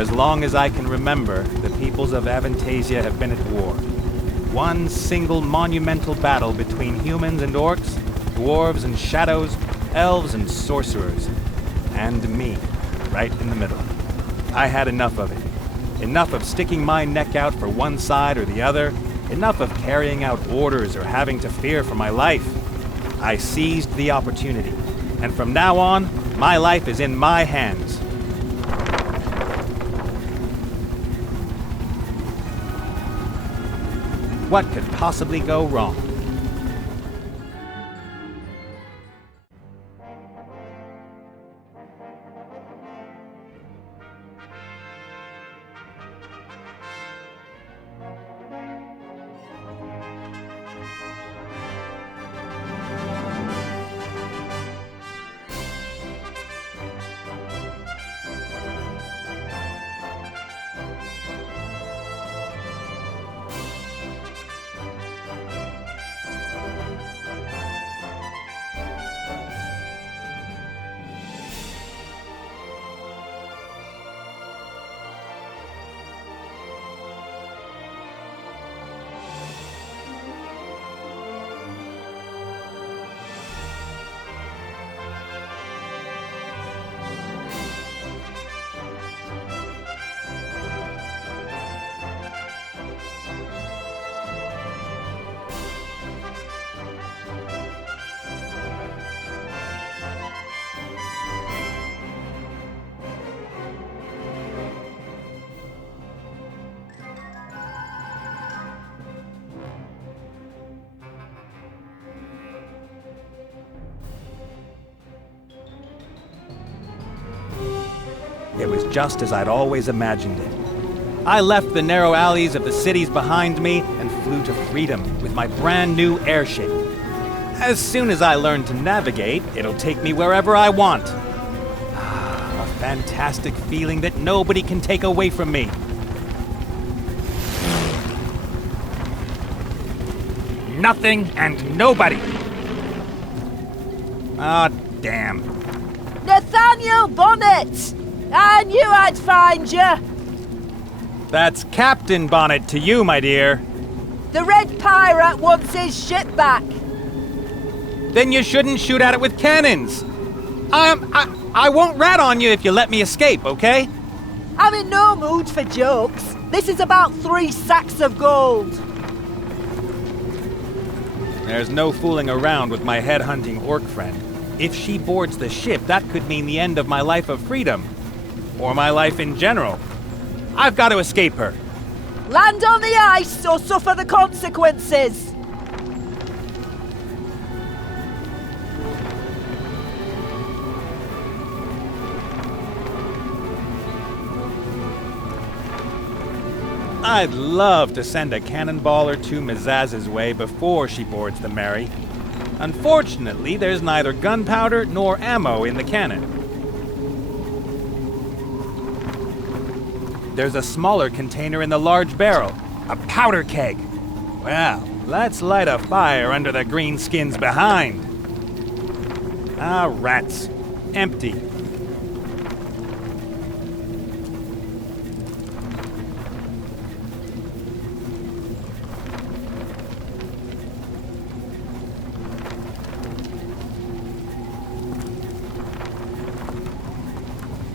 as long as I can remember, the peoples of Avantasia have been at war. One single monumental battle between humans and orcs, dwarves and shadows, elves and sorcerers, and me, right in the middle. I had enough of it. Enough of sticking my neck out for one side or the other. Enough of carrying out orders or having to fear for my life. I seized the opportunity, and from now on, my life is in my hands. What could possibly go wrong? It was just as I'd always imagined it. I left the narrow alleys of the cities behind me and flew to freedom with my brand new airship. As soon as I learn to navigate, it'll take me wherever I want. A fantastic feeling that nobody can take away from me. Nothing and nobody. Ah, damn. Nathaniel Bonnet! I knew I'd find you! That's Captain Bonnet to you, my dear. The Red Pirate wants his ship back. Then you shouldn't shoot at it with cannons. I won't rat on you if you let me escape, okay? I'm in no mood for jokes. This is about 3 sacks of gold. There's no fooling around with my head-hunting orc friend. If she boards the ship, that could mean the end of my life of freedom. Or my life in general. I've got to escape her. Land on the ice or suffer the consequences. I'd love to send a cannonball or two Mizaz's way before she boards the Mary. Unfortunately, there's neither gunpowder nor ammo in the cannon. There's a smaller container in the large barrel, a powder keg. Well, let's light a fire under the greenskins behind. Ah, rats. Empty.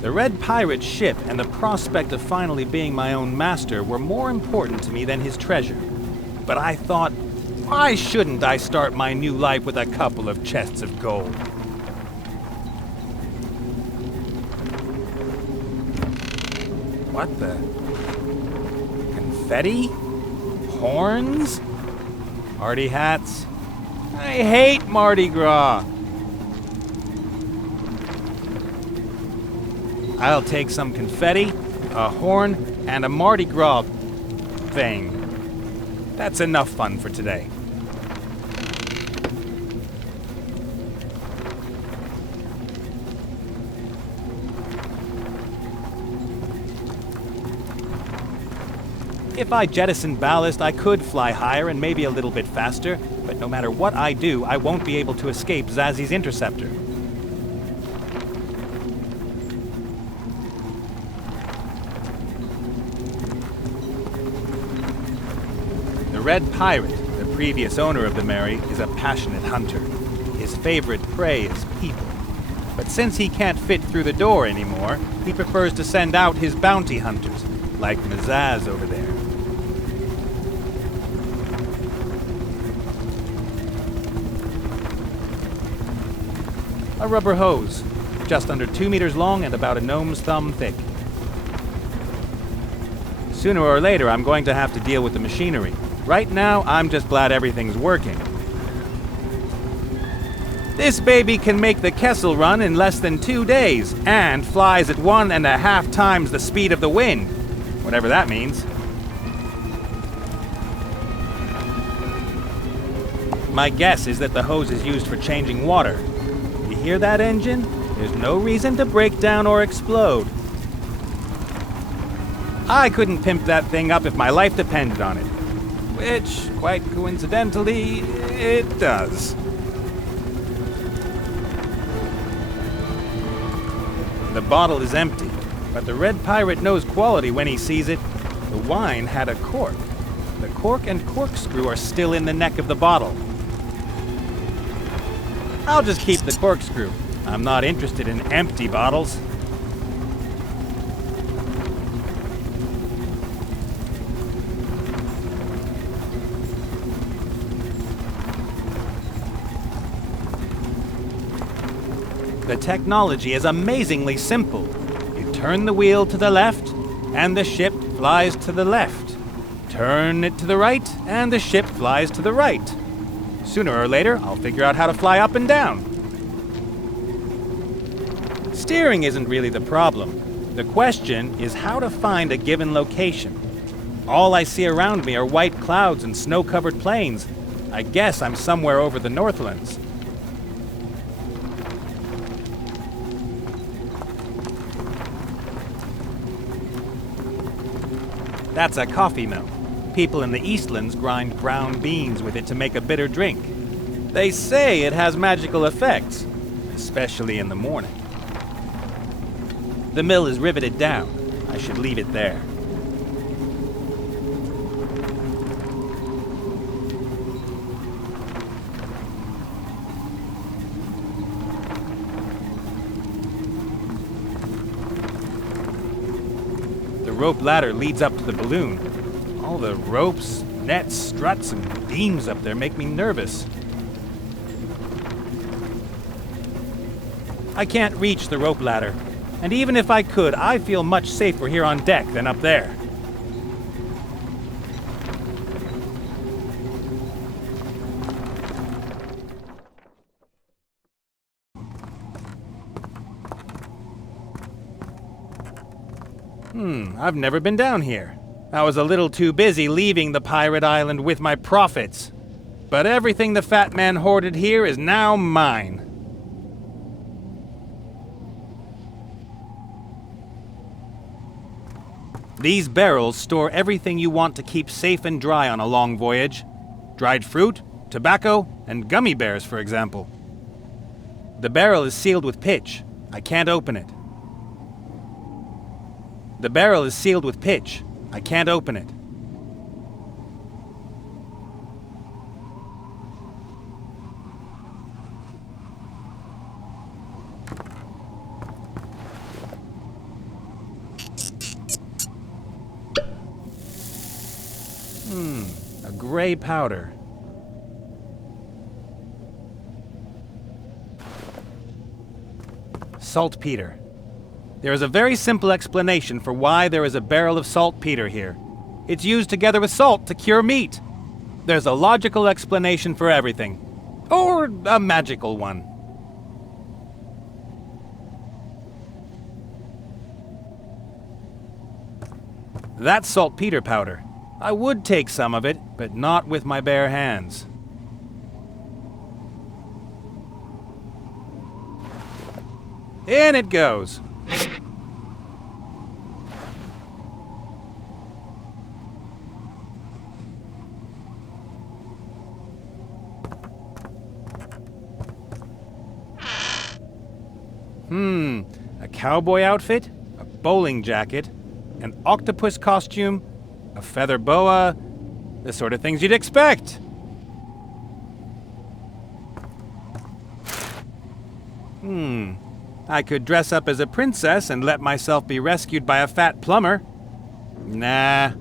The Red Pirate's ship and the prospect of finally being my own master were more important to me than his treasure. But I thought, why shouldn't I start my new life with a couple of chests of gold? What the? Confetti? Horns? Party hats? I hate Mardi Gras! I'll take some confetti, a horn, and a Mardi Gras thing. That's enough fun for today. If I jettison ballast, I could fly higher and maybe a little bit faster, but no matter what I do, I won't be able to escape Zazi's interceptor. Red Pirate, the previous owner of the Mary, is a passionate hunter. His favorite prey is people. But since he can't fit through the door anymore, he prefers to send out his bounty hunters, like Mazaz over there. A rubber hose, just under 2 meters long and about a gnome's thumb thick. Sooner or later, I'm going to have to deal with the machinery. Right now, I'm just glad everything's working. This baby can make the Kessel run in less than 2 days, and flies at 1.5 times the speed of the wind. Whatever that means. My guess is that the hose is used for changing water. You hear that, engine? There's no reason to break down or explode. I couldn't pimp that thing up if my life depended on it. Which, quite coincidentally, it does. The bottle is empty, but the Red Pirate knows quality when he sees it. The wine had a cork. The cork and corkscrew are still in the neck of the bottle. I'll just keep the corkscrew. I'm not interested in empty bottles. The technology is amazingly simple. You turn the wheel to the left, and the ship flies to the left. Turn it to the right, and the ship flies to the right. Sooner or later, I'll figure out how to fly up and down. Steering isn't really the problem. The question is how to find a given location. All I see around me are white clouds and snow-covered plains. I guess I'm somewhere over the Northlands. That's a coffee mill. People in the Eastlands grind ground beans with it to make a bitter drink. They say it has magical effects, especially in the morning. The mill is riveted down. I should leave it there. The rope ladder leads up to the balloon. All the ropes, nets, struts, and beams up there make me nervous. I can't reach the rope ladder, and even if I could, I feel much safer here on deck than up there. I've never been down here. I was a little too busy leaving the pirate island with my profits. But everything the fat man hoarded here is now mine. These barrels store everything you want to keep safe and dry on a long voyage. Dried fruit, tobacco, and gummy bears, for example. The barrel is sealed with pitch. I can't open it. The barrel is sealed with pitch. I can't open it. A gray powder. Saltpeter. There is a very simple explanation for why there is a barrel of saltpeter here. It's used together with salt to cure meat. There's a logical explanation for everything. Or a magical one. That's saltpeter powder. I would take some of it, but not with my bare hands. In it goes. A cowboy outfit, a bowling jacket, an octopus costume, a feather boa, The sort of things you'd expect. I could dress up as a princess and let myself be rescued by a fat plumber. Nah.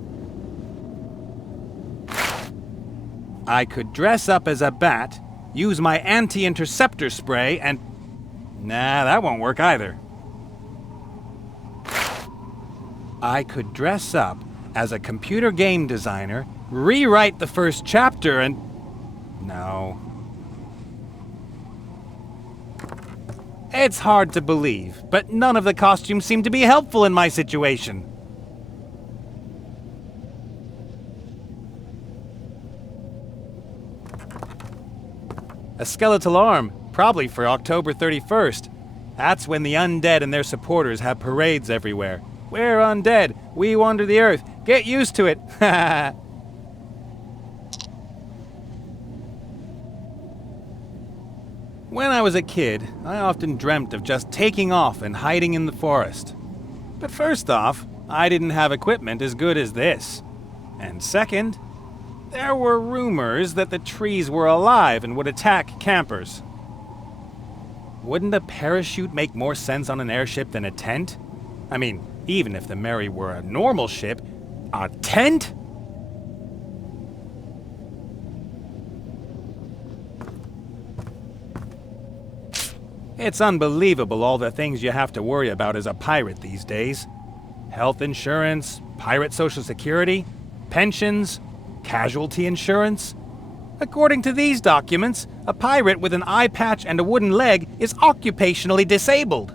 I could dress up as a bat, use my anti-interceptor spray, and... Nah, that won't work either. I could dress up as a computer game designer, rewrite the first chapter, and... No. It's hard to believe, but none of the costumes seem to be helpful in my situation. A skeletal arm, probably for October 31st. That's when the undead and their supporters have parades everywhere. We're undead. We wander the earth. Get used to it. When I was a kid, I often dreamt of just taking off and hiding in the forest. But first off, I didn't have equipment as good as this. And second, there were rumors that the trees were alive and would attack campers. Wouldn't a parachute make more sense on an airship than a tent? I mean, even if the Mary were a normal ship, a tent? It's unbelievable all the things you have to worry about as a pirate these days. Health insurance, pirate social security, pensions, casualty insurance. According to these documents, a pirate with an eye patch and a wooden leg is occupationally disabled.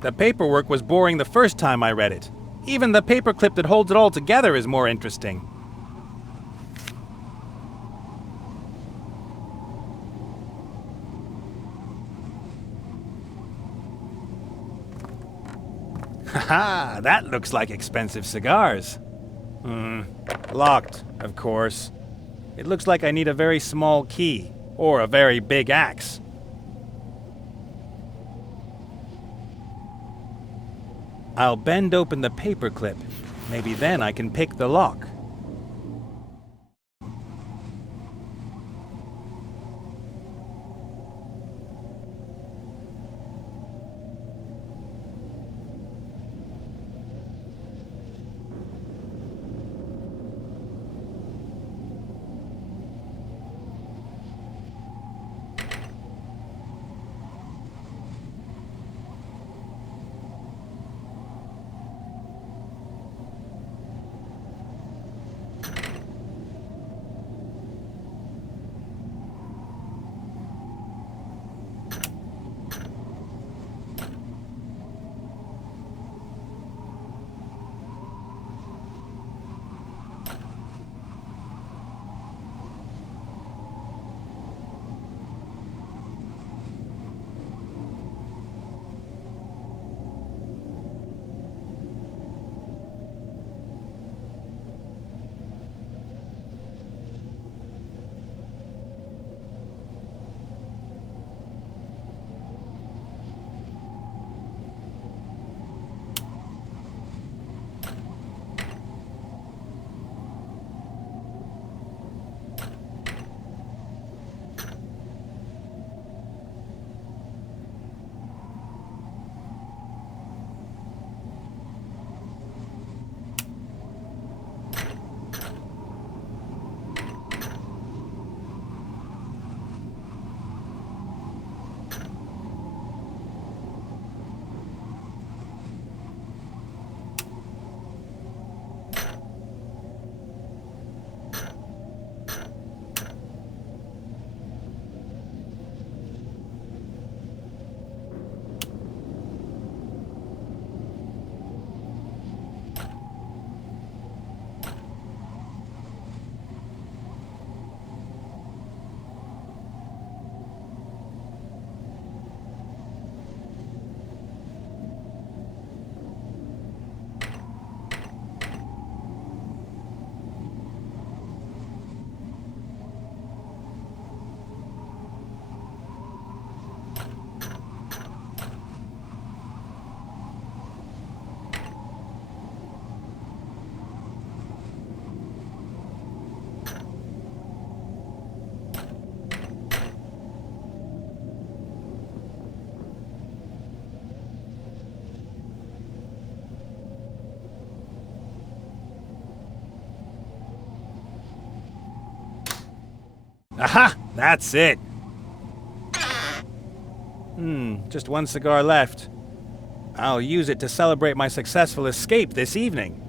The paperwork was boring the first time I read it. Even the paperclip that holds it all together is more interesting. Haha, that looks like expensive cigars. Locked, of course. It looks like I need a very small key, or a very big axe. I'll bend open the paperclip. Maybe then I can pick the lock. Aha! That's it! Just one cigar left. I'll use it to celebrate my successful escape this evening.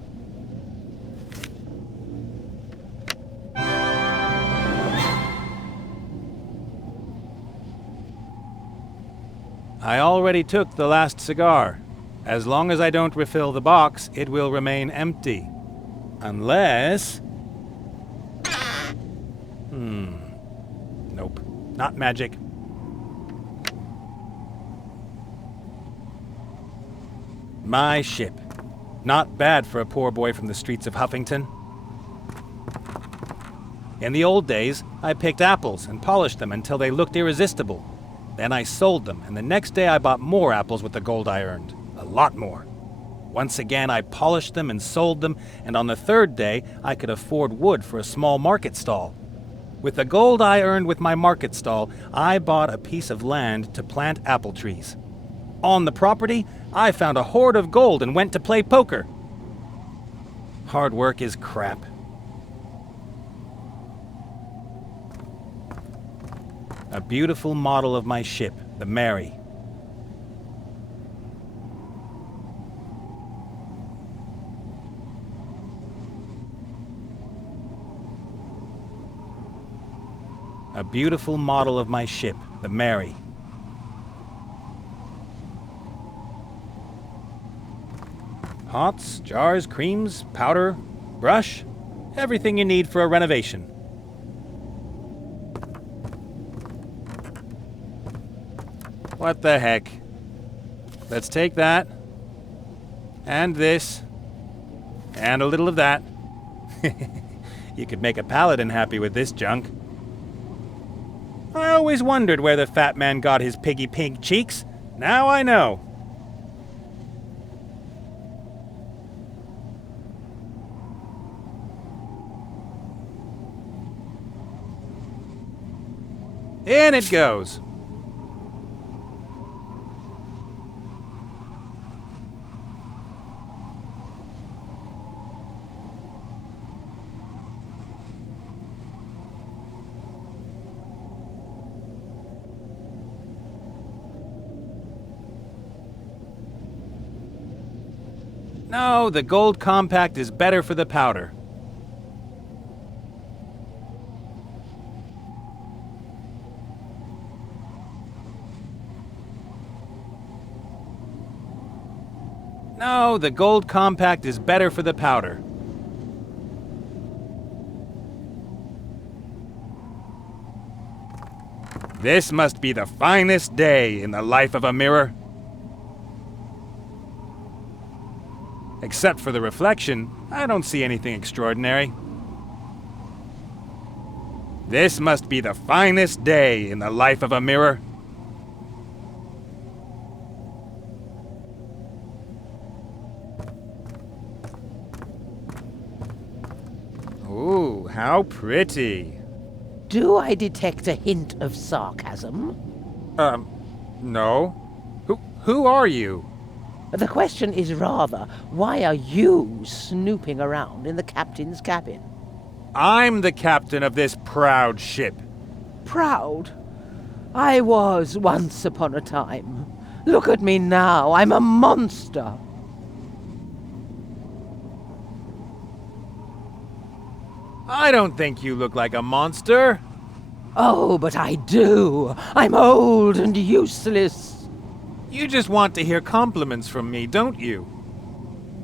I already took the last cigar. As long as I don't refill the box, it will remain empty. Unless... Nope. Not magic. My ship. Not bad for a poor boy from the streets of Huffington. In the old days, I picked apples and polished them until they looked irresistible. Then I sold them, and the next day I bought more apples with the gold I earned. A lot more. Once again, I polished them and sold them, and on the third day, I could afford wood for a small market stall. With the gold I earned with my market stall, I bought a piece of land to plant apple trees. On the property, I found a hoard of gold and went to play poker. Hard work is crap. A beautiful model of my ship, the Mary. A beautiful model of my ship, the Mary. Pots, jars, creams, powder, brush, everything you need for a renovation. What the heck? Let's take that, and this, and a little of that. You could make a paladin happy with this junk. I always wondered where the fat man got his piggy pink cheeks. Now I know. In it goes. No, the gold compact is better for the powder. No, the gold compact is better for the powder. This must be the finest day in the life of a mirror. Except for the reflection, I don't see anything extraordinary. This must be the finest day in the life of a mirror. Ooh, how pretty. Do I detect a hint of sarcasm? No. Who are you? The question is rather, why are you snooping around in the captain's cabin? I'm the captain of this proud ship. Proud? I was once upon a time. Look at me now, I'm a monster. I don't think you look like a monster. Oh, but I do. I'm old and useless. You just want to hear compliments from me, don't you?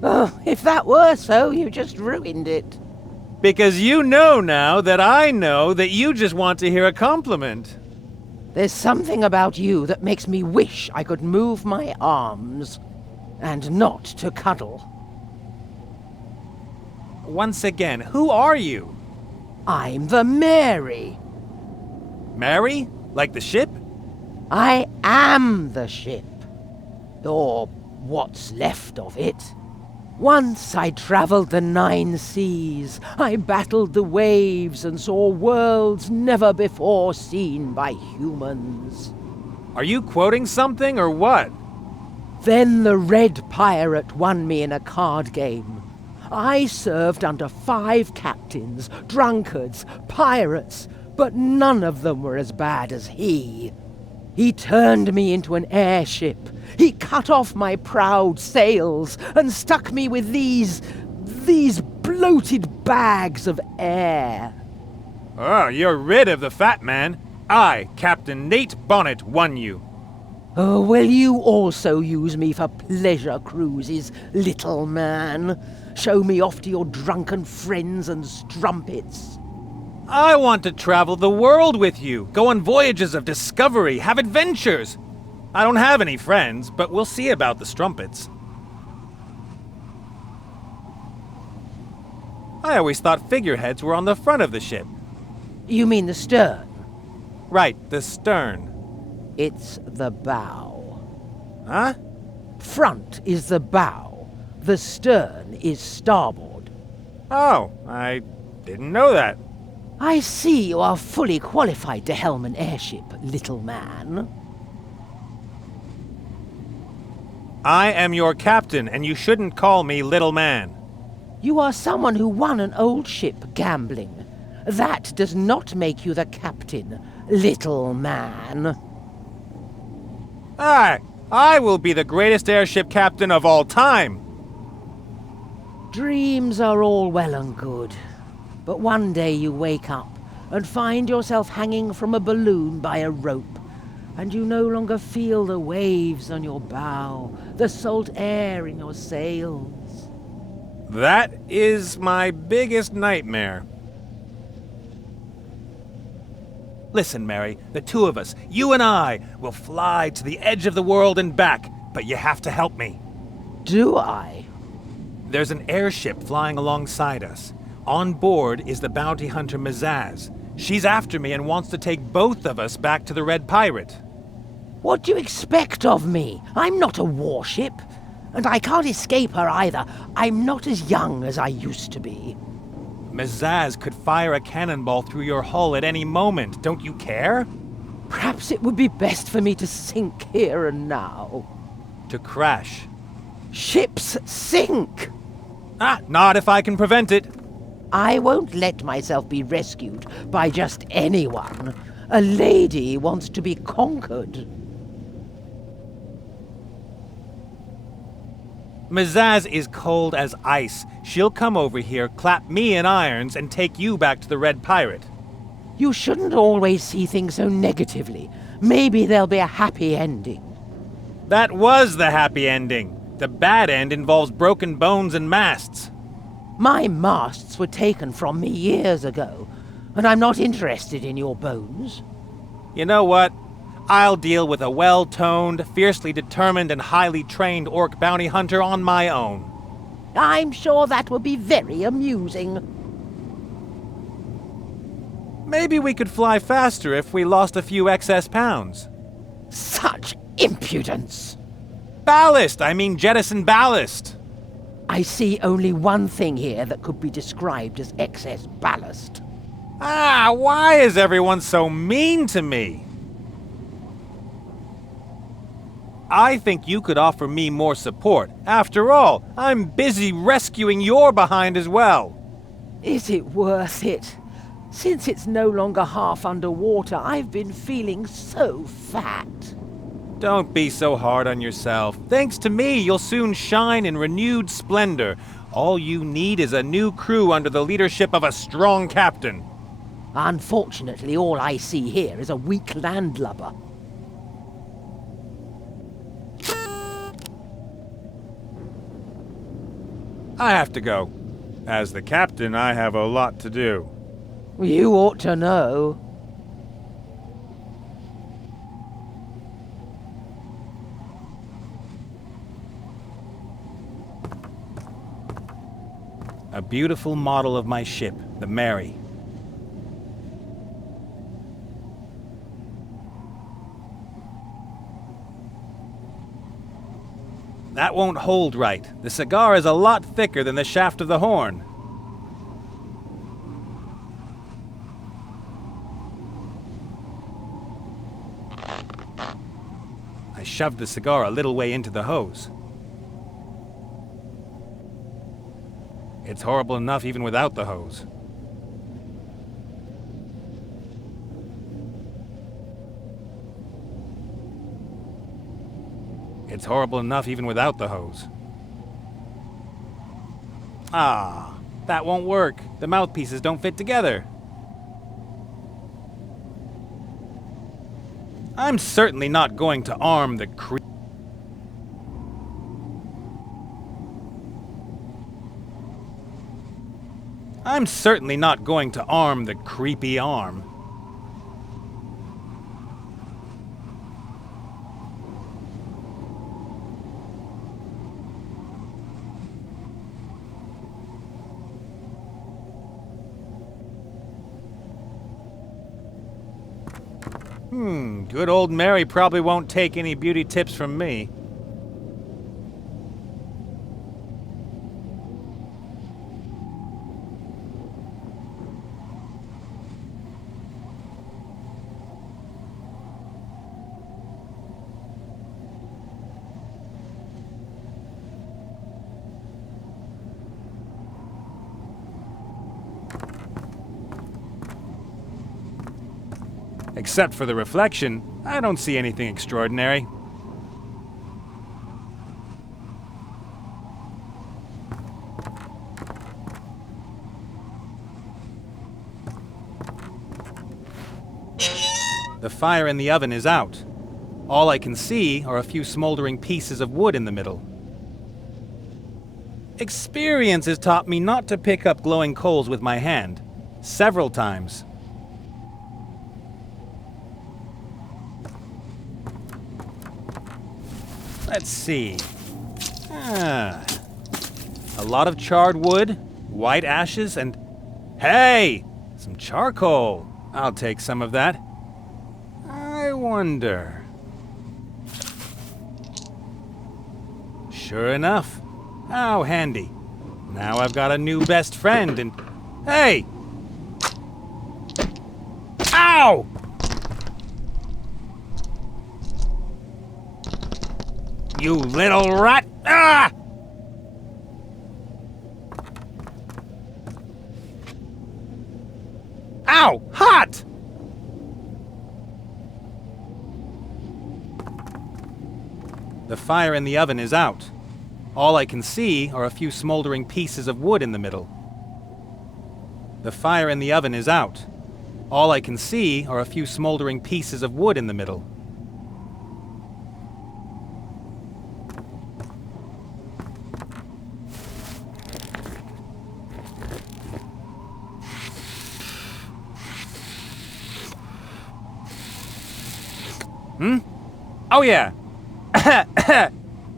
Oh, if that were so, you just ruined it. Because you know now that I know that you just want to hear a compliment. There's something about you that makes me wish I could move my arms, and not to cuddle. Once again, who are you? I'm the Mary. Mary? Like the ship? I am the ship. Or what's left of it. Once I traveled the 9 seas. I battled the waves and saw worlds never before seen by humans. Are you quoting something or what? Then the Red Pirate won me in a card game. I served under 5 captains, drunkards, pirates, but none of them were as bad as he. He turned me into an airship. He cut off my proud sails and stuck me with these bloated bags of air. Oh, you're rid of the fat man. I, Captain Nate Bonnet, won you. Oh, will you also use me for pleasure cruises, little man? Show me off to your drunken friends and strumpets. I want to travel the world with you, go on voyages of discovery, have adventures. I don't have any friends, but we'll see about the strumpets. I always thought figureheads were on the front of the ship. You mean the stern? Right, the stern. It's the bow. Huh? Front is the bow. The stern is starboard. Oh, I didn't know that. I see you are fully qualified to helm an airship, little man. I am your captain, and you shouldn't call me little man. You are someone who won an old ship gambling. That does not make you the captain, little man. I will be the greatest airship captain of all time. Dreams are all well and good, but one day you wake up and find yourself hanging from a balloon by a rope, and you no longer feel the waves on your bow, the salt air in your sails. That is my biggest nightmare. Listen, Mary, the two of us, you and I, will fly to the edge of the world and back, but you have to help me. Do I? There's an airship flying alongside us. On board is the bounty hunter Mazaz. She's after me and wants to take both of us back to the Red Pirate. What do you expect of me? I'm not a warship, and I can't escape her either. I'm not as young as I used to be. Mazaz could fire a cannonball through your hull at any moment. Don't you care? Perhaps it would be best for me to sink here and now. To crash. Ships sink! Not if I can prevent it. I won't let myself be rescued by just anyone. A lady wants to be conquered. Mazaz is cold as ice. She'll come over here, clap me in irons, and take you back to the Red Pirate. You shouldn't always see things so negatively. Maybe there'll be a happy ending. That was the happy ending. The bad end involves broken bones and masts. My masts were taken from me years ago, and I'm not interested in your bones. You know what? I'll deal with a well-toned, fiercely determined, and highly trained orc bounty hunter on my own. I'm sure that will be very amusing. Maybe we could fly faster if we lost a few excess pounds. Such impudence! Ballast! I mean jettison ballast! I see only one thing here that could be described as excess ballast. Why is everyone so mean to me? I think you could offer me more support. After all, I'm busy rescuing your behind as well. Is it worth it? Since it's no longer half underwater, I've been feeling so fat. Don't be so hard on yourself. Thanks to me, you'll soon shine in renewed splendor. All you need is a new crew under the leadership of a strong captain. Unfortunately, all I see here is a weak landlubber. I have to go. As the captain, I have a lot to do. You ought to know. A beautiful model of my ship, the Mary. That won't hold right. The cigar is a lot thicker than the shaft of the horn. I shoved the cigar a little way into the hose. It's horrible enough even without the hose. It's horrible enough even without the hose. Ah, that won't work. The mouthpieces don't fit together. I'm certainly not going to arm the I'm certainly not going to arm the creepy arm. Good old Mary probably won't take any beauty tips from me. Except for the reflection, I don't see anything extraordinary. The fire in the oven is out. All I can see are a few smoldering pieces of wood in the middle. Experience has taught me not to pick up glowing coals with my hand. Several times. Let's see. A lot of charred wood, white ashes, and... Hey! Some charcoal. I'll take some of that. I wonder... Sure enough. How handy. Now I've got a new best friend and... Hey! Ow! You little rat! Ah! Ow! Hot! The fire in the oven is out. All I can see are a few smoldering pieces of wood in the middle. The fire in the oven is out. All I can see are a few smoldering pieces of wood in the middle. Oh yeah.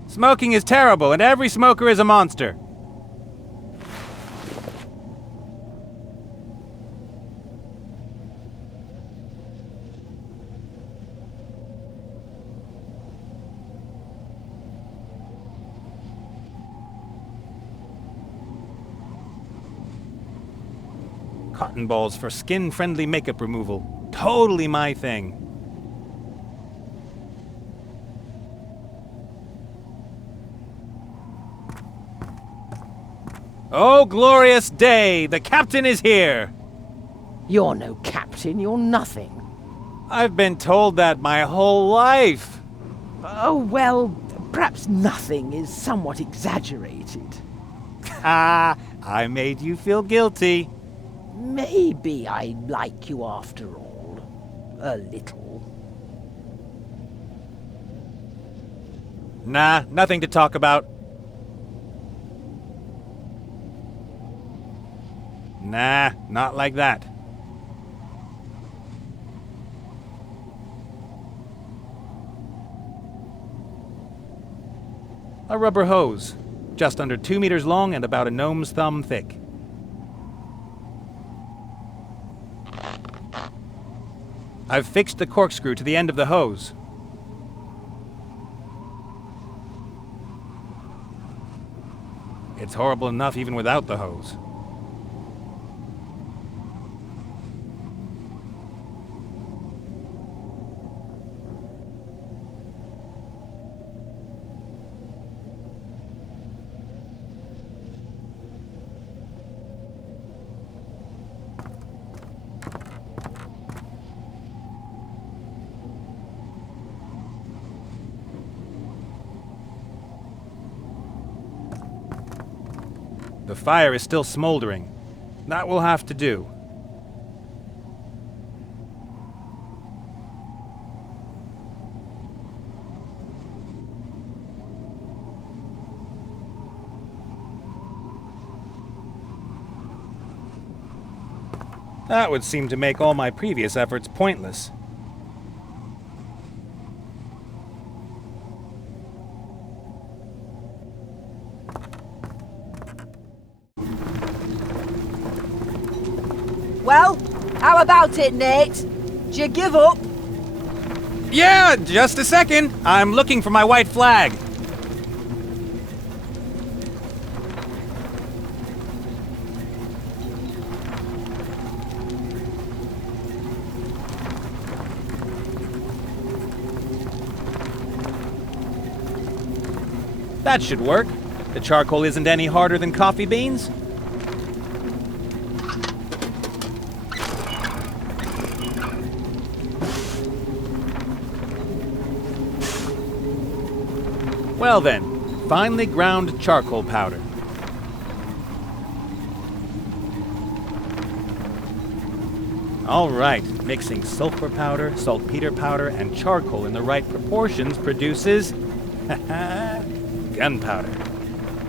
Smoking is terrible, and every smoker is a monster. Cotton balls for skin-friendly makeup removal. Totally my thing. Oh, glorious day! The captain is here! You're no captain, you're nothing. I've been told that my whole life. Oh, well, perhaps nothing is somewhat exaggerated. Ah, I made you feel guilty. Maybe I like you after all. A little. Nah, nothing to talk about. Nah, not like that. A rubber hose, just under 2 meters long and about a gnome's thumb thick. I've fixed the corkscrew to the end of the hose. It's horrible enough even without the hose. The fire is still smoldering. That will have to do. That would seem to make all my previous efforts pointless. Well, how about it, Nate? Do you give up? Yeah, just a second. I'm looking for my white flag. That should work. The charcoal isn't any harder than coffee beans. Well then, finely ground charcoal powder. All right, mixing sulfur powder, saltpeter powder, and charcoal in the right proportions produces gunpowder.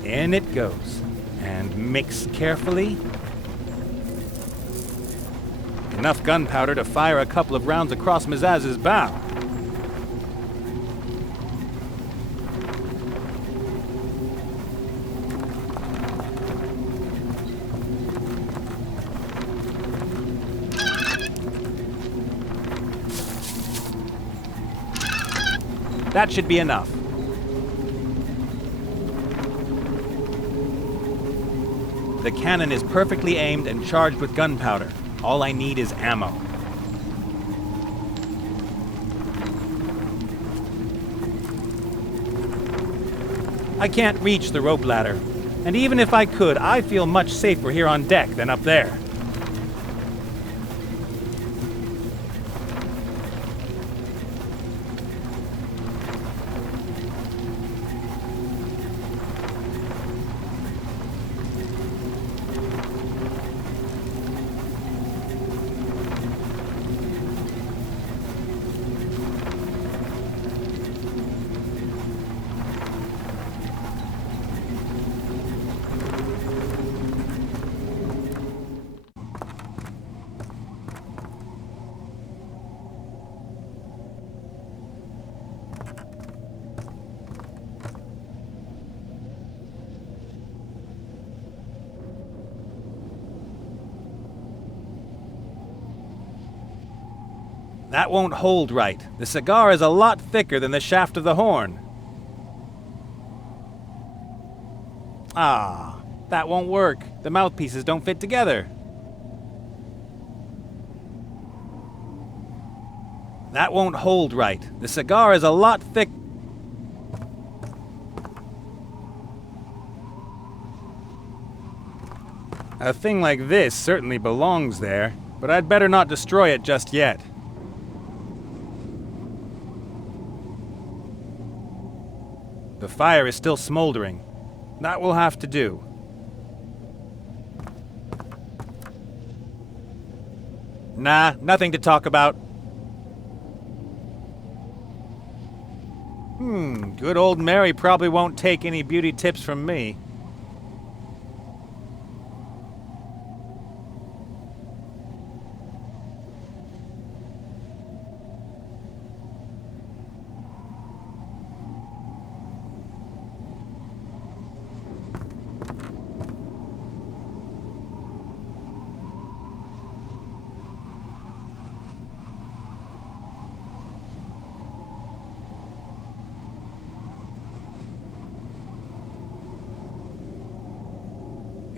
In it goes. And mix carefully. Enough gunpowder to fire a couple of rounds across Mizaz's bow. That should be enough. The cannon is perfectly aimed and charged with gunpowder. All I need is ammo. I can't reach the rope ladder, and even if I could, I feel much safer here on deck than up there. That won't hold right. The cigar is a lot thicker than the shaft of the horn. Ah, that won't work. The mouthpieces don't fit together. That won't hold right. The cigar is a lot thick. A thing like this certainly belongs there, but I'd better not destroy it just yet. The fire is still smoldering. That will have to do. Nah, nothing to talk about. Good old Mary probably won't take any beauty tips from me.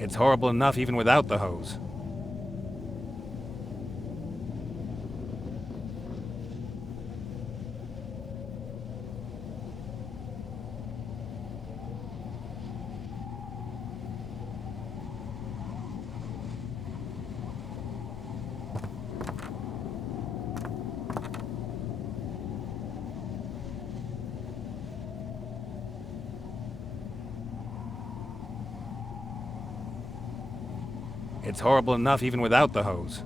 It's horrible enough even without the hose. It's horrible enough even without the hose.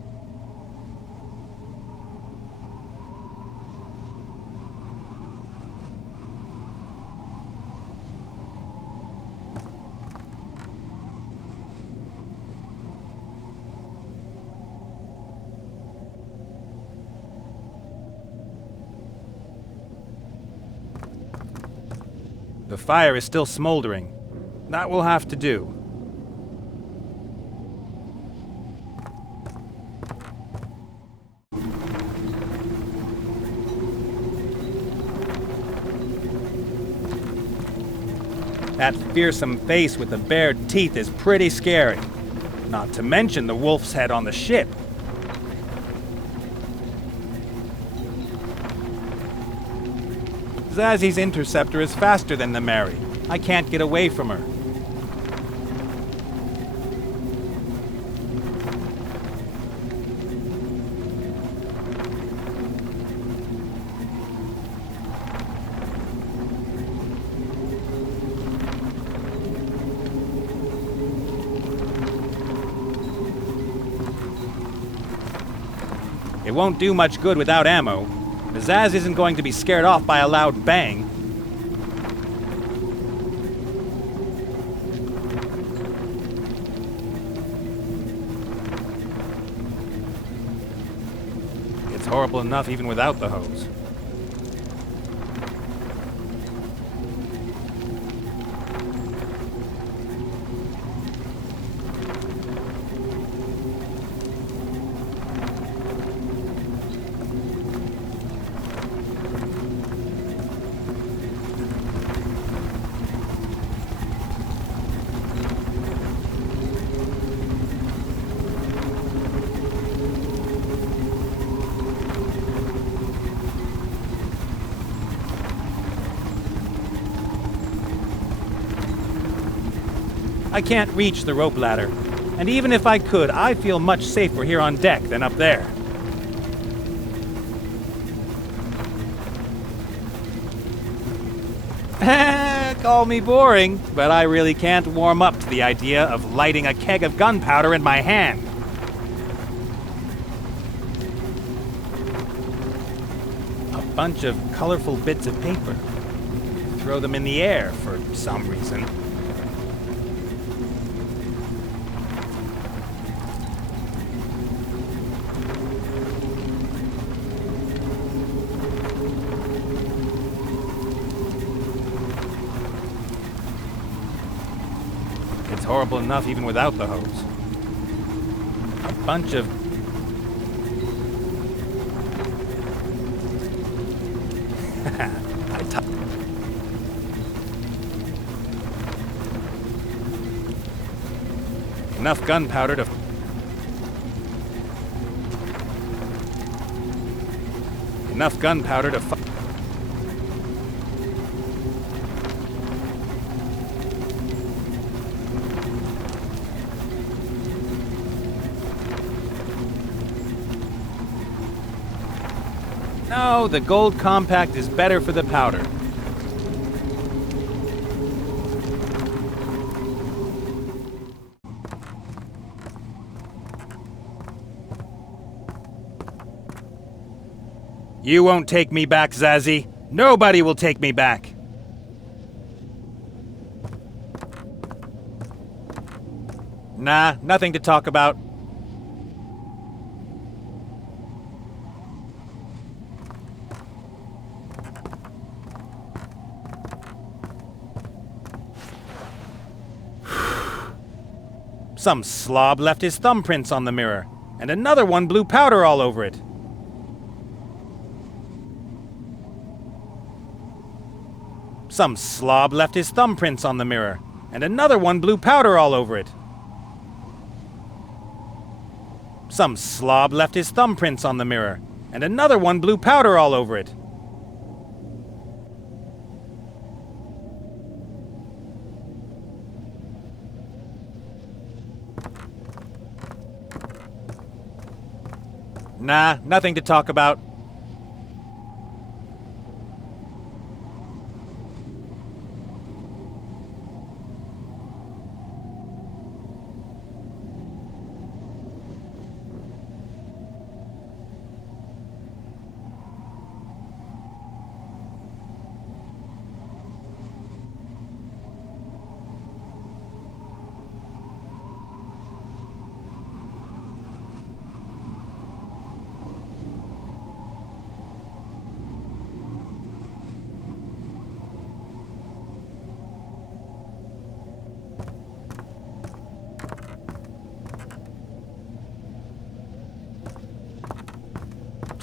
The fire is still smoldering. That will have to do. That fearsome face with the bared teeth is pretty scary. Not to mention the wolf's head on the ship. Zazzy's interceptor is faster than the Mary. I can't get away from her. It won't do much good without ammo. The Zaz isn't going to be scared off by a loud bang. It's horrible enough even without the hose. I can't reach the rope ladder, and even if I could, I feel much safer here on deck than up there. Call me boring, but I really can't warm up to the idea of lighting a keg of gunpowder in my hand. A bunch of colorful bits of paper. Throw them in the air for some reason. It's horrible enough even without the hose. A bunch of... Enough gunpowder to... Enough gunpowder to... No, the gold compact is better for the powder. You won't take me back, Zazzy. Nobody will take me back. Nah, nothing to talk about. Some slob left his thumbprints on the mirror, and another one blew powder all over it. Some slob left his thumbprints on the mirror, and another one blew powder all over it. Some slob left his thumbprints on the mirror, and another one blew powder all over it. Nah, nothing to talk about.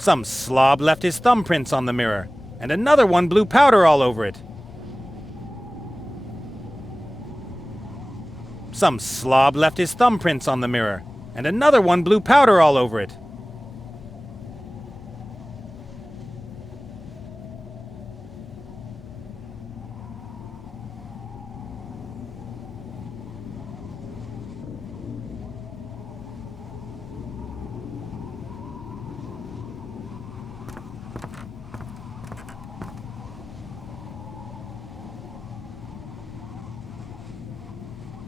Some slob left his thumbprints on the mirror, and another one blew powder all over it. Some slob left his thumbprints on the mirror, and another one blew powder all over it.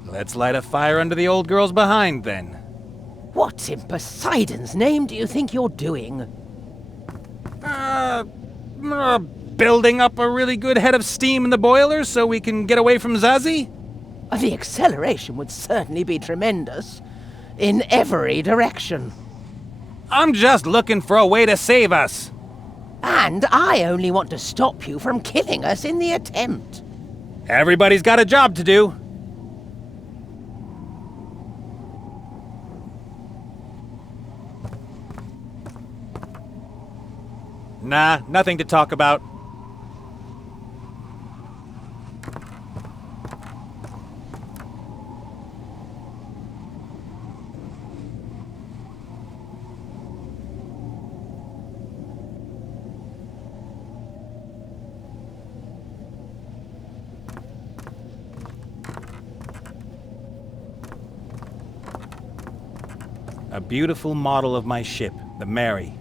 Let's light a fire under the old girl's behind, then. What in Poseidon's name do you think you're doing? Building up a really good head of steam in the boiler so we can get away from Zazie? The acceleration would certainly be tremendous. In every direction. I'm just looking for a way to save us. And I only want to stop you from killing us in the attempt. Everybody's got a job to do. Nah, nothing to talk about. A beautiful model of my ship, the Mary.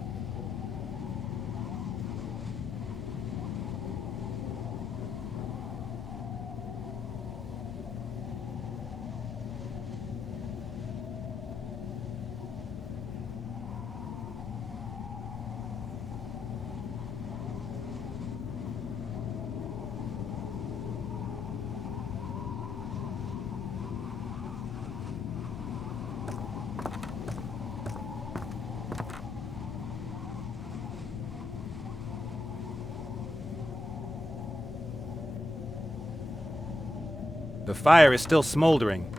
The fire is still smoldering.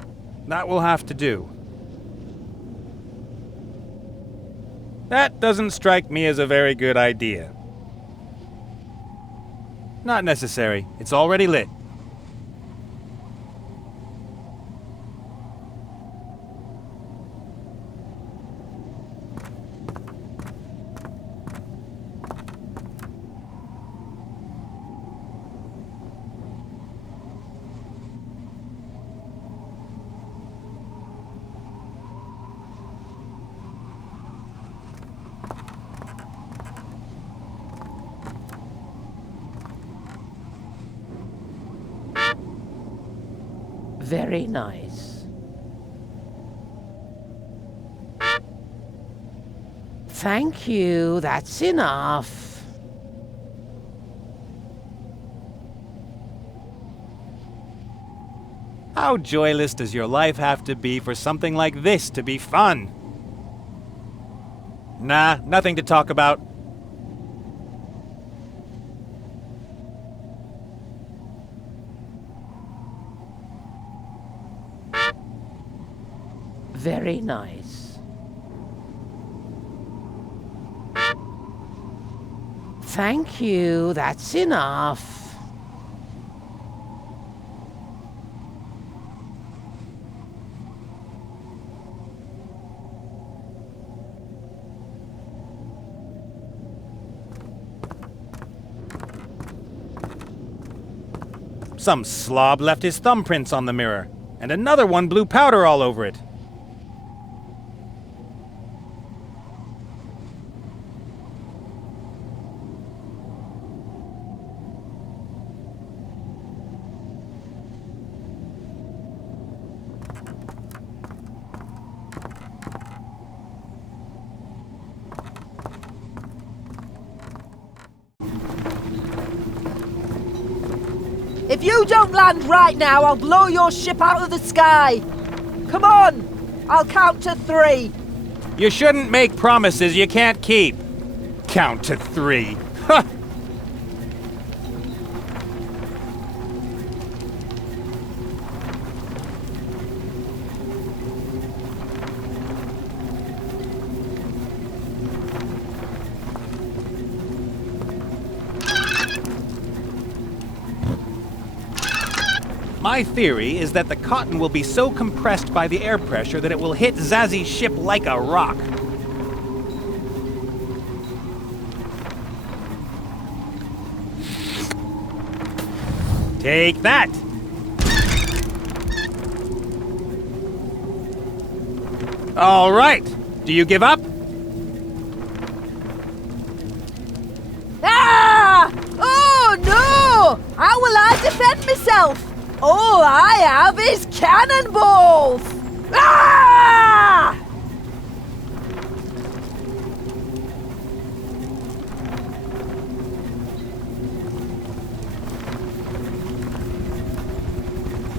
That will have to do. That doesn't strike me as a very good idea. Not necessary. It's already lit. Very nice. Thank you, that's enough. How joyless does your life have to be for something like this to be fun? Nah, nothing to talk about. Very nice. Thank you, that's enough. Some slob left his thumbprints on the mirror, and another one blew powder all over it. If you don't land right now, I'll blow your ship out of the sky. Come on! I'll count to 3. You shouldn't make promises you can't keep. Count to 3. Ha! My theory is that the cotton will be so compressed by the air pressure that it will hit Zazzy's ship like a rock. Take that! All right. Do you give up? Ah! Oh no! How will I defend myself? All I have is cannonballs! Ah!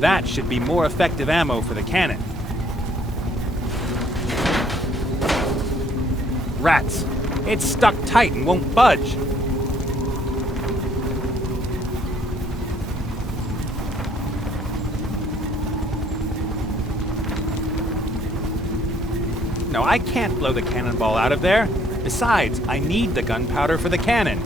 That should be more effective ammo for the cannon. Rats. It's stuck tight and won't budge. No, I can't blow the cannonball out of there. Besides, I need the gunpowder for the cannon.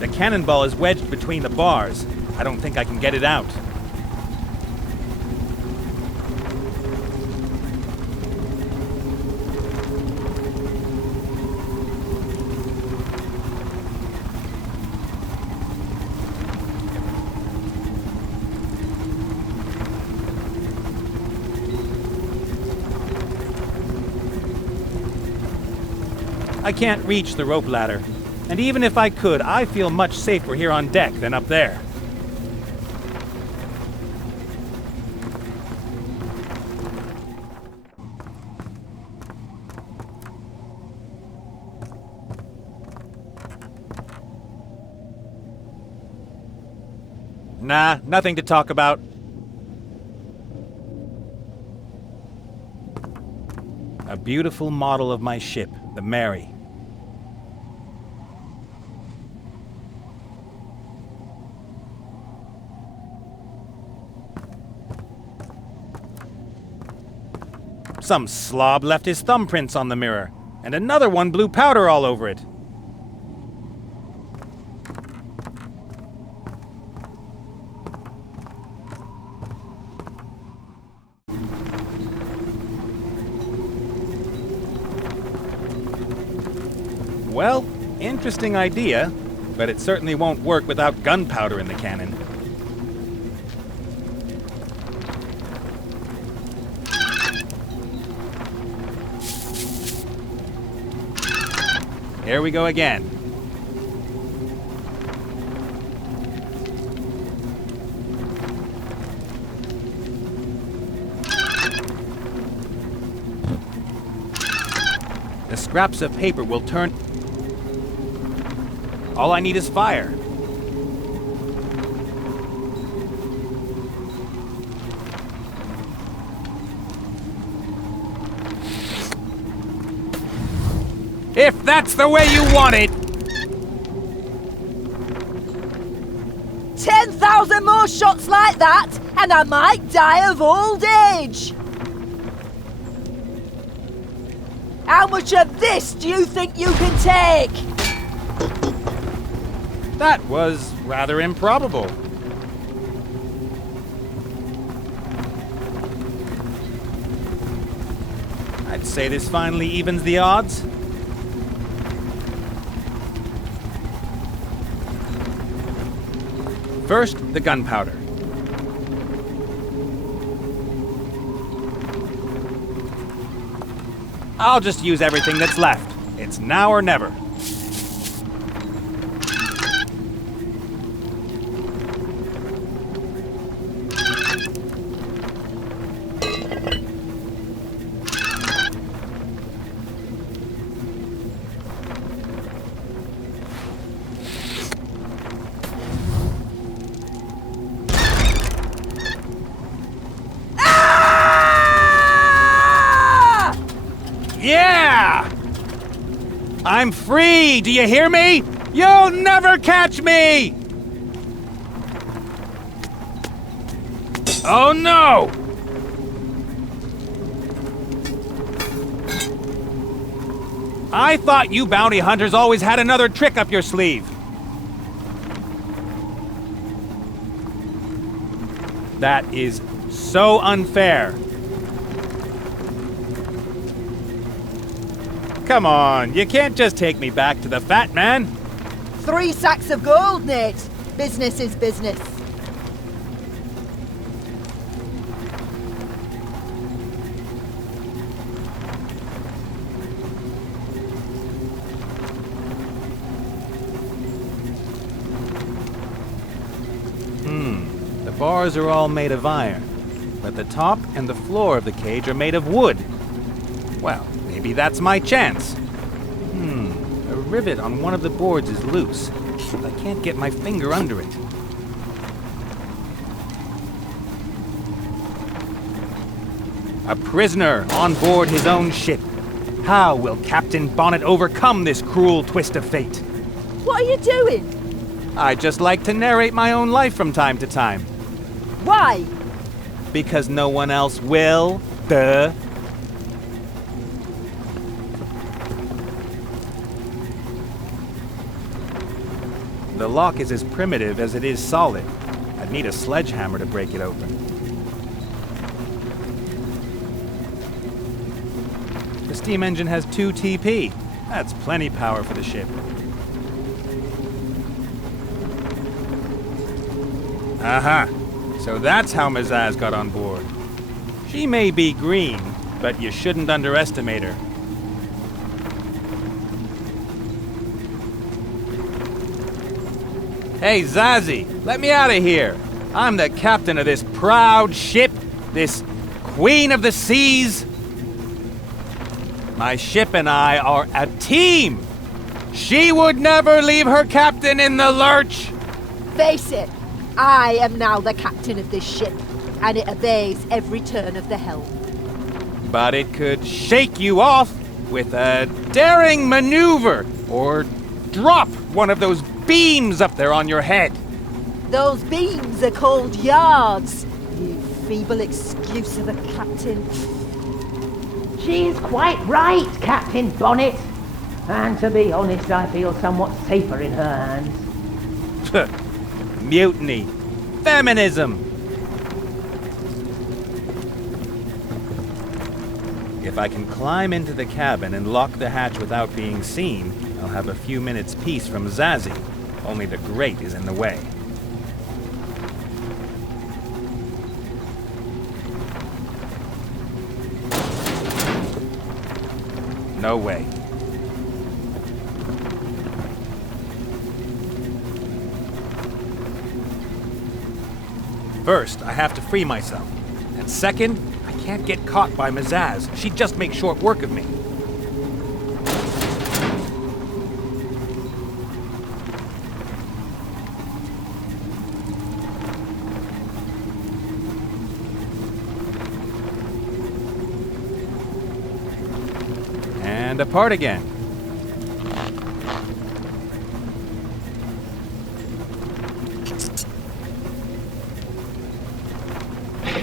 The cannonball is wedged between the bars. I don't think I can get it out. I can't reach the rope ladder. And even if I could, I feel much safer here on deck than up there. Nah, nothing to talk about. A beautiful model of my ship, the Mary. Some slob left his thumbprints on the mirror, and another one blew powder all over it. Well, interesting idea, but it certainly won't work without gunpowder in the cannon. Here we go again. The scraps of paper will turn. All I need is fire. If that's the way you want it! 10,000 more shots like that, and I might die of old age! How much of this do you think you can take? That was rather improbable. I'd say this finally evens the odds. First, the gunpowder. I'll just use everything that's left. It's now or never. I'm free! Do you hear me? You'll never catch me! Oh no! I thought you bounty hunters always had another trick up your sleeve. That is so unfair. Come on, you can't just take me back to the fat man. 3 sacks of gold, Nate. Business is business. The bars are all made of iron, but the top and the floor of the cage are made of wood. Well, maybe that's my chance. A rivet on one of the boards is loose, but I can't get my finger under it. A prisoner on board his own ship. How will Captain Bonnet overcome this cruel twist of fate? What are you doing? I just like to narrate my own life from time to time. Why? Because no one else will. Duh. The lock is as primitive as it is solid. I'd need a sledgehammer to break it open. The steam engine has 2 TP. That's plenty power for the ship. Aha! So that's how Mazaz got on board. She may be green, but you shouldn't underestimate her. Hey, Zazie, let me out of here. I'm the captain of this proud ship, this queen of the seas. My ship and I are a team. She would never leave her captain in the lurch. Face it, I am now the captain of this ship, and it obeys every turn of the helm. But it could shake you off with a daring maneuver, or drop one of those beams up there on your head. Those beams are called yards, you feeble excuse of a captain. She's quite right, Captain Bonnet. And to be honest, I feel somewhat safer in her hands. Mutiny. Feminism. If I can climb into the cabin and lock the hatch without being seen, I'll have a few minutes' peace from Zazie. Only the grate is in the way. No way. First, I have to free myself. And second, I can't get caught by Mazaz. She'd just make short work of me. And apart again.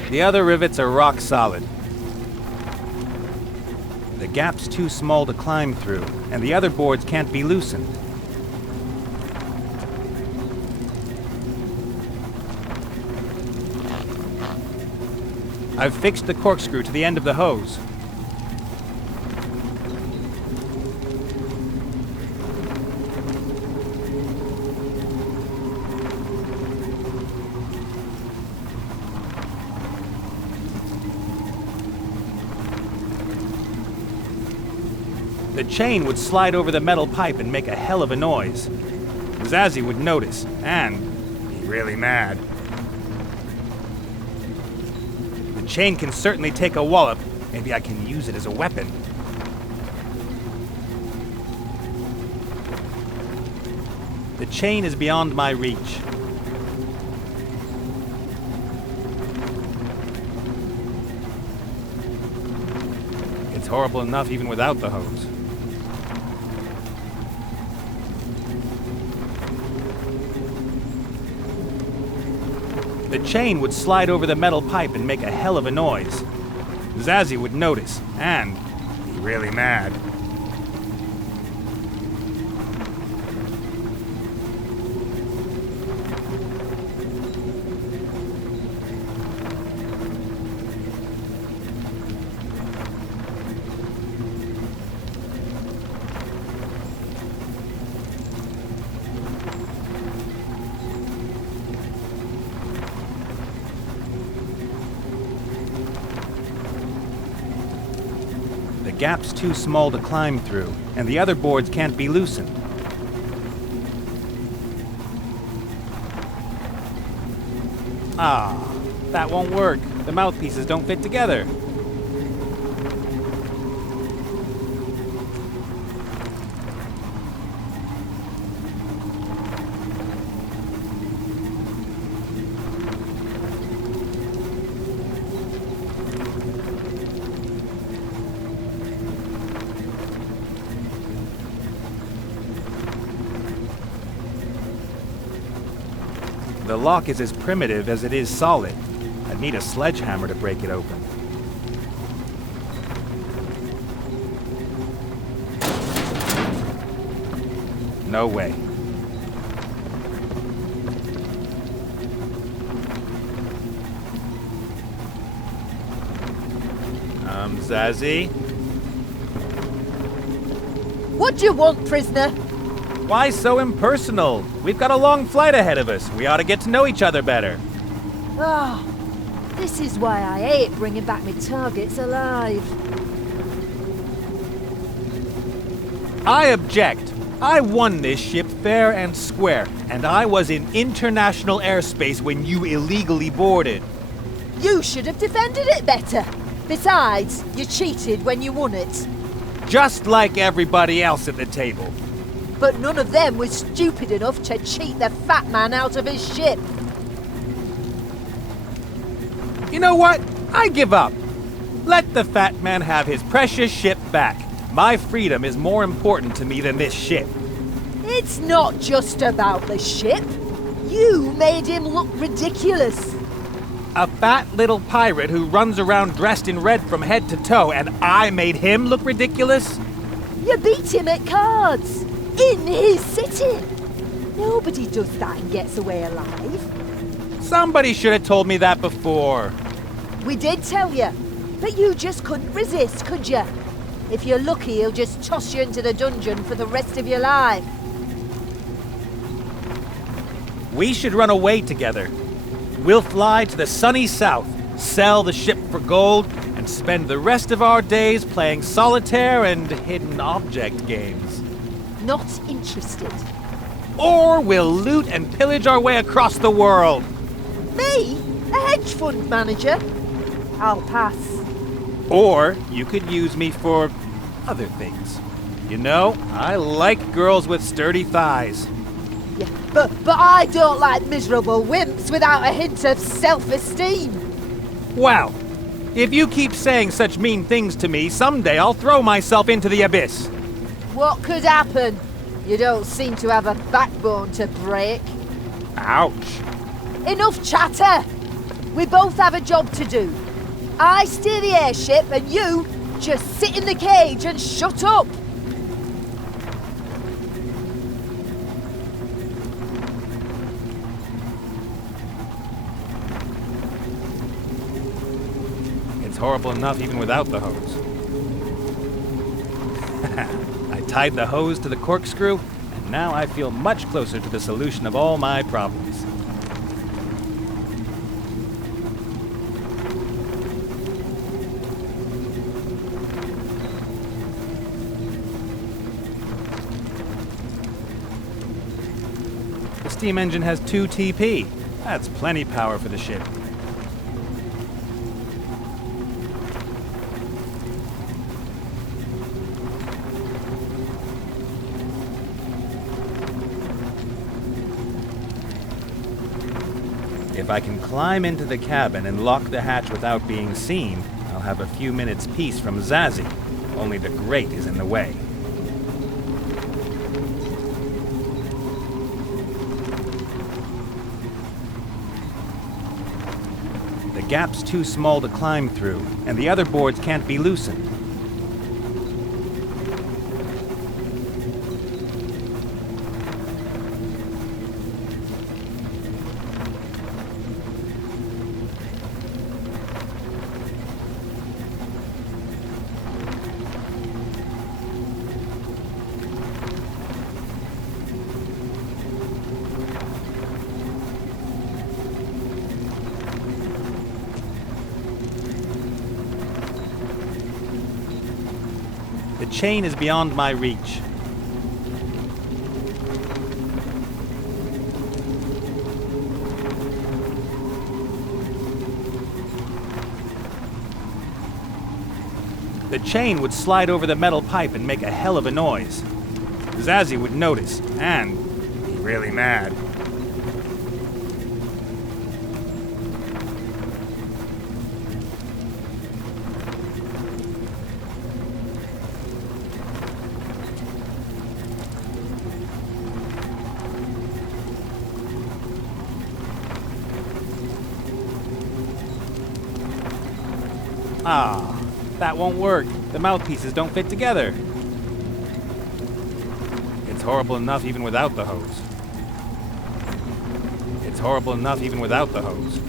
The other rivets are rock solid. The gap's too small to climb through, and the other boards can't be loosened. I've fixed the corkscrew to the end of the hose. The chain would slide over the metal pipe and make a hell of a noise. Zazie would notice, and be really mad. The chain can certainly take a wallop. Maybe I can use it as a weapon. The chain is beyond my reach. It's horrible enough even without the hose. The chain would slide over the metal pipe and make a hell of a noise. Zazzy would notice, and be really mad. The gap's too small to climb through, and the other boards can't be loosened. Ah, that won't work. The mouthpieces don't fit together. The lock is as primitive as it is solid. I'd need a sledgehammer to break it open. No way. Zazzy? What do you want, prisoner? Why so impersonal? We've got a long flight ahead of us. We ought to get to know each other better. Oh, this is why I hate bringing back my targets alive. I object. I won this ship fair and square, and I was in international airspace when you illegally boarded. You should have defended it better. Besides, you cheated when you won it. Just like everybody else at the table. But none of them was stupid enough to cheat the fat man out of his ship. You know what? I give up. Let the fat man have his precious ship back. My freedom is more important to me than this ship. It's not just about the ship. You made him look ridiculous. A fat little pirate who runs around dressed in red from head to toe, and I made him look ridiculous? You beat him at cards. In his city. Nobody does that and gets away alive. Somebody should have told me that before. We did tell you, but you just couldn't resist, could you? If you're lucky, he'll just toss you into the dungeon for the rest of your life. We should run away together. We'll fly to the sunny south, sell the ship for gold, and spend the rest of our days playing solitaire and hidden object games. Not interested. Or we'll loot and pillage our way across the world. Me? A hedge fund manager? I'll pass. Or you could use me for other things. You know, I like girls with sturdy thighs. Yeah, but I don't like miserable wimps without a hint of self-esteem. Well, if you keep saying such mean things to me, someday I'll throw myself into the abyss. What could happen? You don't seem to have a backbone to break. Ouch. Enough chatter! We both have a job to do. I steer the airship and you just sit in the cage and shut up. It's horrible enough even without the hose. I tied the hose to the corkscrew, and now I feel much closer to the solution of all my problems. The steam engine has 2 TP. That's plenty power for the ship. If I can climb into the cabin and lock the hatch without being seen, I'll have a few minutes' peace from Zazzy. Only the grate is in the way. gap's too small to climb through, and the other boards can't be loosened. The chain is beyond my reach. The chain would slide over the metal pipe and make a hell of a noise. Zazzy would notice, and be really mad. Ah, that won't work. The mouthpieces don't fit together. It's horrible enough even without the hose. It's horrible enough even without the hose.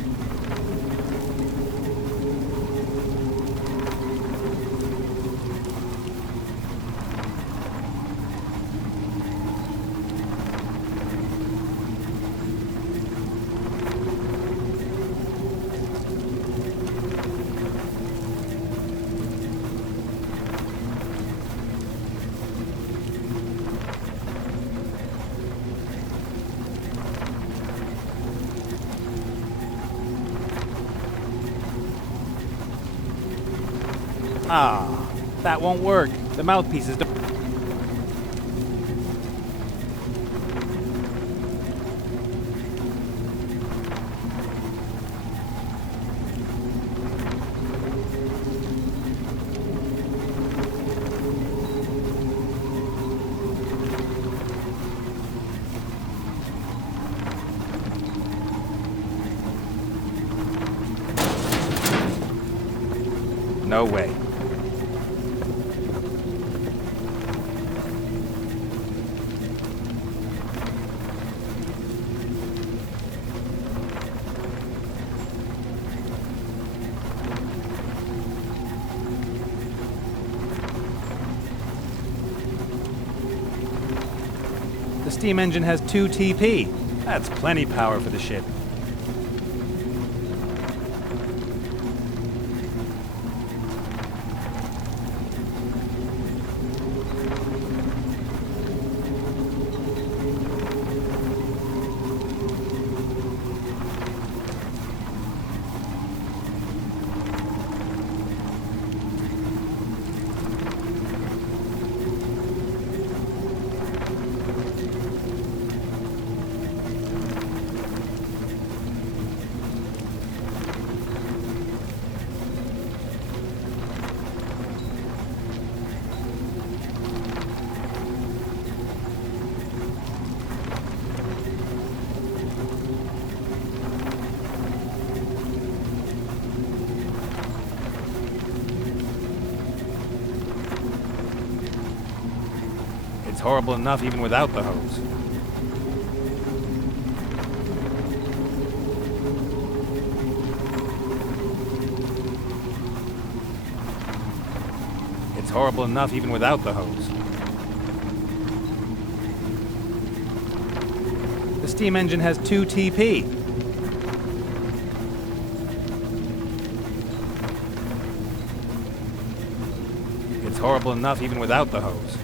Ah, that won't work. The mouthpieces don't... No way. The steam engine has 2 TP. That's plenty power for the ship. It's horrible enough even without the hose. It's horrible enough even without the hose. The steam engine has 2 TP. It's horrible enough even without the hose.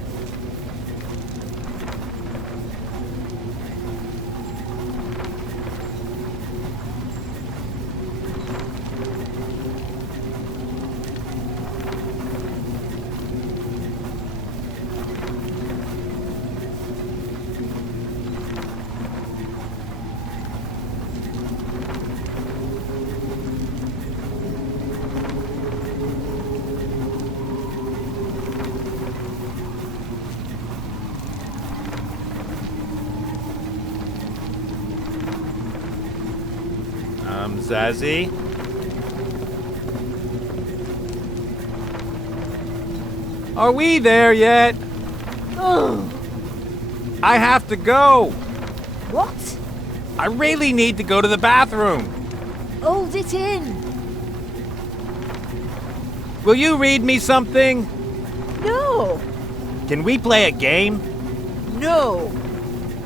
Zazzy? Are we there yet? Oh, I have to go. what? I really need to go to the bathroom. Hold it in. Will you read me something? No. Can we play a game? No.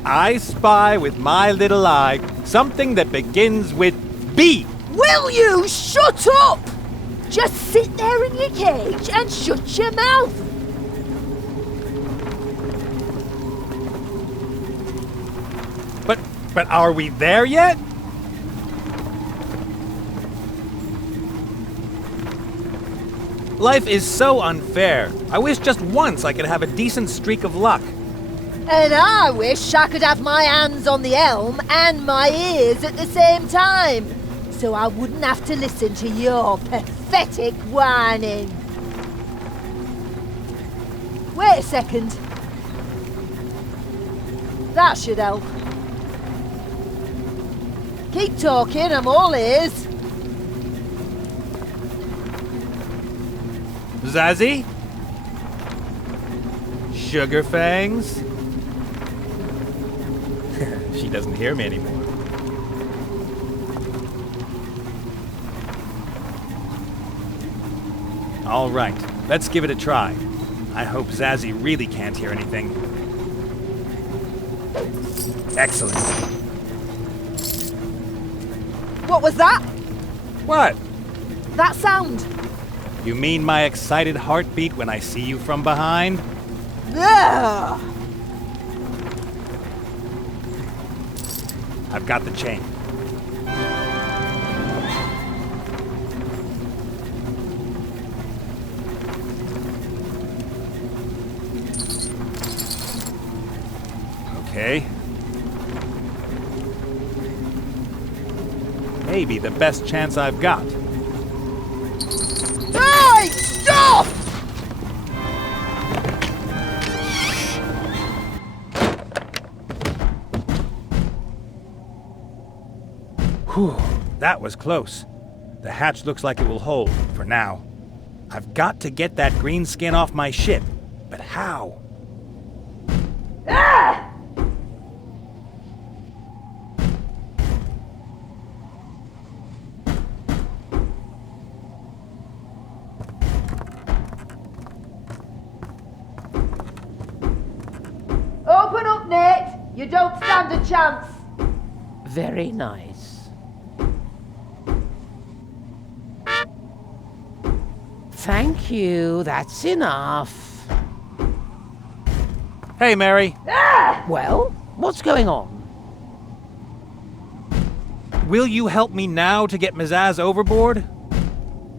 I spy with my little eye something that begins with B. Will you shut up? Just sit there in your cage and shut your mouth. But are we there yet? Life is so unfair. I wish just once I could have a decent streak of luck. And I wish I could have my hands on the elm and my ears at the same time, so I wouldn't have to listen to your pathetic whining. Wait a second. That should help. Keep talking, I'm all ears. Zazzy? Sugar Fangs? She doesn't hear me anymore. All right, let's give it a try. I hope Zazzy really can't hear anything. Excellent. What was that? What? That sound? You mean my excited heartbeat when I see you from behind? Ugh. I've got the chain. Okay. Maybe the best chance I've got. Hey! Stop! Whew, that was close. The hatch looks like it will hold, for now. I've got to get that green skin off my ship, but how? Ah! Open up, Nate. You don't stand a chance. Very nice. Thank you, that's enough. Hey, Mary. Well, what's going on? Will you help me now to get Mizaz overboard?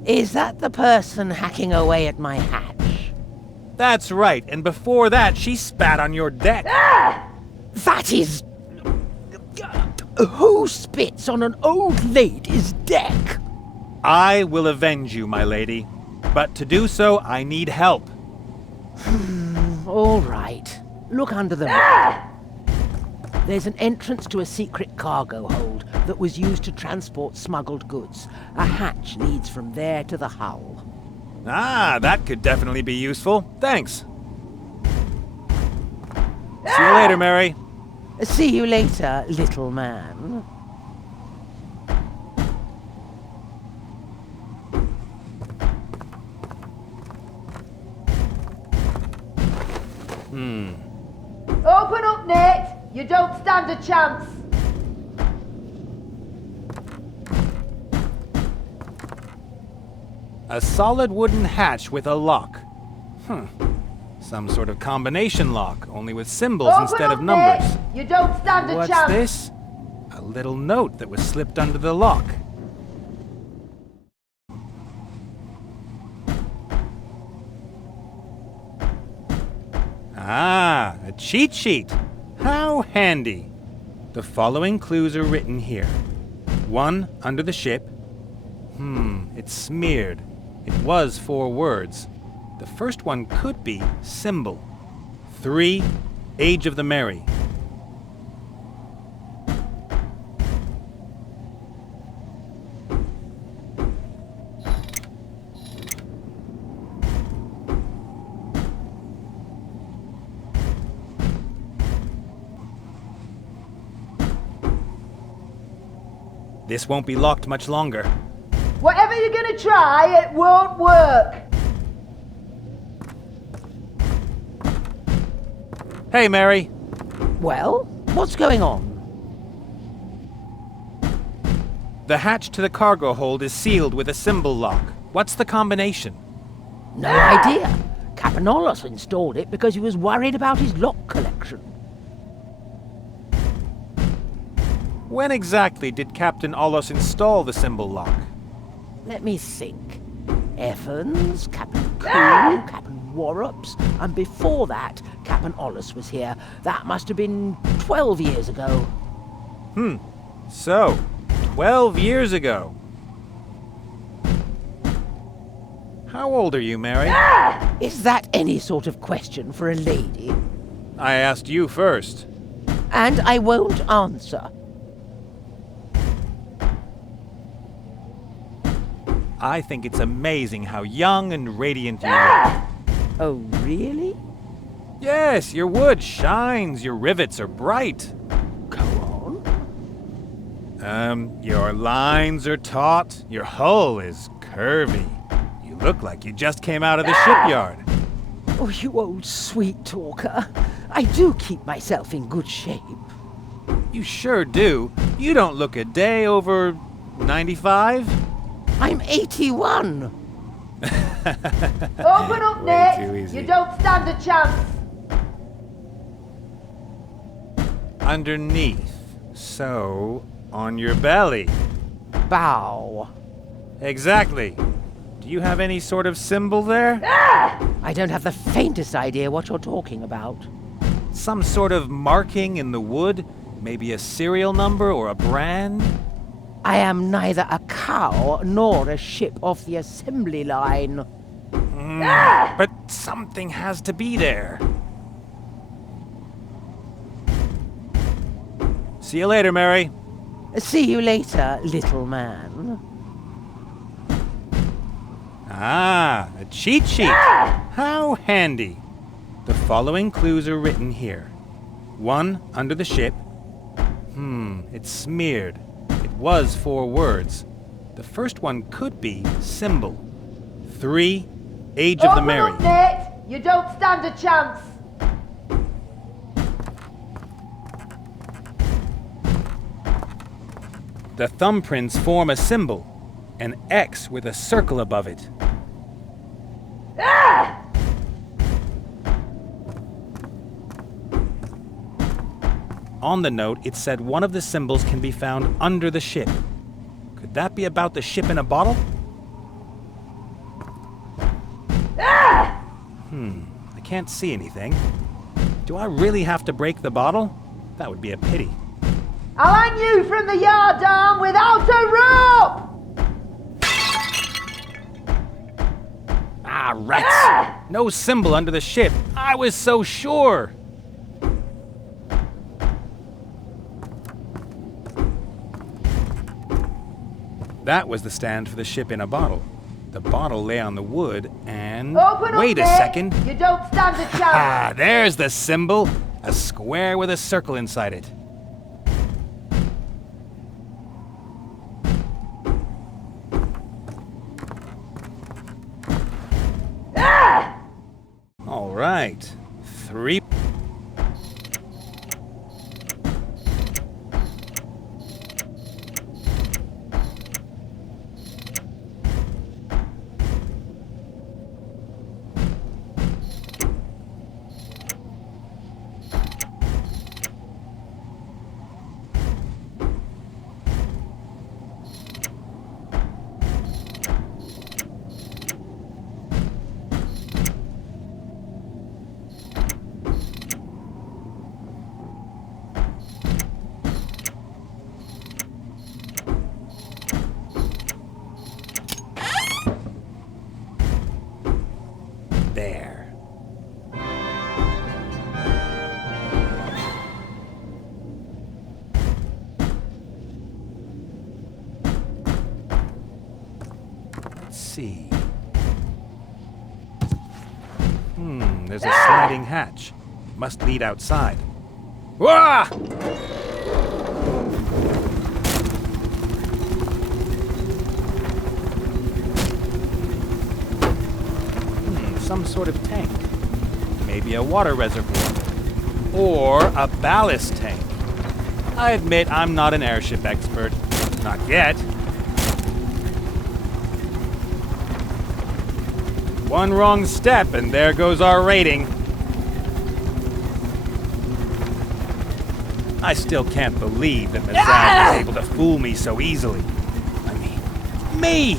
Is that the person hacking away at my hatch? That's right, and before that, she spat on your deck. That is... Who spits on an old lady's deck? I will avenge you, my lady. But to do so, I need help. All right. Look under the hood. There's an entrance to a secret cargo hold that was used to transport smuggled goods. A hatch leads from there to the hull. Ah, that could definitely be useful. Thanks. See you later, Mary. See you later, little man. Open up, Nate. You don't stand a chance. A solid wooden hatch with a lock. Some sort of combination lock, only with symbols Open instead up, of numbers. Nate. You don't stand a What's chance. this? A little note that was slipped under the lock. Ah, a cheat sheet. How handy. The following clues are written here. 1 under the ship. It's smeared. It was 4 words. The first one could be symbol. 3, Age of the Merry. This won't be locked much longer. Whatever you're gonna try, it won't work. Hey, Mary. Well, what's going on? The hatch to the cargo hold is sealed with a symbol lock. What's the combination? No idea. Captain Ollos installed it because he was worried about his lock collection. When exactly did Captain Ollos install the symbol lock? Let me think. Evans, Captain Cool, Captain Warrups, and before that, Captain Ollos was here. That must have been 12 years ago. So, 12 years ago. How old are you, Mary? Is that any sort of question for a lady? I asked you first. And I won't answer. I think it's amazing how young and radiant you look. Oh, really? Yes, your wood shines, your rivets are bright. Go on. Your lines are taut, your hull is curvy. You look like you just came out of the shipyard. Oh, you old sweet talker. I do keep myself in good shape. You sure do. You don't look a day over 95? I'm 81. Open up, Way too Nate. easy. You don't stand a chance. Underneath. So, on your belly. Bow. Exactly. Do you have any sort of symbol there? I don't have the faintest idea what you're talking about. Some sort of marking in the wood? Maybe a serial number or a brand? I am neither a cow nor a ship off the assembly line. But something has to be there. See you later, Mary. See you later, little man. Ah, a cheat sheet. How handy. The following clues are written here. 1 under the ship. It's smeared. It was 4 words. The first one could be symbol. 3, age of the Open Mary. up, Nate. You don't stand a chance. The thumbprints form a symbol, an X with a circle above it. On the note, it said one of the symbols can be found under the ship. Could that be about the ship in a bottle? I can't see anything. Do I really have to break the bottle? That would be a pity. I'll hang you from the yard arm without a rope! Ah, rats! No symbol under the ship. I was so sure. That was the stand for the ship in a bottle. The bottle lay on the wood and... Open Wait up, a Nate. second. You don't stand a chance. Ah, there's the symbol. A square with a circle inside it. All right. 3. There. Let's see. There's a sliding hatch. Must lead outside. Wah! some sort of tank. Maybe a water reservoir. Or a ballast tank. I admit I'm not an airship expert. Not yet. One wrong step and there goes our rating. I still can't believe that Mazad was able to fool me so easily. I mean, me!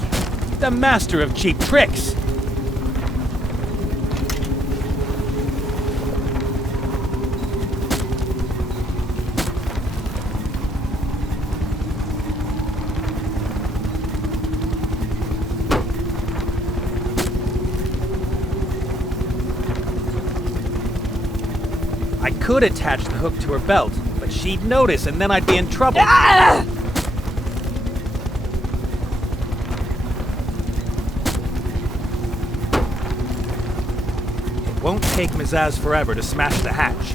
The master of cheap tricks! I could attach the hook to her belt, but she'd notice and then I'd be in trouble. It won't take Mizaz forever to smash the hatch.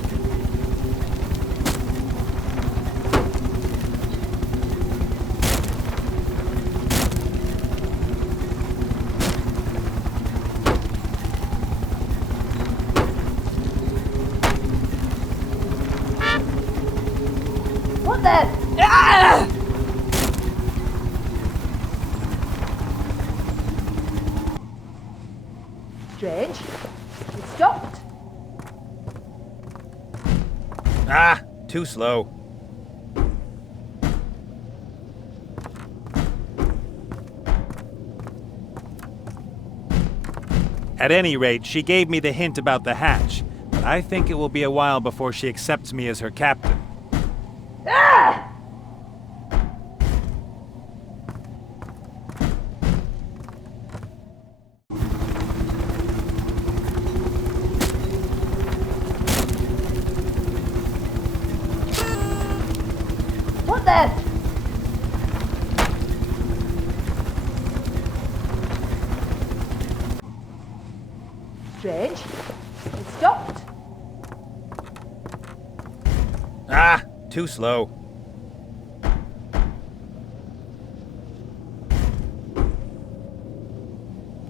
What the? Strange. It stopped. Ah, too slow. At any rate, she gave me the hint about the hatch, but I think it will be a while before she accepts me as her captain. What the? Strange. It stopped. Ah, too slow.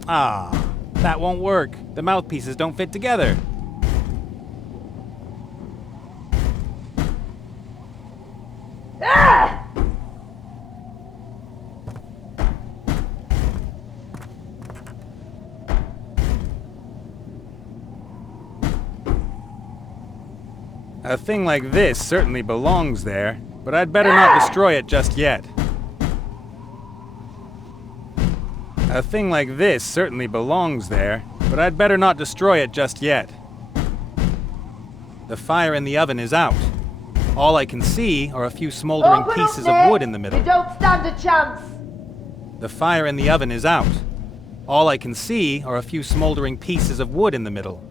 Ah, that won't work. The mouthpieces don't fit together. A thing like this certainly belongs there, but I'd better not destroy it just yet. A thing like this certainly belongs there, but I'd better not destroy it just yet. The fire in the oven is out. All I can see are a few smoldering Open pieces up, of wood in the Nick. middle. You don't stand a chance. The fire in the oven is out. All I can see are a few smoldering pieces of wood in the middle.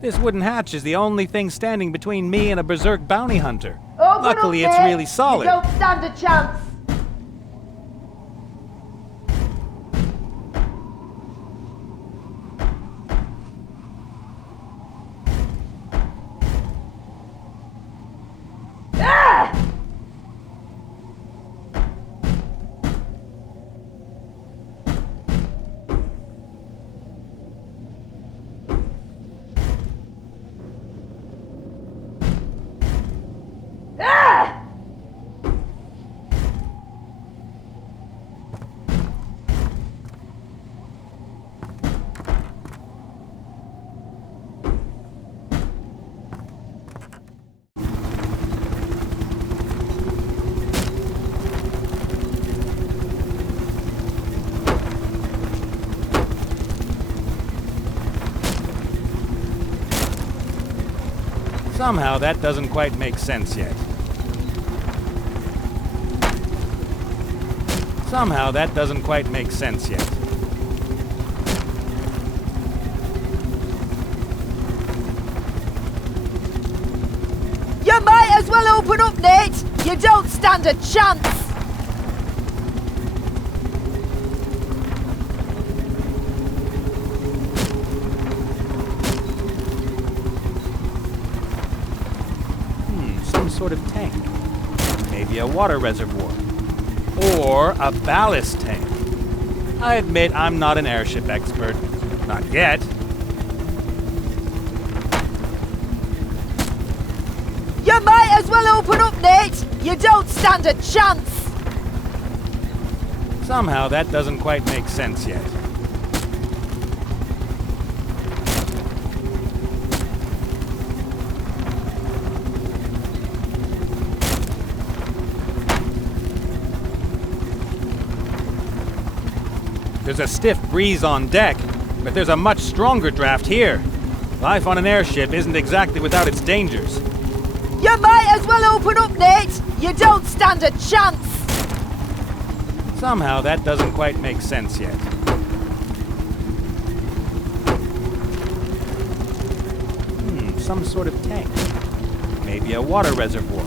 This wooden hatch is the only thing standing between me and a berserk bounty hunter. Open Luckily, up, it's Nick. really solid. You don't stand a chance. Somehow that doesn't quite make sense yet. Somehow that doesn't quite make sense yet. You might as well open up, Nate. You don't stand a chance. sort of tank. Maybe a water reservoir. Or a ballast tank. I admit I'm not an airship expert. Not yet. You might as well open up, Nate! You don't stand a chance! Somehow that doesn't quite make sense yet. There's a stiff breeze on deck, but there's a much stronger draft here. Life on an airship isn't exactly without its dangers. You might as well open up, Nate! You don't stand a chance! Somehow that doesn't quite make sense yet. Some sort of tank. Maybe a water reservoir.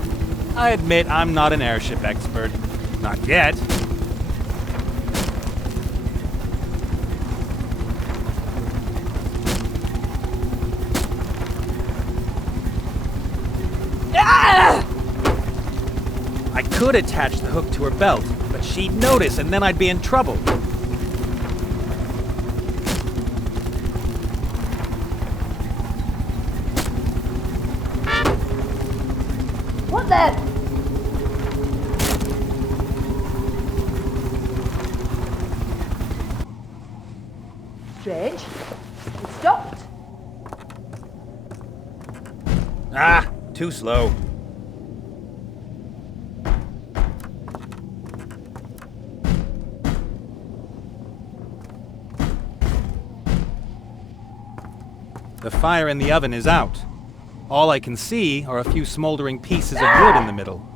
I admit I'm not an airship expert. Not yet. I could attach the hook to her belt, but she'd notice and then I'd be in trouble. What then? Strange. It stopped. Ah, too slow. The fire in the oven is out. All I can see are a few smoldering pieces of wood in the middle.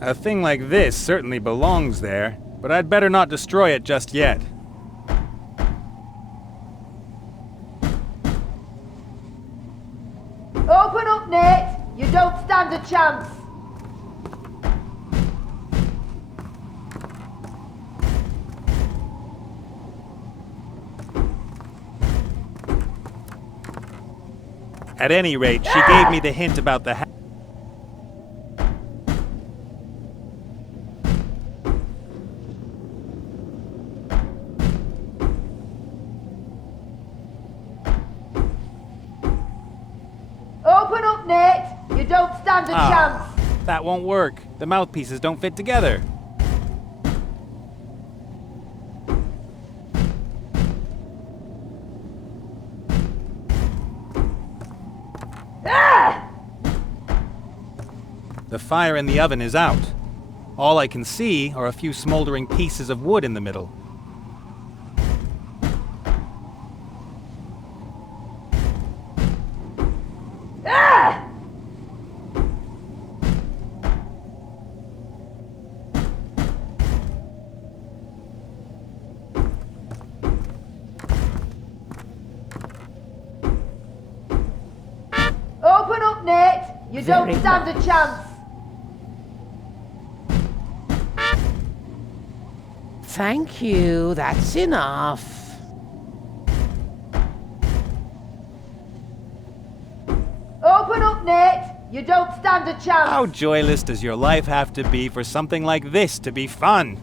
A thing like this certainly belongs there, but I'd better not destroy it just yet. Open up, Nate! You don't stand a chance! At any rate, she gave me the hint about the Open up, Nate! You don't stand a chance! That won't work. The mouthpieces don't fit together. The fire in the oven is out. All I can see are a few smoldering pieces of wood in the middle. Open up, Nate! You don't stand a chance! Thank you, that's enough. Open up, Nate! You don't stand a chance! How joyless does your life have to be for something like this to be fun?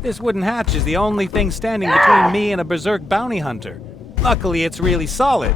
This wooden hatch is the only thing standing between me and a berserk bounty hunter. Luckily, it's really solid.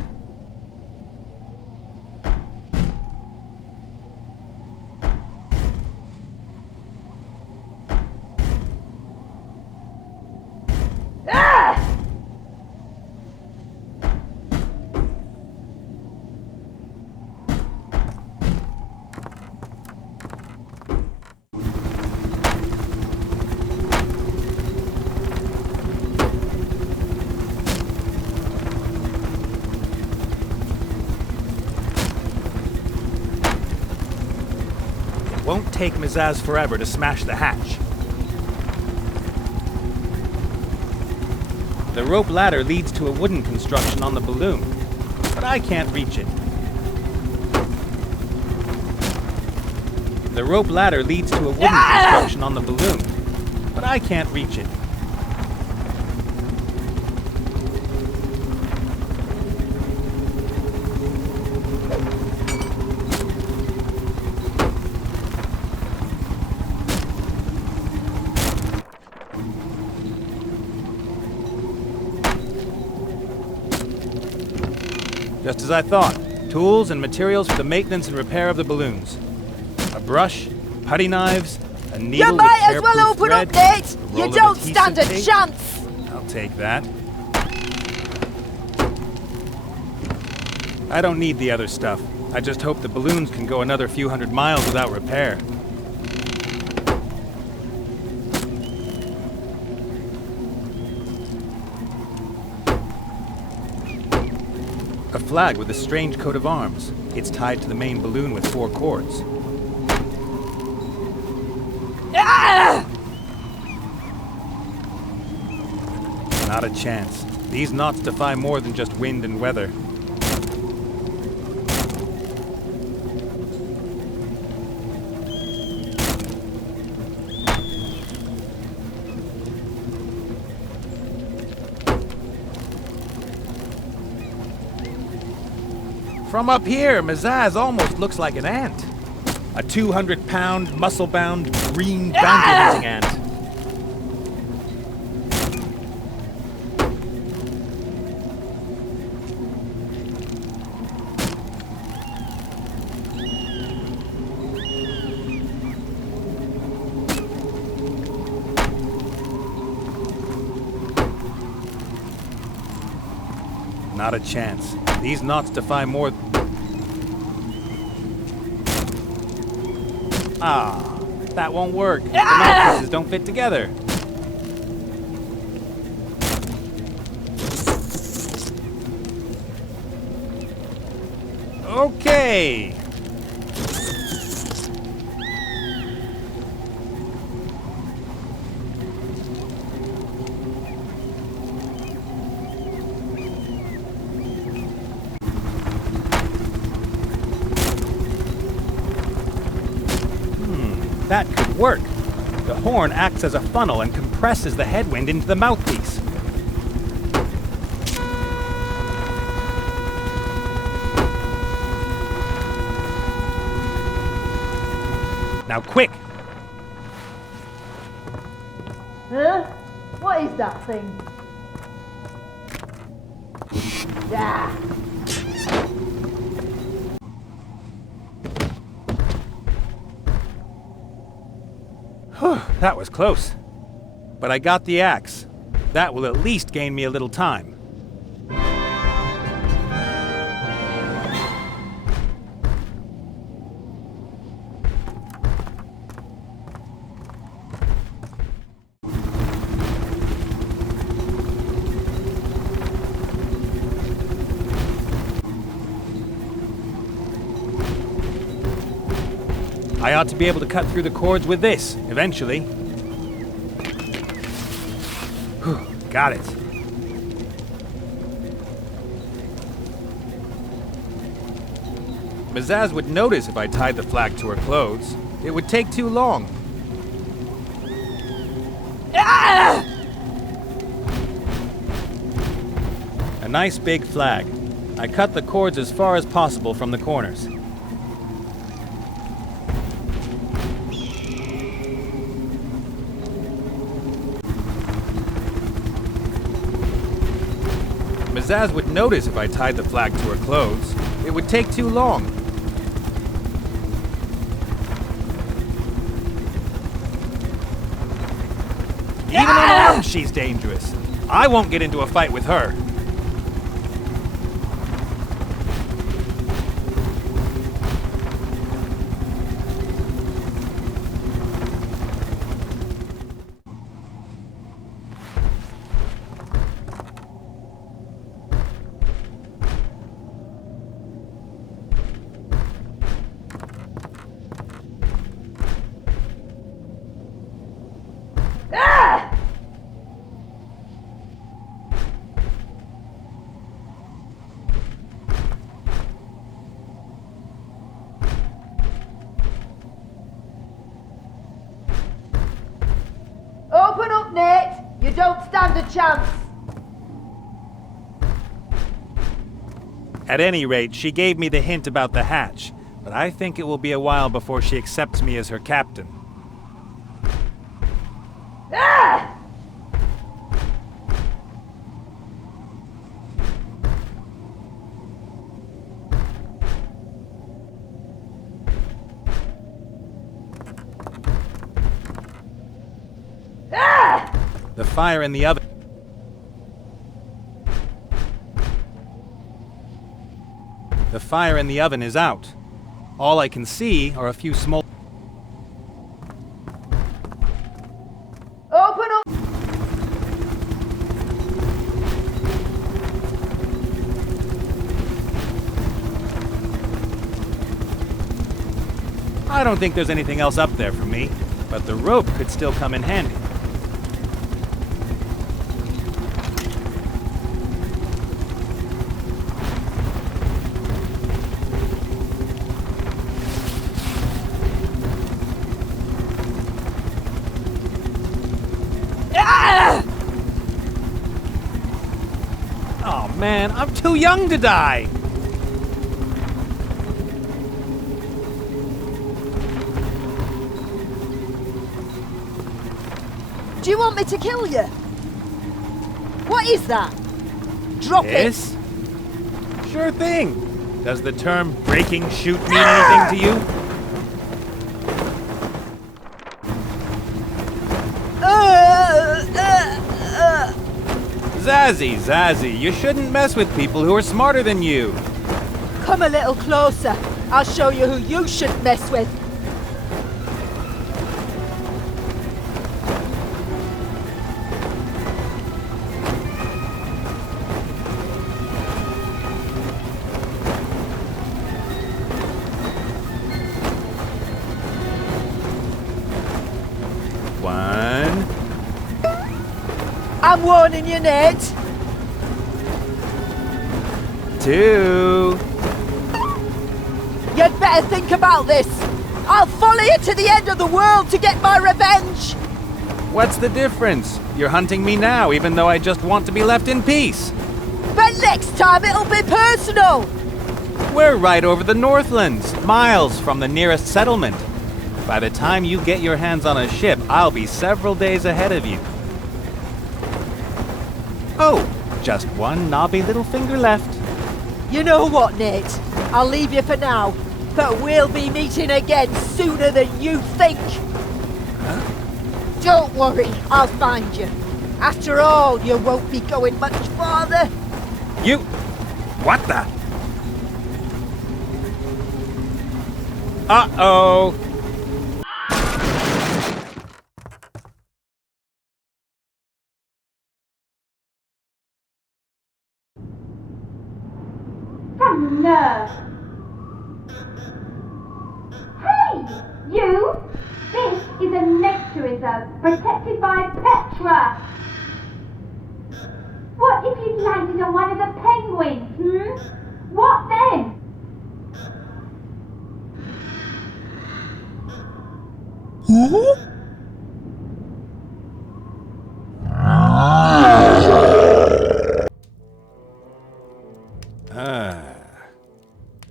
Won't take Mizaz forever to smash the hatch. The rope ladder leads to a wooden construction on the balloon, but I can't reach it. The rope ladder leads to a wooden construction on the balloon, but I can't reach it. Just as I thought, tools and materials for the maintenance and repair of the balloons. A brush, putty knives, a needle You with might as well tear-proof open thread, up, Nate! a You roll of don't adhesive stand a tape. chance! I'll take that. I don't need the other stuff. I just hope the balloons can go another few hundred miles without repair. A flag with a strange coat of arms. It's tied to the main balloon with 4 cords. Ah! Not a chance. These knots defy more than just wind and weather. From up here, Mazaz almost looks like an ant. A 200-pound, muscle-bound, green bounty-hunting ant. Not a chance. These knots defy more... Ah, that won't work. The knot pieces don't fit together. Okay. That could work. The horn acts as a funnel and compresses the headwind into the mouthpiece. Now quick! Huh? What is that thing? Ah! That was close. But I got the axe. That will at least gain me a little time. I ought to be able to cut through the cords with this, eventually. Whew, got it. Mazaz would notice if I tied the flag to her clothes. It would take too long. Ah! A nice big flag. I cut the cords as far as possible from the corners. Mazaz would notice if I tied the flag to her clothes. It would take too long. Even unarmed, she's dangerous. I won't get into a fight with her. stand a chance. At any rate, she gave me the hint about the hatch, but I think it will be a while before she accepts me as her captain. Ah! The fire in the oven. The fire in the oven is out. All I can see are a few small. Open up! I don't think there's anything else up there for me, but the rope could still come in handy. Oh man, I'm too young to die! Do you want me to kill you? What is that? Drop This? Sure thing. Does the term breaking shoot mean anything to you? Zazzy, you shouldn't mess with people who are smarter than you. Come a little closer. I'll show you who you shouldn't mess with. One. I'm warning you, Nate. 2. You'd better think about this. I'll follow you to the end of the world to get my revenge. What's the difference? You're hunting me now, even though I just want to be left in peace. But next time it'll be personal. We're right over the Northlands, miles from the nearest settlement. By the time you get your hands on a ship, I'll be several days ahead of you. Oh, just one knobby little finger left. You know what, Nate? I'll leave you for now, but we'll be meeting again sooner than you think. Don't worry, I'll find you. After all, you won't be going much farther. You... What the... Uh-oh. Nerve. Hey, you! This is a nature reserve protected by Petra. What if you'd landed on one of the penguins, What then?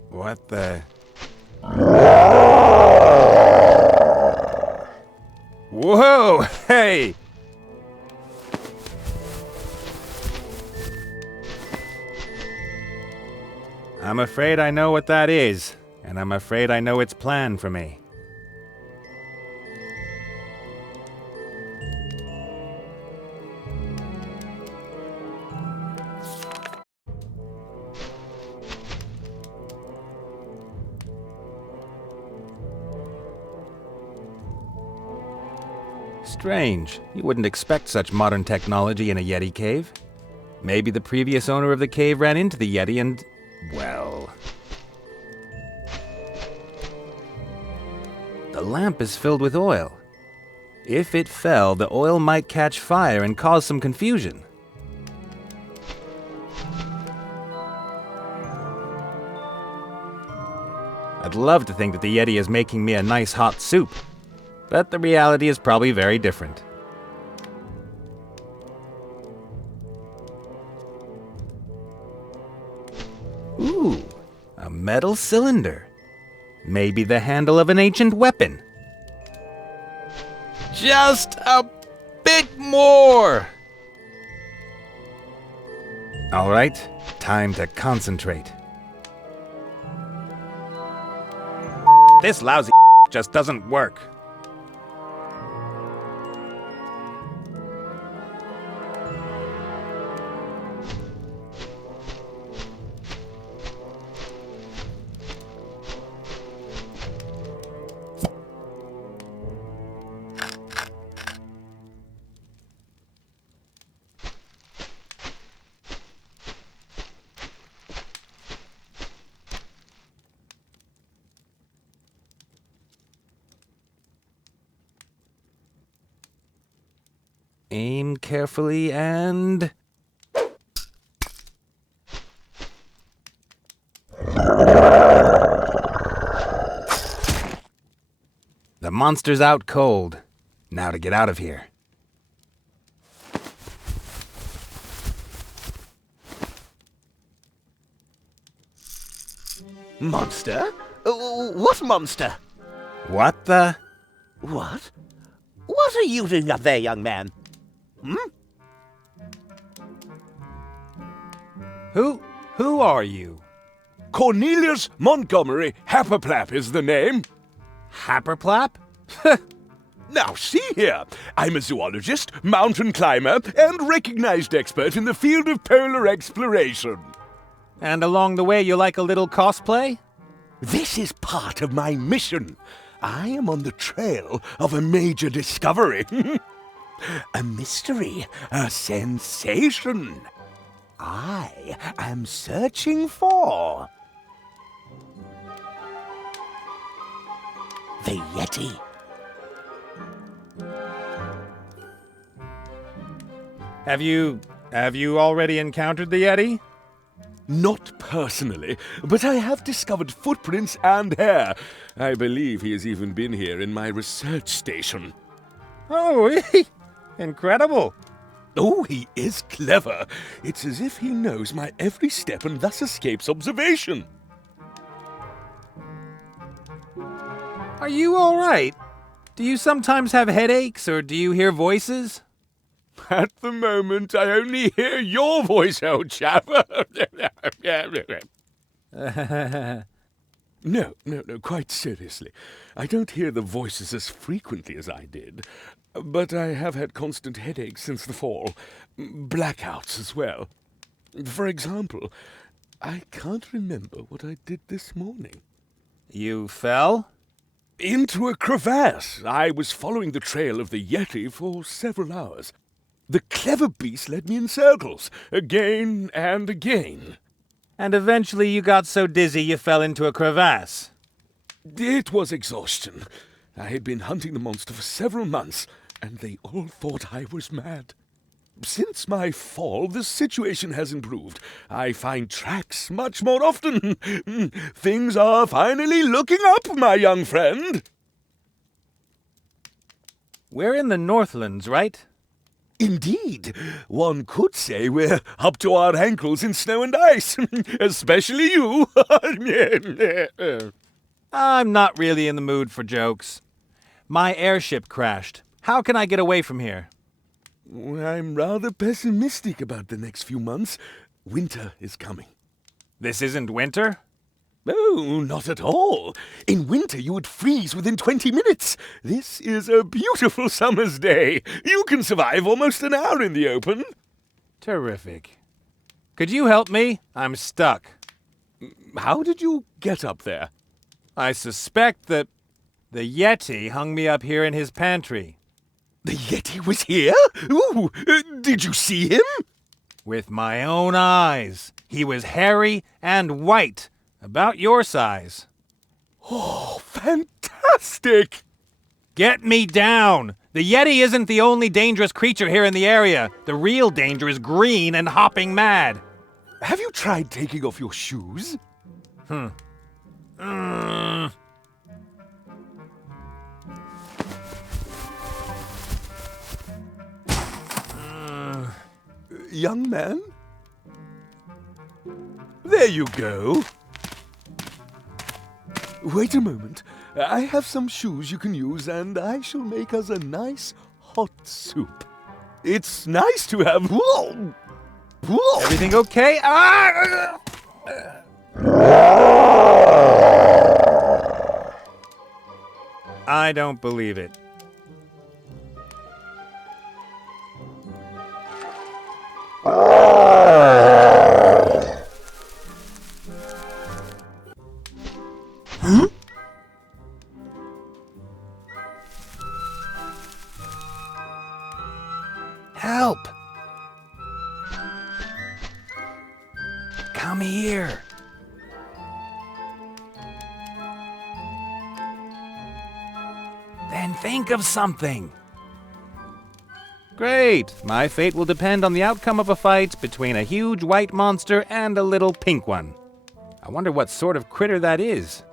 What the... Whoa! Hey! I'm afraid I know what that is, and I'm afraid I know its plan for me. Strange. You wouldn't expect such modern technology in a Yeti cave. Maybe the previous owner of the cave ran into the Yeti and... well... The lamp is filled with oil. If it fell, the oil might catch fire and cause some confusion. I'd love to think that the Yeti is making me a nice hot soup. But the reality is probably very different. Ooh, a metal cylinder. Maybe the handle of an ancient weapon. Just a bit more! All right, time to concentrate. This lousy just doesn't work. Aim carefully and... The monster's out cold. Now to get out of here. Monster? What monster? What the? What? What are you doing up there, young man? Who are you? Cornelius Montgomery Happerplap is the name. Happerplap? Now, see here. I'm a zoologist, mountain climber, and recognized expert in the field of polar exploration. And along the way you like a little cosplay? This is part of my mission. I am on the trail of a major discovery. A mystery, a sensation. I am searching for... the Yeti. Have you already encountered the Yeti? Not personally, but I have discovered footprints and hair. I believe he has even been here in my research station. Oh, incredible. Oh, he is clever. It's as if he knows my every step and thus escapes observation. Are you all right? Do you sometimes have headaches or do you hear voices? At the moment, I only hear your voice, old chap. No, quite seriously. I don't hear the voices as frequently as I did, but I have had constant headaches since the fall. Blackouts as well. For example, I can't remember what I did this morning. You fell? Into a crevasse. I was following the trail of the Yeti for several hours. The clever beast led me in circles, again and again. And eventually you got so dizzy you fell into a crevasse. It was exhaustion. I had been hunting the monster for several months, and they all thought I was mad. Since my fall, the situation has improved. I find tracks much more often. Things are finally looking up, my young friend. We're in the Northlands, right? Indeed. One could say we're up to our ankles in snow and ice. Especially you. I'm not really in the mood for jokes. My airship crashed. How can I get away from here? I'm rather pessimistic about the next few months. Winter is coming. This isn't winter? Oh, not at all. In winter, you would freeze within 20 minutes. This is a beautiful summer's day. You can survive almost an hour in the open. Terrific. Could you help me? I'm stuck. How did you get up there? I suspect that the Yeti hung me up here in his pantry. The Yeti was here? Ooh, did you see him? With my own eyes. He was hairy and white. About your size. Oh, fantastic! Get me down! The Yeti isn't the only dangerous creature here in the area. The real danger is green and hopping mad. Have you tried taking off your shoes? Young man? There you go. Wait a moment. I have some shoes you can use, and I shall make us a nice hot soup. It's nice to have... Whoa! Whoa! Everything okay? Ah! I don't believe it. Help! Come here. Then think of something. Great. My fate will depend on the outcome of a fight between a huge white monster and a little pink one. I wonder what sort of critter that is.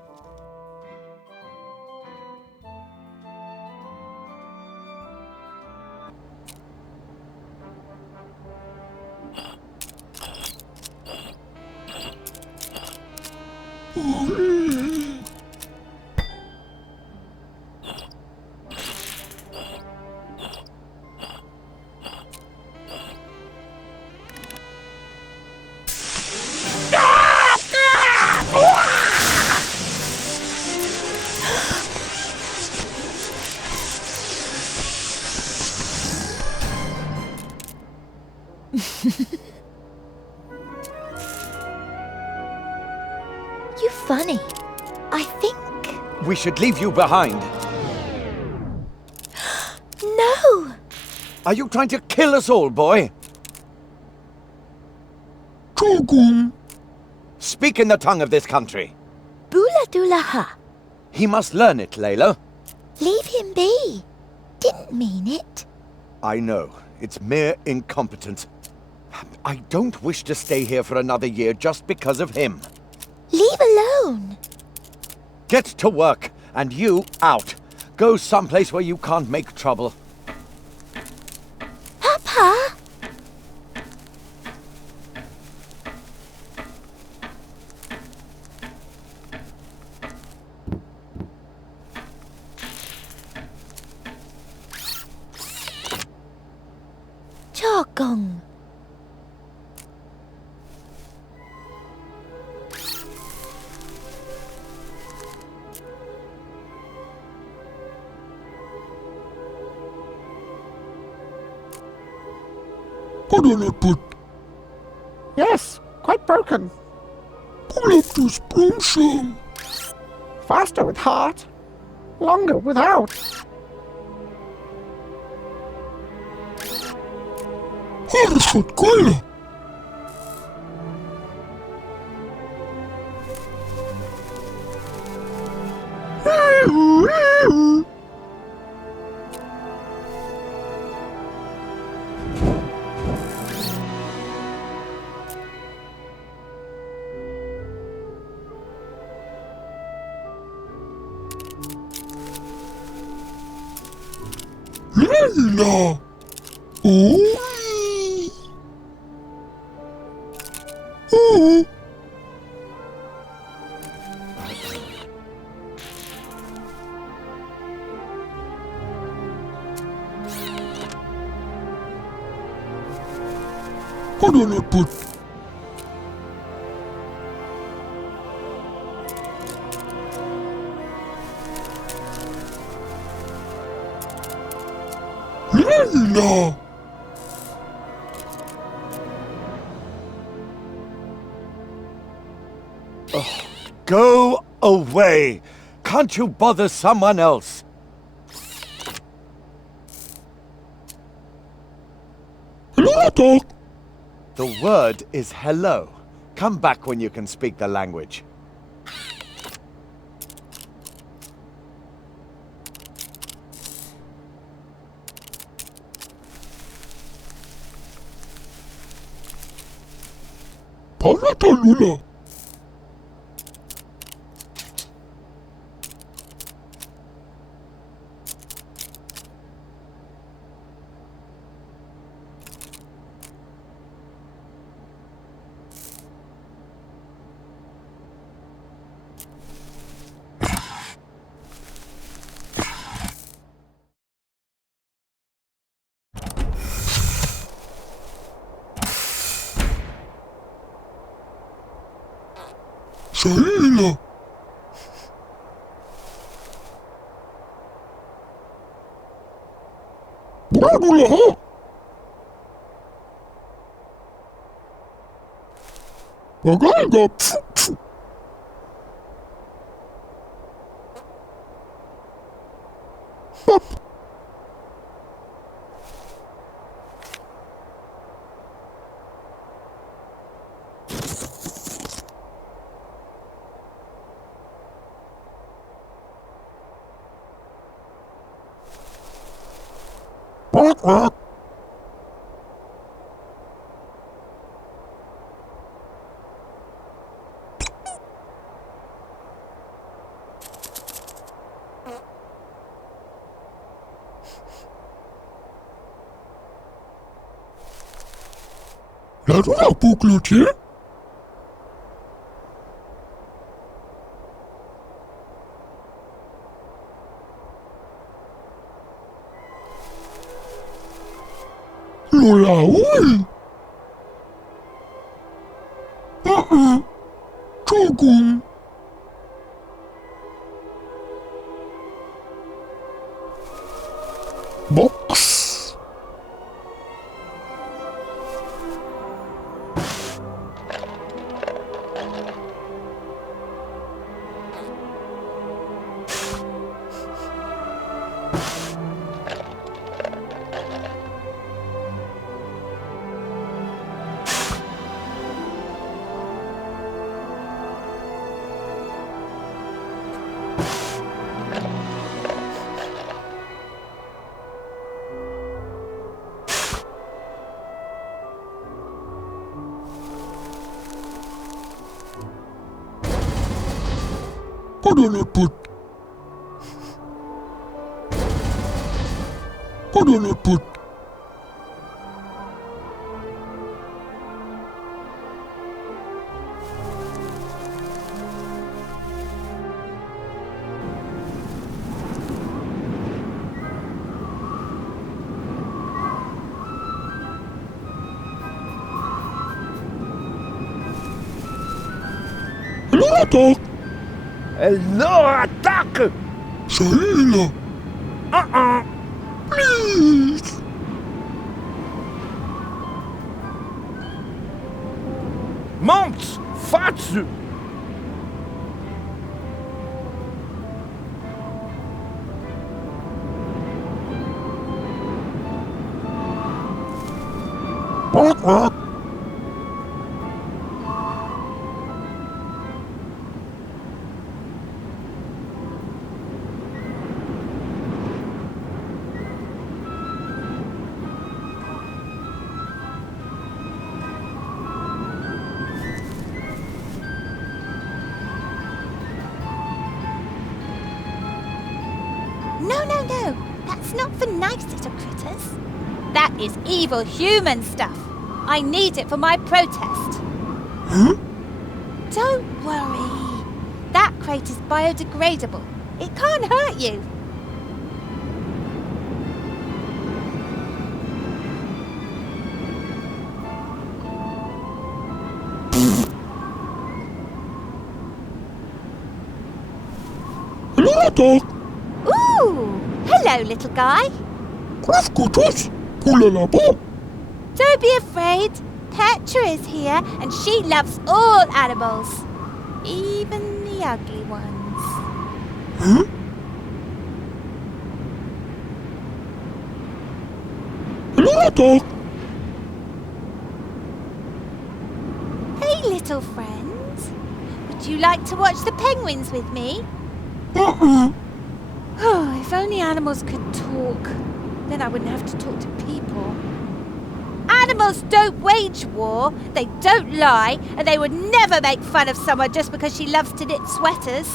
You funny. I think... We should leave you behind. No! Are you trying to kill us all, boy? Speak in the tongue of this country. Bula dula ha. He must learn it, Layla. Leave him be. Didn't mean it. I know. It's mere incompetence. I don't wish to stay here for another year just because of him. Leave alone. Get to work, and you out. Go someplace where you can't make trouble. Papa! Chogong. Yes, quite broken. Faster with heart, longer without. Layla! Oh! Oh! Put. Layla! Go away! Can't you bother someone else? Hello? The word is hello. Come back when you can speak the language. Palatalula. Saila. Buradula ha? Maganda. Pop. Quack, quack. Laat po, Klootje. Lola, oei. Toekom. Box. Put on it, put. Put on it, put. Hello, attack. Hello, attack! Saila. Please. Monte! Fácil! Quack, quack. No. That's not for nice little critters. That is evil human stuff. I need it for my protest. Huh? Don't worry. That crate is biodegradable. It can't hurt you. Hello, attack. Ooh! Hello, little guy. Krafkutus. Kulalabo. Don't be afraid. Petra is here and she loves all animals. Even the ugly ones. Huh? Hello, attack. Hey, little friends. Would you like to watch the penguins with me? Oh, if only animals could talk. Then I wouldn't have to talk to people. Animals don't wage war, they don't lie, and they would never make fun of someone just because she loves to knit sweaters.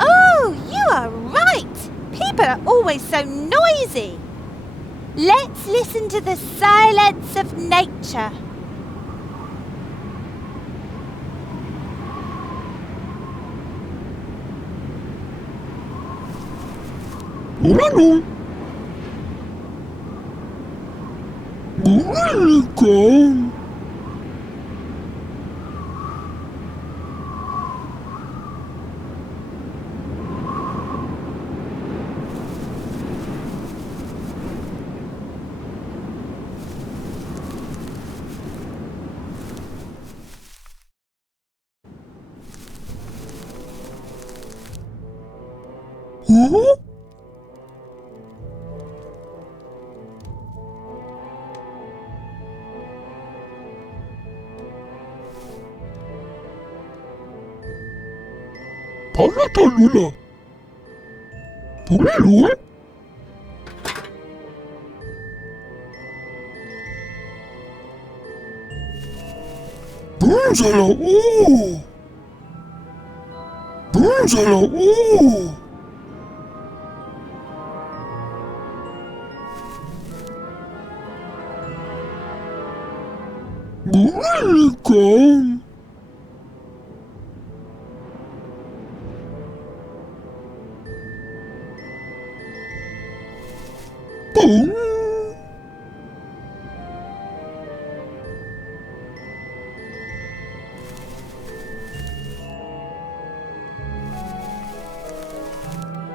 Oh, you are right. People are always so noisy. Let's listen to the silence of nature. Urano. Bulikan. 어? 반갑다, 누나. 보리롤? 문제라, 오! 문제라, 오! 뭐랄까? 뻥!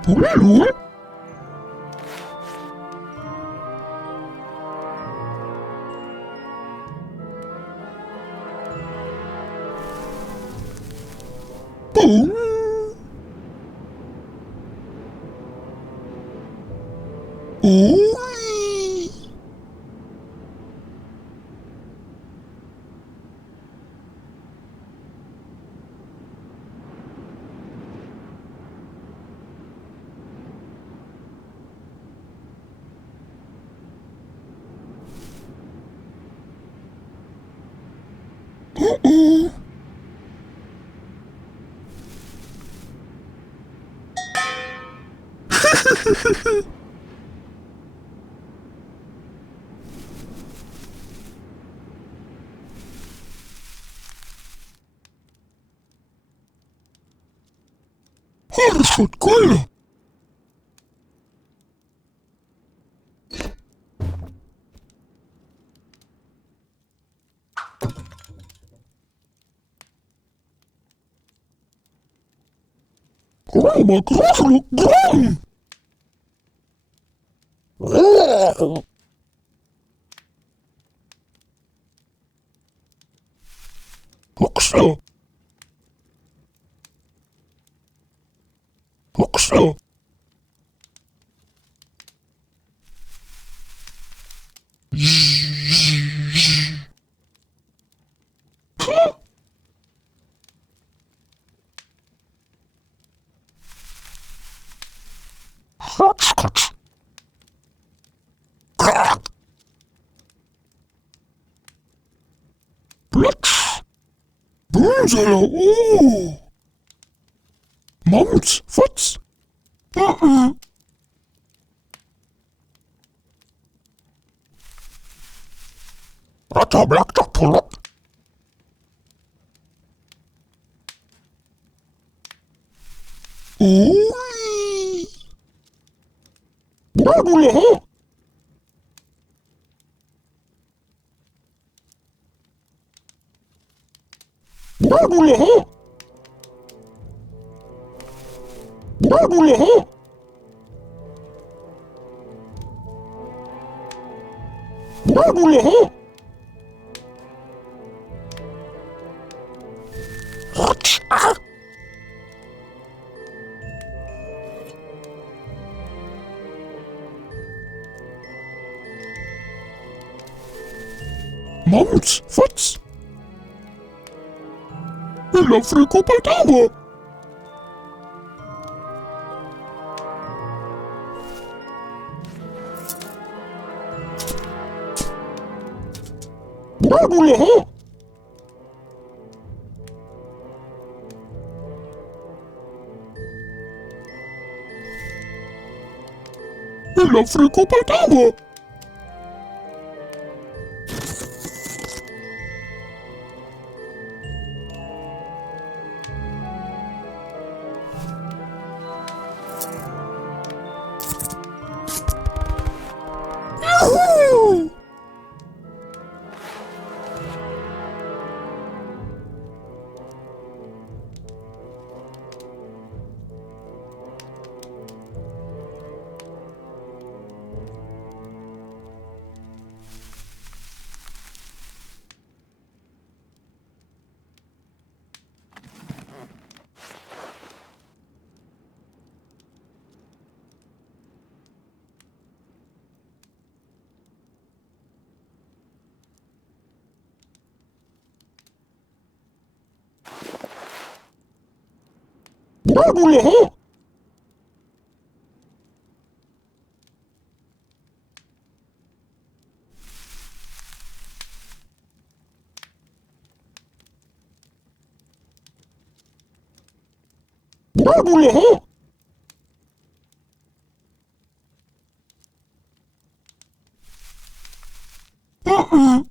보리롤? 뻥! 오이! 어어! Harford kolla! Roma grafelijk bruin! Hoksla! Hoksla! Hotskot! Krak! Blitz! Bunzela, oeh! Mams, wat? Rata blakta pulop! Oei! Bradule, hè? Bradule, hè? Bradule, hè? Bradule, hè? Wat? Ah! Mams, wat? La frico patava! Bradule, hè? La frico patava! Yahoo! Laha. Laha.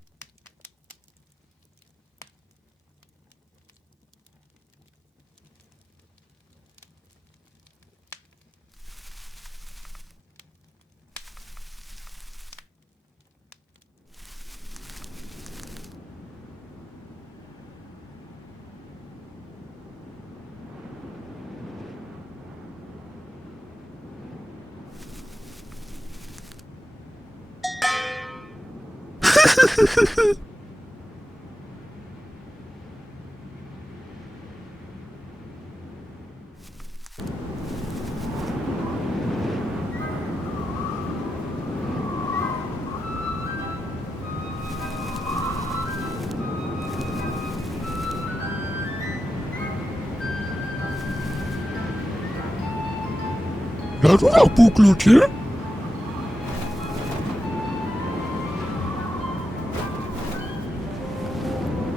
Laat we dat boekloetje.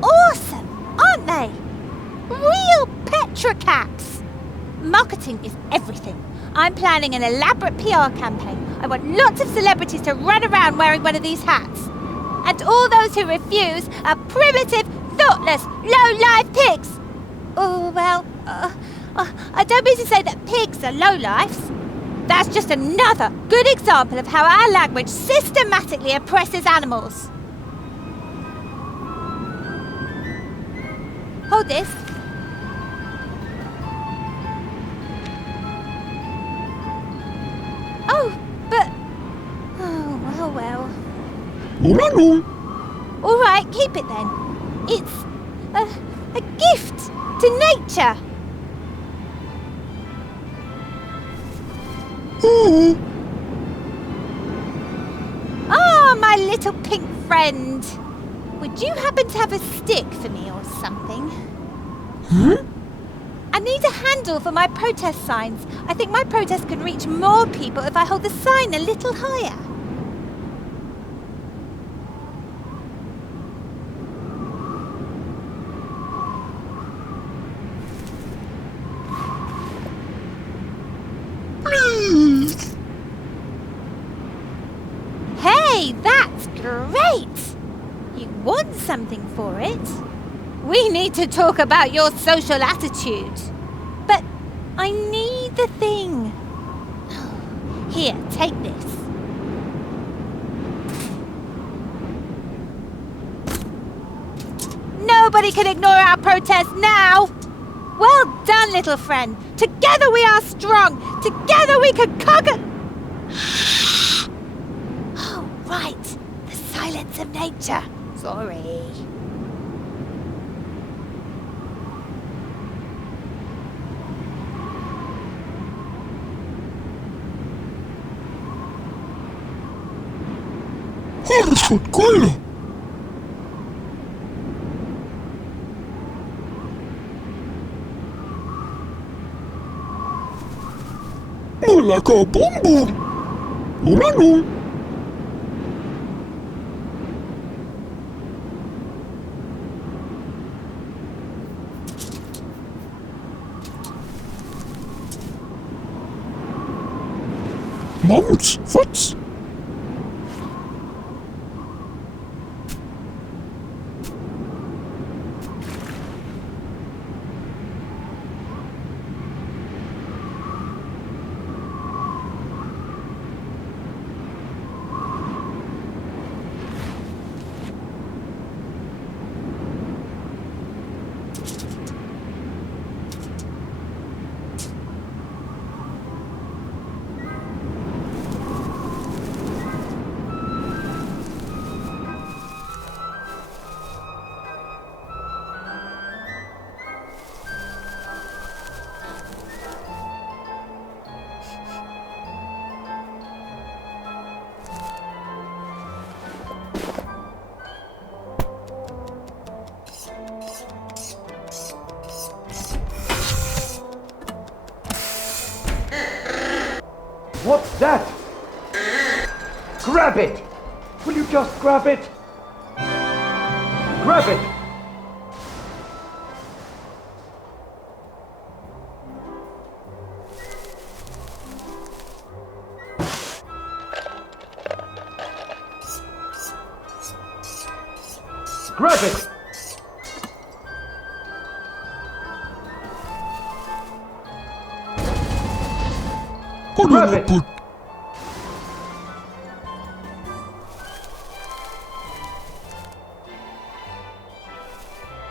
Awesome, aren't they? Real petrocaps! Marketing is everything. I'm planning an elaborate PR campaign. I want lots of celebrities to run around wearing one of these hats. And all those who refuse are primitive, thoughtless, low-life pigs. Oh, well, I don't mean to say that pigs are lowlifes. That's just another good example of how our language systematically oppresses animals. Hold this. Oh, but... Oh, well. All right, keep it then. It's a gift to nature. Ah, my little pink friend. Would you happen to have a stick for me or something? I need a handle for my protest signs. I think my protest can reach more people if I hold the sign a little higher. Please. Hey, that's great! You want something for it? We need to talk about your social attitude. But I need the thing. Here, take this. Nobody can ignore our protest now! Well done, little friend. Together we are strong. Together we can conquer... Oh, right. The silence of nature. Sorry. Alles voor kolen. Lekker bonbon. Hoera. Mams, wat? What's that? Grab it! Will you just grab it? Grab it! Grab it! Grab it!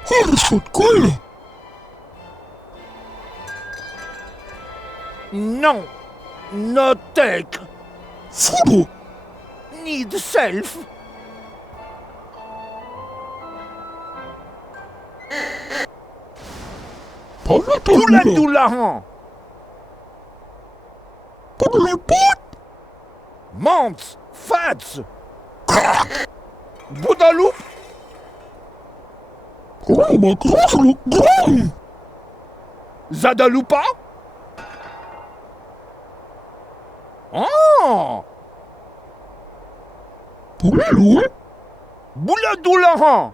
Harrisford cola. No. No take. Furo. Need self. Tula Doulahan. Monts. Fats. Boudaloop. Roma Groslo Grom. Zadaloupa. Oh. Polelo. Bouladoulahan.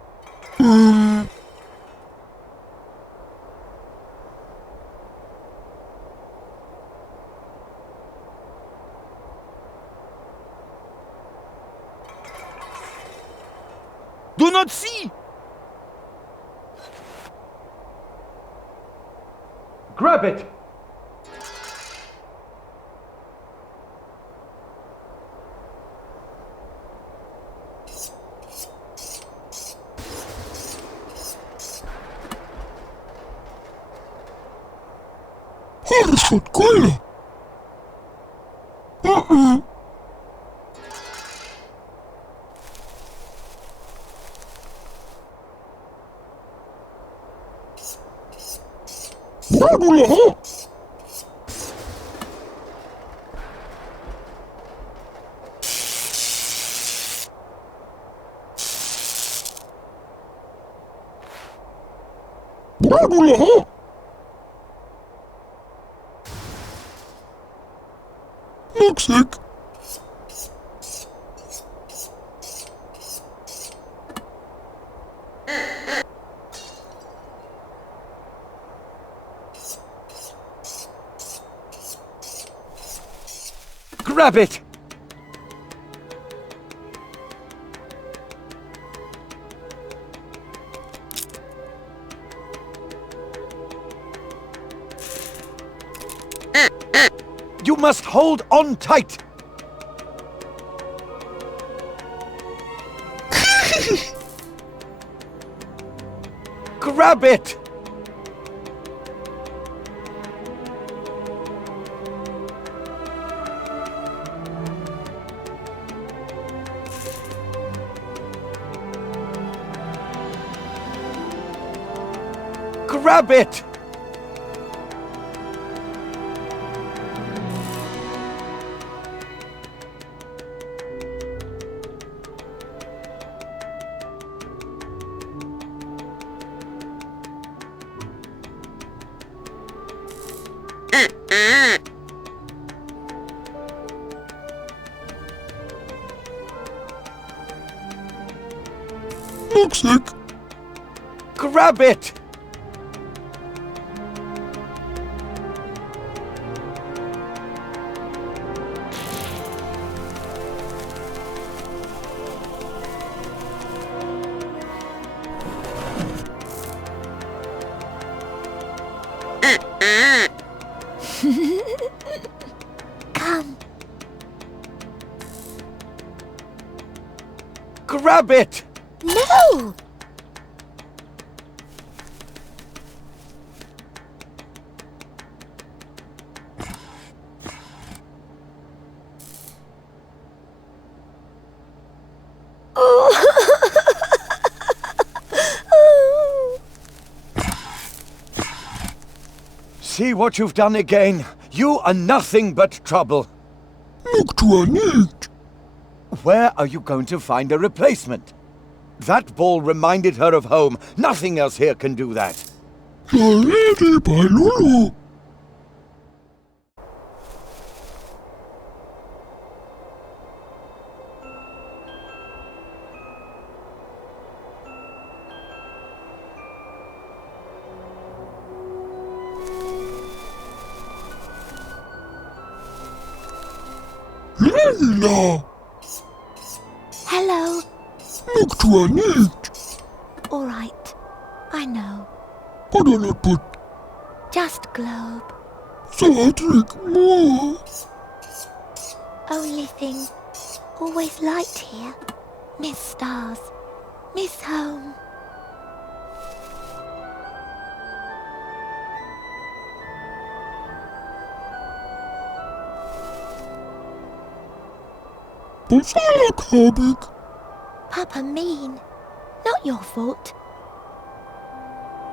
Do not see. Grab it! Harrisford cola. Boudaloop. Boudaloop. Looksick. Grab it! You must hold on tight! Grab it! Grab it! Looksick. Grab it! Come. Grab it! No! See what you've done again. You are nothing but trouble. Look to our need. Where are you going to find a replacement? That ball reminded her of home. Nothing else here can do that. The lady by Lulu. Layla! Hello. Look to our need. All right. I know. What on it put? Just globe. Cedric, more. Only thing. Always light here. Miss stars. Miss home. What's I like, Herbig? Papa mean. Not your fault.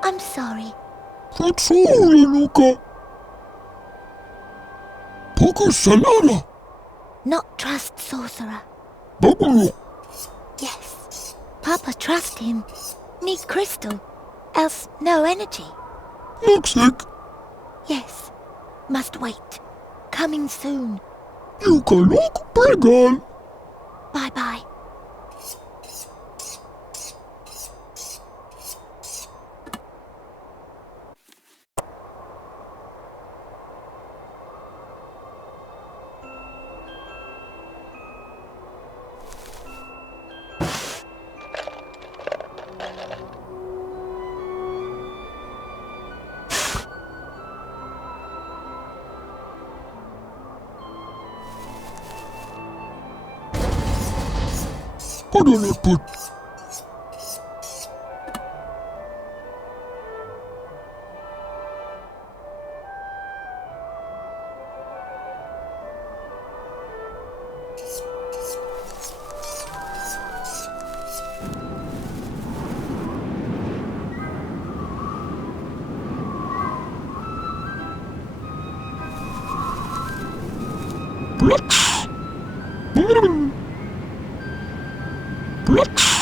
I'm sorry. That's all, Lenuka. Poca Salada. Not trust sorcerer. Bubble. Yes. Papa trust him. Need crystal. Else no energy. Looks like Yes. Must wait. Coming soon. you can look big. Bye-bye. What on it put? Blitz! Blitz!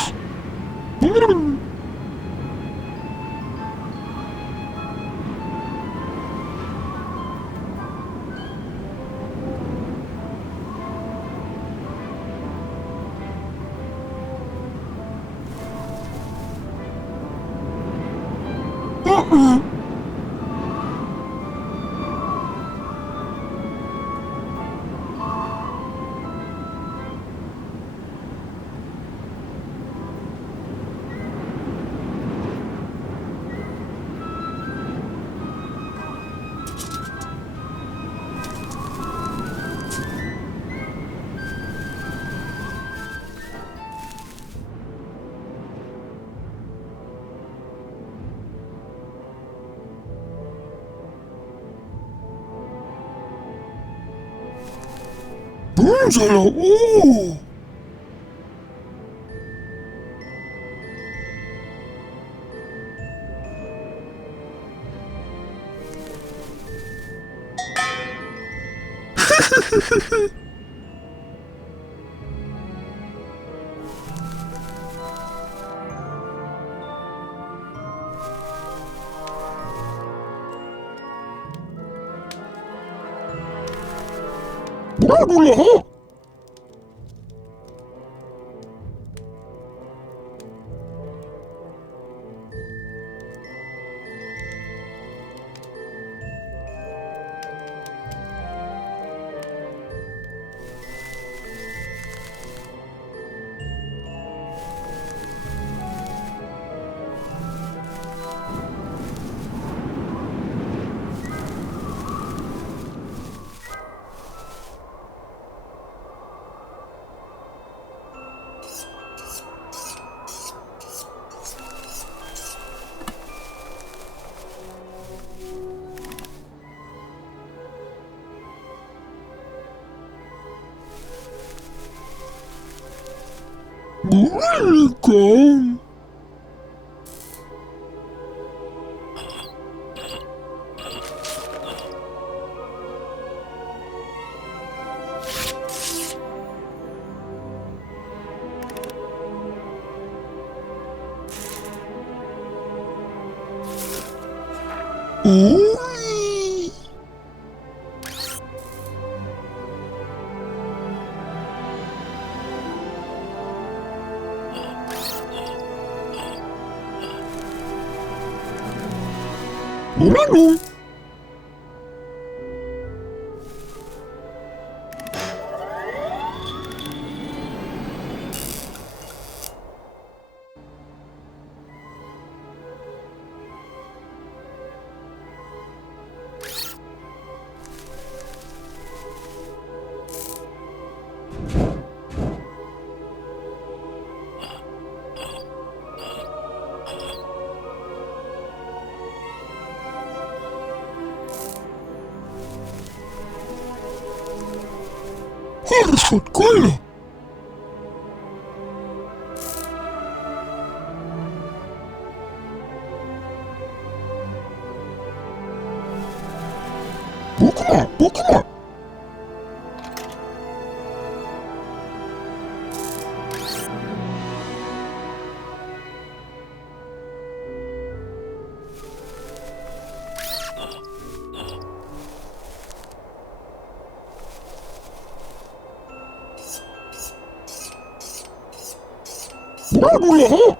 Angela, oh! Bragula! Welcome. Ooh. Bueno. Karsot kyllä. Pukma. Bradulla ha!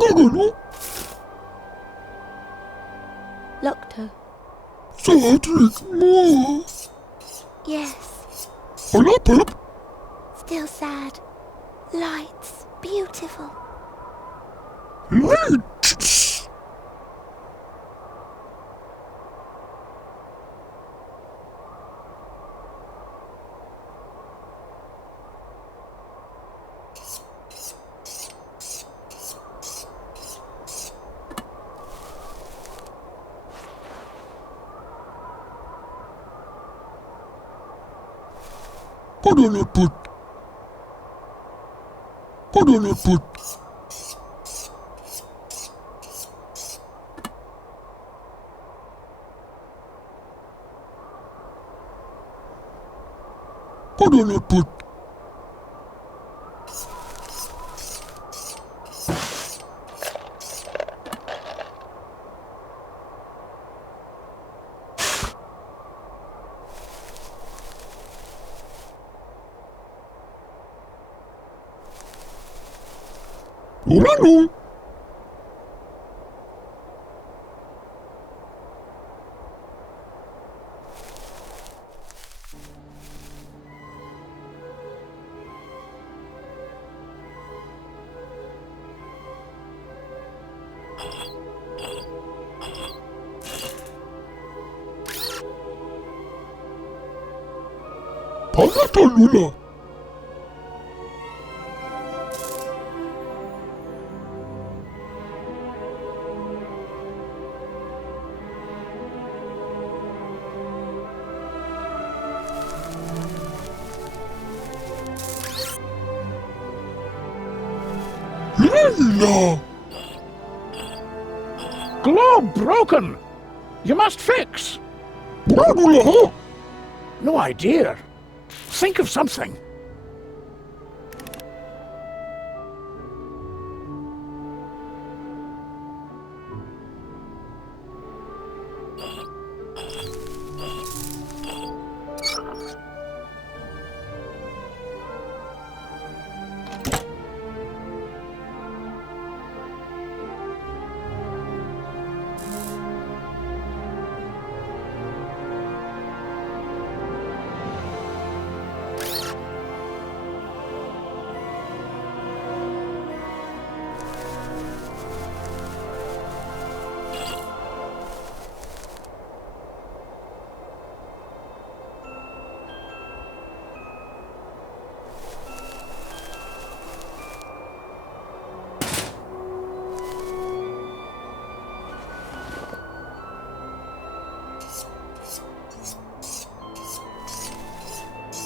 Gagano, Locto. Cedric more. Yes. Palap. Still sad. Lights. Beautiful. Lights. Padalaput. Urano. Pagatalula. Lila. Globe broken! You must fix! Bradula ha! No idea. Think of something.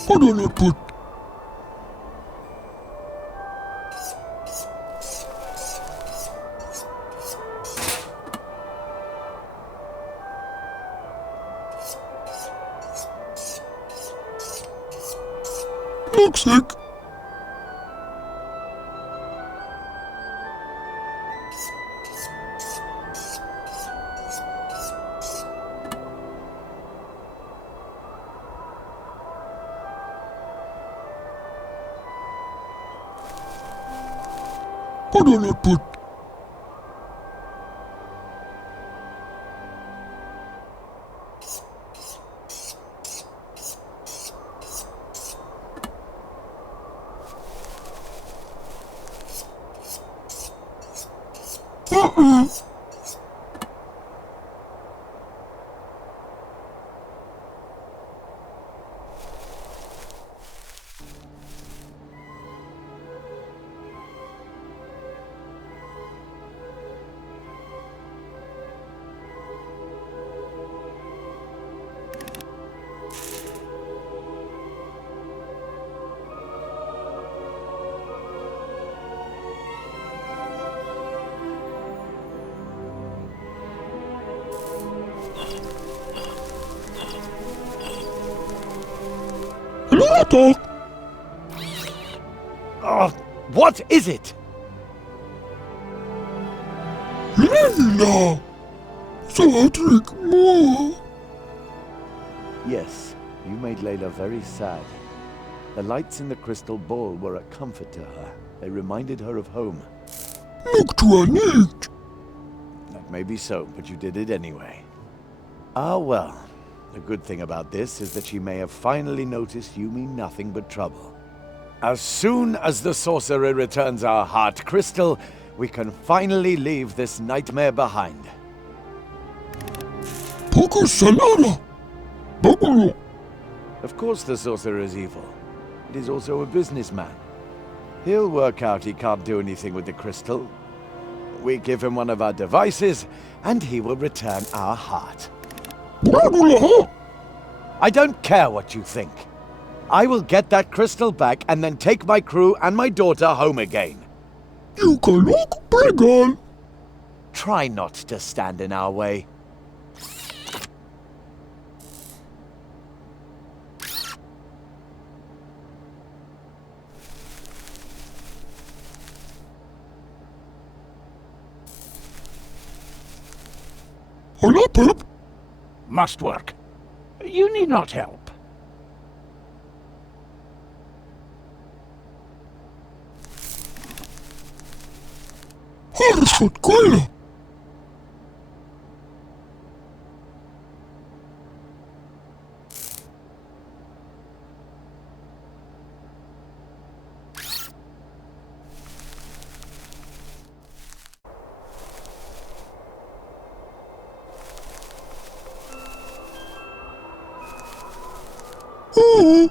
Padalaput. Looks. Put on a put. Oh, what is it? Layla! So I drink more. Yes, you made Layla very sad. The lights in the crystal ball were a comfort to her. They reminded her of home. Look to her neat. That may be so, but you did it anyway. Ah, well. The good thing about this is that she may have finally noticed you mean nothing but trouble. As soon as the sorcerer returns our heart crystal, we can finally leave this nightmare behind. Poco salada. Bogolo. Of course the sorcerer is evil. But he's also a businessman. He'll work out he can't do anything with the crystal. We give him one of our devices, and he will return our heart. I don't care what you think. I will get that crystal back and then take my crew and my daughter home again. You can look prequel. Try not to stand in our way. Hola, Pep. Must work. You need not help. Harrisford Coiler. Oh,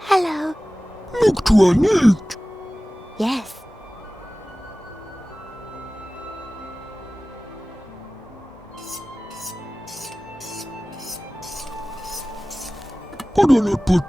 Hello. look to her neat. Yes. Put on a put.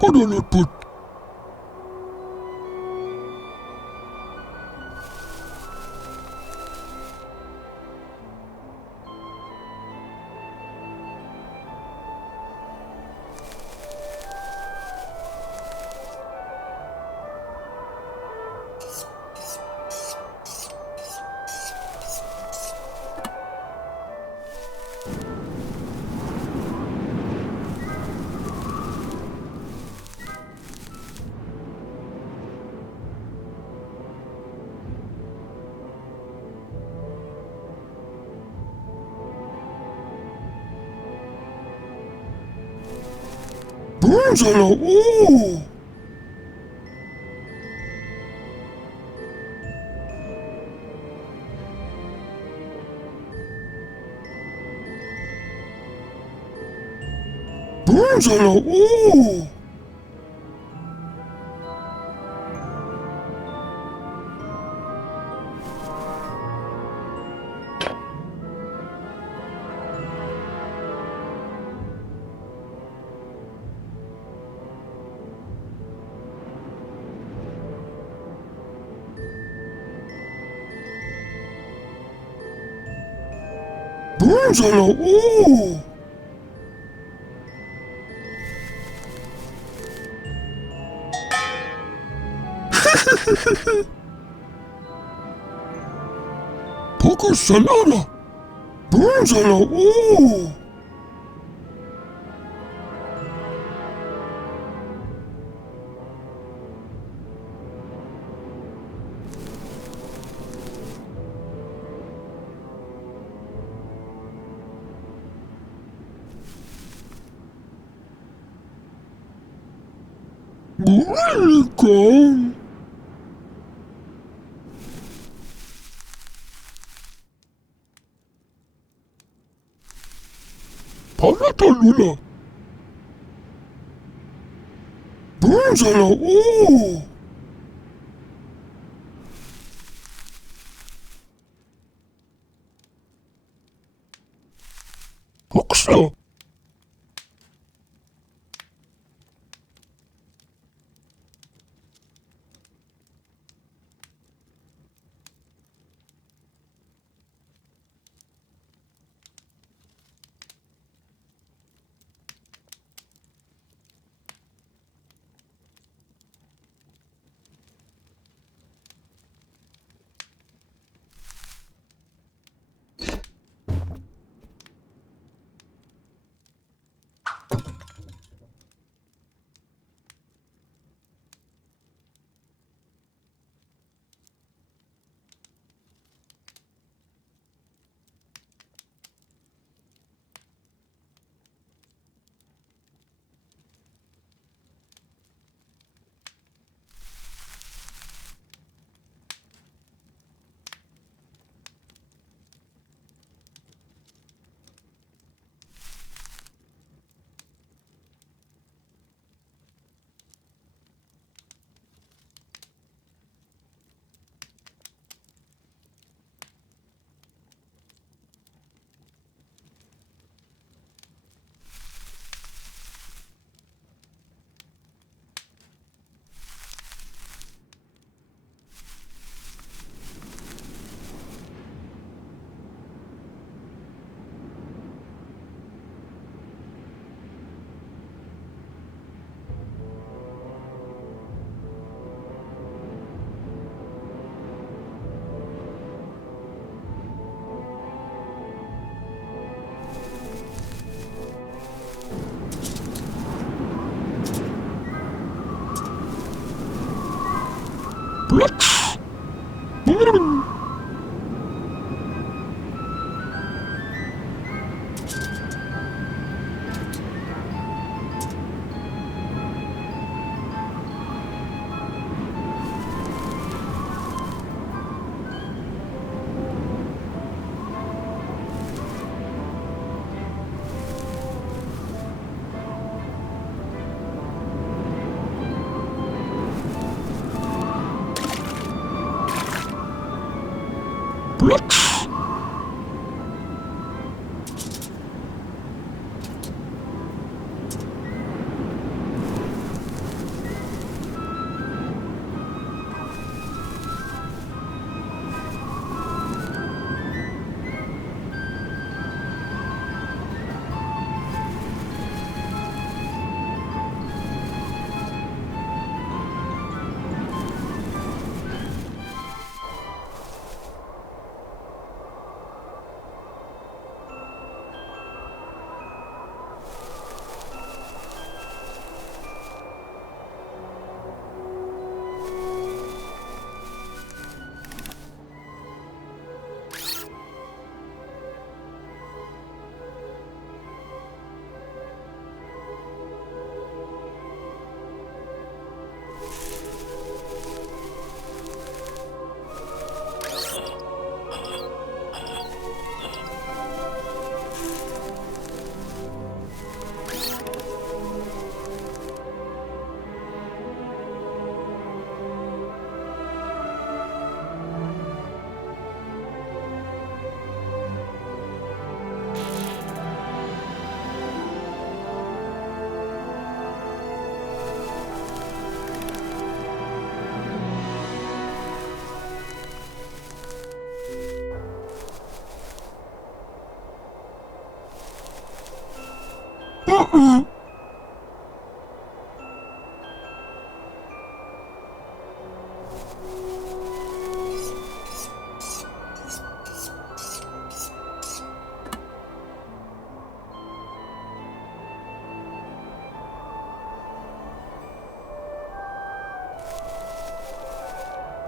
Put on a put. Bronzalo, oh! 문제라, 오! 문제라, 오! 버거살라라 문제라, 오! 뭐랄까? 바라다 누나 문제라, 오! 혹시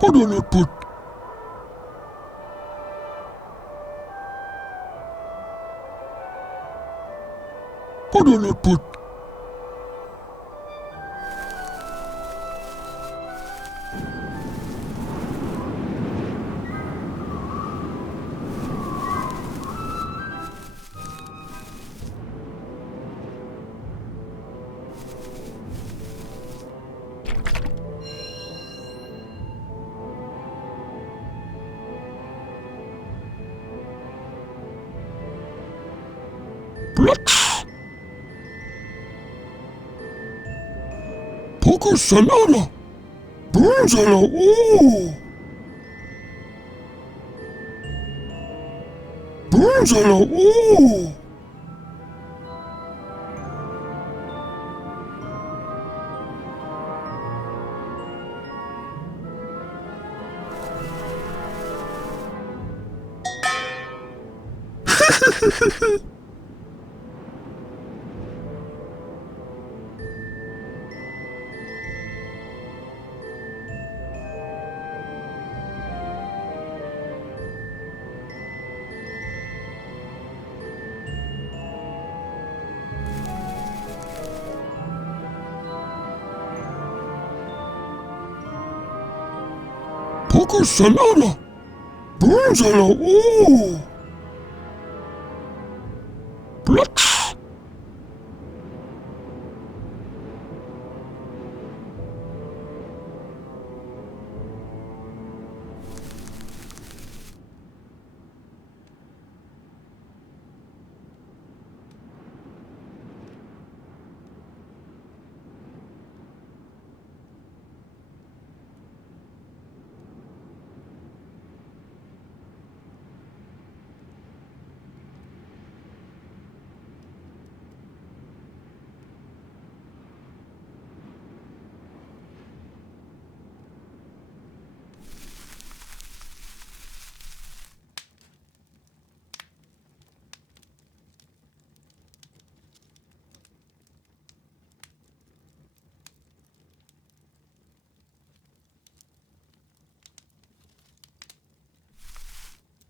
Banana put. Banana put. Blacks. Poco salada. Bronzala. Oh. Bronzala. Oh. Poco salada. Bronzala. Oh. Blacks.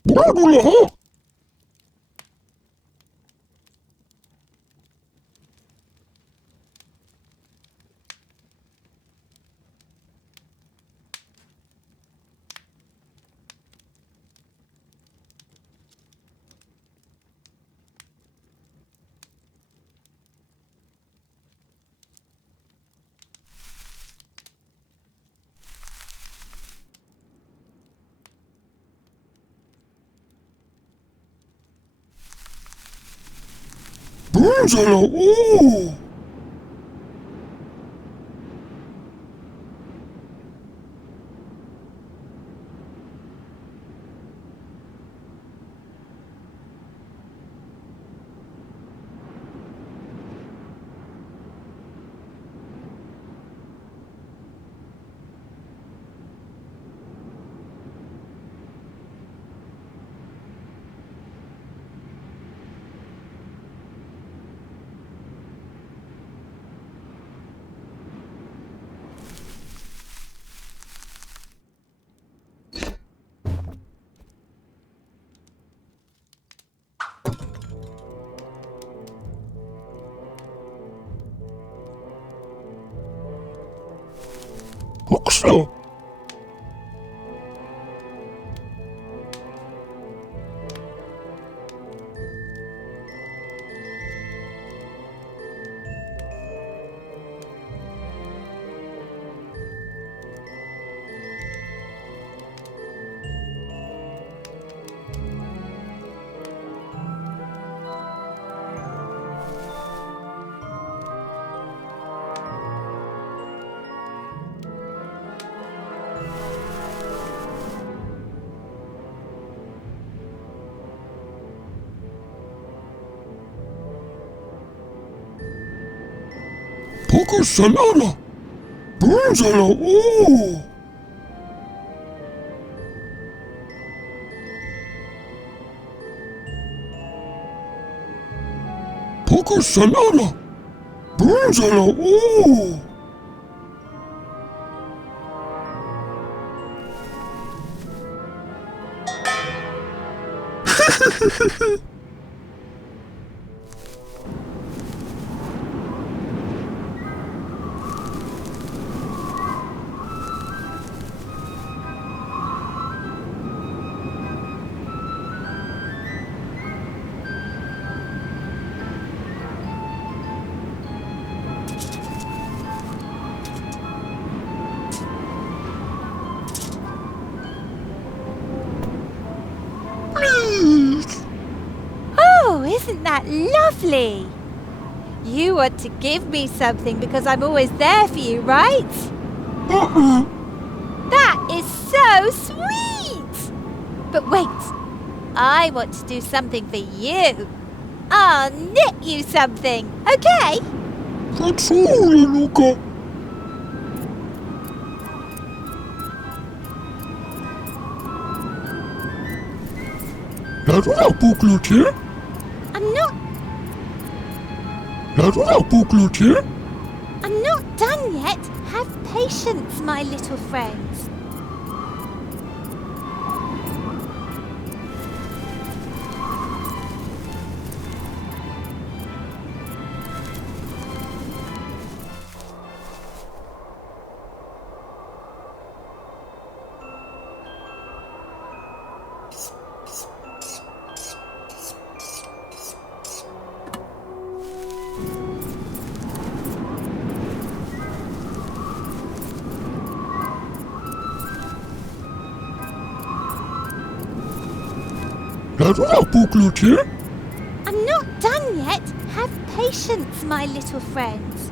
Bradula, huh? Bronzala. Oh. Huxley. Poco salada. Brunzala. Ooh. Poco salada. Brunzala. Ooh. Oh, isn't that lovely? You want to give me something because I'm always there for you, right? That is so sweet! But wait, I want to do something for you. I'll knit you something, okay? That's all, Luca. Ladura Puclutier? I'm not Ladura Puclutier? I'm not done yet. Have patience, my little friends. Ladura Puclutier? I'm not done yet. Have patience, my little friends.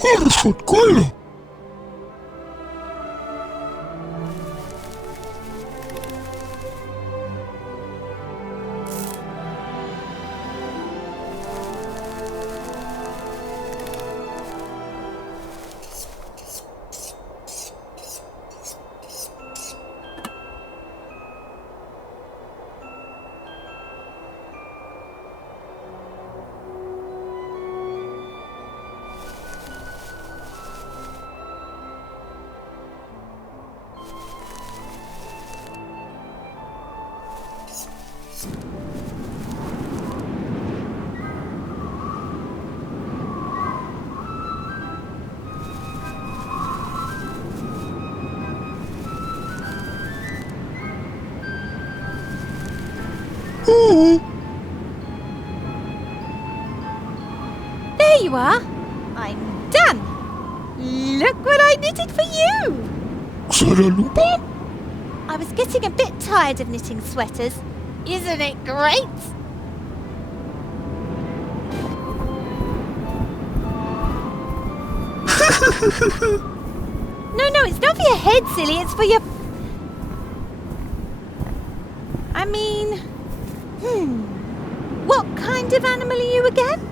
Harford Coila. There you are. I'm done. Look what I knitted for you. Xaralupa? I was getting a bit tired of knitting sweaters. Isn't it great? No, it's not for your head, silly. It's for your... I mean... What kind of animal are you again?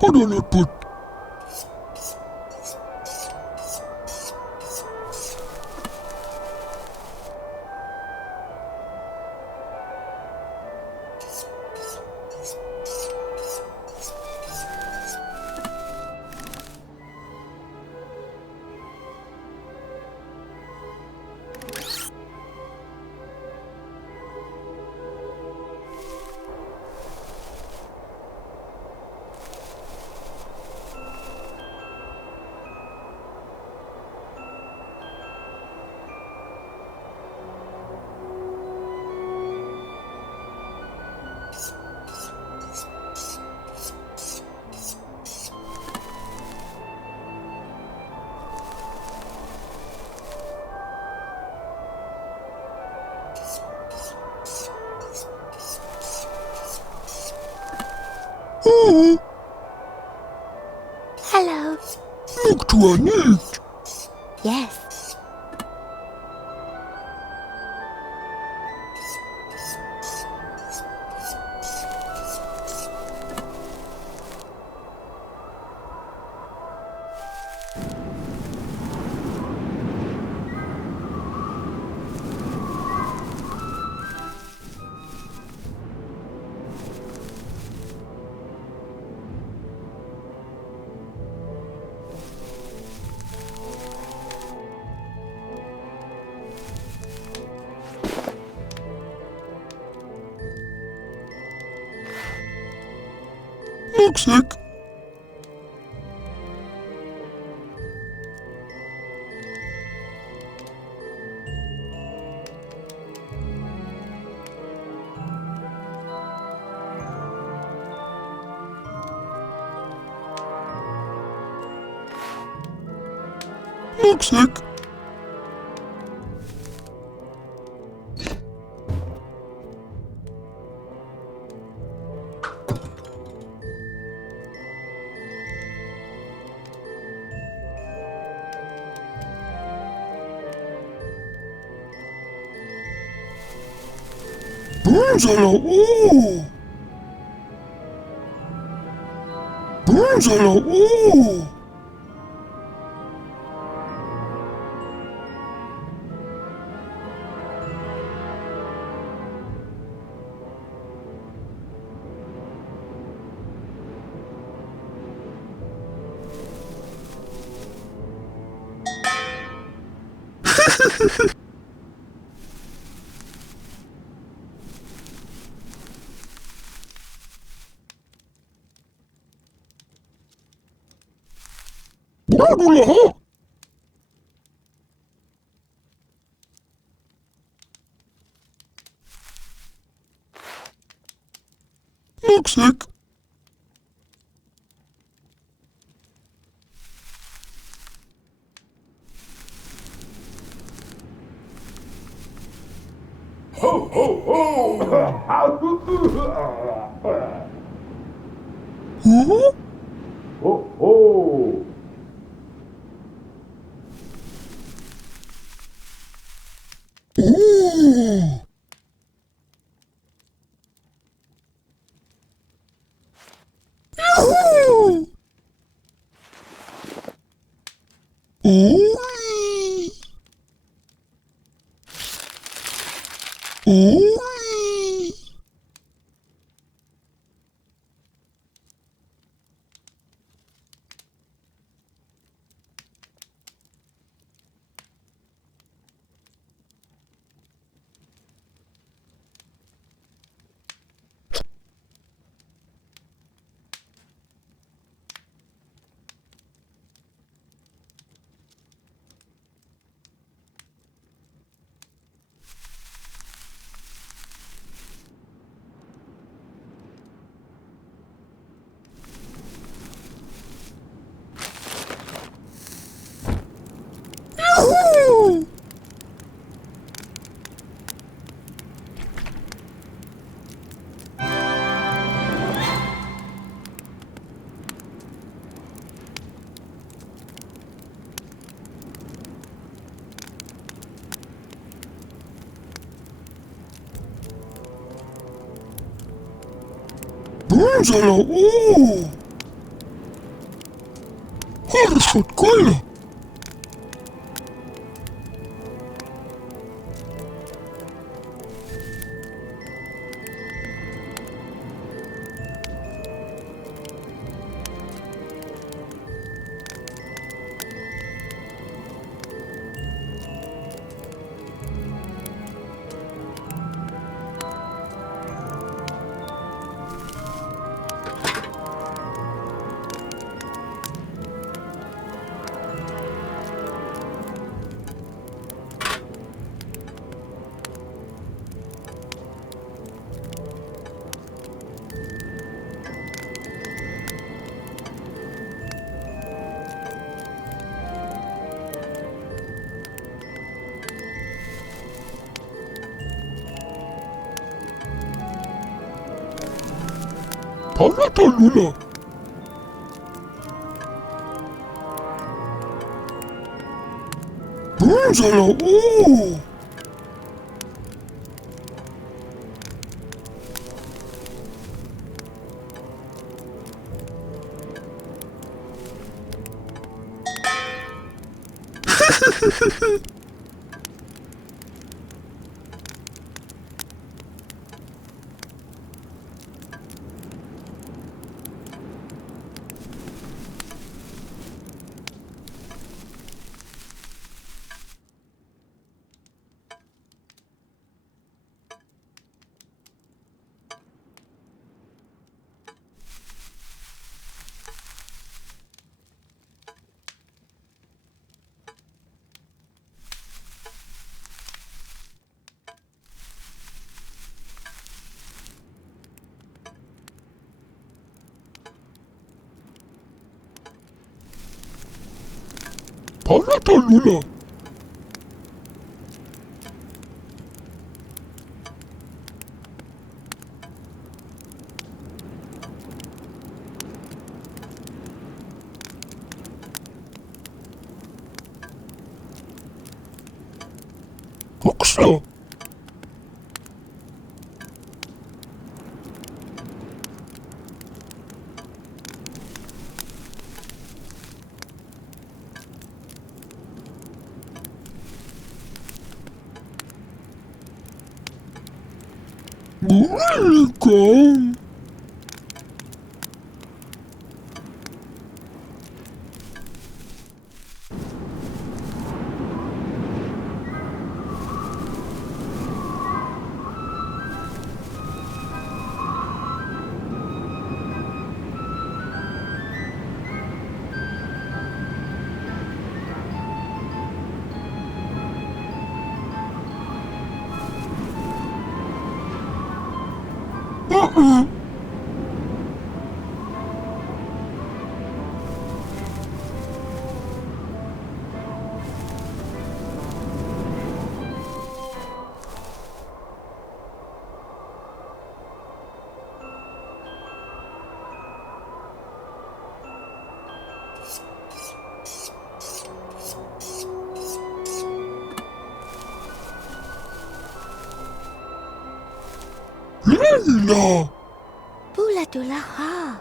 Kadonot put. Oh, Hello. look to a neat. Yes. Looks like. Looks like. Bronzala, oh! Bronzala, oh! Bradula, huh? Looks like. Ho, ho, ho! Huh? Ho, ho! Oh! Yahoo! Oh! Oh! Yahoo! Bronzala, oh! Quella! Parlata Lula! Brunzala! Oh! Parlata Lula! Oxla! Welcome! Lila! Bula dula ha.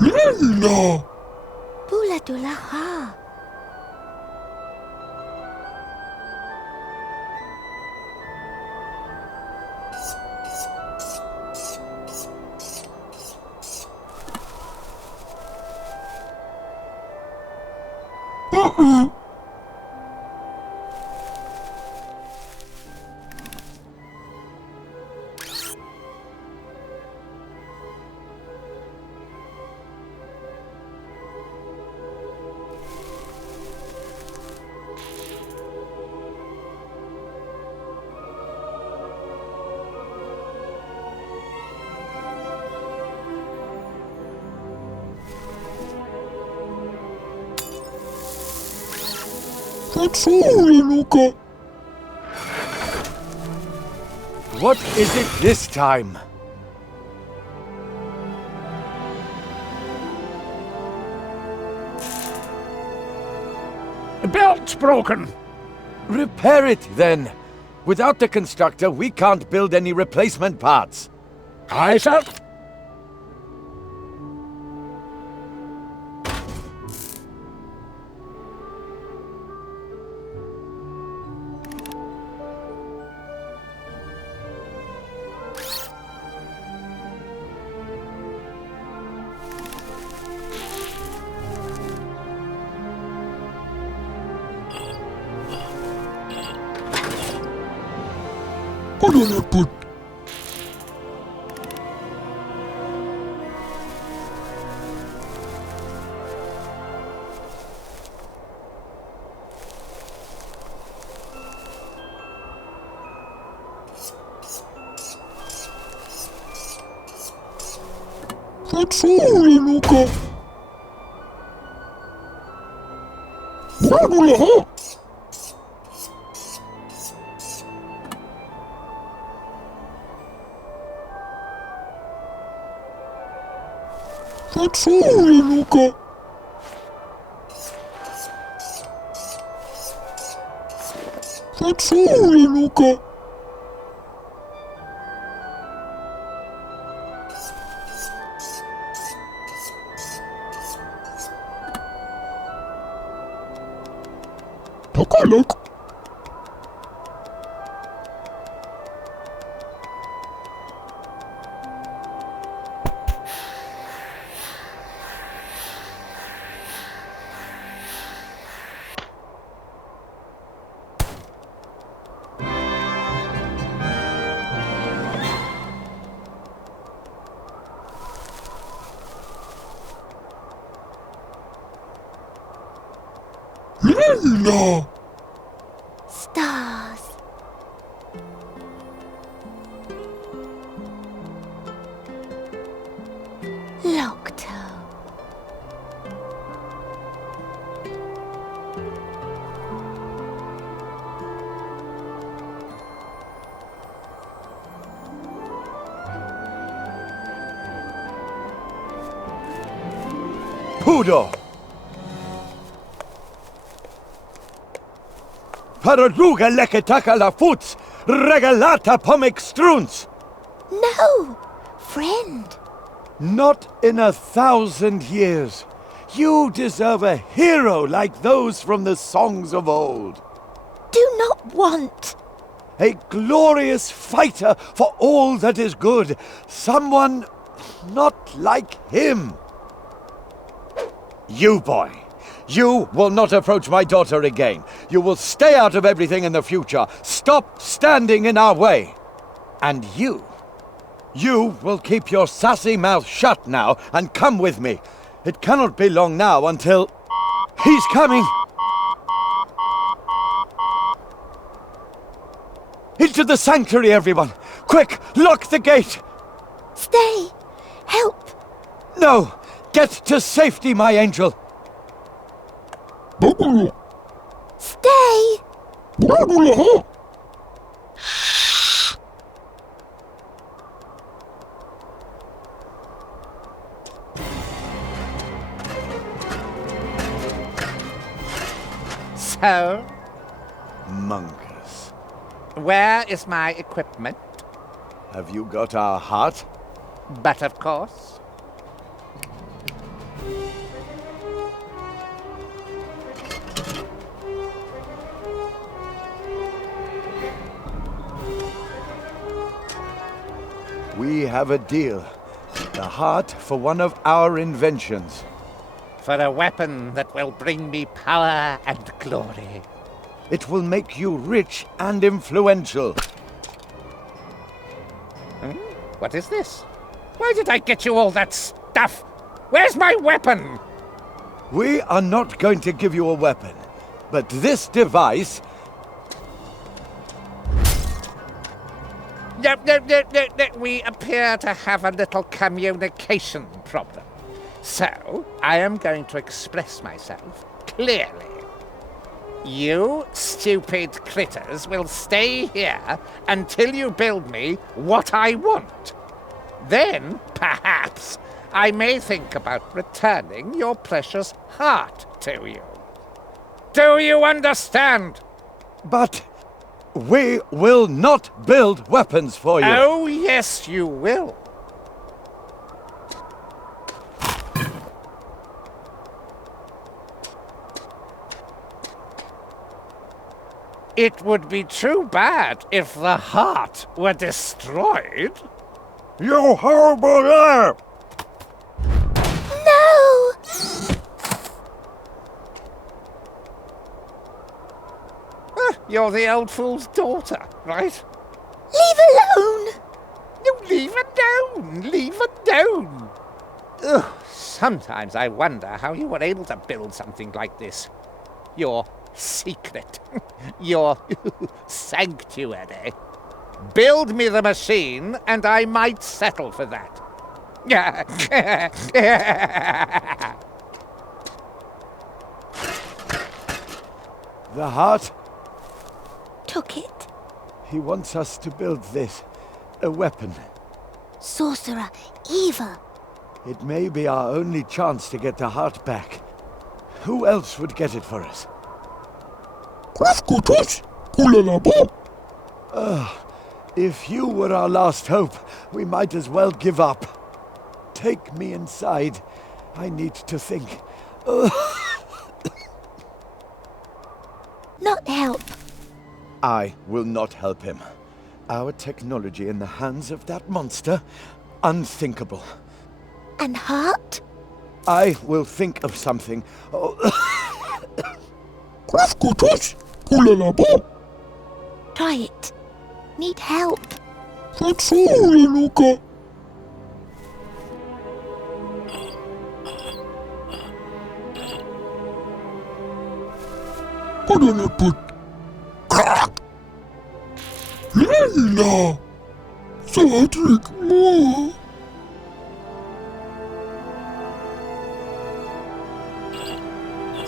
Lila! Bula dula ha. Fazzole, Luca! What is it this time? The belt's broken. Repair it, then. Without the constructor, we can't build any replacement parts. Aye, sir. Put on a put. Fatsura, Luca. Magula, huh? Fatsura, Luca. Fatsura, Luca. Takalak. Lila. Stars. Locto. Pudo! Pararuga leketaka la futs, regalata pomextruns! No, friend. Not in 1,000 years. You deserve a hero like those from the songs of old. Do not want. A glorious fighter for all that is good. Someone not like him. You, boy. You will not approach my daughter again. You will stay out of everything in the future. Stop standing in our way. And you will keep your sassy mouth shut now and come with me. It cannot be long now until... He's coming! Into the sanctuary, everyone! Quick, lock the gate! Stay. Help. No! Get to safety, my angel! Magula. Stay. Magula, huh? So, Monkus. where is my equipment? Have you got our heart? But of course. We have a deal. The heart for one of our inventions. For a weapon that will bring me power and glory. It will make you rich and influential. What is this? Why did I get you all that stuff? Where's my weapon? We are not going to give you a weapon, but this device... No. We appear to have a little communication problem. So, I am going to express myself clearly. You stupid critters will stay here until you build me what I want. Then, perhaps, I may think about returning your precious heart to you. Do you understand? But we will not build weapons for you. Oh, yes, you will. It would be too bad if the heart were destroyed. You horrible liar! No! You're the old fool's daughter, right? Leave alone! No, leave her down! Leave her down! Ugh, sometimes I wonder how you were able to build something like this. Your secret. Your sanctuary. Build me the machine, and I might settle for that. The heart? Took it. He wants us to build this. A weapon. Sorcerer, evil. It may be our only chance to get the heart back. Who else would get it for us? If you were our last hope, we might as well give up. Take me inside. I need to think. Not help. I will not help him. Our technology in the hands of that monster? Unthinkable. And heart? I will think of something. Try it. Need help. Leila! Cedric Moore!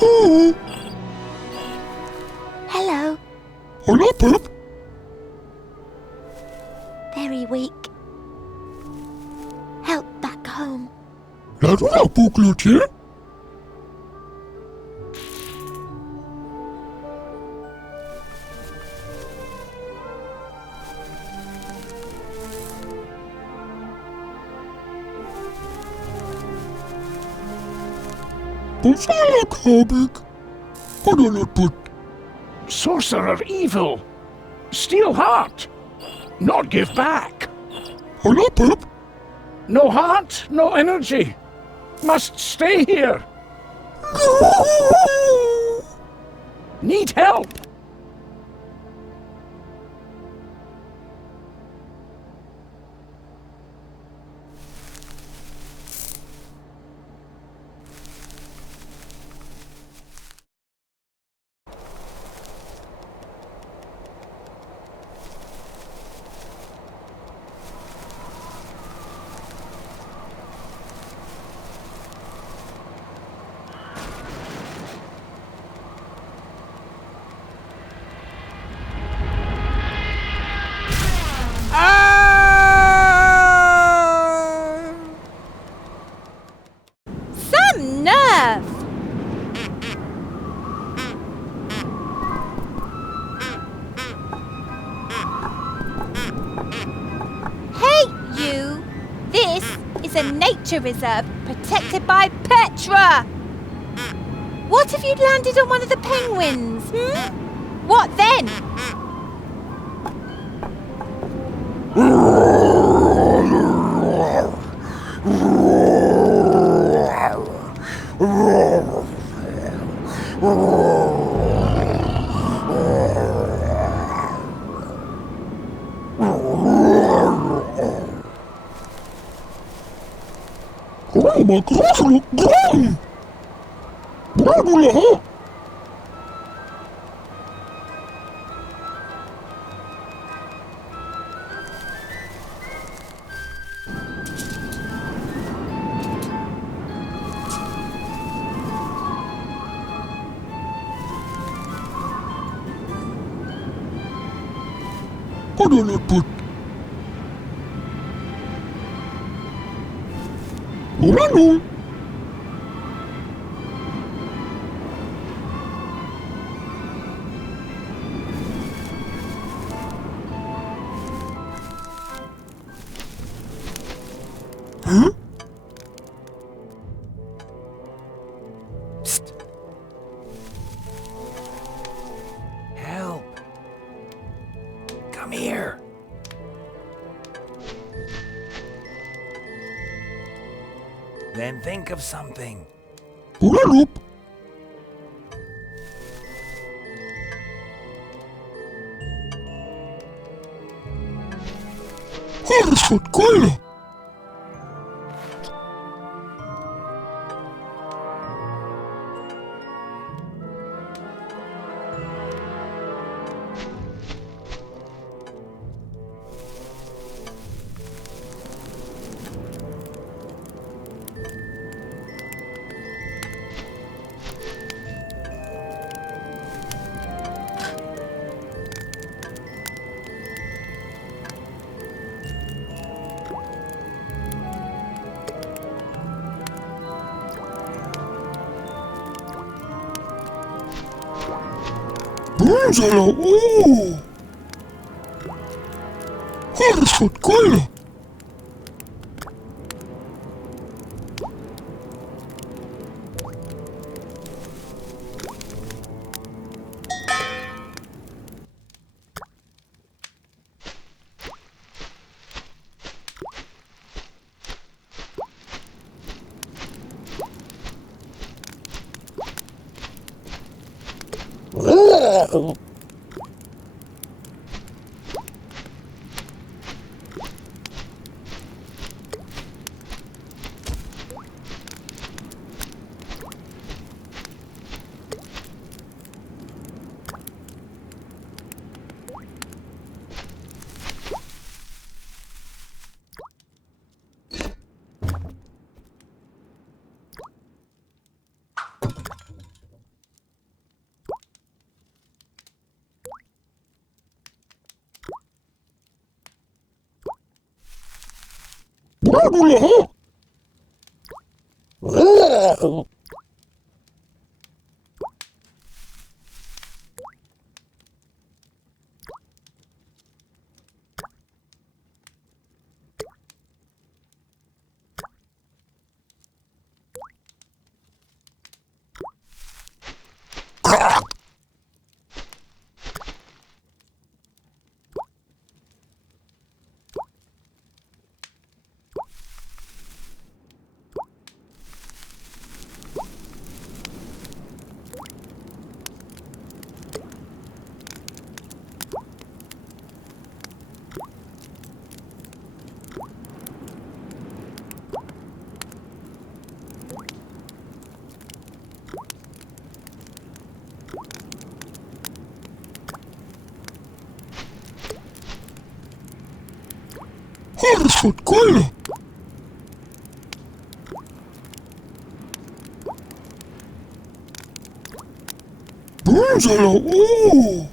Oh, Hello. hola, Pep. Very weak. Help back home. Laat me dat boekletje. Bonsalak heb ik. Wat dan het put? Sorcerer evil. Steal heart. Not give back. Hola, Pep. No heart, no energy. Must stay here. Need help. Some nerve! Hey, you! This is a nature reserve protected by Petra! What if you'd landed on one of the penguins? What then? Oh, my gosh, look down! Brabula! What dan het put? Hola, no. Psst. Help. Come here. Then think of something. Bulaloop. Harrisford Keule. Boomzala, oeh! Harrisford Keule. Bragula, Harrisford Keule. Boomzala, oeh!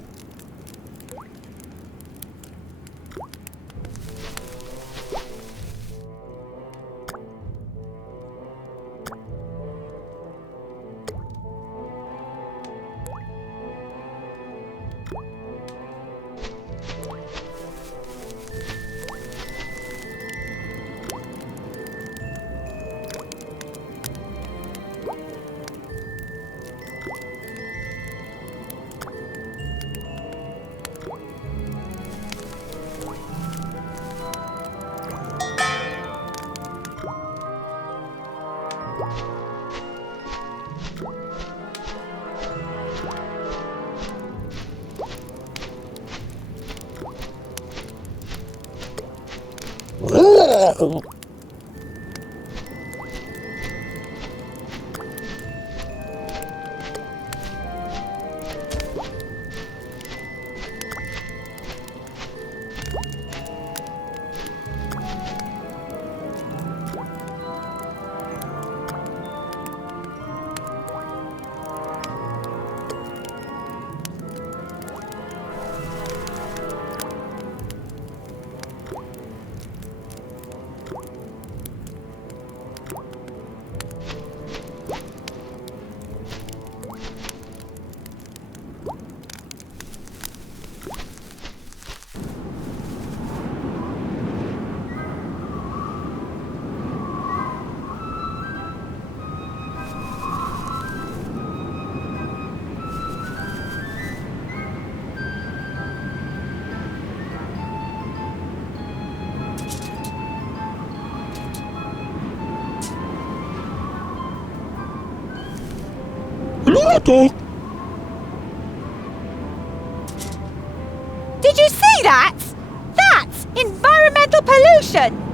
Dog. Did you see that? That's environmental pollution!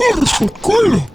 Harrison, kolla!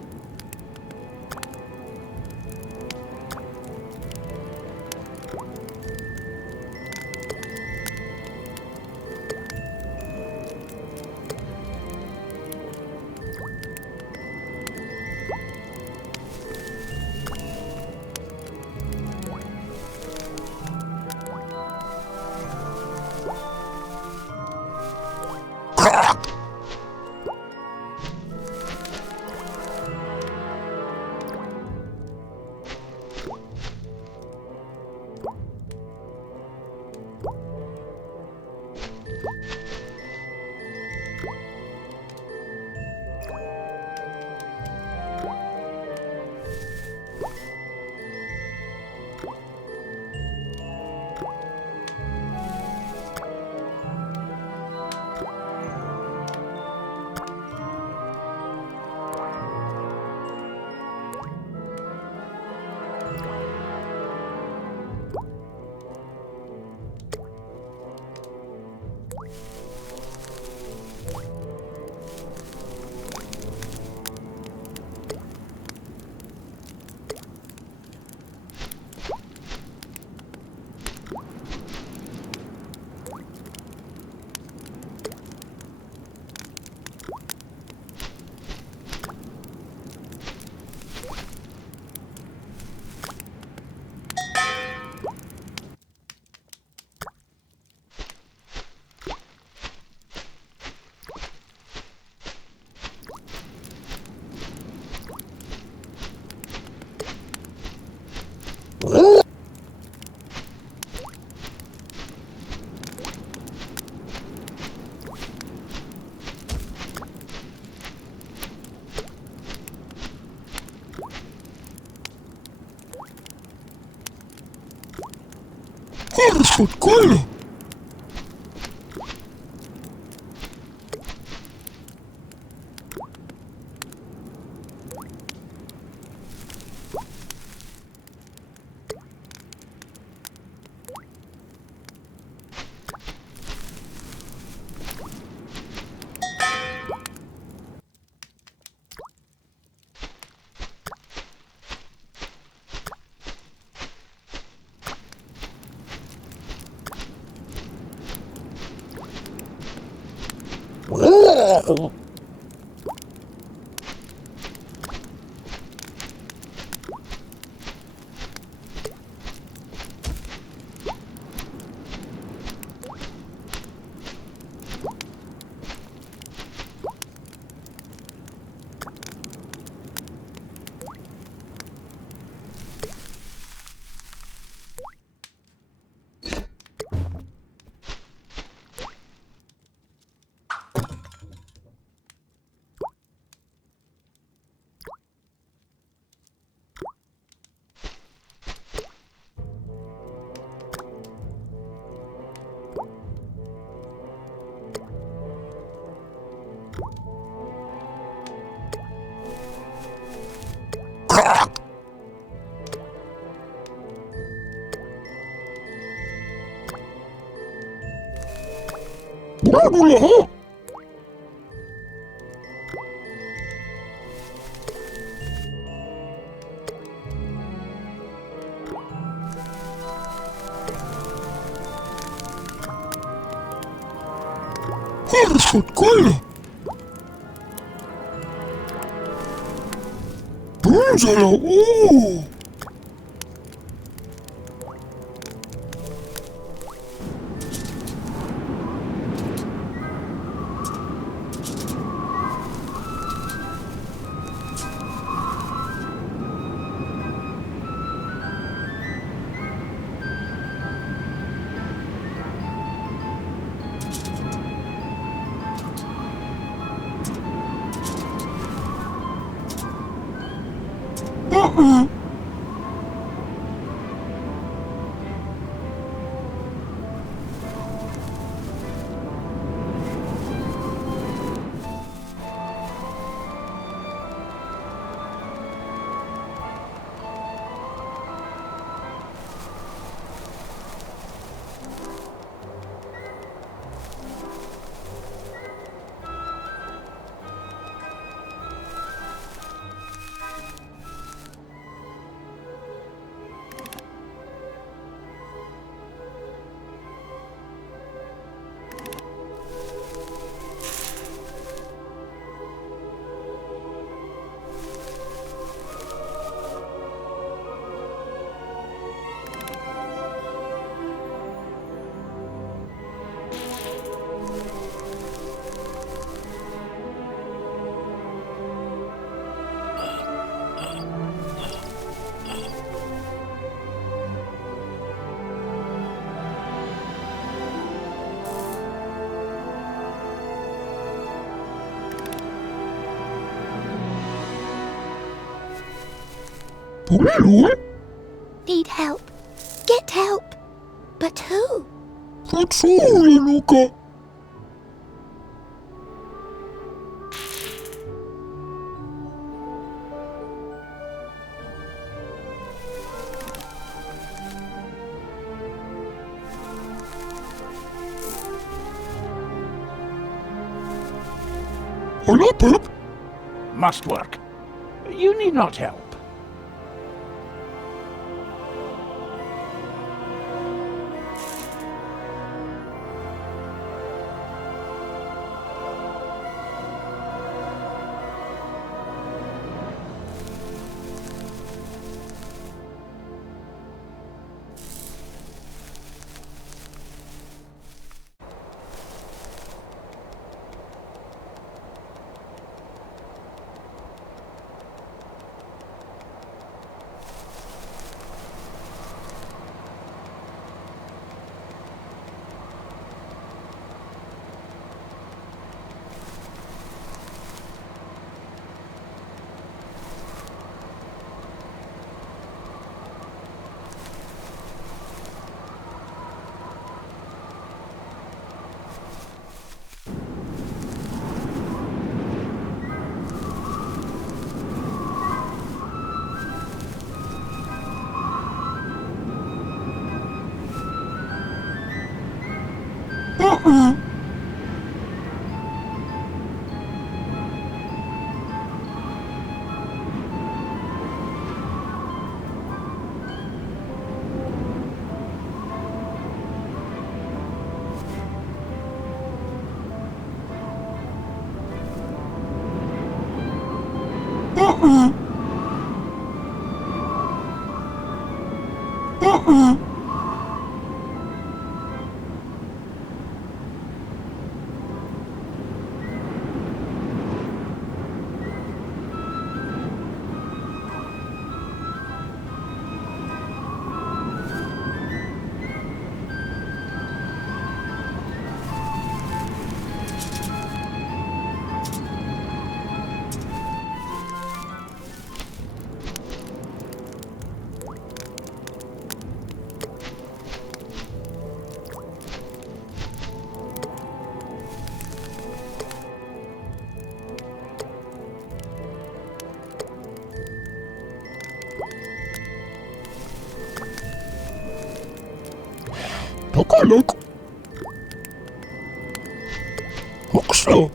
Harrison, kolla! Bago lahat. Harusot kayo. Tunzala, oo. Panginoon? Need help. Get help. But who? Katsulan ka. Wala, Pep. Must work. You need not help. Tagalog. Huxla.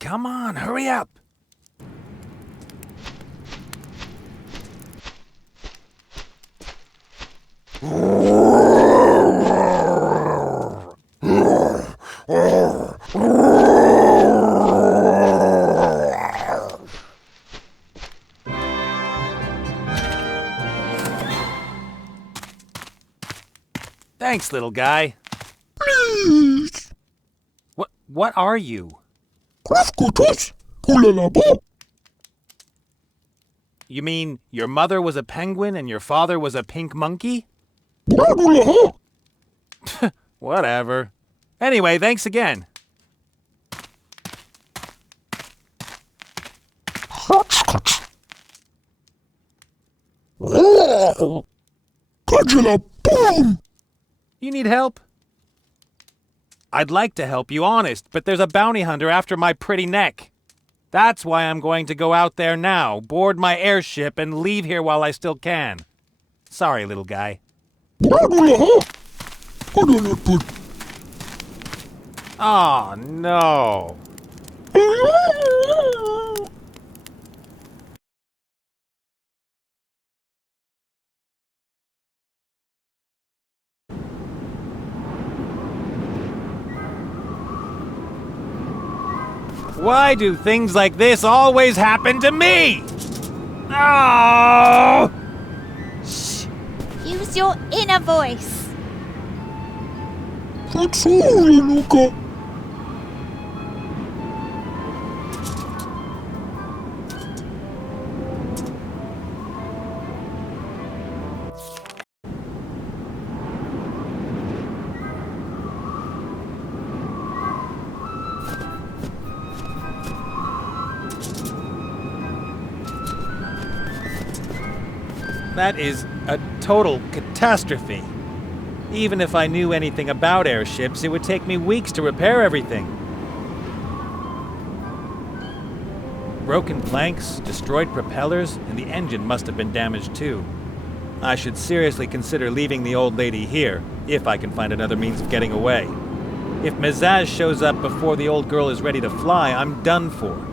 Come on, hurry up! Thanks, little guy. Please. What are you? Krafkutus. Pulalabo. You mean your mother was a penguin and your father was a pink monkey? Bradulaha. Whatever. Anyway, thanks again. Hotchkotch. Kajala boom. You need help? I'd like to help you, honest, but there's a bounty hunter after my pretty neck. That's why I'm going to go out there now, board my airship, and leave here while I still can. Sorry, little guy. Bradulaha. Padalaput. Oh, no. Why do things like this always happen to me? Oh! Shh. Use your inner voice. That's all, Lenuka. That is a total catastrophe. Even if I knew anything about airships, it would take me weeks to repair everything. Broken planks, destroyed propellers, and the engine must have been damaged too. I should seriously consider leaving the old lady here, if I can find another means of getting away. If Mezaz shows up before the old girl is ready to fly, I'm done for.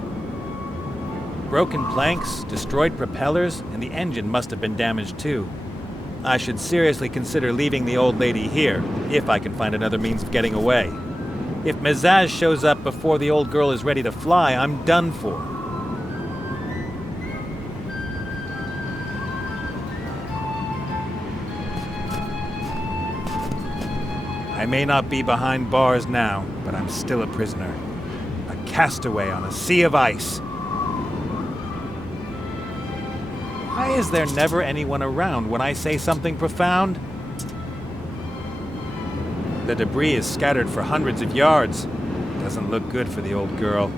Broken planks, destroyed propellers, and the engine must have been damaged too. I should seriously consider leaving the old lady here, if I can find another means of getting away. If Mezaz shows up before the old girl is ready to fly, I'm done for. I may not be behind bars now, but I'm still a prisoner. A castaway on a sea of ice. Why is there never anyone around when I say something profound? The debris is scattered for hundreds of yards. Doesn't look good for the old girl.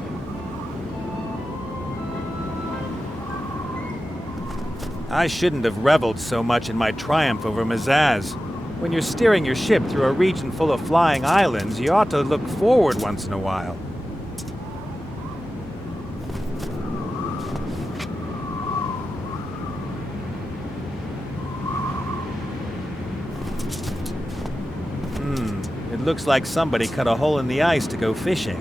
I shouldn't have reveled so much in my triumph over Mezaz. When you're steering your ship through a region full of flying islands, you ought to look forward once in a while. It looks like somebody cut a hole in the ice to go fishing.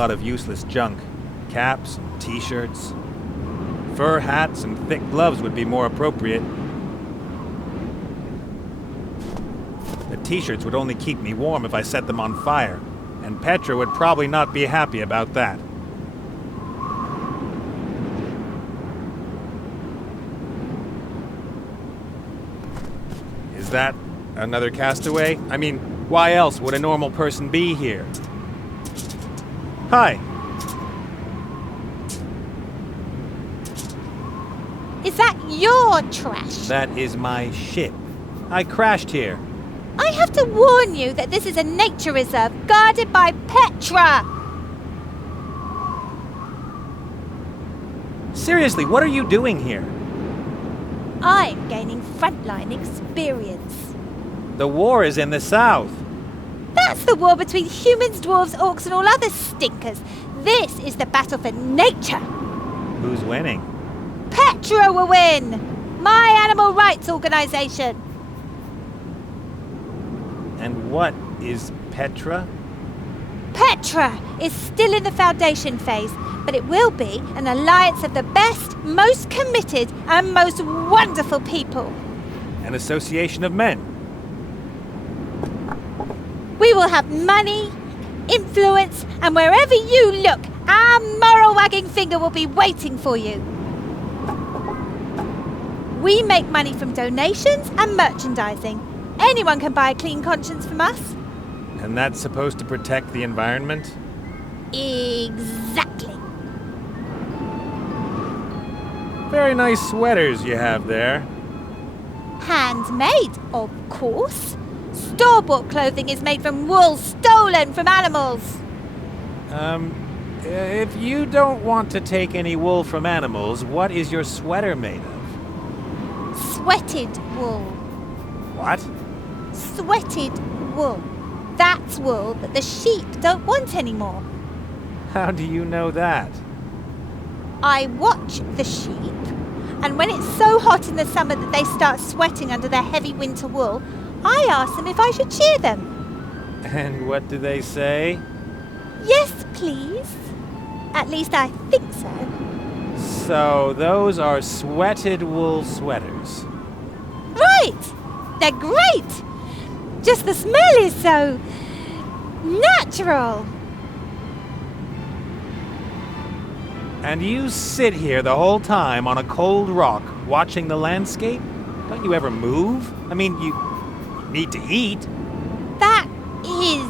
lot of useless junk. Caps and t-shirts. Fur hats and thick gloves would be more appropriate. The t-shirts would only keep me warm if I set them on fire, and Petra would probably not be happy about that. Is that another castaway? I mean, why else would a normal person be here? Hi. Is that your trash? That is my ship. I crashed here. I have to warn you that this is a nature reserve guarded by Petra. Seriously, what are you doing here? I'm gaining frontline experience. The war is in the south. That's the war between humans, dwarves, orcs, and all other stinkers. This is the battle for nature. Who's winning? Petra will win! My animal rights organisation. And what is Petra? Petra is still in the foundation phase, but it will be an alliance of the best, most committed, and most wonderful people. An association of men. We will have money, influence, and wherever you look, our moral wagging finger will be waiting for you. We make money from donations and merchandising. Anyone can buy a clean conscience from us. And that's supposed to protect the environment? Exactly. Very nice sweaters you have there. Handmade, of course. Store-bought clothing is made from wool stolen from animals. If you don't want to take any wool from animals, what is your sweater made of? Sweated wool. What? Sweated wool. That's wool that the sheep don't want anymore. How do you know that? I watch the sheep, and when it's so hot in the summer that they start sweating under their heavy winter wool, I ask them if I should shear them. And what do they say? Yes, please. At least I think so. So those are sweated wool sweaters. Right! They're great! Just the smell is so natural. And you sit here the whole time on a cold rock watching the landscape? Don't you ever move? I mean, you need to eat. That is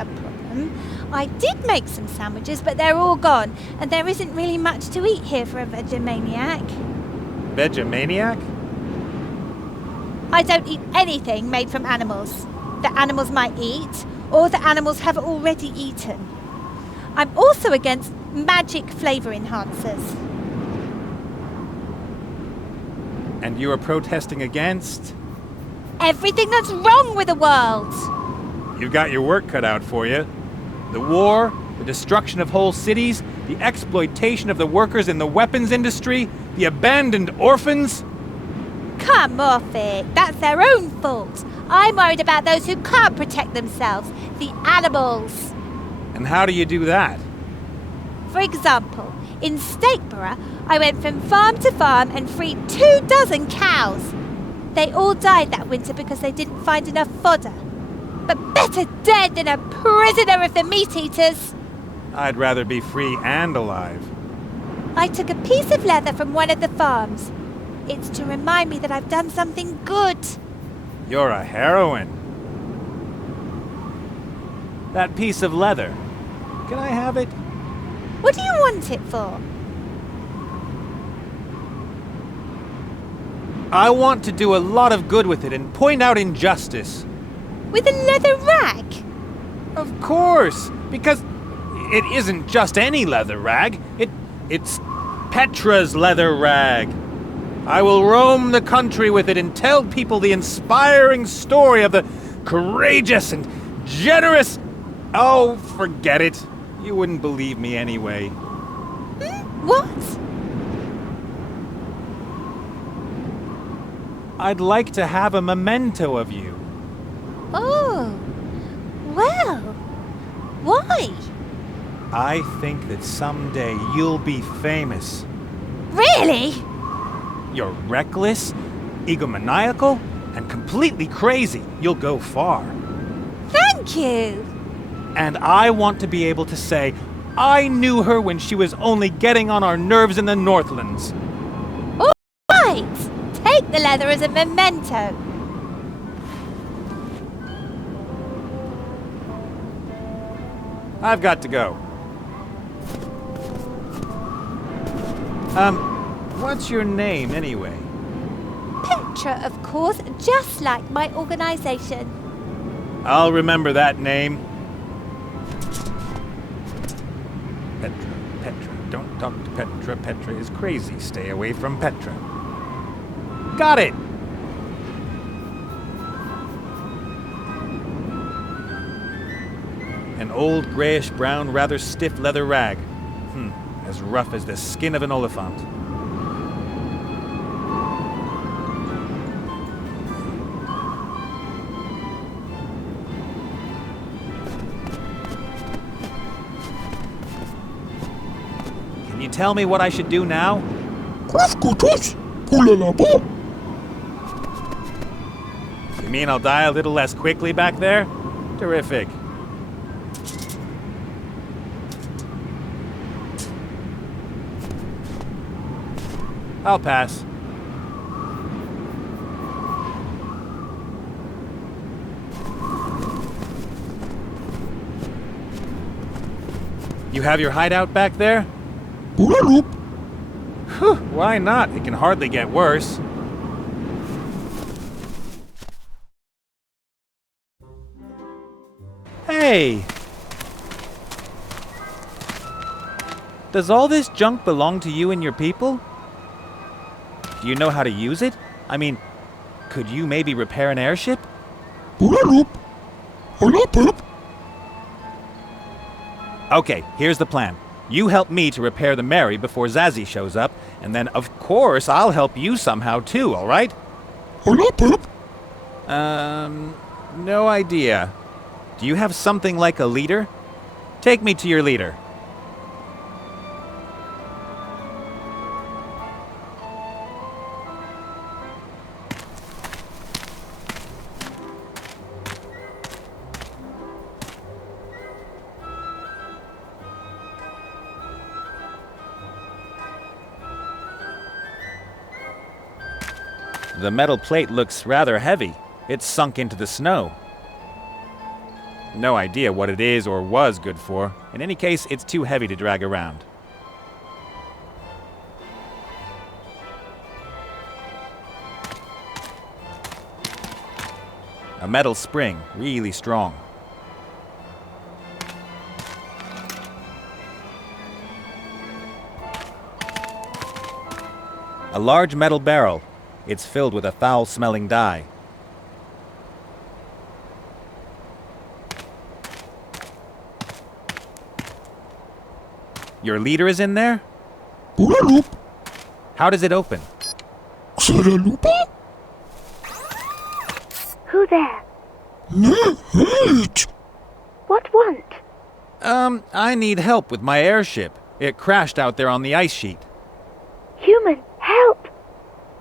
a problem. I did make some sandwiches, but they're all gone, and there isn't really much to eat here for a vegemaniac. Vegemaniac? I don't eat anything made from animals that animals might eat, or that animals have already eaten. I'm also against magic flavour enhancers. And you are protesting against? Everything that's wrong with the world! You've got your work cut out for you. The war, the destruction of whole cities, the exploitation of the workers in the weapons industry, the abandoned orphans. Come off it. That's their own fault. I'm worried about those who can't protect themselves, the animals. And how do you do that? For example, in Stakeborough, I went from farm to farm and freed 24 cows. They all died that winter because they didn't find enough fodder. But better dead than a prisoner of the meat-eaters. I'd rather be free and alive. I took a piece of leather from one of the farms. It's to remind me that I've done something good. You're a heroine. That piece of leather. Can I have it? What do you want it for? I want to do a lot of good with it and point out injustice. With a leather rag? Of course, because it isn't just any leather rag. It's Petra's leather rag. I will roam the country with it and tell people the inspiring story of the courageous and generous... Oh, forget it. You wouldn't believe me anyway. What? I'd like to have a memento of you. Oh, well, why? I think that someday you'll be famous. Really? You're reckless, egomaniacal, and completely crazy. You'll go far. Thank you. And I want to be able to say, I knew her when she was only getting on our nerves in the Northlands. All right. Take the leather as a memento. I've got to go. What's your name anyway? Petra, of course, just like my organization. I'll remember that name. Petra. Don't talk to Petra. Petra is crazy. Stay away from Petra. Got it! An old grayish-brown, rather stiff leather rag. As rough as the skin of an oliphant. Can you tell me what I should do now? You mean I'll die a little less quickly back there? Terrific. I'll pass. You have your hideout back there? Whew, why not? It can hardly get worse. Hey! Does all this junk belong to you and your people? Do you know how to use it? I mean, could you maybe repair an airship? Okay, here's the plan. You help me to repair the Mary before Zazie shows up, and then of course I'll help you somehow too, alright? No idea. Do you have something like a leader? Take me to your leader. The metal plate looks rather heavy. It's sunk into the snow. No idea what it is or was good for. In any case, it's too heavy to drag around. A metal spring, really strong. A large metal barrel. It's filled with a foul-smelling dye. Your leader is in there? How does it open? Who there? What want? I need help with my airship. It crashed out there on the ice sheet. Human, help!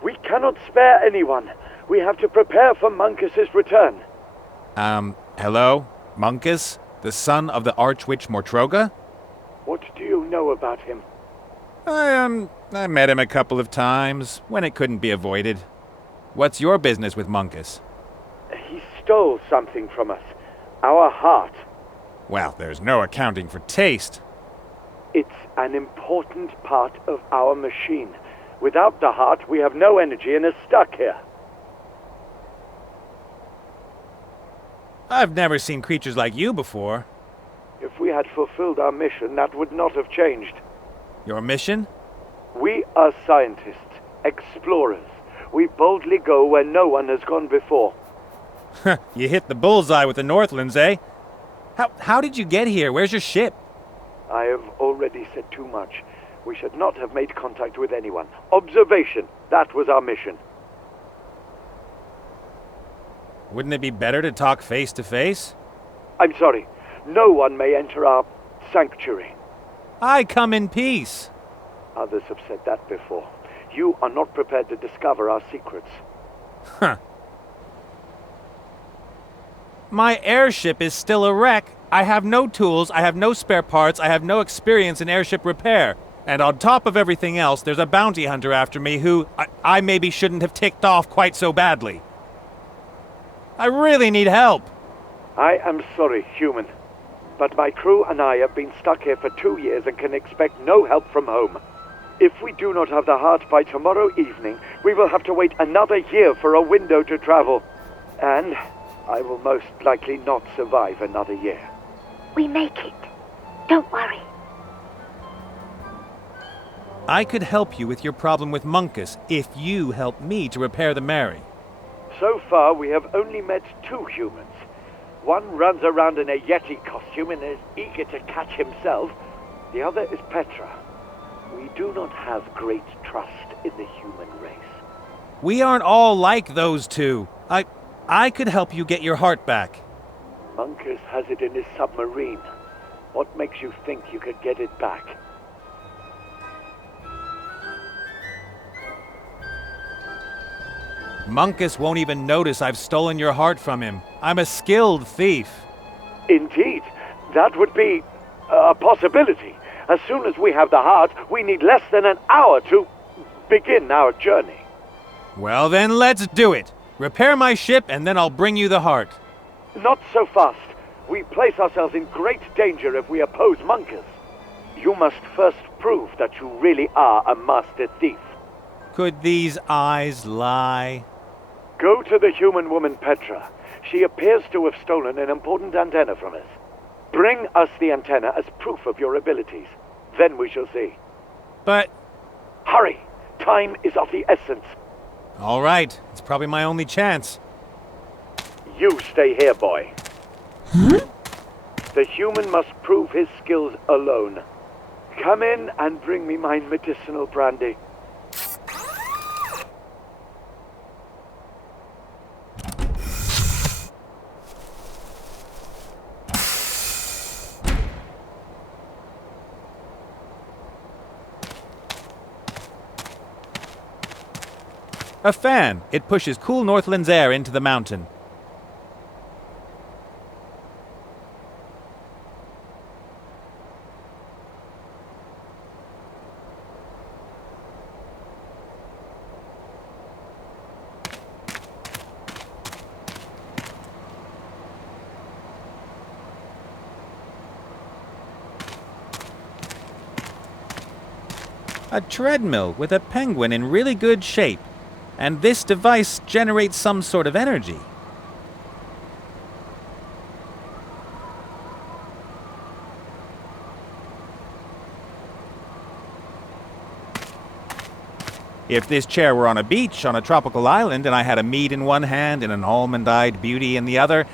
We cannot spare anyone. We have to prepare for Muncus's return. Hello? Muncus? The son of the Archwitch Mortroga? What do you know about him? I met him a couple of times, when it couldn't be avoided. What's your business with Muncus? He stole something from us. Our heart. Well, there's no accounting for taste. It's an important part of our machine. Without the heart, we have no energy and are stuck here. I've never seen creatures like you before. If we had fulfilled our mission, that would not have changed. Your mission? We are scientists, explorers. We boldly go where no one has gone before. You hit the bullseye with the Northlands, eh? How did you get here? Where's your ship? I have already said too much. We should not have made contact with anyone. Observation, that was our mission. Wouldn't it be better to talk face to face? I'm sorry. No one may enter our sanctuary. I come in peace. Others have said that before. You are not prepared to discover our secrets. Huh. My airship is still a wreck. I have no tools, I have no spare parts, I have no experience in airship repair. And on top of everything else, there's a bounty hunter after me who I maybe shouldn't have ticked off quite so badly. I really need help. I am sorry, human. But my crew and I have been stuck here for 2 years and can expect no help from home. If we do not have the heart by tomorrow evening, we will have to wait another year for a window to travel. And I will most likely not survive another year. We make it. Don't worry. I could help you with your problem with Munkus if you help me to repair the Mary. So far, we have only met 2 humans. One runs around in a Yeti costume and is eager to catch himself. The other is Petra. We do not have great trust in the human race. We aren't all like those two. I could help you get your heart back. Munkus has it in his submarine. What makes you think you could get it back? Munkus won't even notice I've stolen your heart from him. I'm a skilled thief. Indeed, that would be a possibility. As soon as we have the heart, we need less than an hour to begin our journey. Well then, let's do it. Repair my ship and then I'll bring you the heart. Not so fast. We place ourselves in great danger if we oppose Munkus. You must first prove that you really are a master thief. Could these eyes lie? Go to the human woman Petra. She appears to have stolen an important antenna from us. Bring us the antenna as proof of your abilities. Then we shall see. But... Hurry! Time is of the essence. All right. It's probably my only chance. You stay here, boy. The human must prove his skills alone. Come in and bring me my medicinal brandy. A fan. It pushes cool Northland's air into the mountain. A treadmill with a penguin in really good shape. And this device generates some sort of energy. If this chair were on a beach on a tropical island and I had a mead in one hand and an almond-eyed beauty in the other,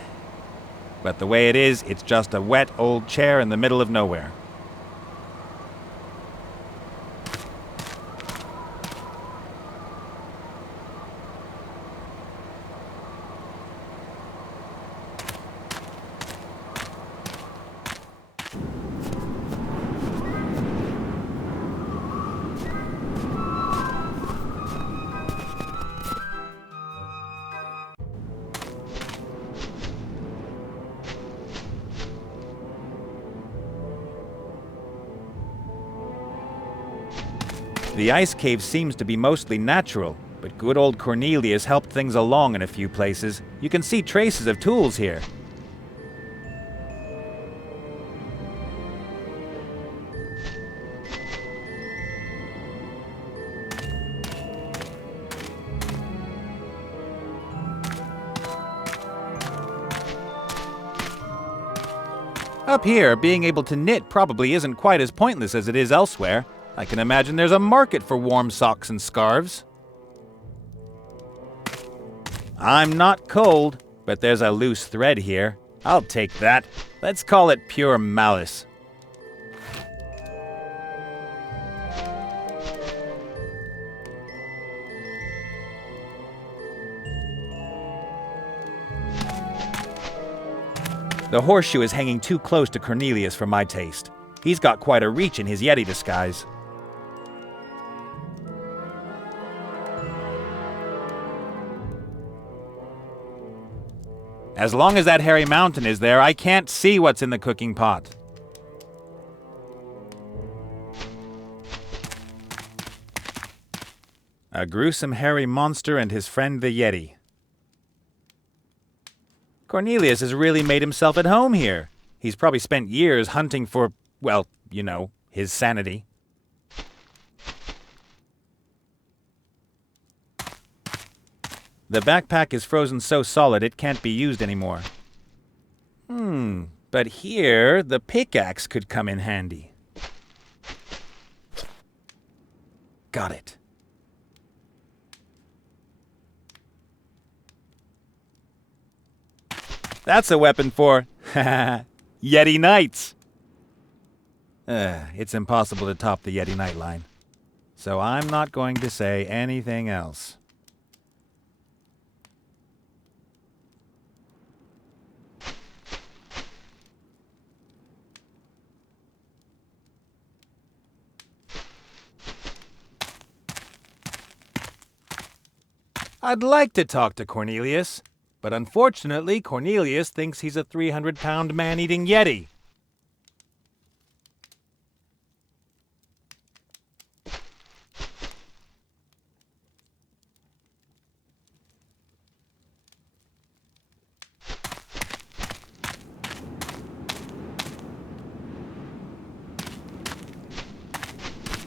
but the way it is, it's just a wet old chair in the middle of nowhere. The ice cave seems to be mostly natural, but good old Cornelius helped things along in a few places. You can see traces of tools here. Up here, being able to knit probably isn't quite as pointless as it is elsewhere. I can imagine there's a market for warm socks and scarves. I'm not cold, but there's a loose thread here. I'll take that. Let's call it pure malice. The horseshoe is hanging too close to Cornelius for my taste. He's got quite a reach in his Yeti disguise. As long as that hairy mountain is there, I can't see what's in the cooking pot. A gruesome hairy monster and his friend the Yeti. Cornelius has really made himself at home here. He's probably spent years hunting for, well, you know, his sanity. The backpack is frozen so solid it can't be used anymore. But here, the pickaxe could come in handy. Got it. That's a weapon for, Yeti Knights. It's impossible to top the Yeti Knight line. So I'm not going to say anything else. I'd like to talk to Cornelius, but unfortunately Cornelius thinks he's a 300-pound man-eating Yeti.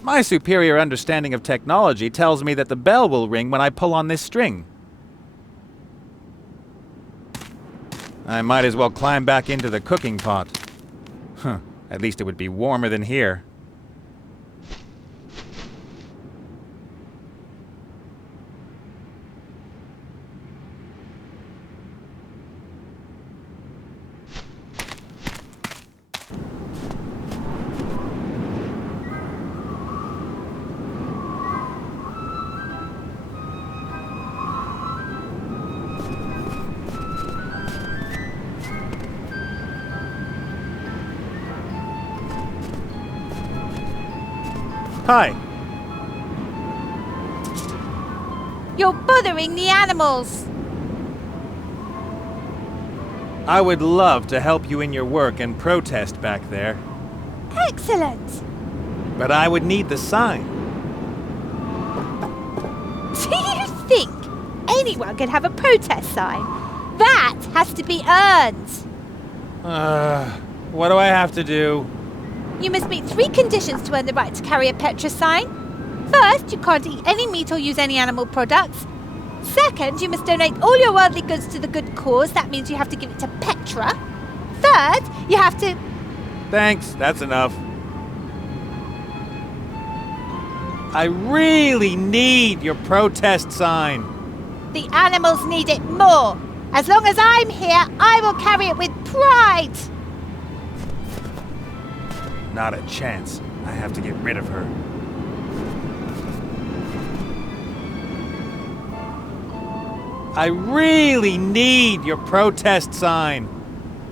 My superior understanding of technology tells me that the bell will ring when I pull on this string. I might as well climb back into the cooking pot. At least it would be warmer than here. Hi. You're bothering the animals. I would love to help you in your work and protest back there, Excellent. but I would need the sign. Do you think anyone can have a protest sign? That has to be earned. What do I have to do? You must meet 3 conditions to earn the right to carry a Petra sign. First, you can't eat any meat or use any animal products. Second, you must donate all your worldly goods to the good cause. That means you have to give it to Petra. Third, you have to... Thanks, that's enough. I really need your protest sign. The animals need it more. As long as I'm here, I will carry it with pride. Not a chance. I have to get rid of her. I really need your protest sign.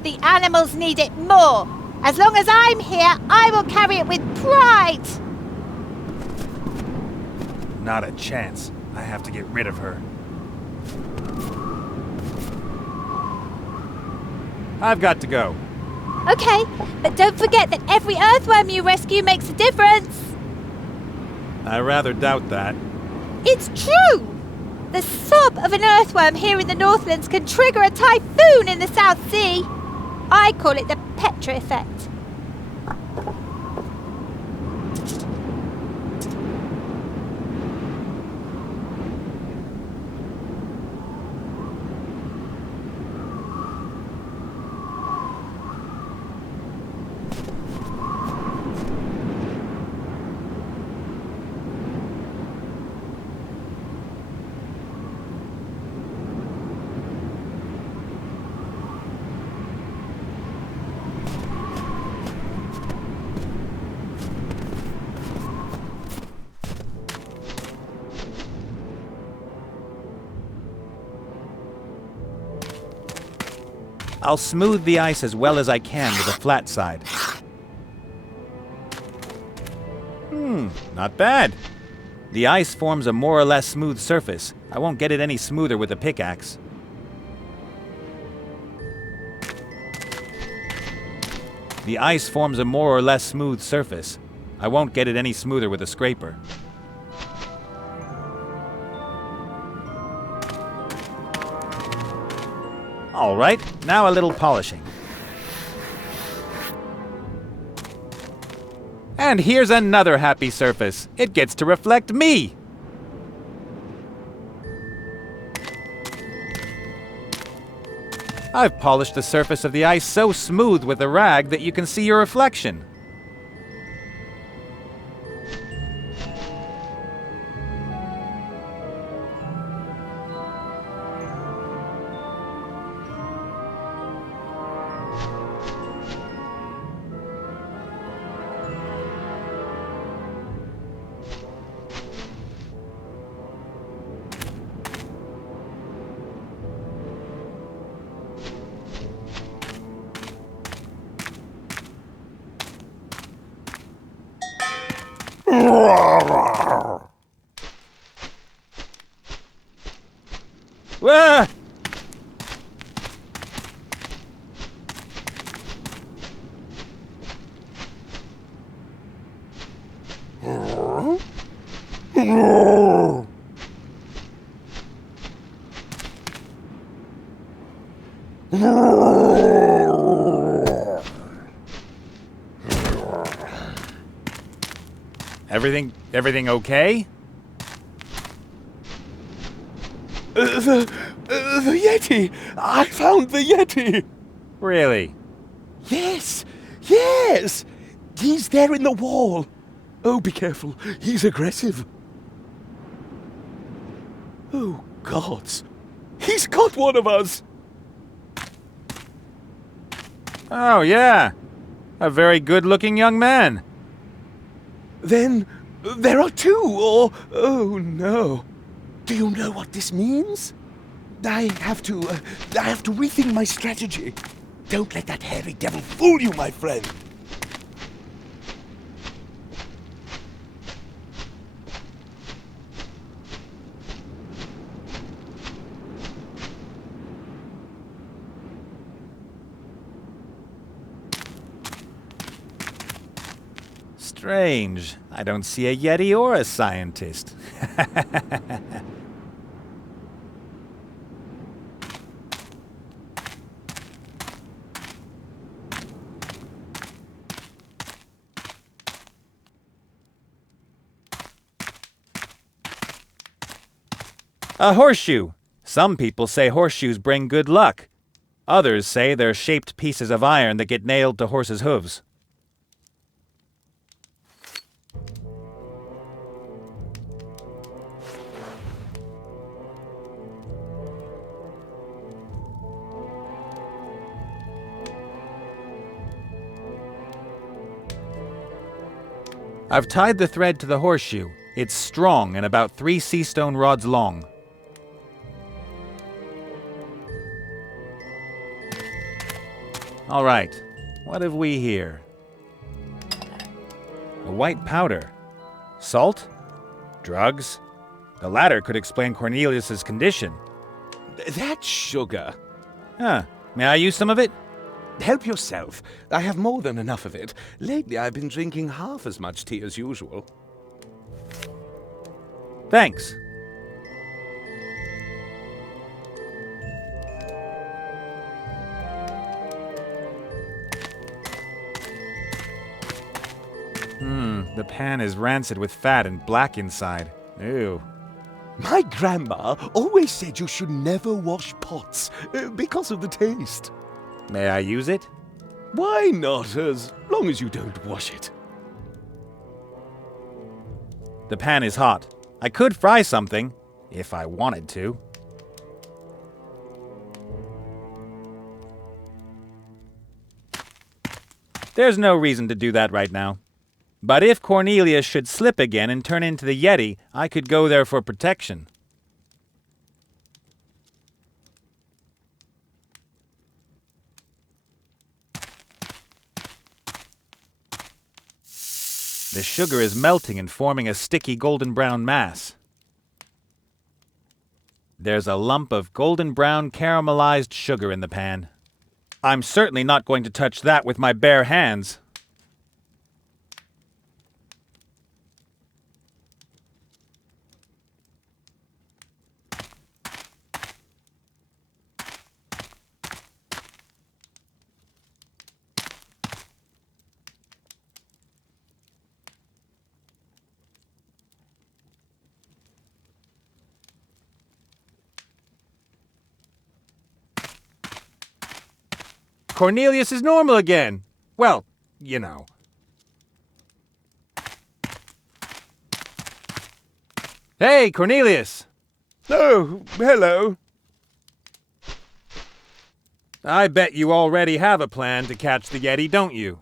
The animals need it more. As long as I'm here, I will carry it with pride. Not a chance. I have to get rid of her. I've got to go. Okay, but don't forget that every earthworm you rescue makes a difference. I rather doubt that. It's true! The sob of an earthworm here in the Northlands can trigger a typhoon in the South Sea. I call it the Petra effect. I'll smooth the ice as well as I can with a flat side. not bad. The ice forms a more or less smooth surface. I won't get it any smoother with a pickaxe. The ice forms a more or less smooth surface. I won't get it any smoother with a scraper. All right, now a little polishing. And here's another happy surface. It gets to reflect me. I've polished the surface of the ice so smooth with a rag that you can see your reflection. Ah! Everything okay? The Yeti! I found the Yeti! Really? Yes! Yes! He's there in the wall! Oh, be careful. He's aggressive. Oh, gods. He's got one of us! Oh, yeah. A very good-looking young man. Then there are two, or... Oh, no. Do you know what this means? I have to rethink my strategy. Don't let that hairy devil fool you, my friend. Strange. I don't see a Yeti or a scientist. A horseshoe. Some people say horseshoes bring good luck. Others say they're shaped pieces of iron that get nailed to horses' hooves. I've tied the thread to the horseshoe. It's strong and about 3 sea stone rods long. All right, what have we here? A white powder. Salt? Drugs? The latter could explain Cornelius's condition. That's sugar. Huh. May I use some of it? Help yourself. I have more than enough of it. Lately, I've been drinking half as much tea as usual. Thanks. The pan is rancid with fat and black inside. Ew. My grandma always said you should never wash pots because of the taste. May I use it? Why not, as long as you don't wash it? The pan is hot. I could fry something, if I wanted to. There's no reason to do that right now. But if Cornelius should slip again and turn into the Yeti, I could go there for protection. The sugar is melting and forming a sticky golden brown mass. There's a lump of golden brown caramelized sugar in the pan. I'm certainly not going to touch that with my bare hands. Cornelius is normal again. Well, you know. Hey, Cornelius! Oh, hello. I bet you already have a plan to catch the Yeti, don't you?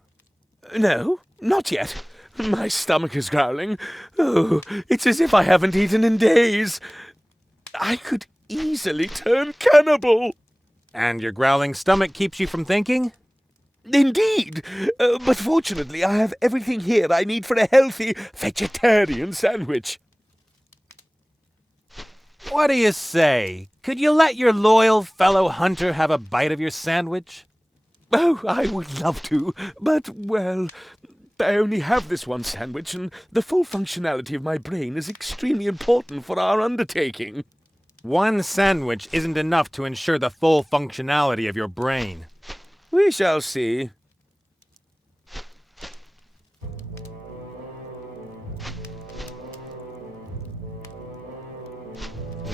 No, not yet. My stomach is growling. Oh, it's as if I haven't eaten in days. I could easily turn cannibal. And your growling stomach keeps you from thinking? Indeed, but fortunately I have everything here I need for a healthy vegetarian sandwich. What do you say? Could you let your loyal fellow hunter have a bite of your sandwich? Oh, I would love to, but, well, I only have this one sandwich, and the full functionality of my brain is extremely important for our undertaking. One sandwich isn't enough to ensure the full functionality of your brain. We shall see.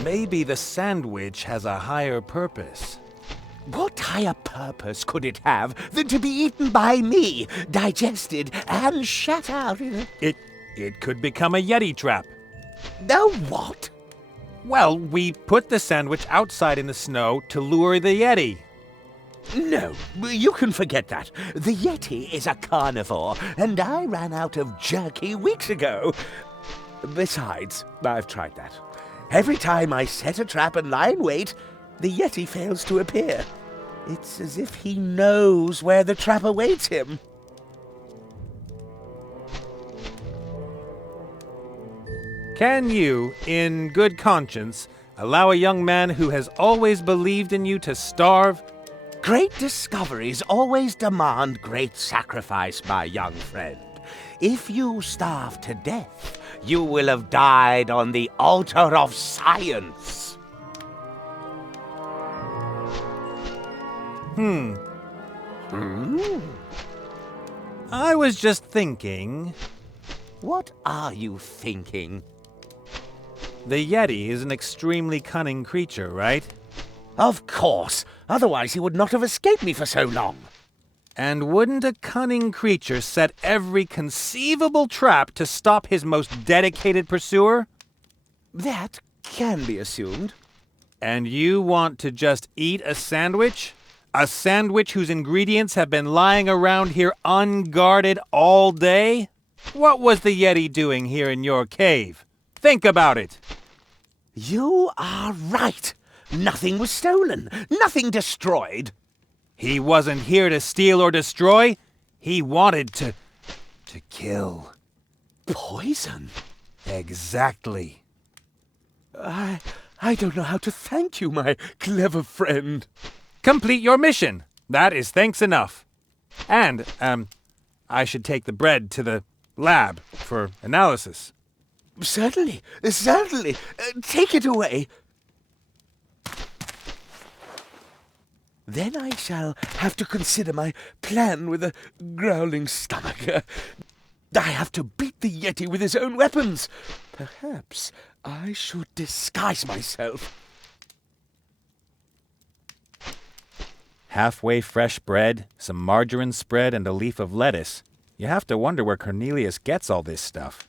Maybe the sandwich has a higher purpose. What higher purpose could it have than to be eaten by me, digested and shat out in a... It could become a Yeti trap. No, what? Well, we put the sandwich outside in the snow to lure the Yeti. No, you can forget that. The Yeti is a carnivore, and I ran out of jerky weeks ago. Besides, I've tried that. Every time I set a trap and lie in wait, the Yeti fails to appear. It's as if he knows where the trap awaits him. Can you, in good conscience, allow a young man who has always believed in you to starve? Great discoveries always demand great sacrifice, my young friend. If you starve to death, you will have died on the altar of science. I was just thinking... What are you thinking? The Yeti is an extremely cunning creature, right? Of course. Otherwise he would not have escaped me for so long. And wouldn't a cunning creature set every conceivable trap to stop his most dedicated pursuer? That can be assumed. And you want to just eat a sandwich? A sandwich whose ingredients have been lying around here unguarded all day? What was the Yeti doing here in your cave? Think about it. You are right. Nothing was stolen. Nothing destroyed. He wasn't here to steal or destroy. He wanted to kill. Poison? Exactly. I don't know how to thank you, my clever friend. Complete your mission. That is thanks enough. And, I should take the bread to the lab for analysis. Certainly, certainly. Take it away. Then I shall have to consider my plan with a growling stomach. I have to beat the Yeti with his own weapons. Perhaps I should disguise myself. Halfway fresh bread, some margarine spread, and a leaf of lettuce. You have to wonder where Cornelius gets all this stuff.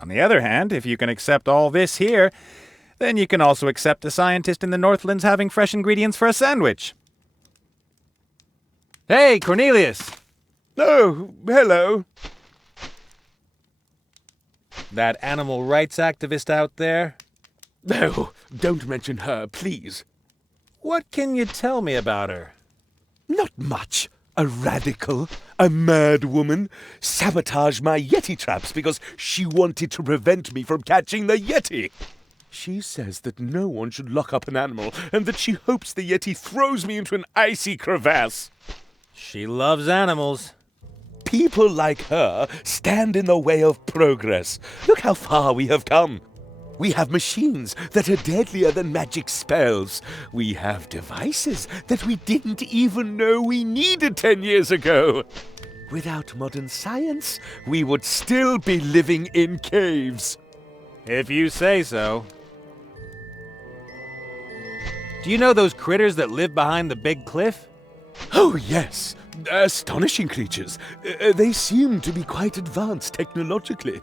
On the other hand, if you can accept all this here, then you can also accept a scientist in the Northlands having fresh ingredients for a sandwich. Hey, Cornelius! Oh, hello. That animal rights activist out there? No, don't mention her, please. What can you tell me about her? Not much. A radical, a mad woman, sabotaged my Yeti traps because she wanted to prevent me from catching the Yeti. She says that no one should lock up an animal and that she hopes the Yeti throws me into an icy crevasse. She loves animals. People like her stand in the way of progress. Look how far we have come. We have machines that are deadlier than magic spells. We have devices that we didn't even know we needed 10 years ago. Without modern science, we would still be living in caves. If you say so. Do you know those critters that live behind the big cliff? Oh, yes. Astonishing creatures. They seem to be quite advanced technologically.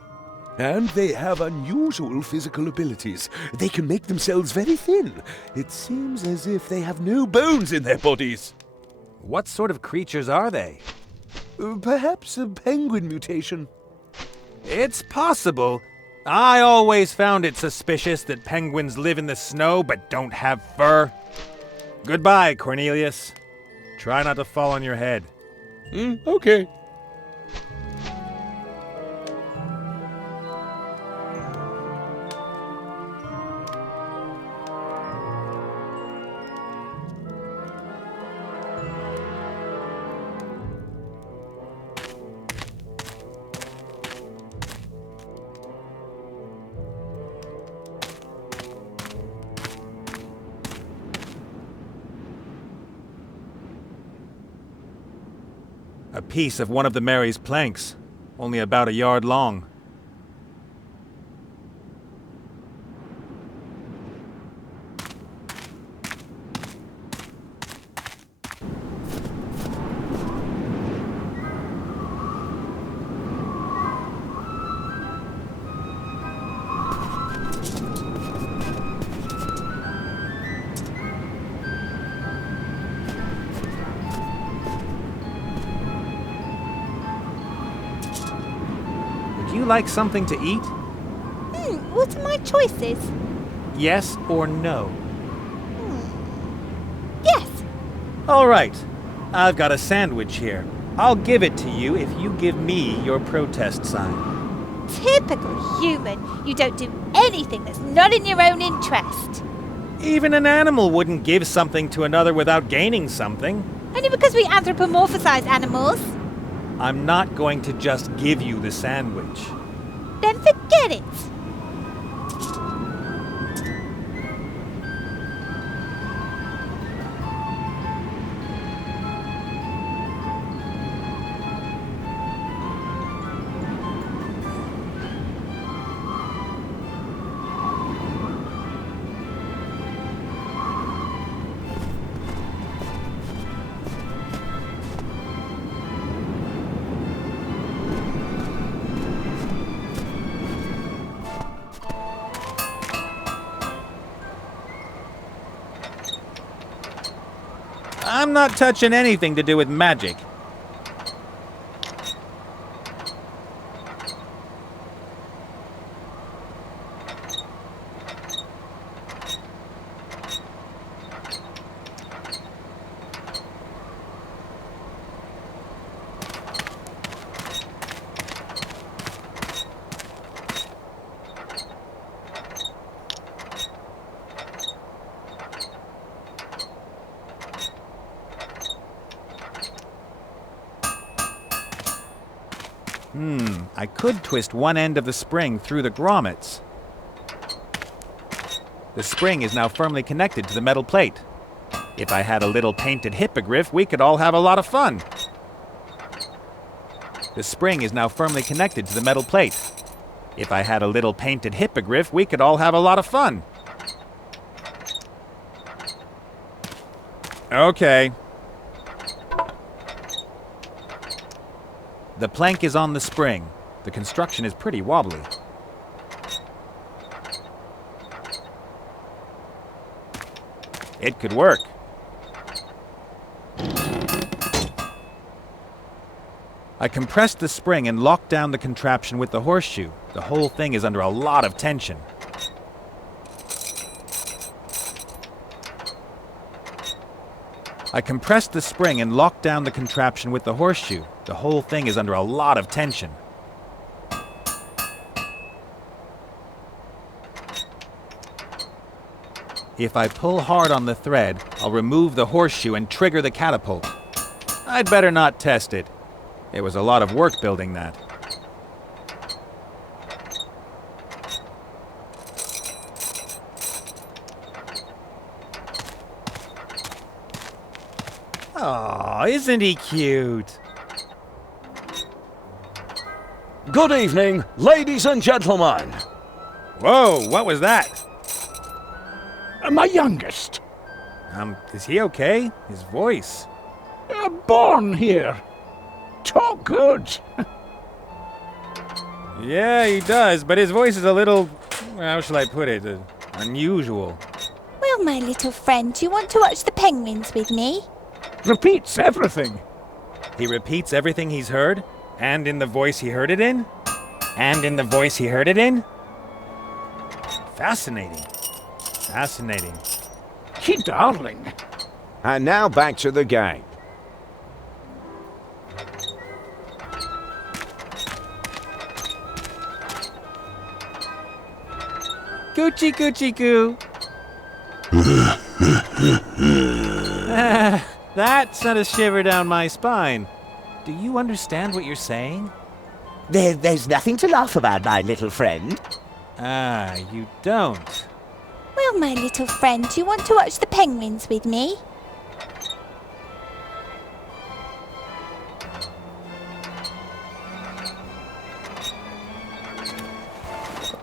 And they have unusual physical abilities. They can make themselves very thin. It seems as if they have no bones in their bodies. What sort of creatures are they? Perhaps a penguin mutation. It's possible. I always found it suspicious that penguins live in the snow but don't have fur. Goodbye, Cornelius. Try not to fall on your head. Okay. A piece of one of the Mary's planks, only about a yard long. Would you like something to eat? What are my choices? Yes or no? Yes. All right. I've got a sandwich here. I'll give it to you if you give me your protest sign. Typical human. You don't do anything that's not in your own interest. Even an animal wouldn't give something to another without gaining something. Only because we anthropomorphize animals. I'm not going to just give you the sandwich. Then forget it. I'm not touching anything to do with magic. I could twist one end of the spring through the grommets. The spring is now firmly connected to the metal plate. If I had a little painted hippogriff, we could all have a lot of fun. The spring is now firmly connected to the metal plate. If I had a little painted hippogriff, we could all have a lot of fun. Okay. The plank is on the spring. The construction is pretty wobbly. It could work. I compressed the spring and locked down the contraption with the horseshoe. The whole thing is under a lot of tension. I compressed the spring and locked down the contraption with the horseshoe. The whole thing is under a lot of tension. If I pull hard on the thread, I'll remove the horseshoe and trigger the catapult. I'd better not test it. It was a lot of work building that. Aw, isn't he cute? Good evening, ladies and gentlemen. Whoa, what was that? My youngest. Is he okay? His voice. Born here. Talk good. Yeah, he does, but his voice is a little, how shall I put it, unusual. Well, my little friend, do you want to watch the penguins with me? Repeats everything. He repeats everything he's heard, and in the voice he heard it in, and in the voice he heard it in. Fascinating. Fascinating. He darling. And now back to the game. Coochie coochie coo. That sent a shiver down my spine. Do you understand what you're saying? There's nothing to laugh about, my little friend. Ah, you don't. Well, my little friend, do you want to watch the penguins with me?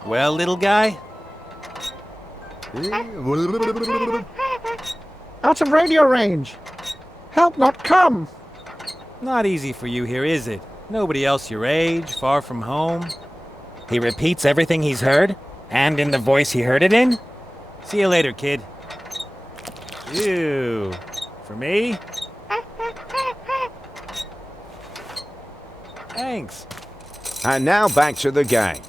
Well, little guy? Out of radio range. Help not come. Not easy for you here, is it? Nobody else your age, far from home. He repeats everything he's heard, and in the voice he heard it in? See you later, kid. Ew. For me? Thanks. And now back to the game.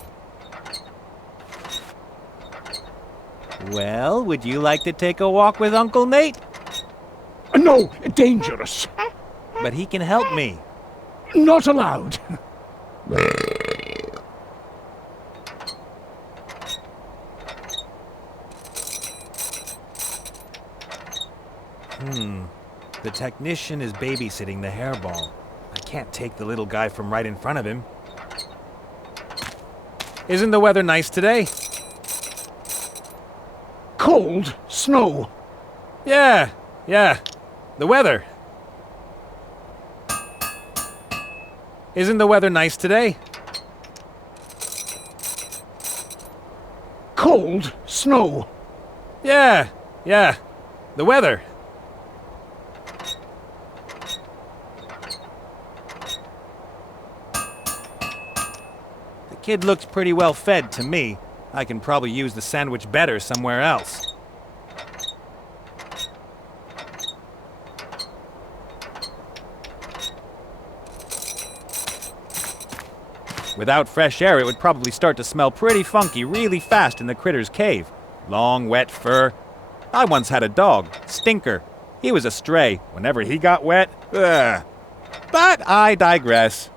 Well, would you like to take a walk with Uncle Nate? No, dangerous. But he can help me. Not allowed. The technician is babysitting the hairball. I can't take the little guy from right in front of him. Isn't the weather nice today? Cold. Snow. Yeah. The weather. Isn't the weather nice today? Cold. Snow. Yeah. The weather. The kid looks pretty well fed to me. I can probably use the sandwich better somewhere else. Without fresh air, it would probably start to smell pretty funky really fast in the critter's cave. Long, wet fur. I once had a dog, Stinker. He was a stray. Whenever he got wet, ugh. But I digress.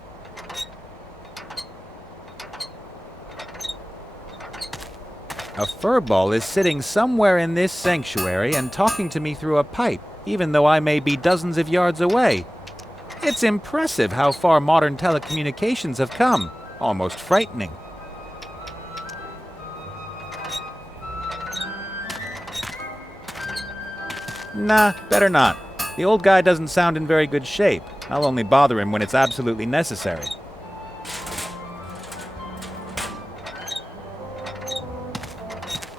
A furball is sitting somewhere in this sanctuary and talking to me through a pipe, even though I may be dozens of yards away. It's impressive how far modern telecommunications have come. Almost frightening. Nah, better not. The old guy doesn't sound in very good shape. I'll only bother him when it's absolutely necessary.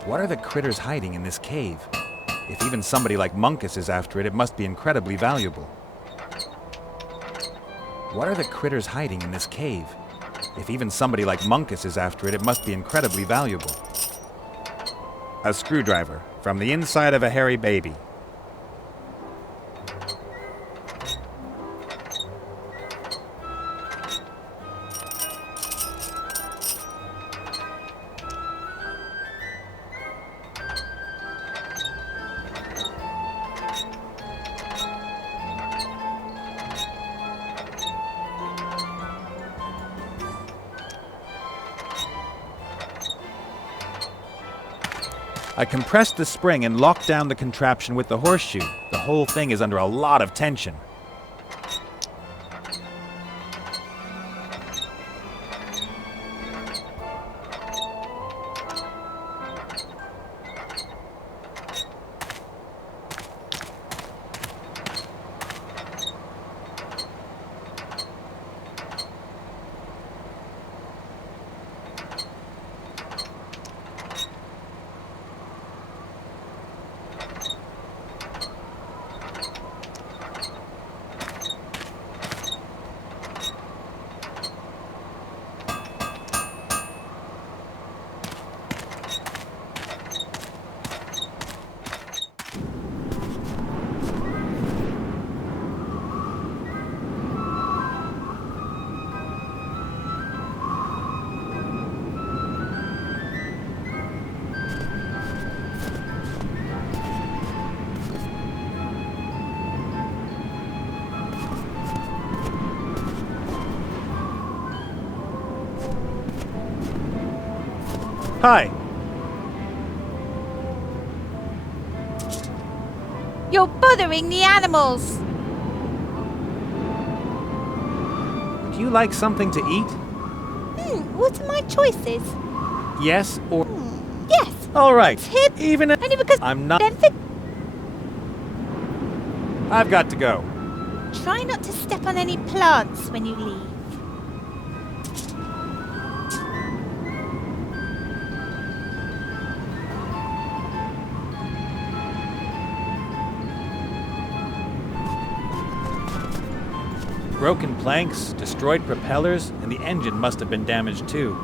What are the critters hiding in this cave? If even somebody like Munkus is after it, it must be incredibly valuable. What are the critters hiding in this cave? If even somebody like Munkus is after it, it must be incredibly valuable. A screwdriver from the inside of a hairy baby. I compressed the spring and locked down the contraption with the horseshoe. The whole thing is under a lot of tension. Hi. You're bothering the animals. Do you like something to eat? What are my choices? Yes or... Yes. All right. Tip. Even if Only because I'm not... then I've got to go. try not to step on any plants when you leave. Broken planks, destroyed propellers, and the engine must have been damaged too.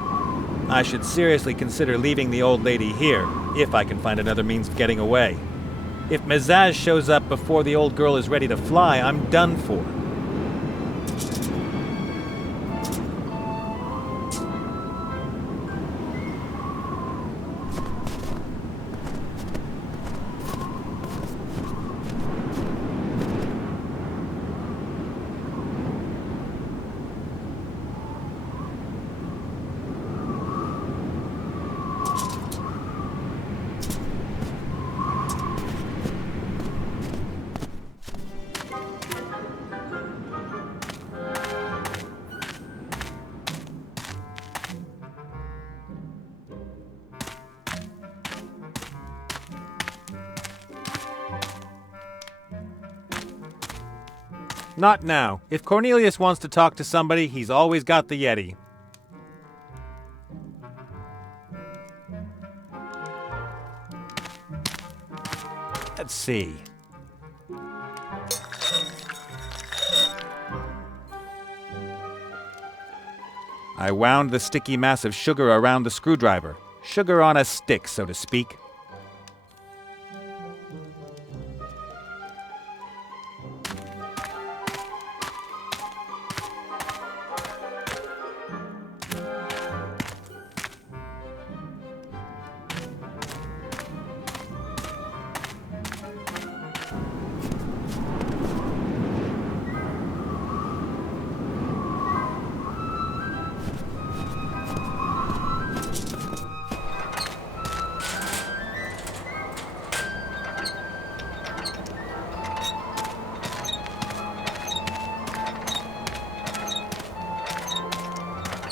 I should seriously consider leaving the old lady here, if I can find another means of getting away. If Mezaz shows up before the old girl is ready to fly, I'm done for. Not now. If Cornelius wants to talk to somebody, he's always got the Yeti. Let's see. I wound the sticky mass of sugar around the screwdriver. Sugar on a stick, so to speak.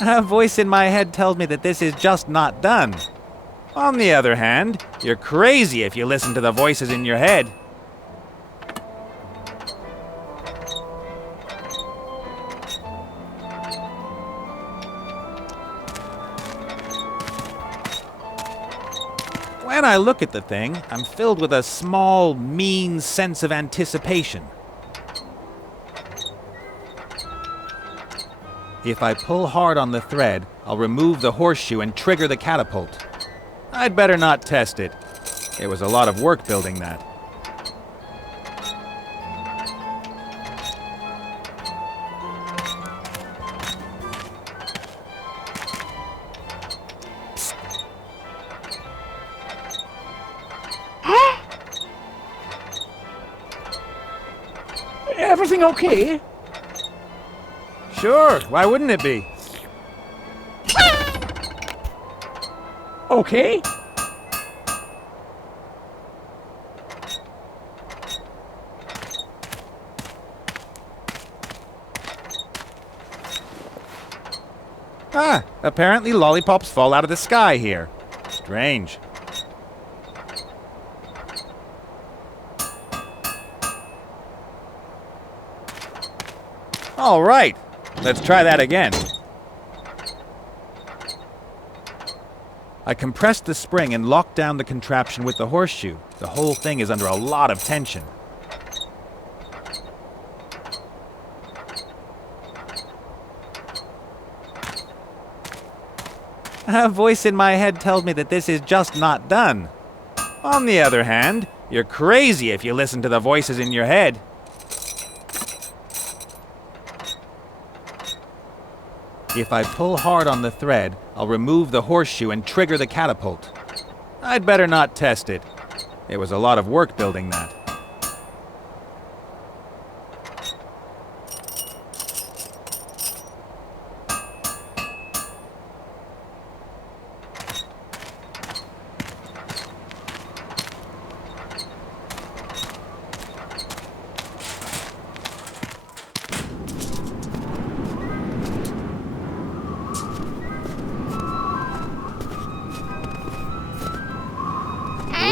A voice in my head tells me that this is just not done. On the other hand, you're crazy if you listen to the voices in your head. When I look at the thing, I'm filled with a small, mean sense of anticipation. If I pull hard on the thread, I'll remove the horseshoe and trigger the catapult. I'd better not test it. It was a lot of work building that. Everything okay? Sure, why wouldn't it be? Okay? Apparently lollipops fall out of the sky here. Strange. All right, let's try that again. I compressed the spring and locked down the contraption with the horseshoe. The whole thing is under a lot of tension. A voice in my head tells me that this is just not done. On the other hand, you're crazy if you listen to the voices in your head. If I pull hard on the thread, I'll remove the horseshoe and trigger the catapult. I'd better not test it. It was a lot of work building that.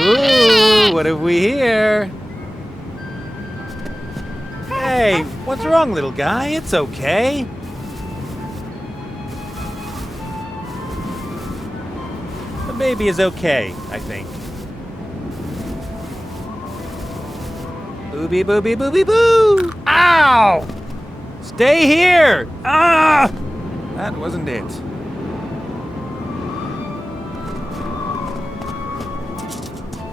Ooh, what have we here? Hey, what's wrong, little guy? It's okay. The baby is okay, I think. Booby, booby, booby, boo! Ow! Stay here! Ah! That wasn't it.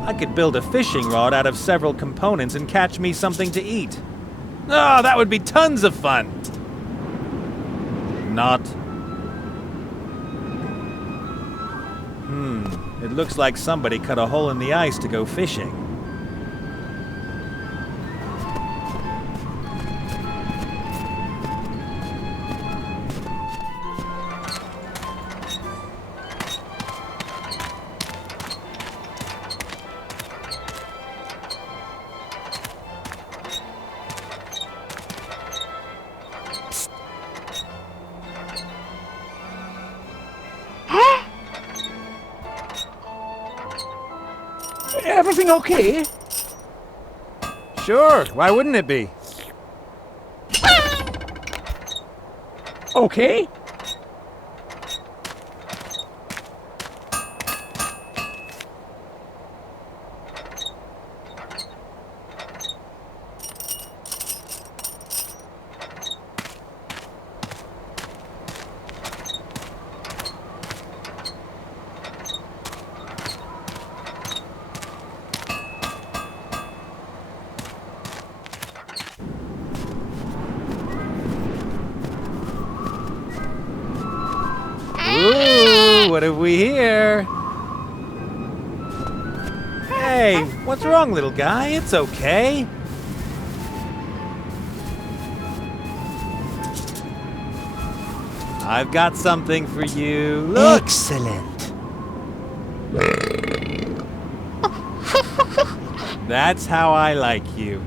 I could build a fishing rod out of several components and catch me something to eat. Oh, that would be tons of fun! Not. It looks like somebody cut a hole in the ice to go fishing. Everything okay? Sure, why wouldn't it be? Okay? Ooh, what have we here? Hey, what's wrong, little guy? It's okay. I've got something for you. Look! Excellent. That's how I like you.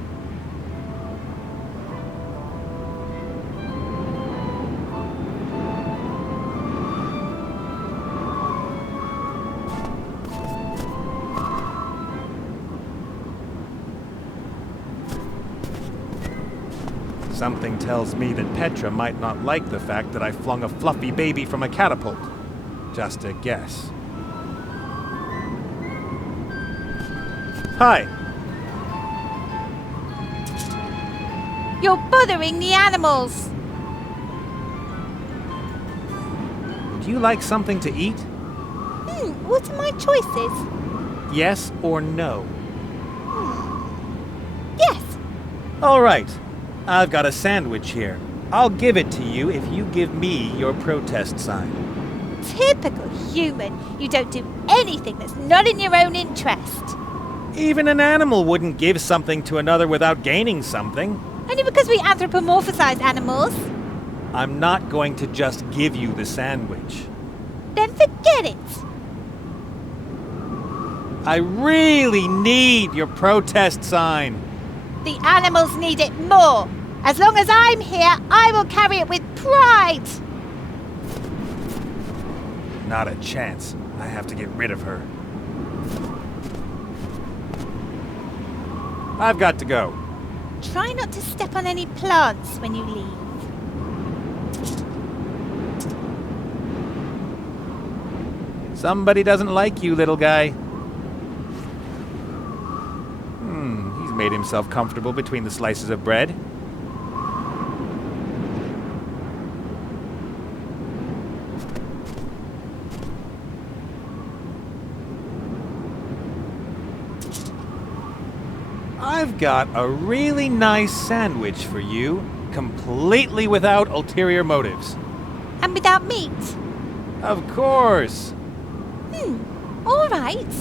Something tells me that Petra might not like the fact that I flung a fluffy baby from a catapult. Just a guess. Hi. You're bothering the animals. Would you like something to eat? What are my choices? Yes or no? Yes. All right. I've got a sandwich here. I'll give it to you if you give me your protest sign. Typical human. You don't do anything that's not in your own interest. Even an animal wouldn't give something to another without gaining something. Only because we anthropomorphize animals. I'm not going to just give you the sandwich. Then forget it. I really need your protest sign. The animals need it more. As long as I'm here, I will carry it with pride. Not a chance. I have to get rid of her. I've got to go. Try not to step on any plants when you leave. Somebody doesn't like you, little guy. He's made himself comfortable between the slices of bread. I've got a really nice sandwich for you, completely without ulterior motives. And without meat? Of course. All right.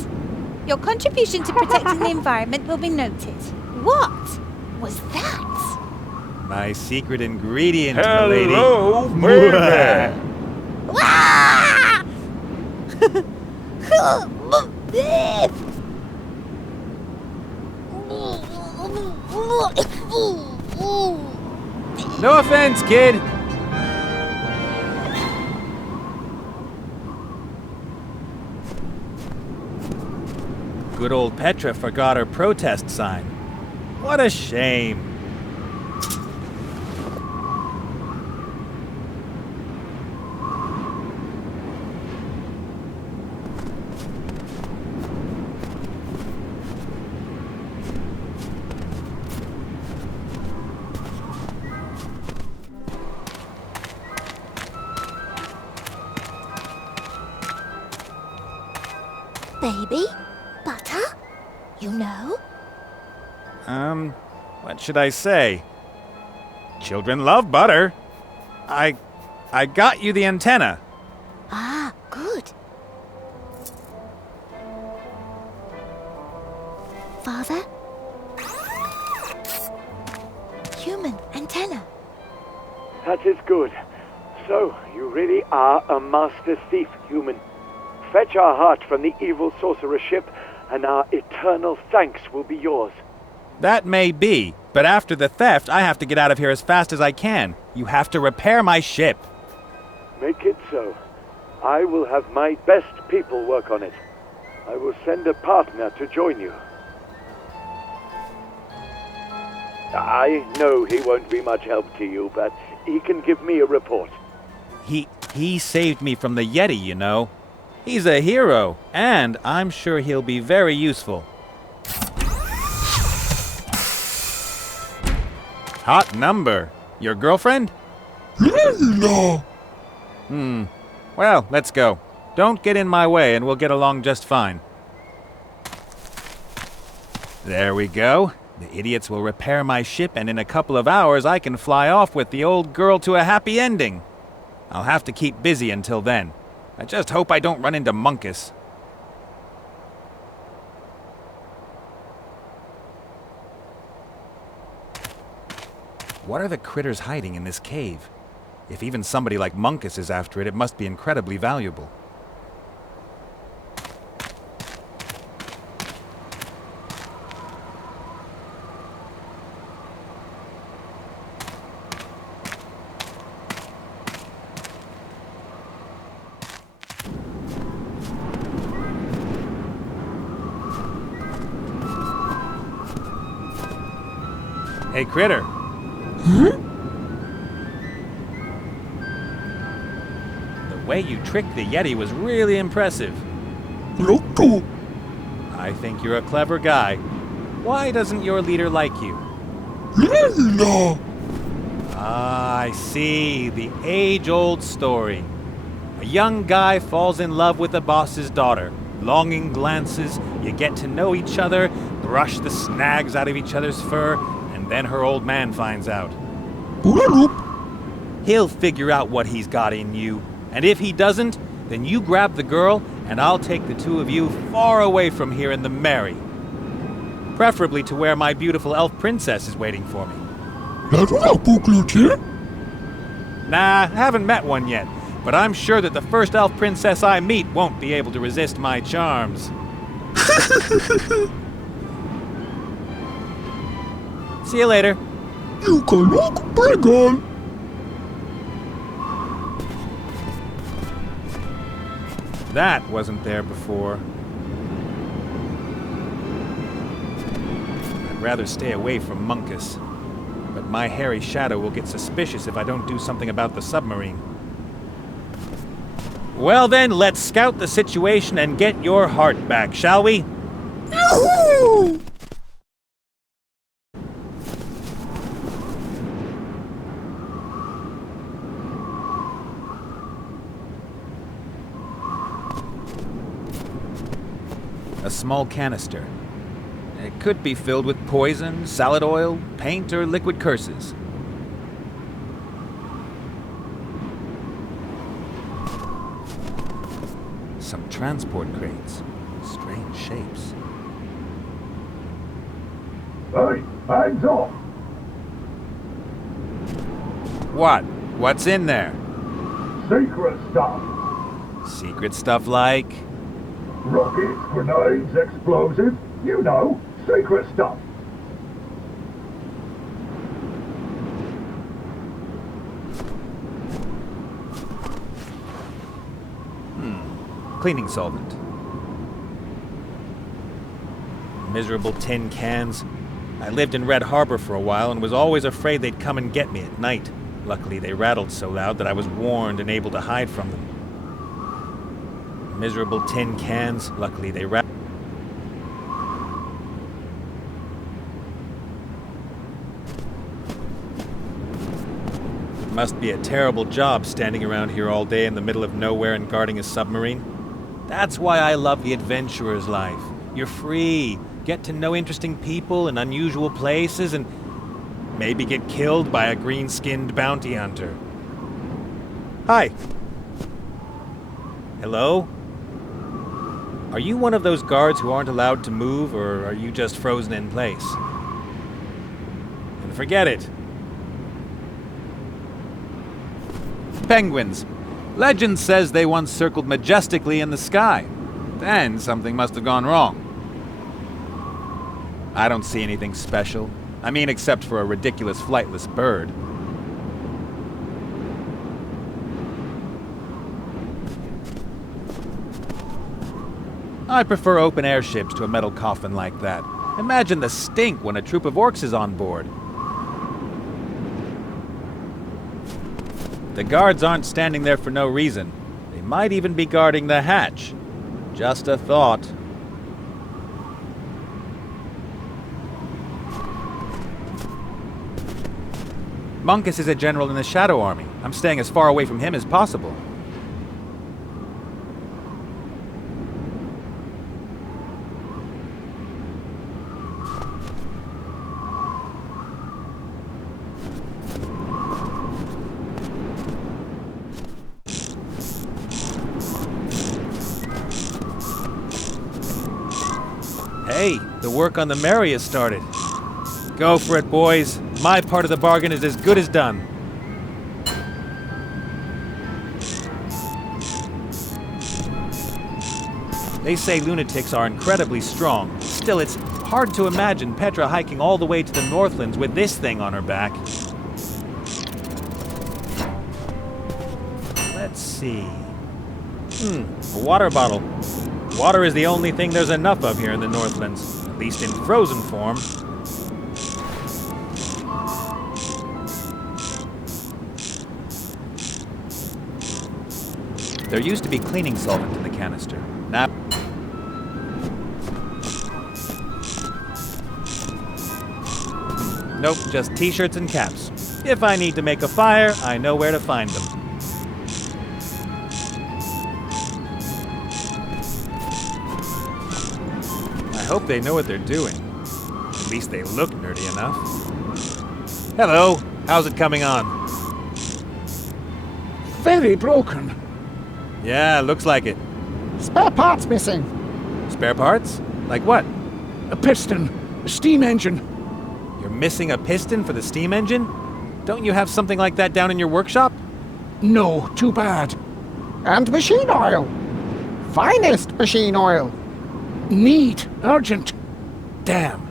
Your contribution to protecting the environment will be noted. What was that? My secret ingredient, Hello, milady. baby. Ah! No offense, kid. Good old Petra forgot her protest sign. What a shame. Baby? Butter? You know? What should I say? Children love butter. I got you the antenna. Ah, good. Father? Human antenna. That is good. So, you really are a master thief, human. Fetch our heart from the evil sorcerer ship, and our eternal thanks will be yours. That may be, but after the theft, I have to get out of here as fast as I can. You have to repair my ship. Make it so. I will have my best people work on it. I will send a partner to join you. I know he won't be much help to you, but he can give me a report. He saved me from the Yeti, you know. He's a hero, and I'm sure he'll be very useful. Hot number. Your girlfriend? Layla! Well, let's go. Don't get in my way and we'll get along just fine. There we go. The idiots will repair my ship and in a couple of hours I can fly off with the old girl to a happy ending. I'll have to keep busy until then. I just hope I don't run into Munkus. What are the critters hiding in this cave? If even somebody like Munkus is after it, it must be incredibly valuable. Hey, critter. The way you tricked the Yeti was really impressive. Loco! I think you're a clever guy. Why doesn't your leader like you? Layla! Ah, I see. The age-old story. A young guy falls in love with the boss's daughter. Longing glances, you get to know each other, brush the snags out of each other's fur, and then her old man finds out. He'll figure out what he's got in you. And if he doesn't, then you grab the girl, and I'll take the two of you far away from here in the Mary. Preferably to where my beautiful elf princess is waiting for me. Nah, I haven't met one yet, but I'm sure that the first elf princess I meet won't be able to resist my charms. See you later. You can look pagan! That wasn't there before. I'd rather stay away from Munkus. But my hairy shadow will get suspicious if I don't do something about the submarine. Well then, let's scout the situation and get your heart back, shall we? Yahoo! A small canister. It could be filled with poison, salad oil, paint, or liquid curses. Some transport crates. Strange shapes. Hey, hands off! What? What's in there? Secret stuff. Secret stuff like... Rockets, grenades, explosives. You know, secret stuff. cleaning solvent. Miserable tin cans. I lived in Red Harbor for a while and was always afraid they'd come and get me at night. Luckily, they rattled so loud that I was warned and able to hide from them. Miserable tin cans. Luckily, they rattled. It must be a terrible job standing around here all day in the middle of nowhere and guarding a submarine. That's why I love the adventurer's life. You're free, get to know interesting people in unusual places, and maybe get killed by a green-skinned bounty hunter. Hi. Hello? Are you one of those guards who aren't allowed to move, or are you just frozen in place? And forget it. Penguins. Legend says they once circled majestically in the sky. Then something must have gone wrong. I don't see anything special. I mean, except for a ridiculous flightless bird. I prefer open airships to a metal coffin like that. Imagine the stink when a troop of orcs is on board. The guards aren't standing there for no reason. They might even be guarding the hatch. Just a thought. Munkus is a general in the Shadow Army. I'm staying as far away from him as possible. Hey, the work on the Mary has started. Go for it, boys. My part of the bargain is as good as done. They say lunatics are incredibly strong. Still, it's hard to imagine Petra hiking all the way to the Northlands with this thing on her back. Let's see. A water bottle. Water is the only thing there's enough of here in the Northlands, at least in frozen form. There used to be cleaning solvent in the canister. Now... Nope, just t-shirts and caps. If I need to make a fire, I know where to find them. I hope they know what they're doing. At least they look nerdy enough. Hello, how's it coming on? Very broken. Yeah, looks like it. Spare parts missing. Spare parts? Like what? A piston. A steam engine. You're missing a piston for the steam engine? Don't you have something like that down in your workshop? No, too bad. And machine oil. Finest machine oil. Need. Urgent. Damn.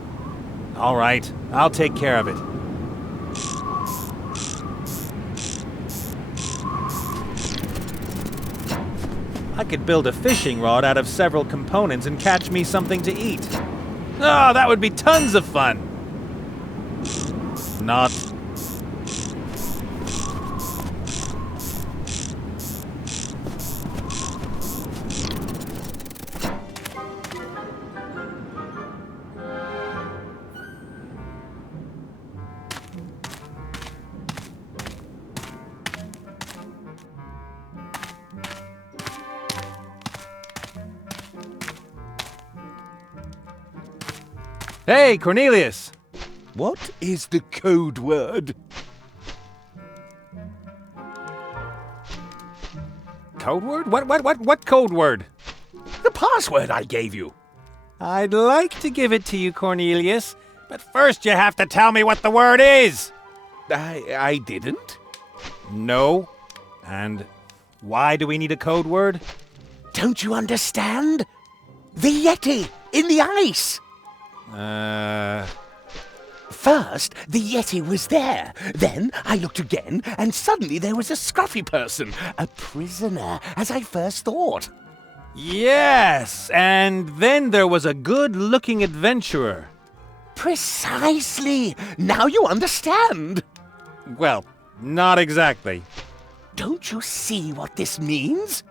All right, I'll take care of it. I could build a fishing rod out of several components and catch me something to eat. Oh, that would be tons of fun! Not. Hey, Cornelius! What is the code word? Code word? What code word? The password I gave you. I'd like to give it to you, Cornelius, but first you have to tell me what the word is! I didn't. No. And why do we need a code word? Don't you understand? The Yeti in the ice! First, the Yeti was there. Then I looked again, and suddenly there was a scruffy person. A prisoner, as I first thought. Yes, and then there was a good-looking adventurer. Precisely! Now you understand! Well, not exactly. Don't you see what this means?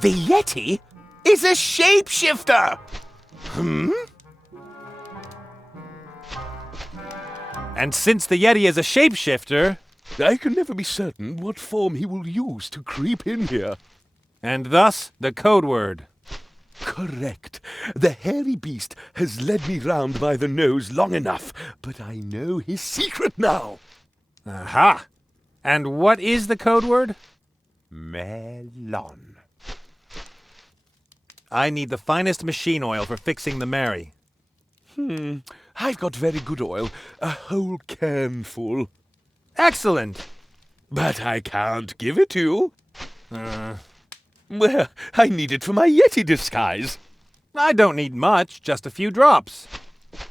The Yeti is a shapeshifter! And since the Yeti is a shapeshifter, I can never be certain what form he will use to creep in here. and thus the code word. Correct. The hairy beast has led me round by the nose long enough, but I know his secret now. Aha! And what is the code word? Melon. I need the finest machine oil for fixing the Mary. I've got very good oil, a whole can full. Excellent! But I can't give it to you. Well, I need it for my Yeti disguise. I don't need much, just a few drops.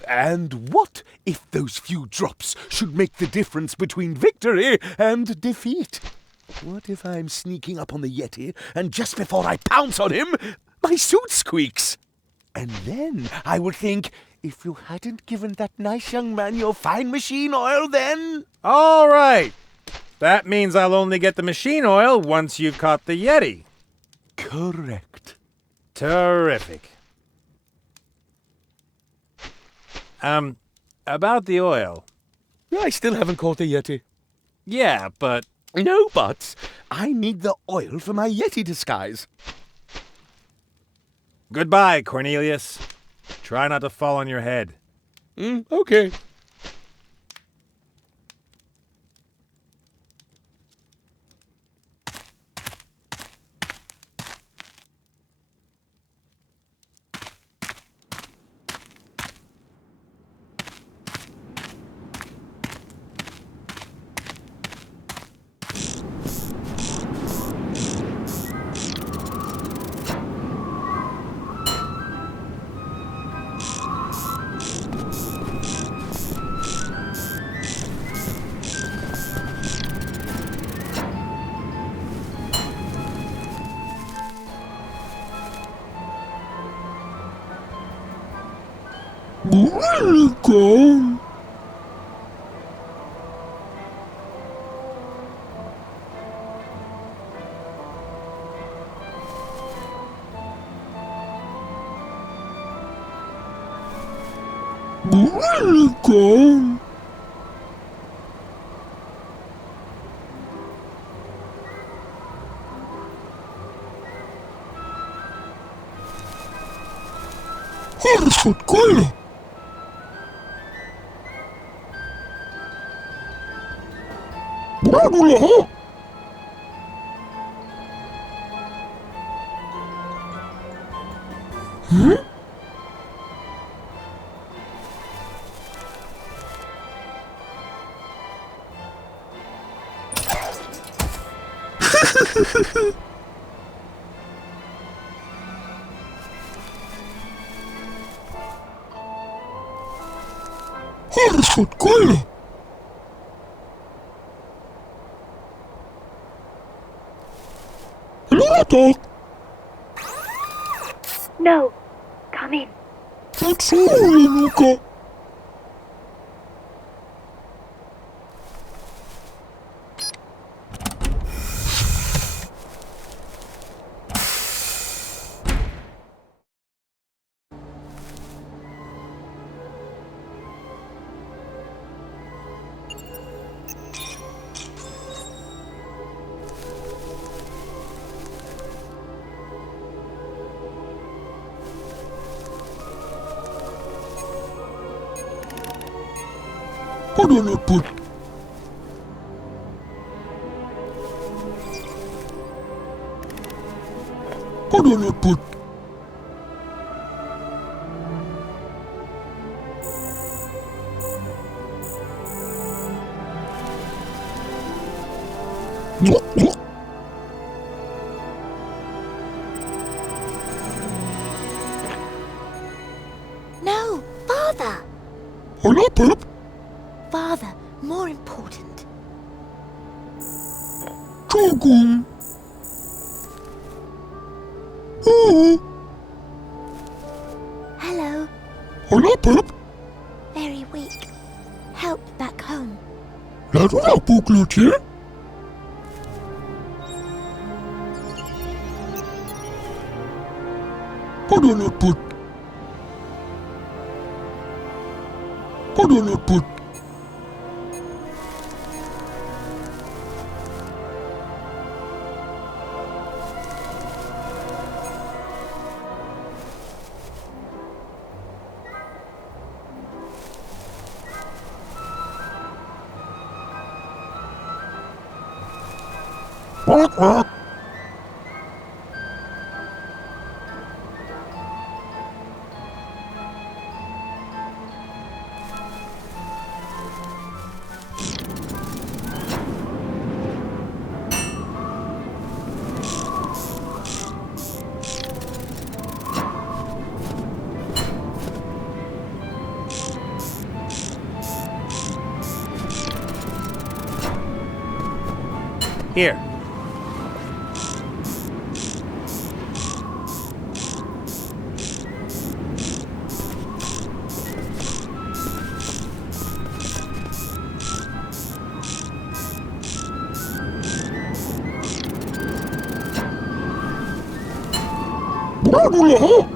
And what if those few drops should make the difference between victory and defeat? What if I'm sneaking up on the Yeti, and just before I pounce on him, my suit squeaks? And then I would think, if you hadn't given that nice young man your fine machine oil, then... All right! That means I'll only get the machine oil once you've caught the Yeti. Correct. Terrific. About the oil. I still haven't caught the Yeti. Yeah, but... No buts. I need the oil for my Yeti disguise. Goodbye, Cornelius. Try not to fall on your head. Okay. No, come in. That's all, Lenuka. Put on it, put. Put on it, put. No, Father! Hola, Pip. Father, more important. Chogum. Oh, Hello. hola, Pip. Very weak. Help back home. Laat me nou boekloetje. Put on it, put. Put on it, put. Quack, quack. Here. Bravo,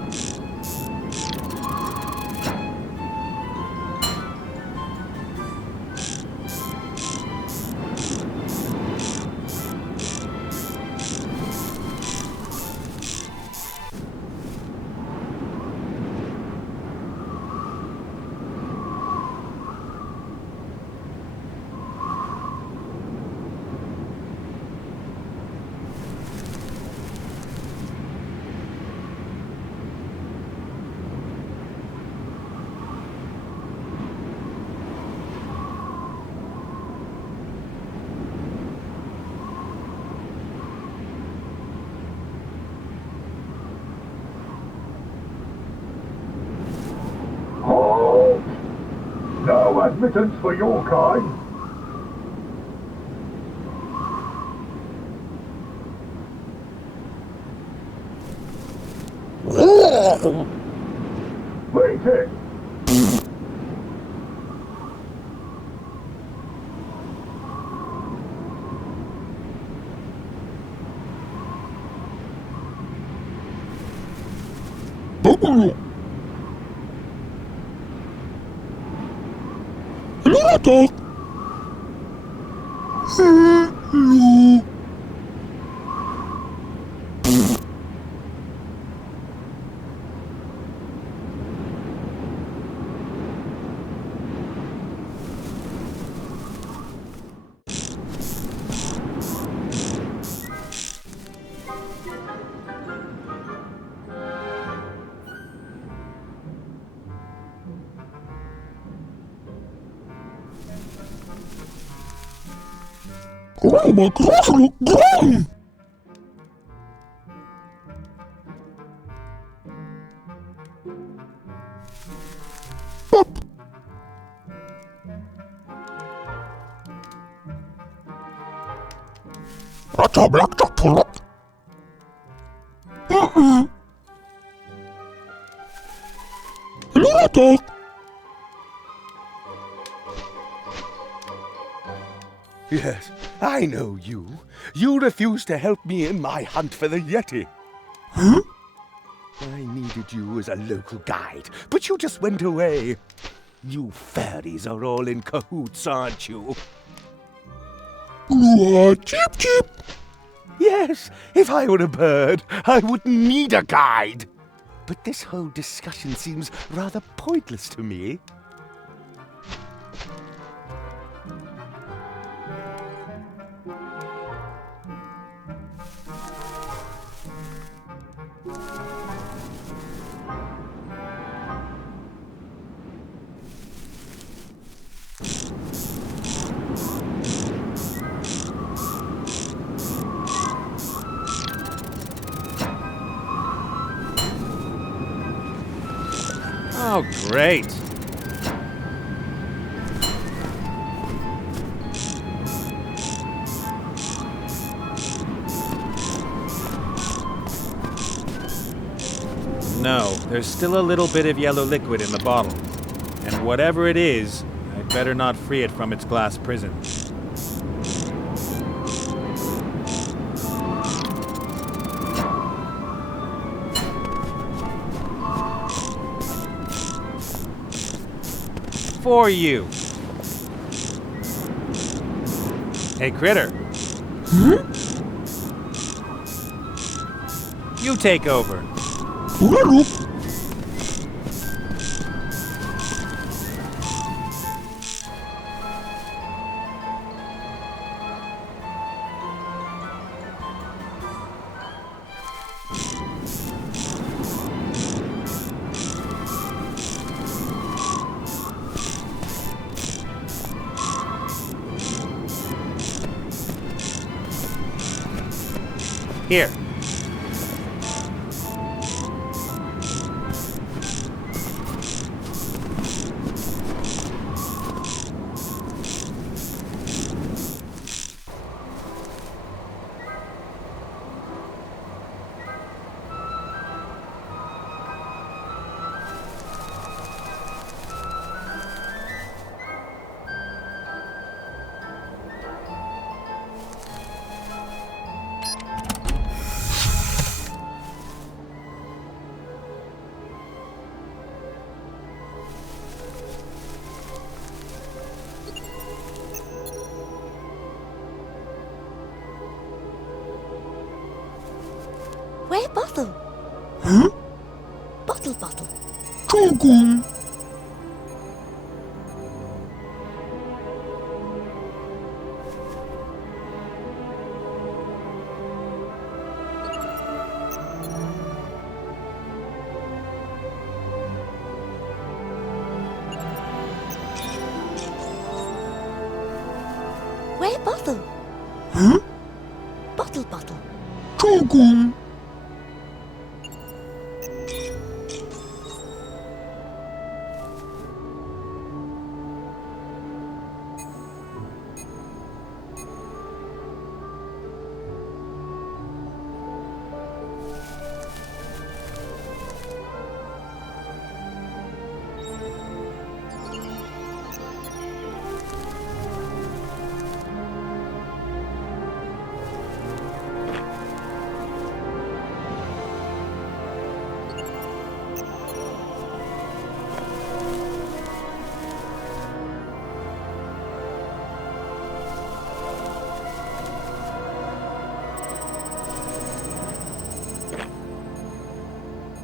Halt! No admittance for your kind. Wait it! Bubble. Hello, dog. Hello. Oh, my gosh, look down! Pop! That's a black chocolate. Yes, I know you. You refused to help me in my hunt for the Yeti. Huh? I needed you as a local guide, but you just went away. You fairies are all in cahoots, aren't you? Cheep, cheep. Yes, if I were a bird, I wouldn't need a guide. But this whole discussion seems rather pointless to me. Oh, great. No, there's still a little bit of yellow liquid in the bottle. And whatever it is, I'd better not free it from its glass prison. For you. Hey, Critter. You take over. Here. Where Bottle? Huh? Bottle. Kong. Where Bottle? Huh? Bottle. Kong.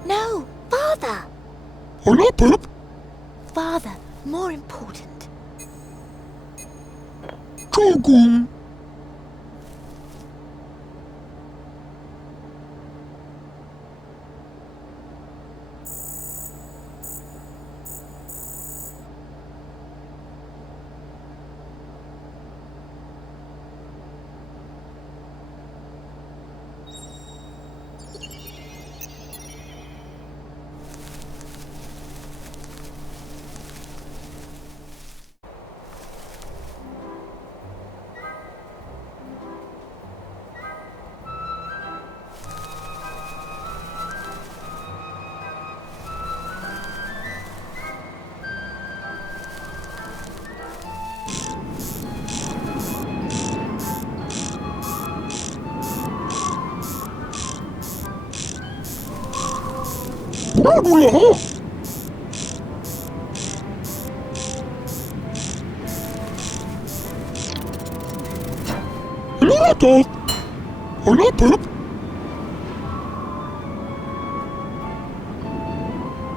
No, Father! Hola, Pop. Father, more important. Kong.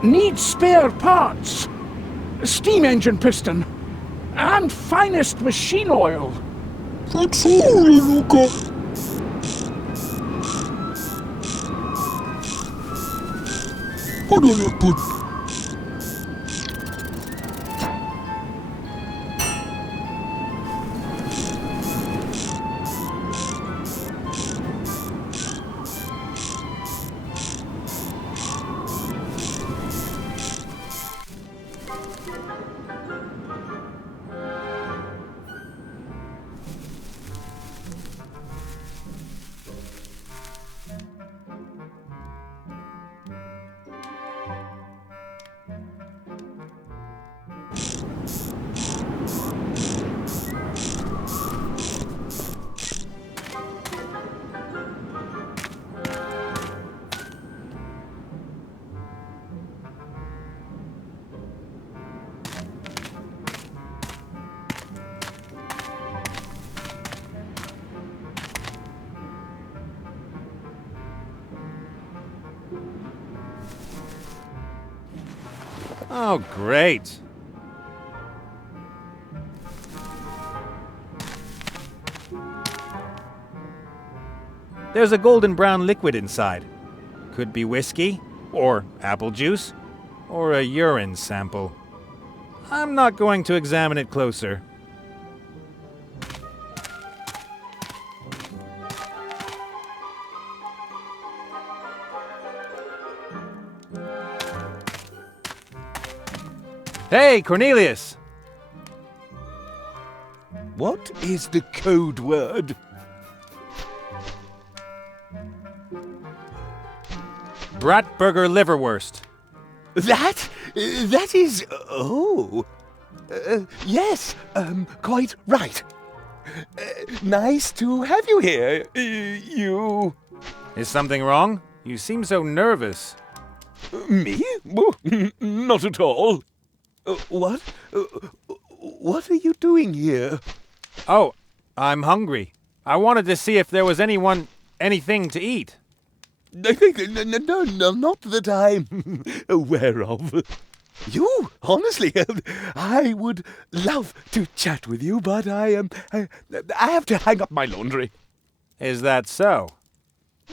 Need spare parts. Steam engine piston. And finest machine oil. Oh, great. There's a golden brown liquid inside. Could be whiskey, or apple juice, or a urine sample. I'm not going to examine it closer. Hey, Cornelius! What is the code word? Bratburger liverwurst. That is... Oh. Yes, quite right. Nice to have you here. You... Is something wrong? You seem so nervous. Me? Not at all. What? What are you doing here? Oh, I'm hungry. I wanted to see if there was anything to eat. No, not that I'm aware of. You, honestly, I would love to chat with you, but I have to hang up my laundry. Is that so?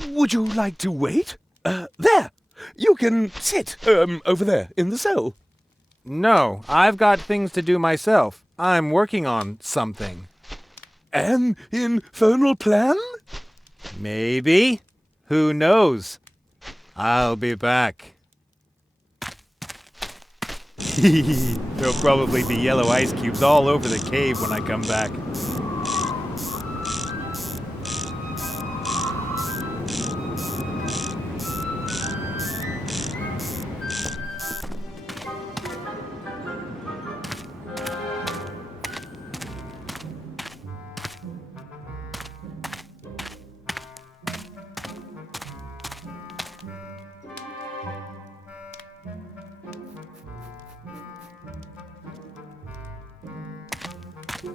Would you like to wait? There. You can sit, over there, in the cell. No, I've got things to do myself. I'm working on something. An infernal plan? Maybe. Who knows? I'll be back. There'll probably be yellow ice cubes all over the cave when I come back.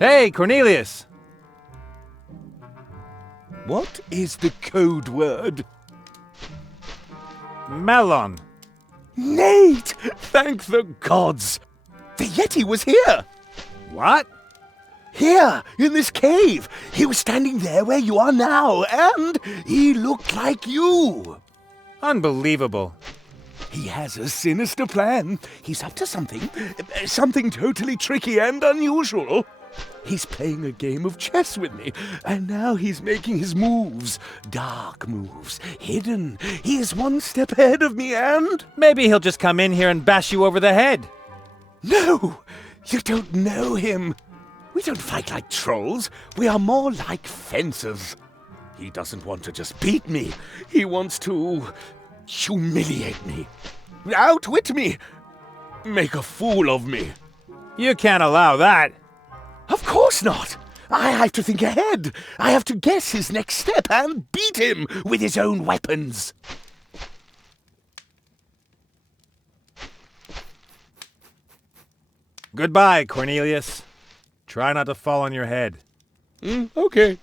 Hey, Cornelius! What is the code word? Melon. Nate! Thank the gods! The Yeti was here! What? Here, in this cave. He was standing there where you are now, and he looked like you. Unbelievable. He has a sinister plan. He's up to something. Something totally tricky and unusual. He's playing a game of chess with me, and now he's making his moves. Dark moves, hidden. He is one step ahead of me, and... Maybe he'll just come in here and bash you over the head. No! You don't know him. We don't fight like trolls. We are more like fencers. He doesn't want to just beat me. He wants to humiliate me. Outwit me. Make a fool of me. You can't allow that. Of course not. I have to think ahead. I have to guess his next step and beat him with his own weapons. Goodbye, Cornelius. Try not to fall on your head. Okay.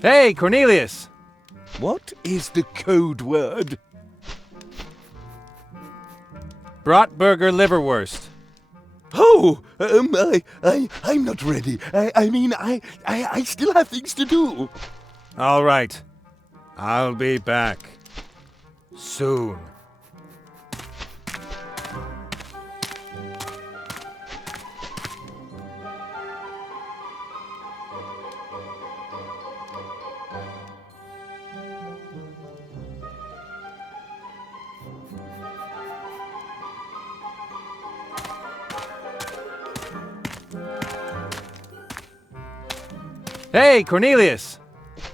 Hey, Cornelius! What is the code word? Bratburger liverwurst. Oh, I'm not ready. I still have things to do. All right. I'll be back. Soon. Hey, Cornelius!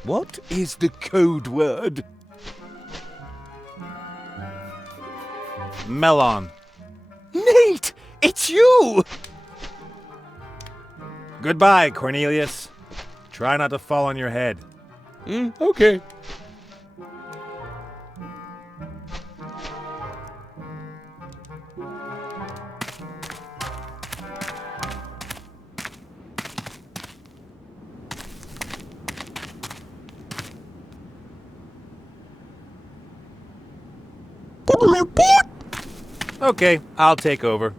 What is the code word? Melon. Nate! It's you! Goodbye, Cornelius. Try not to fall on your head. Okay. Okay, I'll take over.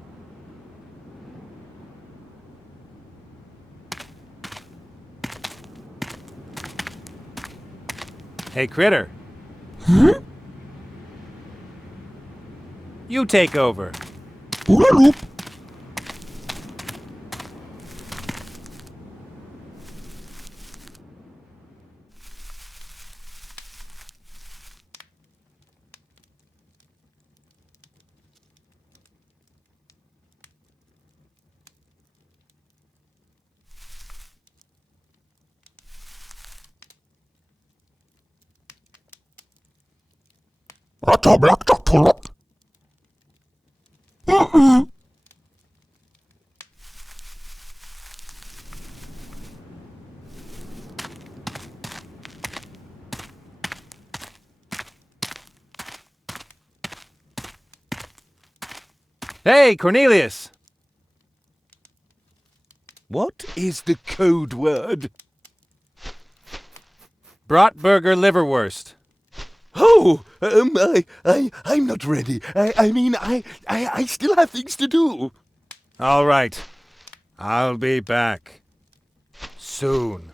Hey, Critter. You take over. Hey, Cornelius! What is the code word? Bratburger liverwurst. Oh, I'm not ready. I still have things to do. All right. I'll be back. Soon.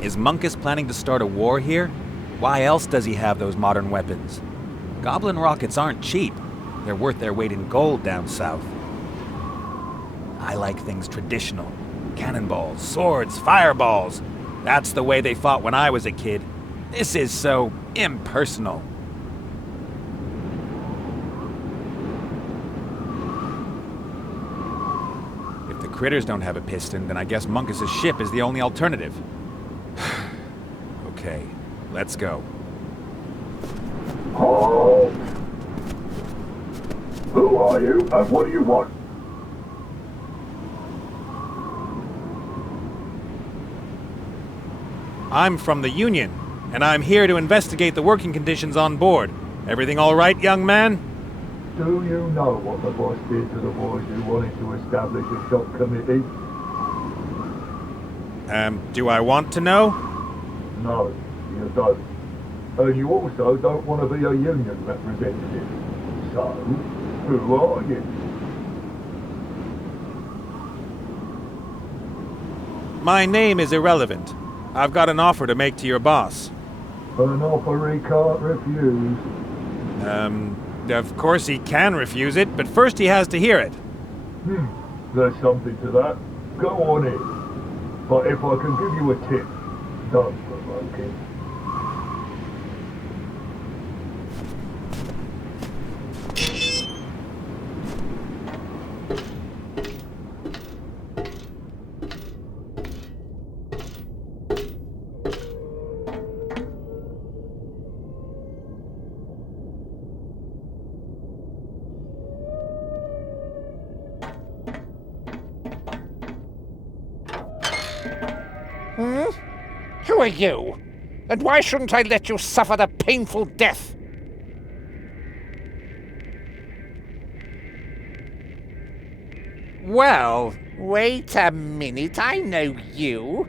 Is Munkus planning to start a war here? Why else does he have those modern weapons? Goblin rockets aren't cheap. They're worth their weight in gold down south. I like things traditional. Cannonballs, swords, fireballs. That's the way they fought when I was a kid. This is so impersonal. If the critters don't have a piston, then I guess Munkus's ship is the only alternative. Okay, let's go. Halt! Who are you and what do you want? I'm from the Union, and I'm here to investigate the working conditions on board. Everything all right, young man? Do you know what the boss did to the boys who wanted to establish a shop committee? Do I want to know? No, you don't. And you also don't want to be a union representative. So, who are you? My name is irrelevant. I've got an offer to make to your boss. An offer he can't refuse. Of course he can refuse it, but first he has to hear it. There's something to that. Go on in. But if I can give you a tip, don't provoke it. Who are you? And why shouldn't I let you suffer the painful death? Well, Wait a minute, I know you.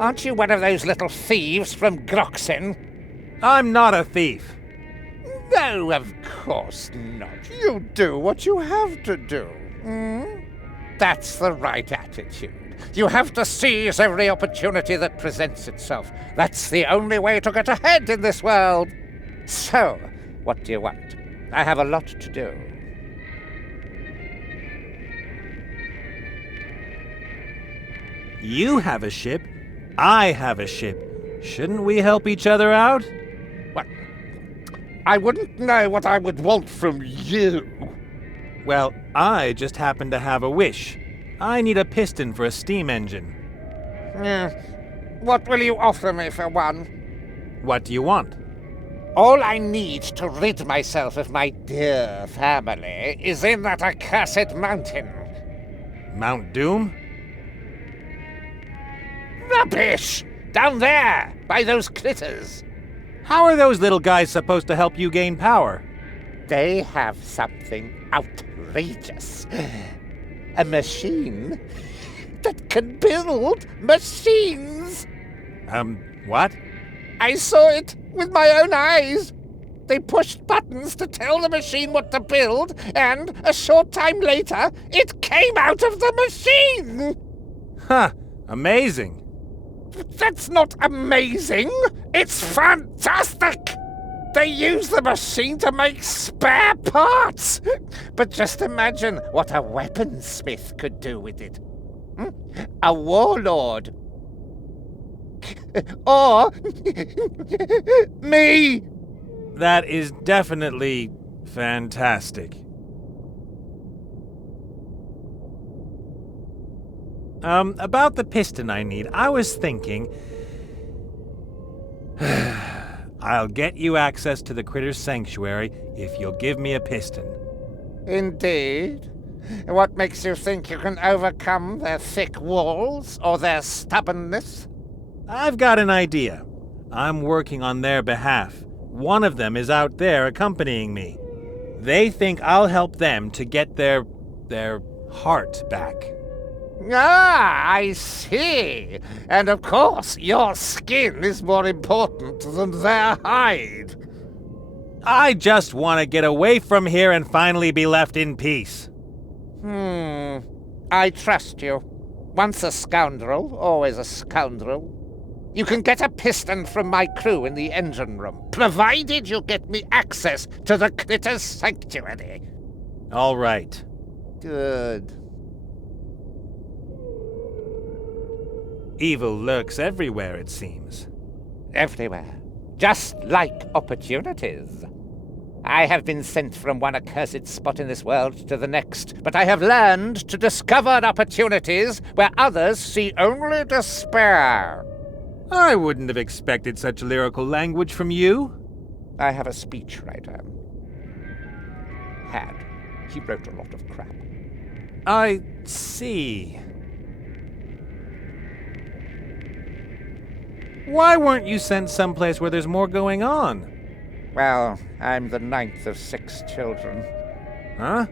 Aren't you one of those little thieves from Groxen? I'm not a thief. No, of course not. You do what you have to do. That's the right attitude. You have to seize every opportunity that presents itself. That's the only way to get ahead in this world. So, what do you want? I have a lot to do. You have a ship. I have a ship. Shouldn't we help each other out? What? I wouldn't know what I would want from you. Well, I just happen to have a wish. I need a piston for a steam engine. What will you offer me for one? What do you want? All I need to rid myself of my dear family is in that accursed mountain. Mount Doom? Rubbish! Down there, by those critters. How are those little guys supposed to help you gain power? They have something outrageous. A machine that can build machines. What? I saw it with my own eyes. They pushed buttons to tell the machine what to build, and a short time later, it came out of the machine. Huh, amazing. That's not amazing. It's fantastic. They use the machine to make spare parts. But just imagine what a weaponsmith could do with it. A warlord. Or me. That is definitely fantastic. About the piston I need, I was thinking... I'll get you access to the Critter's Sanctuary if you'll give me a piston. Indeed? What makes you think you can overcome their thick walls or their stubbornness? I've got an idea. I'm working on their behalf. One of them is out there accompanying me. They think I'll help them to get their heart back. Ah, I see. And of course, your skin is more important than their hide. I just want to get away from here and finally be left in peace. I trust you. Once a scoundrel, always a scoundrel. You can get a piston from my crew in the engine room, provided you get me access to the Critter's Sanctuary. All right. Good. Evil lurks everywhere, it seems. Everywhere. Just like opportunities. I have been sent from one accursed spot in this world to the next, but I have learned to discover opportunities where others see only despair. I wouldn't have expected such lyrical language from you. I have a speechwriter. He wrote a lot of crap. I see. Why weren't you sent someplace where there's more going on? Well, I'm the 9th of 6 children. Huh?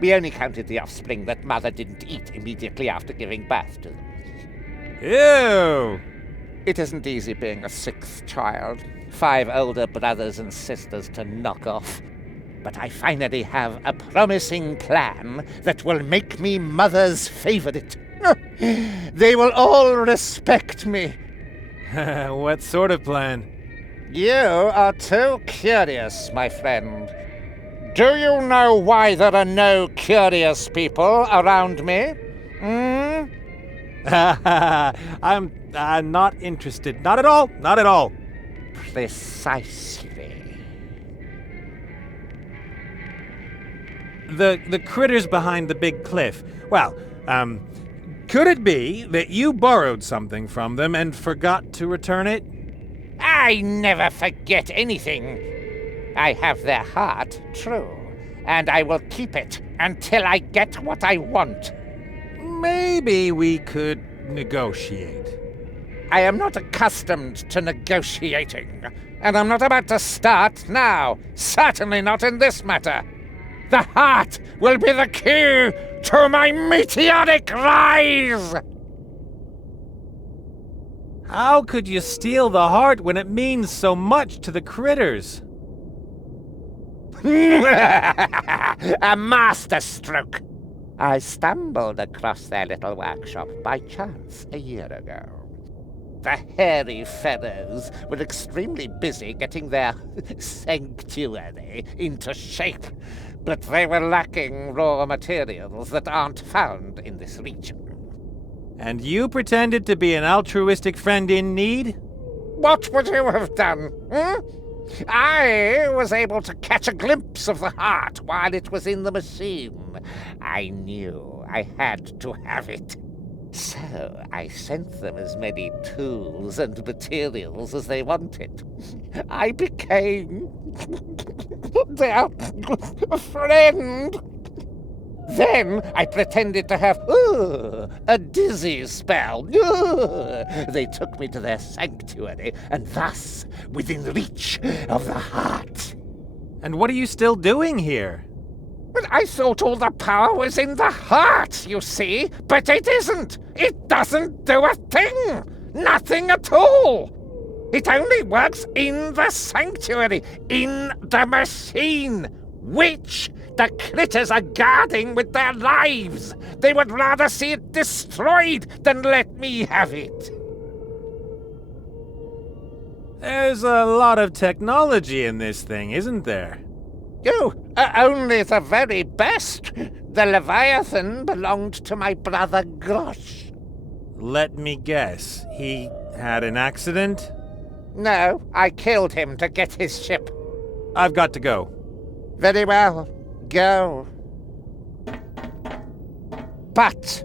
We only counted the offspring that Mother didn't eat immediately after giving birth to them. Ew! It isn't easy being a 6th child. 5 older brothers and sisters to knock off. But I finally have a promising plan that will make me Mother's favorite. They will all respect me. What sort of plan? You are too curious, my friend. Do you know why there are no curious people around me? I'm not interested. Not at all. Not at all. Precisely. The critters behind the big cliff. Well, could it be that you borrowed something from them and forgot to return it? I never forget anything. I have their heart, true, and I will keep it until I get what I want. Maybe we could negotiate. I am not accustomed to negotiating, and I'm not about to start now. Certainly not in this matter. The heart will be the key to my meteoric rise! How could you steal the heart when it means so much to the critters? A masterstroke! I stumbled across their little workshop by chance a year ago. The hairy fellows were extremely busy getting their sanctuary into shape, but they were lacking raw materials that aren't found in this region. And you pretended to be an altruistic friend in need? What would you have done? I was able to catch a glimpse of the heart while it was in the machine. I knew I had to have it. So I sent them as many tools and materials as they wanted. I became their friend. Then I pretended to have a dizzy spell. They took me to their sanctuary, and thus within reach of the heart. And what are you still doing here? Well, I thought all the power was in the heart, you see, but it isn't. It doesn't do a thing. Nothing at all. It only works in the sanctuary, in the machine, which the critters are guarding with their lives. They would rather see it destroyed than let me have it. There's a lot of technology in this thing, isn't there? You are only the very best. The Leviathan belonged to my brother Grosh. Let me guess. He had an accident? No, I killed him to get his ship. I've got to go. Very well. Go. But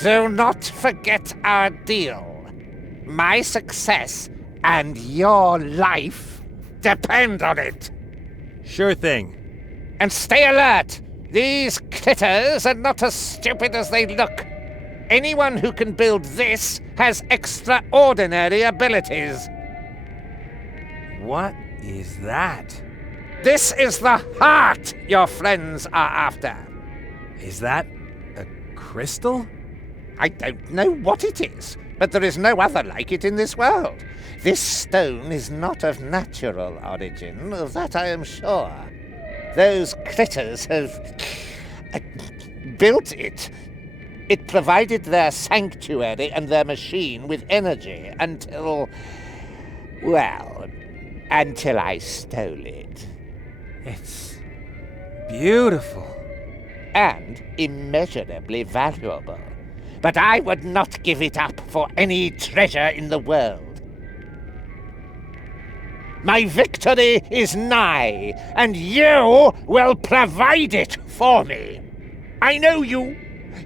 do not forget our deal. My success and your life depend on it. Sure thing. And stay alert. These critters are not as stupid as they look. Anyone who can build this has extraordinary abilities. What is that? This is the heart your friends are after. Is that a crystal? I don't know what it is, but there is no other like it in this world. This stone is not of natural origin, of that I am sure. Those critters have built it. It provided their sanctuary and their machine with energy until I stole it. It's beautiful. And immeasurably valuable. But I would not give it up for any treasure in the world. My victory is nigh, and you will provide it for me. I know you.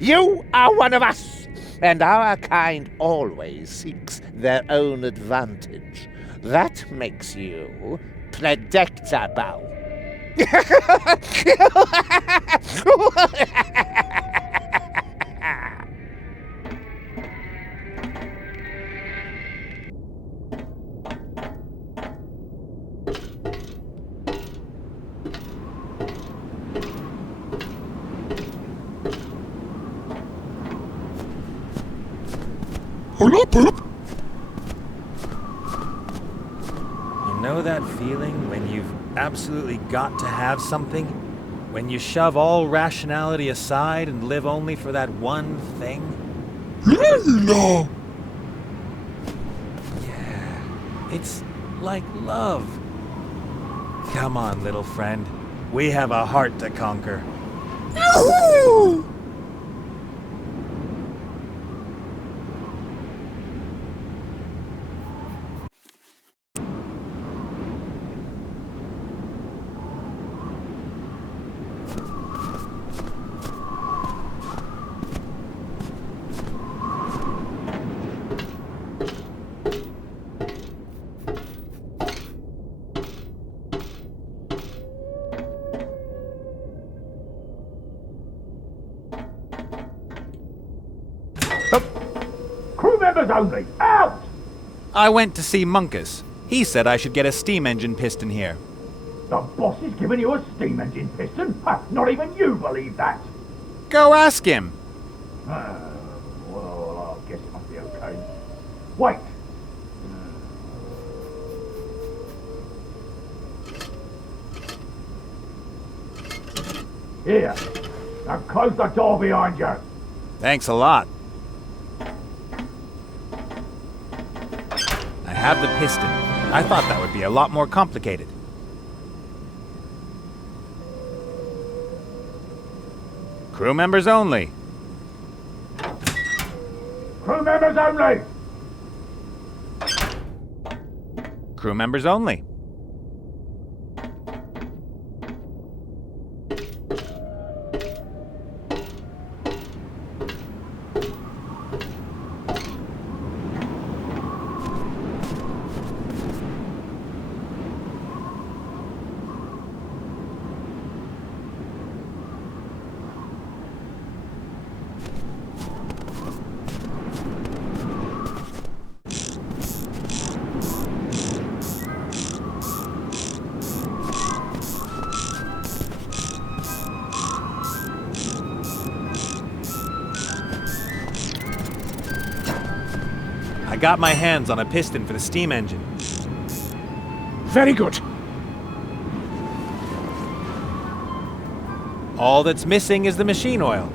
You are one of us, and our kind always seeks their own advantage. That makes you predictable. You know that feeling when you've absolutely got to have something? When you shove all rationality aside and live only for that one thing? No. Yeah, it's like love. Come on, little friend. We have a heart to conquer. Crew members only! Out! I went to see Munkus. He said I should get a steam engine piston here. The boss is giving you a steam engine piston? Ha, not even you believe that! Go ask him. Well, I guess it must be okay. Wait! Here, now close the door behind you. Thanks a lot. I have the piston. I thought that would be a lot more complicated. Crew members only. Crew members only! Crew members only. I got my hands on a piston for the steam engine. Very good. All that's missing is the machine oil.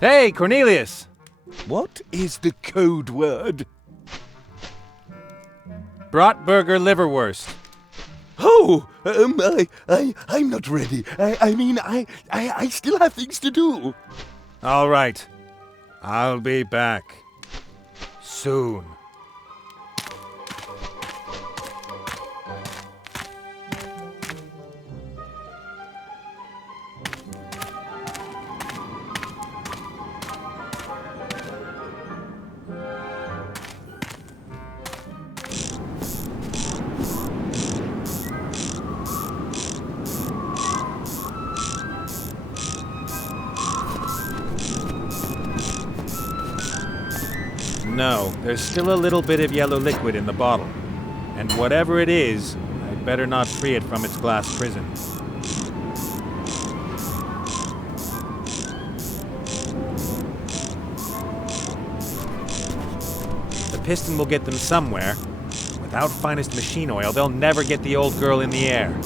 Hey, Cornelius! What is the code word? Bratburger liverwurst. Oh, I'm not ready. I still have things to do. All right. I'll be back. Soon. No, there's still a little bit of yellow liquid in the bottle. And whatever it is, I'd better not free it from its glass prison. The piston will get them somewhere. Without finest machine oil, they'll never get the old girl in the air.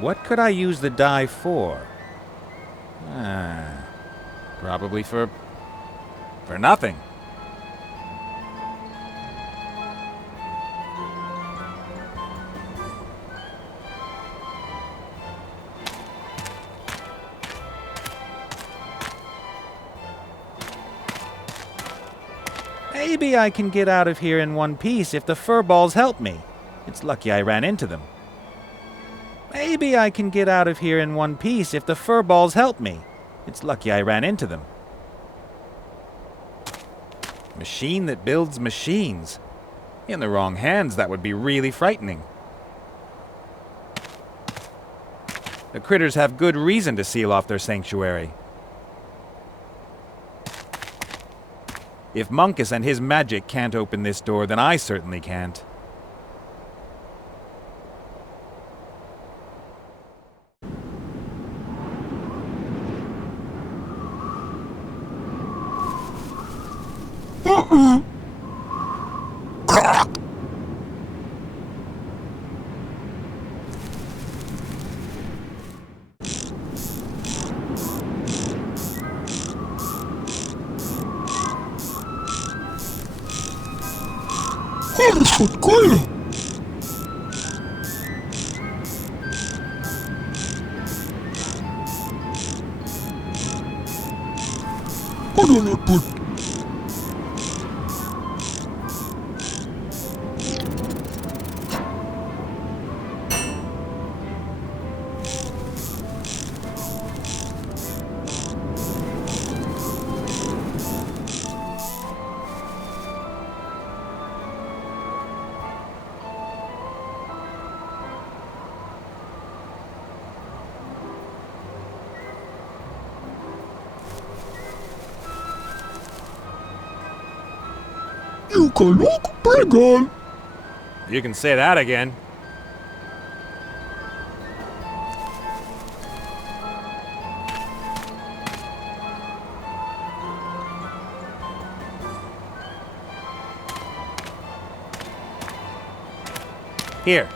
What could I use the dye for? Probably for nothing. Maybe I can get out of here in one piece if the furballs help me. It's lucky I ran into them. Maybe I can get out of here in one piece if the furballs help me. It's lucky I ran into them. Machine that builds machines. In the wrong hands, that would be really frightening. The critters have good reason to seal off their sanctuary. If Monkus and his magic can't open this door, then I certainly can't. Alles wird cool. Oder nicht gut. You can look prequel. You can say that again. Here.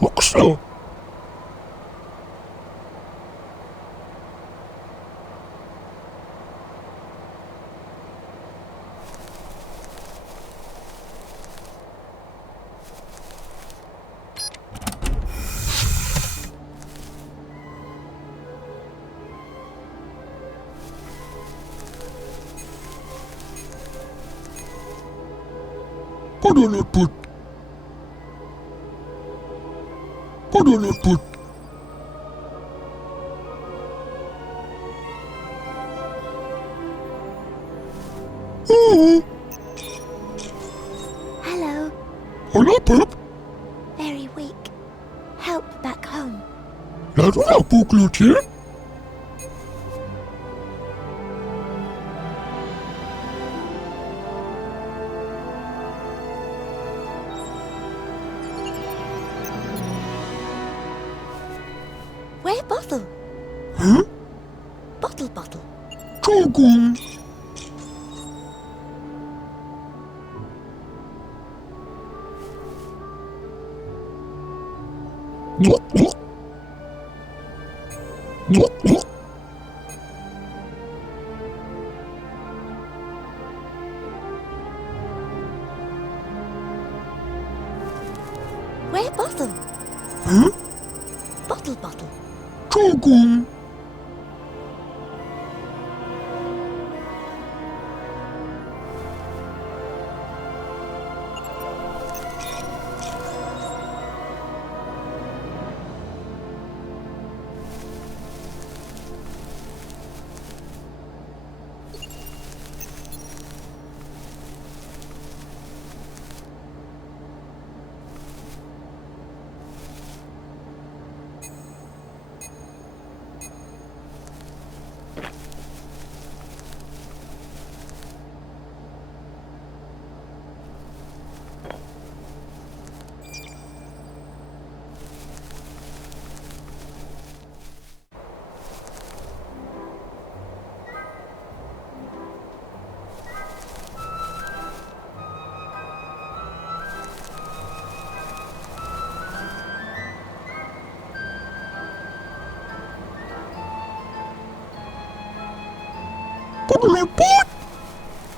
Look so. Oder nicht gut. Oder nicht gut. Hello. Hola, Pep. Very weak. Help back home. Laat me nou boekloetje. Where Bottle? Huh? Bottle. Togon. Where Bottle? Huh? Bottle. Togon.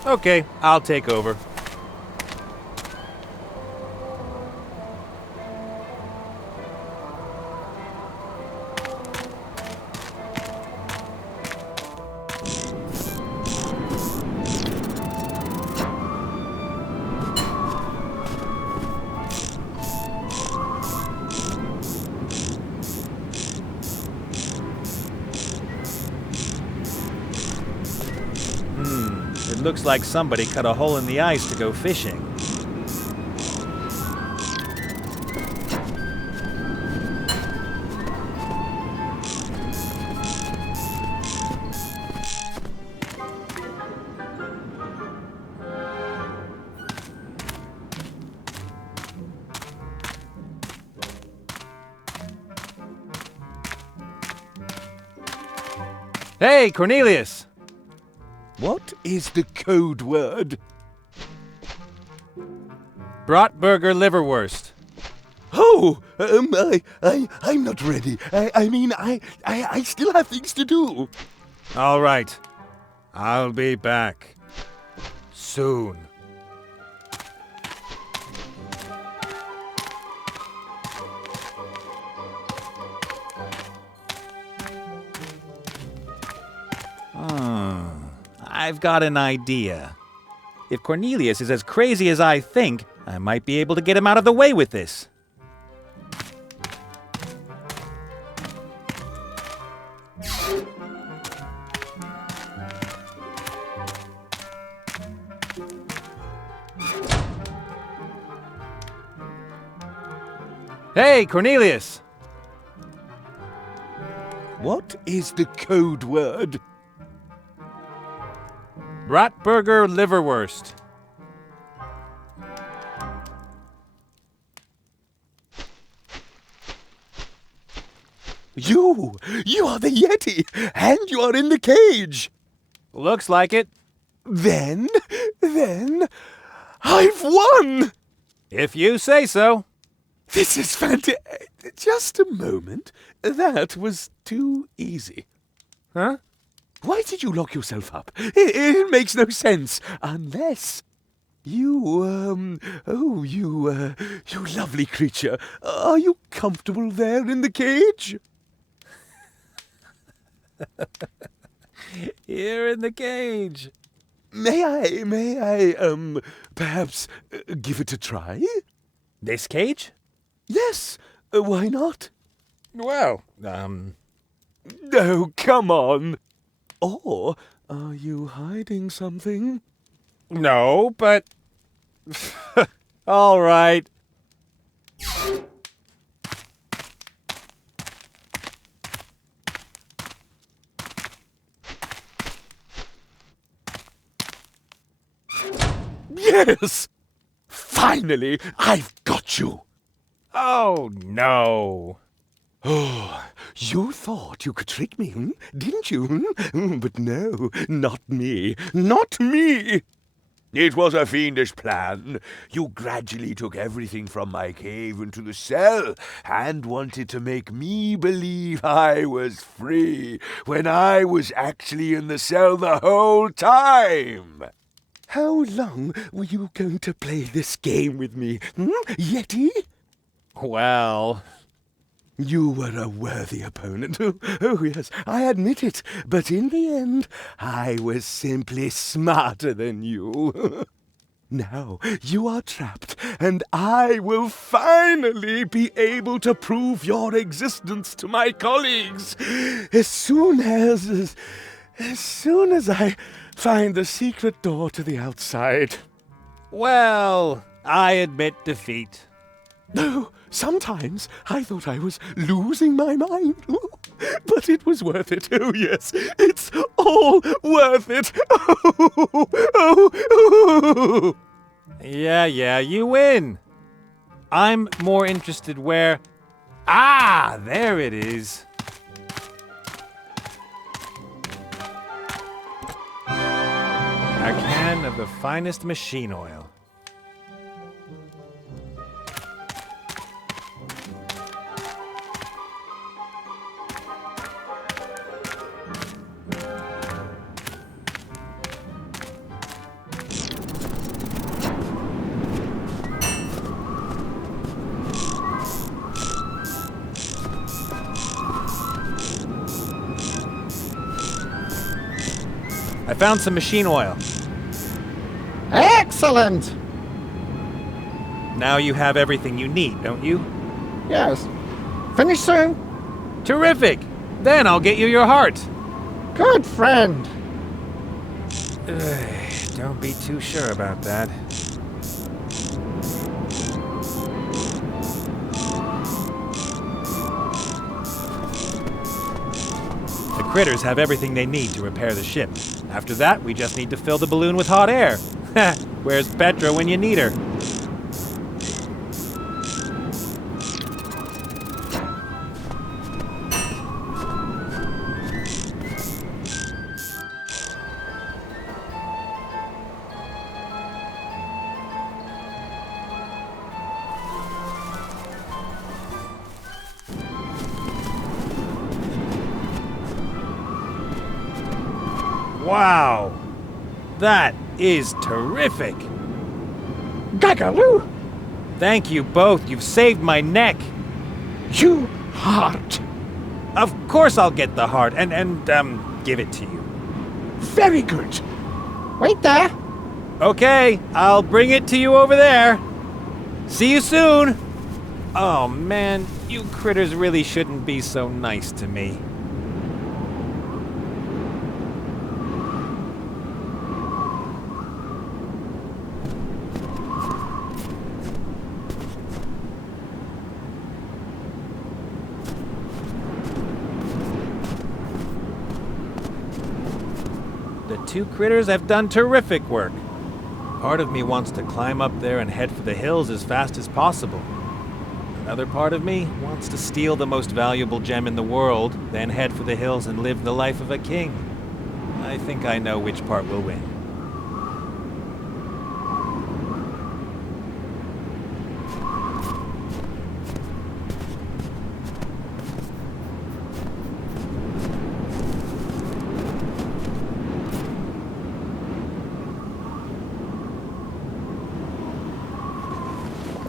Okay, I'll take over. It looks like somebody cut a hole in the ice to go fishing. Hey, Cornelius! What is the code word? Bratburger liverwurst. Oh, I'm not ready. I still have things to do. All right. I'll be back. Soon. I've got an idea. If Cornelius is as crazy as I think, I might be able to get him out of the way with this. Hey, Cornelius! What is the code word? Bratburger liverwurst. You are the Yeti, and you are in the cage. Looks like it. Then, I've won! If you say so. This is fantastic. Just a moment. That was too easy. Huh? Why did you lock yourself up? It makes no sense. Unless you lovely creature. Are you comfortable there in the cage? Here in the cage. May I, perhaps give it a try? This cage? Yes, why not? Well, Oh, come on. Or are you hiding something? No, but... All right. Yes! Finally, I've got you! Oh, no. Oh, you thought you could trick me, didn't you? But no, not me. Not me! It was a fiendish plan. You gradually took everything from my cave into the cell and wanted to make me believe I was free when I was actually in the cell the whole time. How long were you going to play this game with me, Yeti? Well... You were a worthy opponent. Oh, yes, I admit it. But in the end, I was simply smarter than you. Now, you are trapped, and I will finally be able to prove your existence to my colleagues. As soon as I find the secret door to the outside. Well, I admit defeat. No, sometimes I thought I was losing my mind. But it was worth it. Oh, yes, it's all worth it. Oh. Yeah, you win. I'm more interested where... Ah, there it is. A can of the finest machine oil. I found some machine oil. Excellent! Now you have everything you need, don't you? Yes. Finish soon? Terrific! Then I'll get you your heart. Good friend. Don't be too sure about that. The critters have everything they need to repair the ship. After that, we just need to fill the balloon with hot air. Where's Petra when you need her? Wow! That is terrific! Gagaloo! Thank you both. You've saved my neck. You heart. Of course I'll get the heart and give it to you. Very good. Wait there. Okay, I'll bring it to you over there. See you soon. Oh man, you critters really shouldn't be so nice to me. The two critters have done terrific work. Part of me wants to climb up there and head for the hills as fast as possible. Another part of me wants to steal the most valuable gem in the world, then head for the hills and live the life of a king. I think I know which part will win.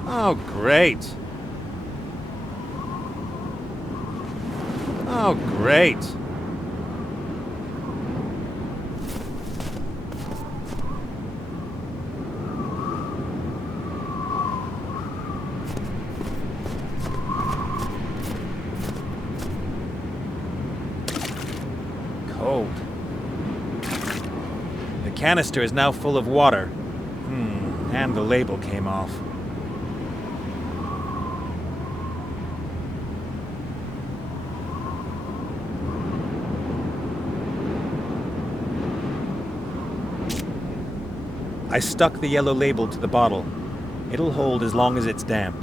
Oh, great. Oh, great. Cold. The canister is now full of water. And the label came off. I stuck the yellow label to the bottle. It'll hold as long as it's damp.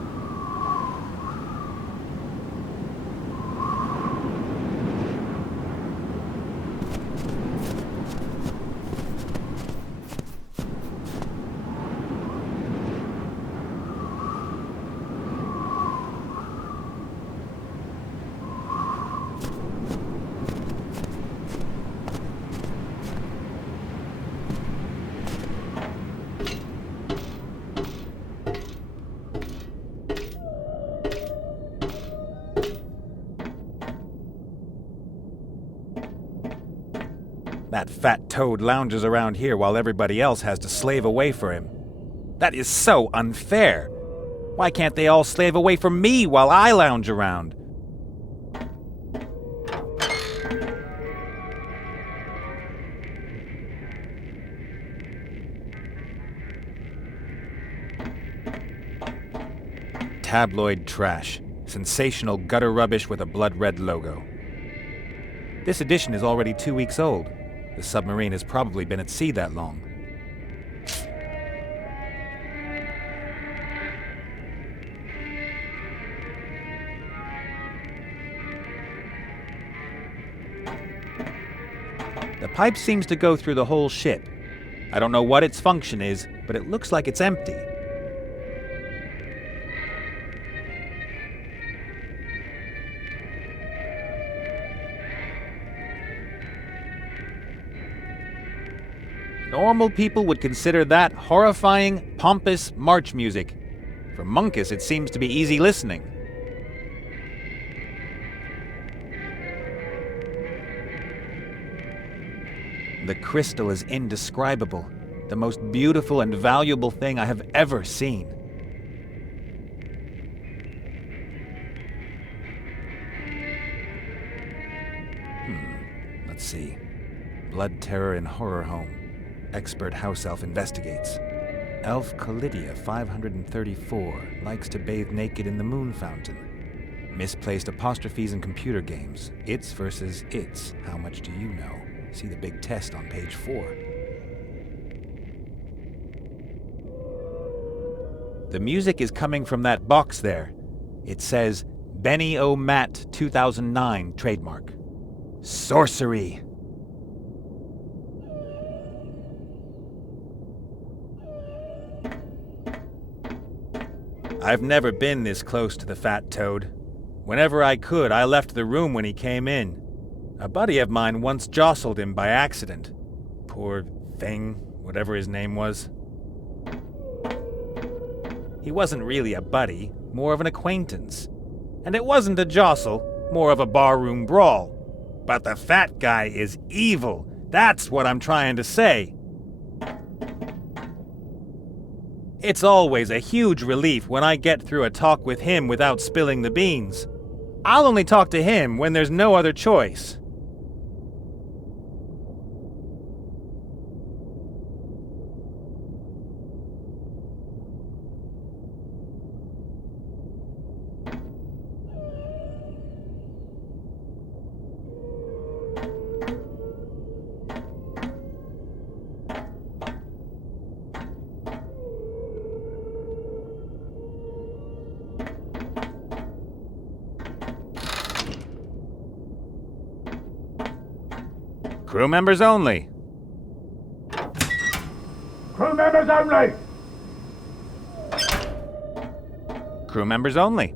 That fat toad lounges around here while everybody else has to slave away for him. That is so unfair. Why can't they all slave away for me while I lounge around? Tabloid trash. Sensational gutter rubbish with a blood-red logo. This edition is already 2 weeks old. The submarine has probably been at sea that long. The pipe seems to go through the whole ship. I don't know what its function is, but it looks like it's empty. Normal people would consider that horrifying, pompous march music. For Monkus, it seems to be easy listening. The crystal is indescribable, the most beautiful and valuable thing I have ever seen. Let's see. Blood terror in horror home. Expert house elf investigates. Elf Calidia 534 likes to bathe naked in the moon fountain. Misplaced apostrophes in computer games. It's versus it's. How much do you know? See the big test on page 4. The music is coming from that box there. It says Benny O. Matt 2009 trademark. Sorcery. I've never been this close to the fat toad. Whenever I could, I left the room when he came in. A buddy of mine once jostled him by accident. Poor thing, whatever his name was. He wasn't really a buddy, more of an acquaintance. And it wasn't a jostle, more of a barroom brawl. But the fat guy is evil. That's what I'm trying to say. It's always a huge relief when I get through a talk with him without spilling the beans. I'll only talk to him when there's no other choice. Crew members only. Crew members only! Crew members only.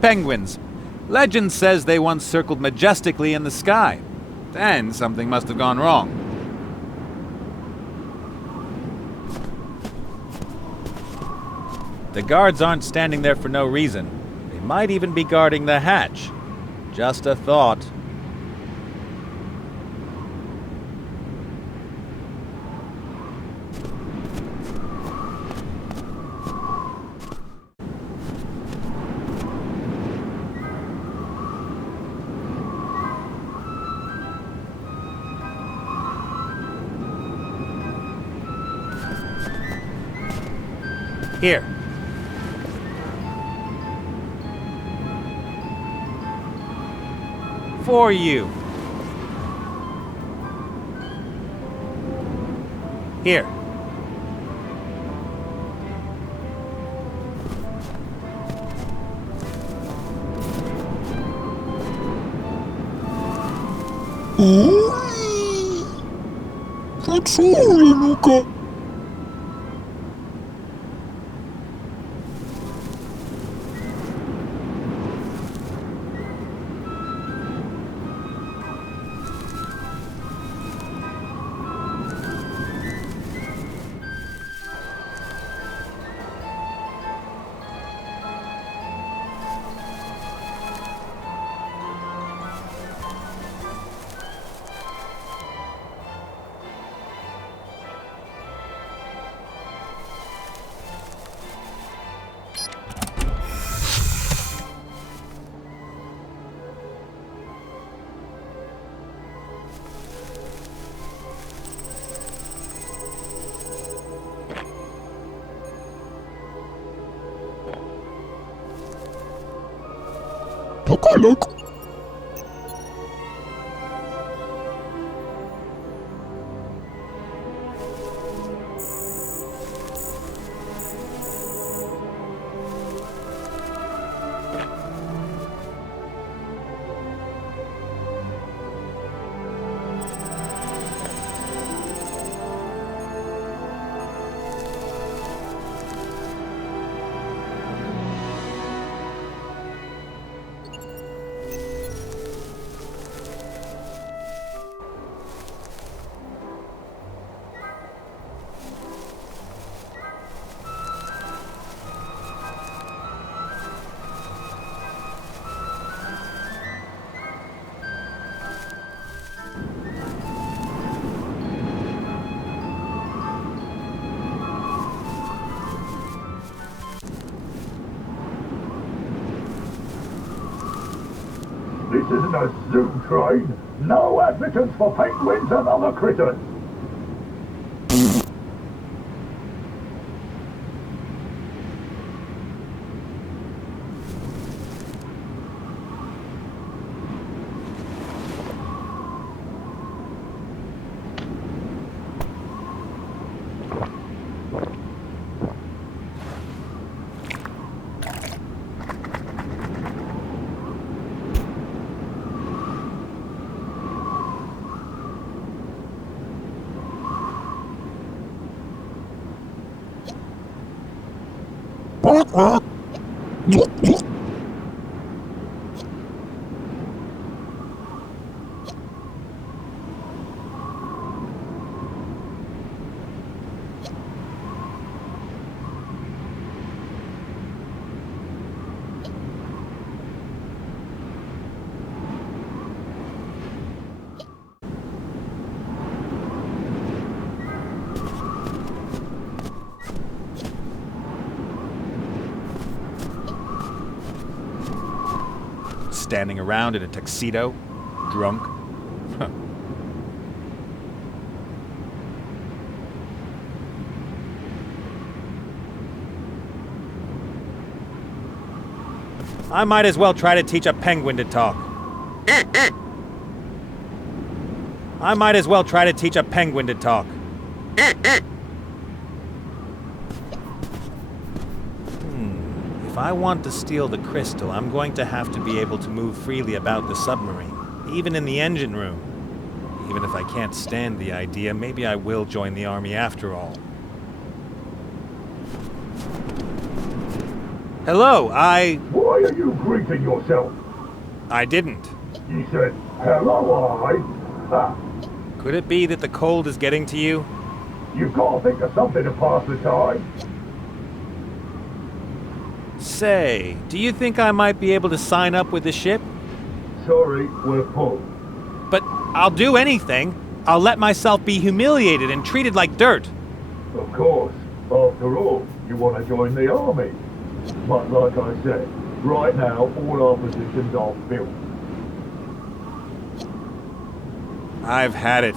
Penguins. Legend says they once circled majestically in the sky. Then something must have gone wrong. The guards aren't standing there for no reason. They might even be guarding the hatch. Just a thought. Here. For you. Here. Look. This isn't a zoo train. No admittance for penguins and other critters. Standing around in a tuxedo, drunk. I might as well try to teach a penguin to talk. I might as well try to teach a penguin to talk. If I want to steal the crystal, I'm going to have to be able to move freely about the submarine, even in the engine room. Even if I can't stand the idea, maybe I will join the army after all. Hello, Why are you greeting yourself? I didn't. You said, hello, Ah, Could it be that the cold is getting to you? you've got to think of something to pass the time. Say, do you think I might be able to sign up with the ship? Sorry, we're full. But I'll do anything. I'll let myself be humiliated and treated like dirt. Of course. After all, you want to join the army. But like I said, right now all our positions are filled. I've had it.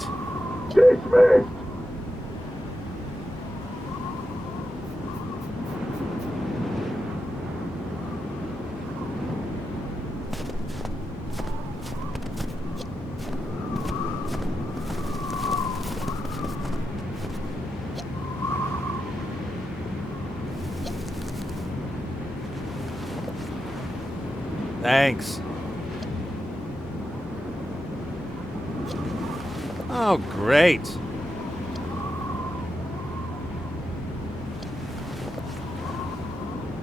Dismissed! Thanks. Oh, great.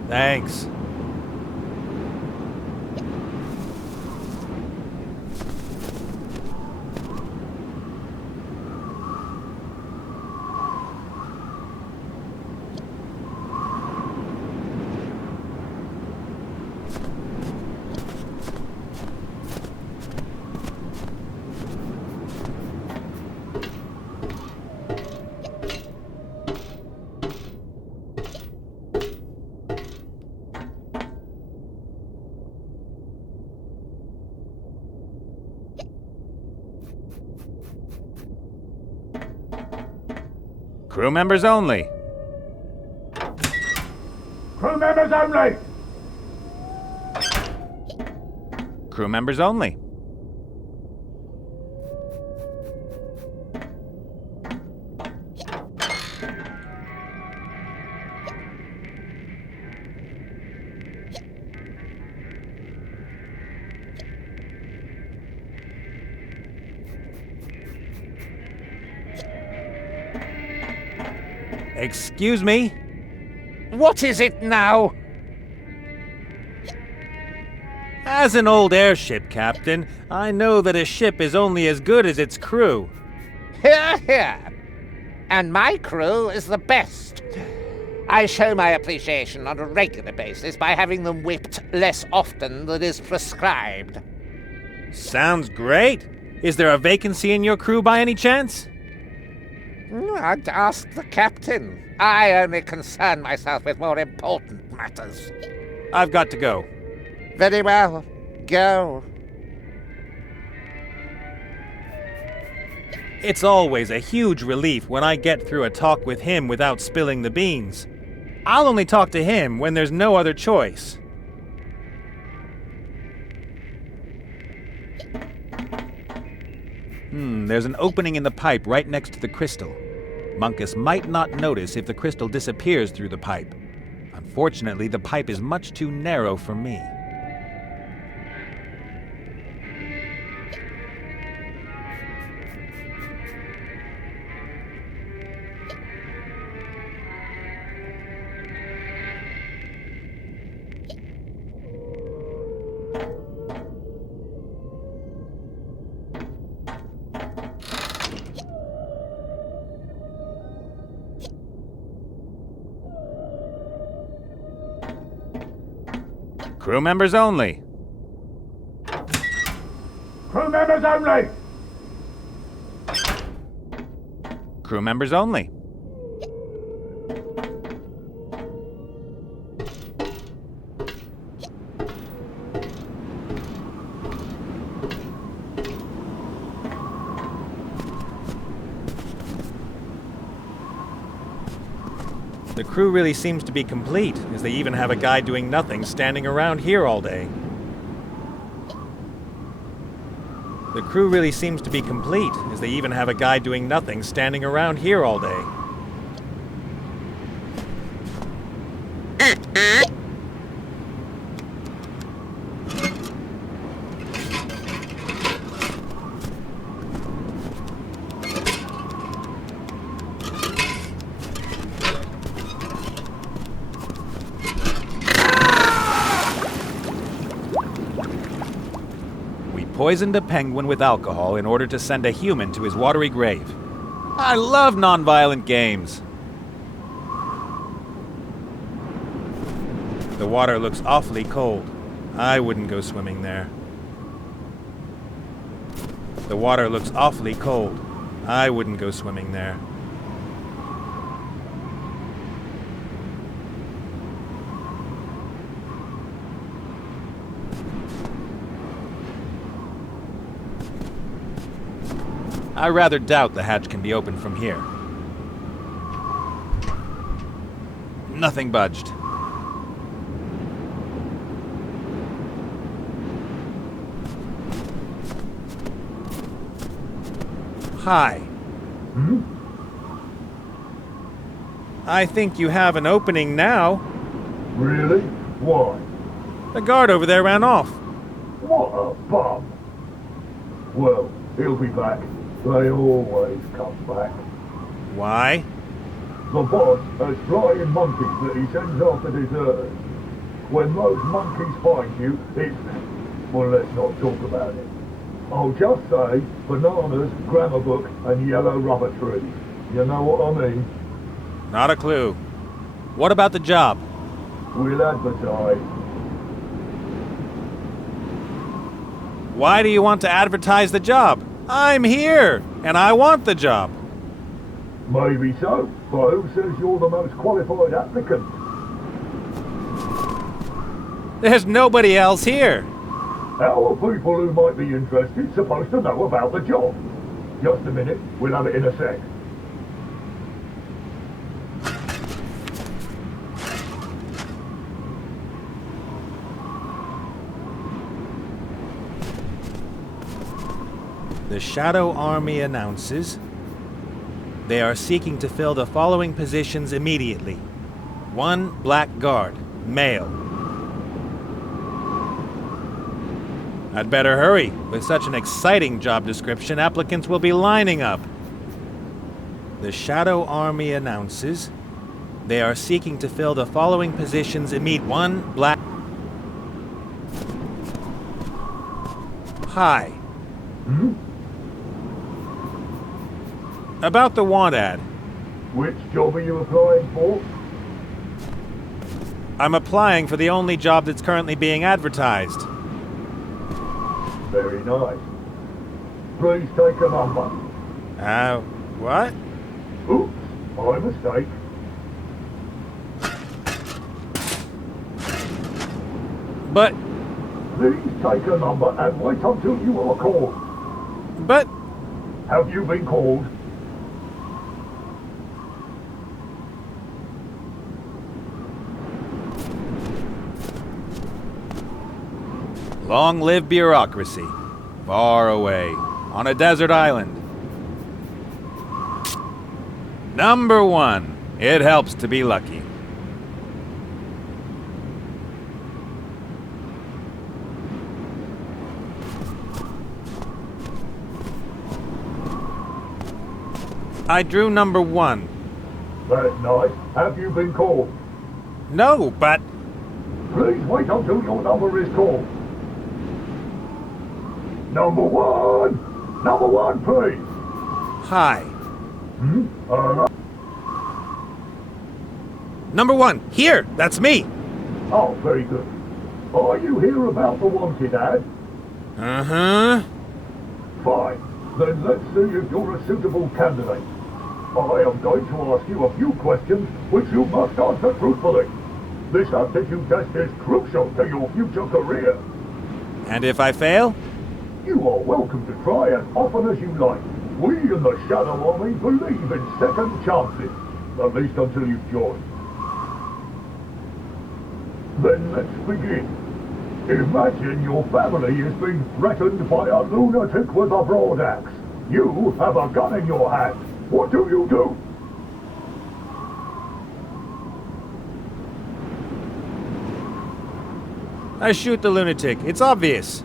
Thanks. Crew members only. Crew members only! Crew members only. Excuse me? What is it now? As an old airship captain, I know that a ship is only as good as its crew. Hear, hear. And my crew is the best. I show my appreciation on a regular basis by having them whipped less often than is prescribed. Sounds great. Is there a vacancy in your crew by any chance? I'd ask the captain. I only concern myself with more important matters. I've got to go. Very well. Go. It's always a huge relief when I get through a talk with him without spilling the beans. I'll only talk to him when there's no other choice. There's an opening in the pipe right next to the crystal. Monkus might not notice if the crystal disappears through the pipe. Unfortunately, the pipe is much too narrow for me. Crew members only. Crew members only! Crew members only. The crew really seems to be complete, as they even have a guy doing nothing standing around here all day. The crew really seems to be complete, as they even have a guy doing nothing standing around here all day. Poisoned a penguin with alcohol in order to send a human to his watery grave. I love non-violent games. The water looks awfully cold. I wouldn't go swimming there. The water looks awfully cold. I wouldn't go swimming there. I rather doubt the hatch can be opened from here. Nothing budged. Hi. I think you have an opening now. Really? Why? The guard over there ran off. What a bum! Well, he'll be back. They always come back. Why? The boss has flying monkeys that he sends after deserters. When those monkeys find you, it's... well, let's not talk about it. I'll just say bananas, grammar book, and yellow rubber trees. You know what I mean? Not a clue. What about the job? We'll advertise. Why do you want to advertise the job? I'm here, and I want the job. Maybe so, but who says you're the most qualified applicant? There's nobody else here. How are people who might be interested supposed to know about the job? Just a minute, we'll have it in a sec. The Shadow Army announces they are seeking to fill the following positions immediately. 1 black guard, male. I'd better hurry. With such an exciting job description, applicants will be lining up. The Shadow Army announces they are seeking to fill the following positions immediately. 1 black... Hi. About the want ad. Which job are you applying for? I'm applying for the only job that's currently being advertised. Very nice. Please take a number. What? Oops, my mistake. But... Please take a number and wait until you are called. But... have you been called? Long live bureaucracy. Far away, on a desert island. Number 1. It helps to be lucky. I drew number 1. That's nice. Have you been called? No, but... Please wait until your number is called. Number 1! Number 1, please! Hi. Hmm? Number 1, here! That's me! Oh, very good. Are you here about the wanted ad? Uh-huh. Fine. Then let's see if you're a suitable candidate. I am going to ask you a few questions which you must answer truthfully. This aptitude test is crucial to your future career. And if I fail? You are welcome to try as often as you like. We in the Shadow Army believe in second chances, at least until you've joined. Then let's begin. Imagine your family is being threatened by a lunatic with a broad axe. You have a gun in your hand. What do you do? I shoot the lunatic. It's obvious.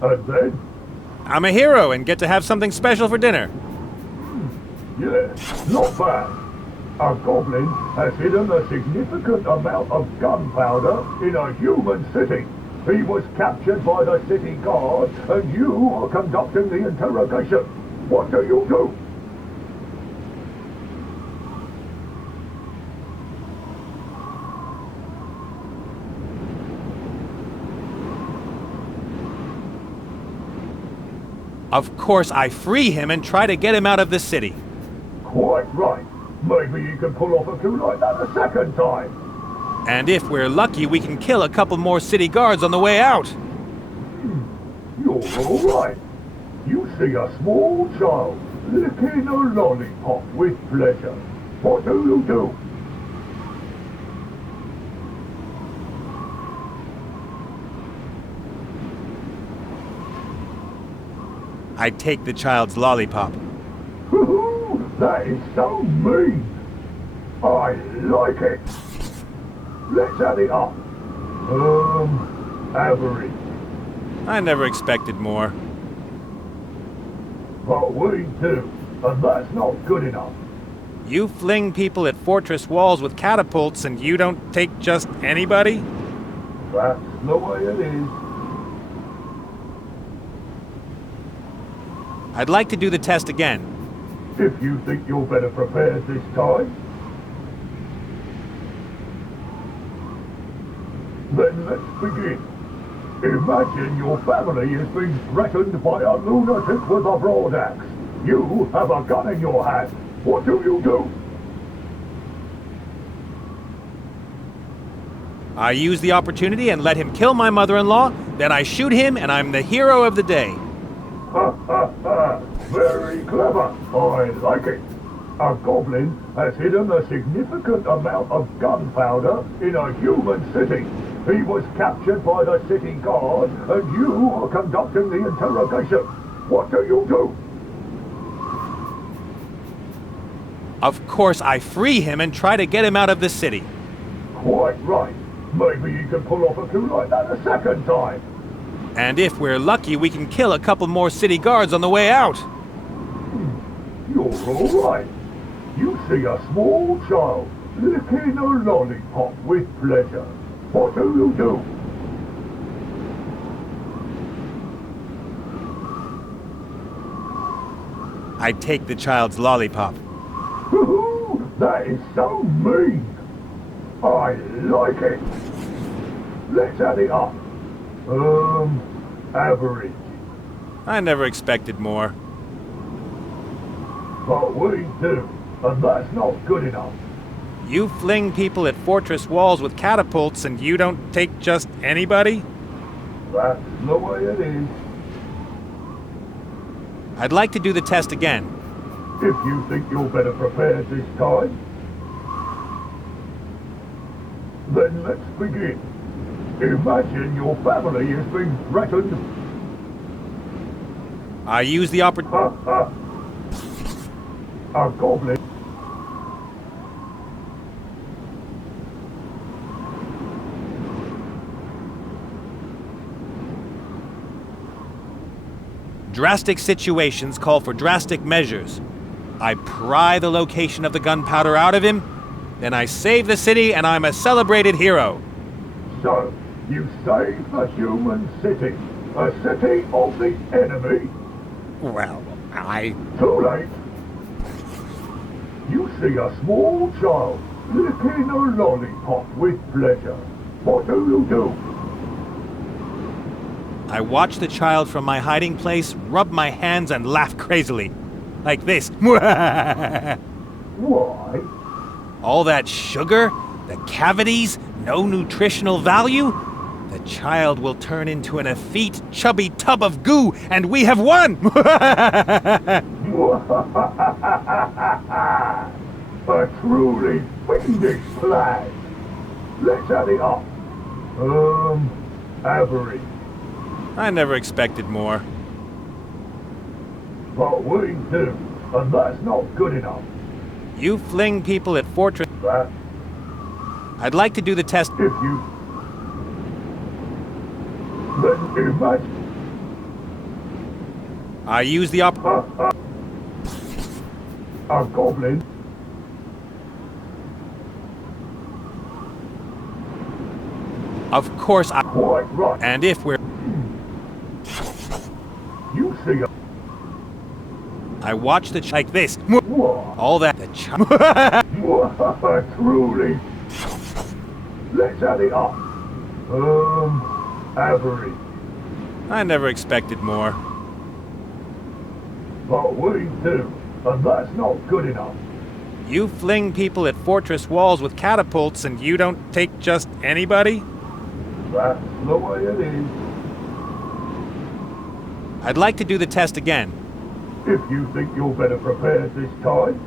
And then? I'm a hero and get to have something special for dinner. Yes, not bad. A goblin has hidden a significant amount of gunpowder in a human city. He was captured by the city guard, and you are conducting the interrogation. What do you do? Of course, I free him and try to get him out of the city. Quite right. Maybe you can pull off a coup like that a second time. And if we're lucky, we can kill a couple more city guards on the way out. You're all right. You see a small child licking a lollipop with pleasure. What do you do? I take the child's lollipop. That is so mean. I like it. Let's add it up. Average. I never expected more. But we do, and that's not good enough. You fling people at fortress walls with catapults and you don't take just anybody? That's the way it is. I'd like to do the test again. If you think you're better prepared this time, then let's begin. Imagine your family is being threatened by a lunatic with a broad axe. You have a gun in your hand. What do you do? I use the opportunity and let him kill my mother-in-law, then I shoot him and I'm the hero of the day. Ha ha ha! Very clever. I like it. A goblin has hidden a significant amount of gunpowder in a human city. He was captured by the city guard, and you are conducting the interrogation. What do you do? Of course, I free him and try to get him out of the city. Quite right. Maybe you can pull off a coup like that a second time. And if we're lucky, we can kill a couple more city guards on the way out. You're all right. You see a small child licking a lollipop with pleasure. What do you do? I take the child's lollipop. That is so mean. I like it. Let's add it up. Average. I never expected more. But we do, and that's not good enough. You fling people at fortress walls with catapults and you don't take just anybody? That's the way it is. I'd like to do the test again. If you think you're better prepared this time, then let's begin. Imagine your family is being threatened. I use the opportunity. A goblin. Drastic situations call for drastic measures. I pry the location of the gunpowder out of him, then I save the city and I'm a celebrated hero. So, you saved a human city. A city of the enemy. Well, Too late. You see a small child licking a lollipop with pleasure. What do? I watch the child from my hiding place, rub my hands and laugh crazily. Like this. Why? All that sugar, the cavities, no nutritional value? The child will turn into an effete, chubby tub of goo, and we have won! A truly fiendish plan. Let's add it up. Average. I never expected more. But we do, and that's not good enough. You fling people at Fortress. That, I'd like to do the test. if you... Then imagine... I use the A goblin. Of course I... Quite right. And if we're... You see a... I watch the like this. What? All that the child. Truly. Let's add it up. Average. I never expected more. But we do, and that's not good enough. You fling people at fortress walls with catapults and you don't take just anybody? That's the way it is. I'd like to do the test again. If you think you're better prepared this time,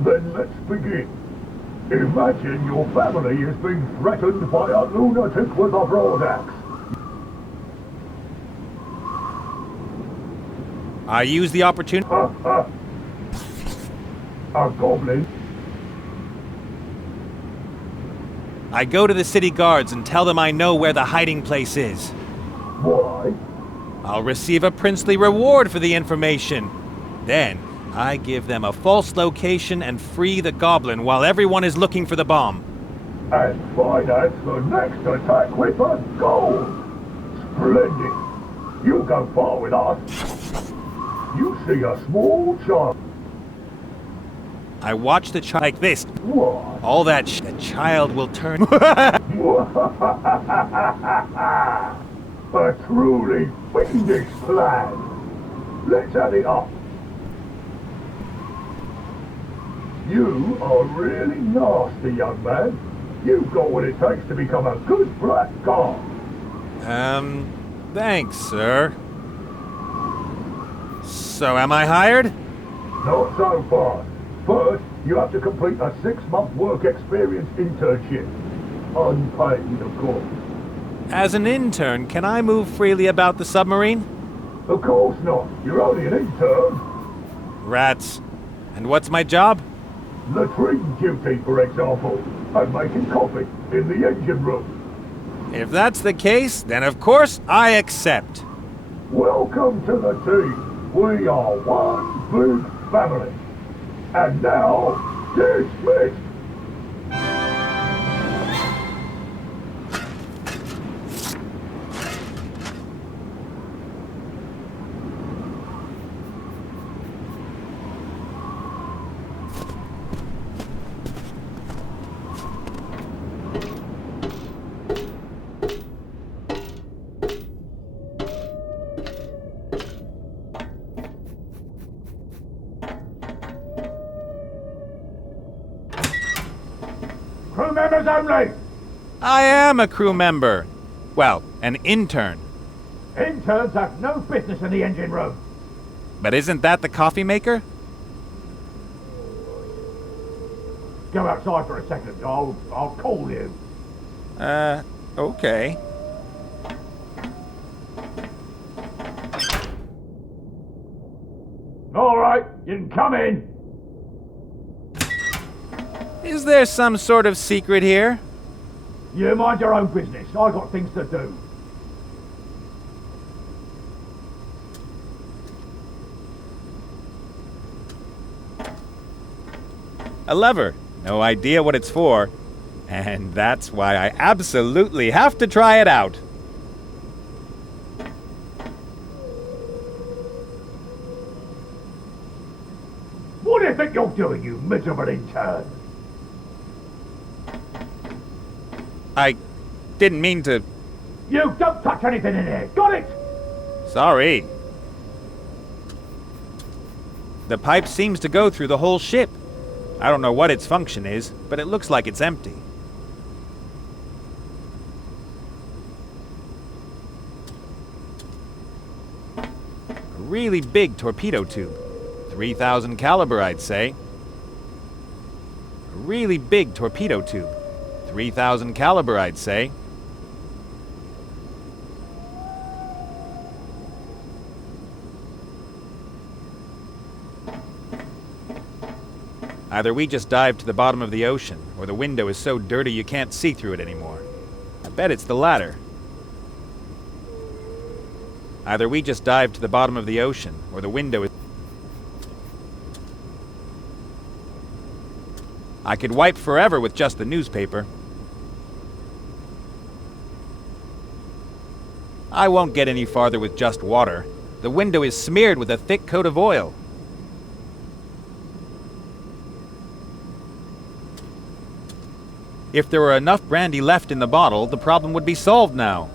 then let's begin. Imagine your family is being threatened by a lunatic with a broad axe. I use the opportunity. A goblin. I go to the city guards and tell them I know where the hiding place is. Why? I'll receive a princely reward for the information. Then, I give them a false location and free the goblin while everyone is looking for the bomb. And finance the next attack with the gold. Splendid. You go far with us. You see a small child. I watch the child like this. What? All that the child will turn. A truly fiendish plan. Let's add it up. You are really nasty, young man. You've got what it takes to become a good black guard. Thanks, sir. So am I hired? Not so fast. First, you have to complete a 6-month work experience internship. Unpaid, of course. As an intern, can I move freely about the submarine? Of course not. You're only an intern. Rats. And what's my job? Latrine duty, for example. And making coffee in the engine room. If that's the case, then of course I accept. Welcome to the team. We are one big family. And now, dismissed. Crew members only! I am a crew member. Well, an intern. Interns have no business in the engine room. But isn't that the coffee maker? Go outside for a second. I'll call you. Okay. All right, you can come in. Is there some sort of secret here? You mind your own business. I got things to do. A lever. No idea what it's for. And that's why I absolutely have to try it out. What do you think you're doing, you miserable intern? I didn't mean to... You don't touch anything in here. Got it? Sorry. The pipe seems to go through the whole ship. I don't know what its function is, but it looks like it's empty. A really big torpedo tube. 3,000 caliber, I'd say. A really big torpedo tube. 3,000 caliber, I'd say. Either we just dive to the bottom of the ocean, or the window is so dirty you can't see through it anymore. I bet it's the latter. Either we just dive to the bottom of the ocean, or the window is... I could wipe forever with just the newspaper. I won't get any farther with just water. The window is smeared with a thick coat of oil. If there were enough brandy left in the bottle, the problem would be solved now.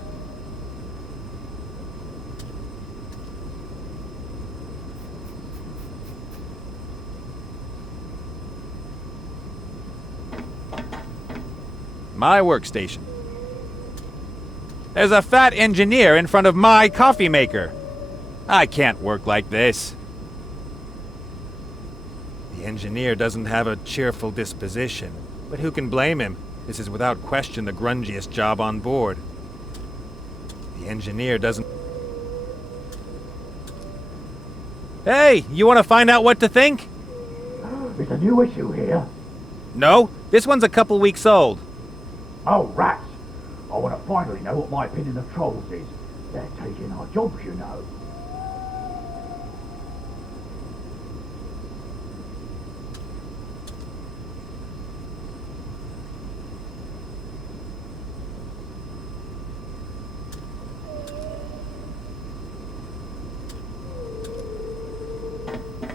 My workstation. There's a fat engineer in front of my coffee maker. I can't work like this. The engineer doesn't have a cheerful disposition, but who can blame him? This is without question the grungiest job on board. The engineer doesn't... Hey, you want to find out what to think? It's a new issue here. No, this one's a couple weeks old. Oh, rats. I want to finally know what my opinion of trolls is. They're taking our jobs, you know.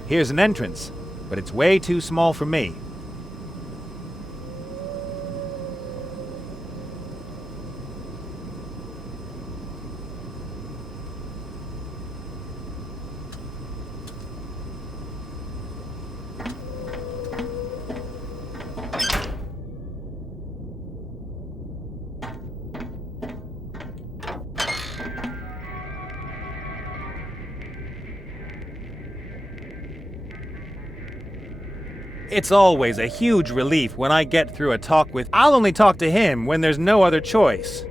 Here's an entrance, but it's way too small for me. It's always a huge relief when I get through a talk with... I'll only talk to him when there's no other choice.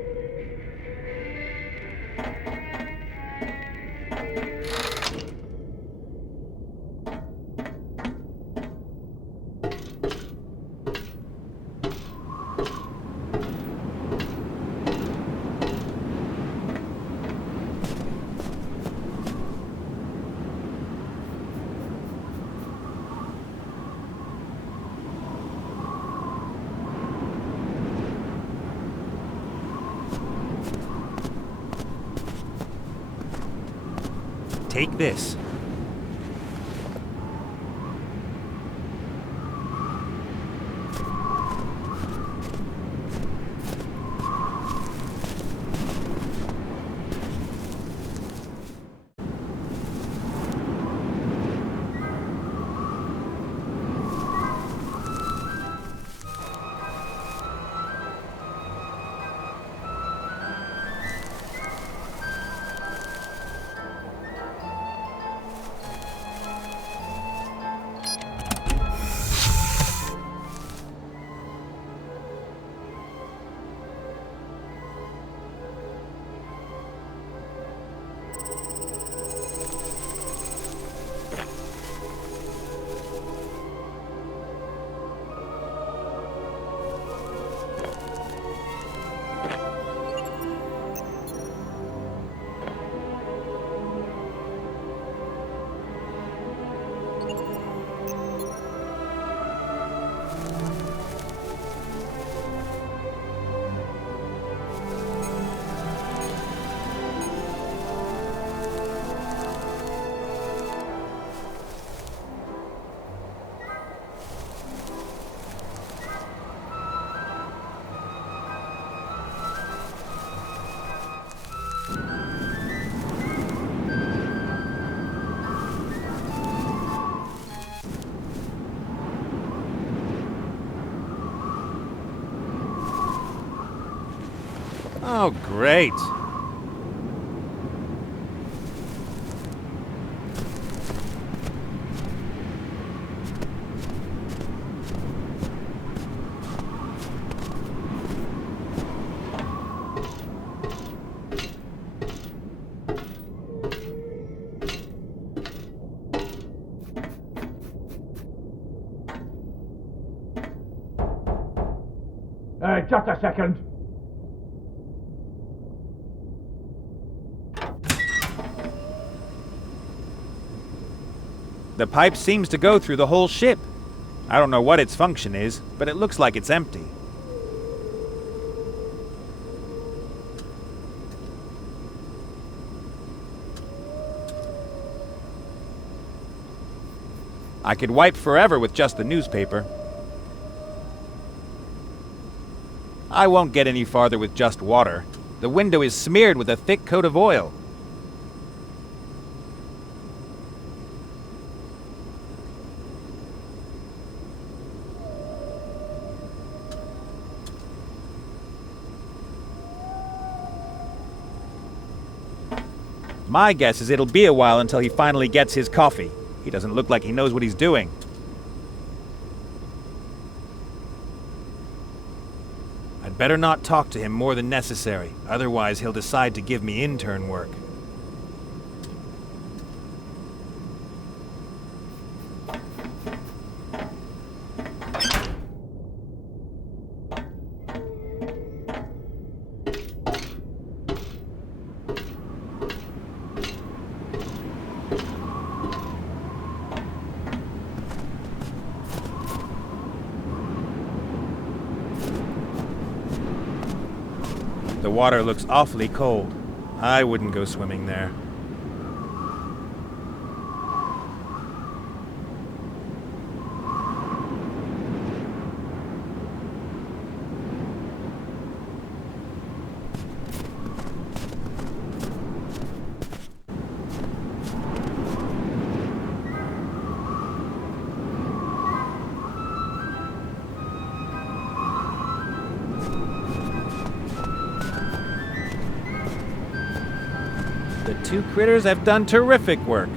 Take this. Oh, great. Just a second. The pipe seems to go through the whole ship. I don't know what its function is, but it looks like it's empty. I could wipe forever with just the newspaper. I won't get any farther with just water. The window is smeared with a thick coat of oil. My guess is it'll be a while until he finally gets his coffee. He doesn't look like he knows what he's doing. I'd better not talk to him more than necessary, otherwise he'll decide to give me intern work. The water looks awfully cold. I wouldn't go swimming there. The two critters have done terrific work.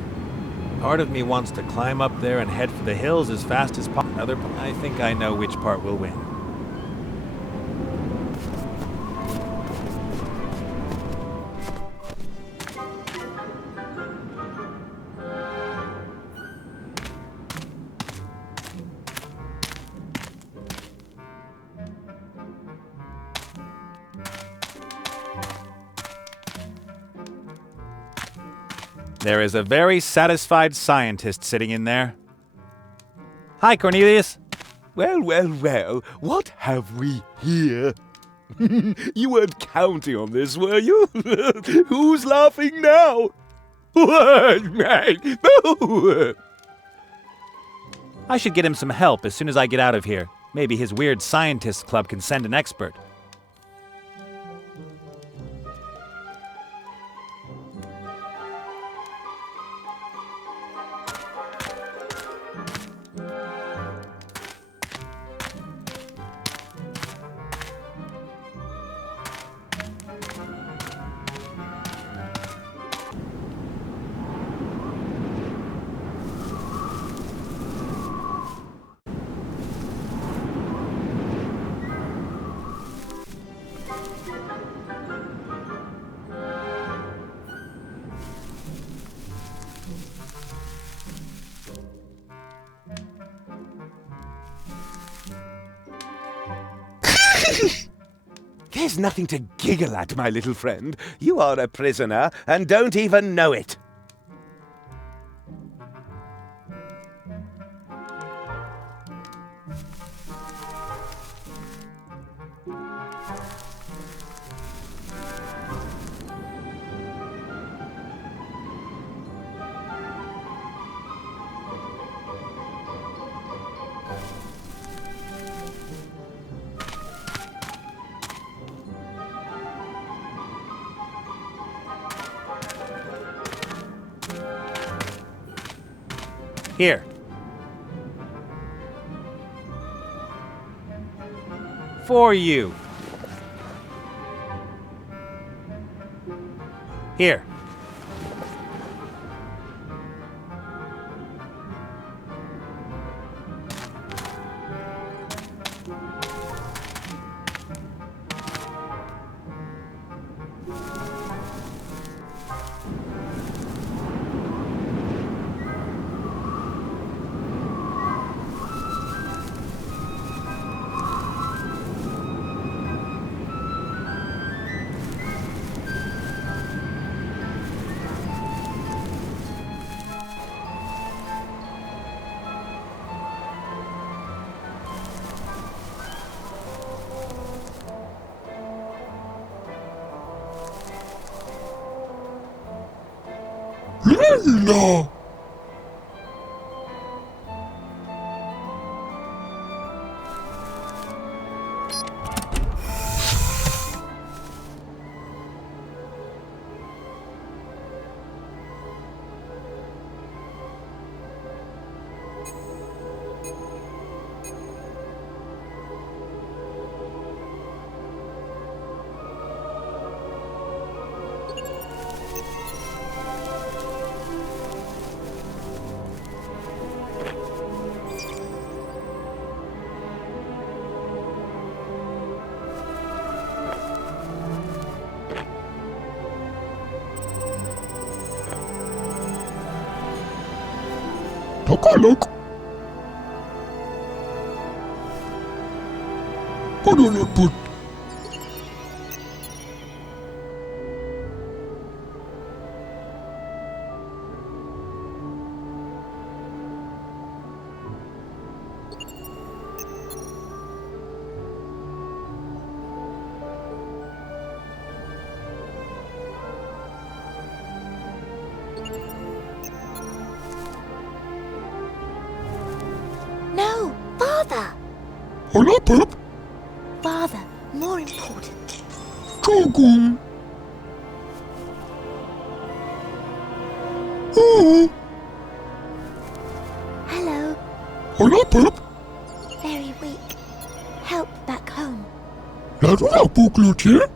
Part of me wants to climb up there and head for the hills as fast as possible. I think I know which part will win. There is a very satisfied scientist sitting in there. Hi, Cornelius. Well, well, well, what have we here? You weren't counting on this, were you? Who's laughing now? I should get him some help as soon as I get out of here. Maybe his weird scientist club can send an expert. There's nothing to giggle at, my little friend. You are a prisoner and don't even know it. Here. For you. Here. No. Tagalog. Put. No, Father! Hola, Pep. Father, more important. Jogong. Hello. Hola, Pep. Very weak. Help back home. Laat me boekloetje.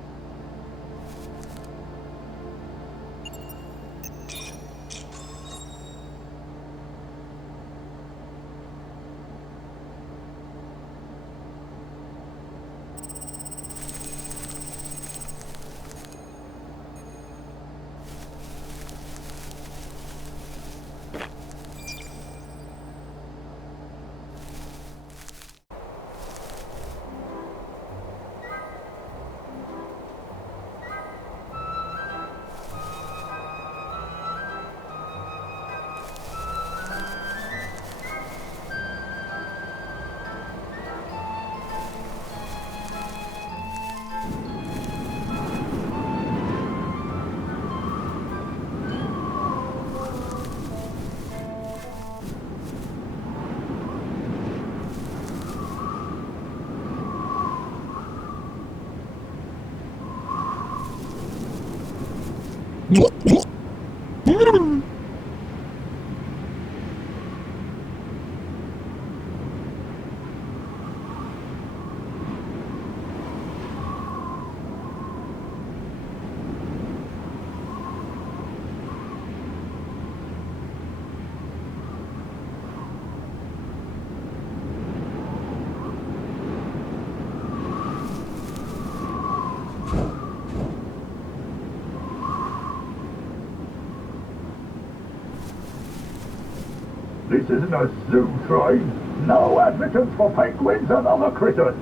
This isn't a zoo train. No admittance for penguins and other critters.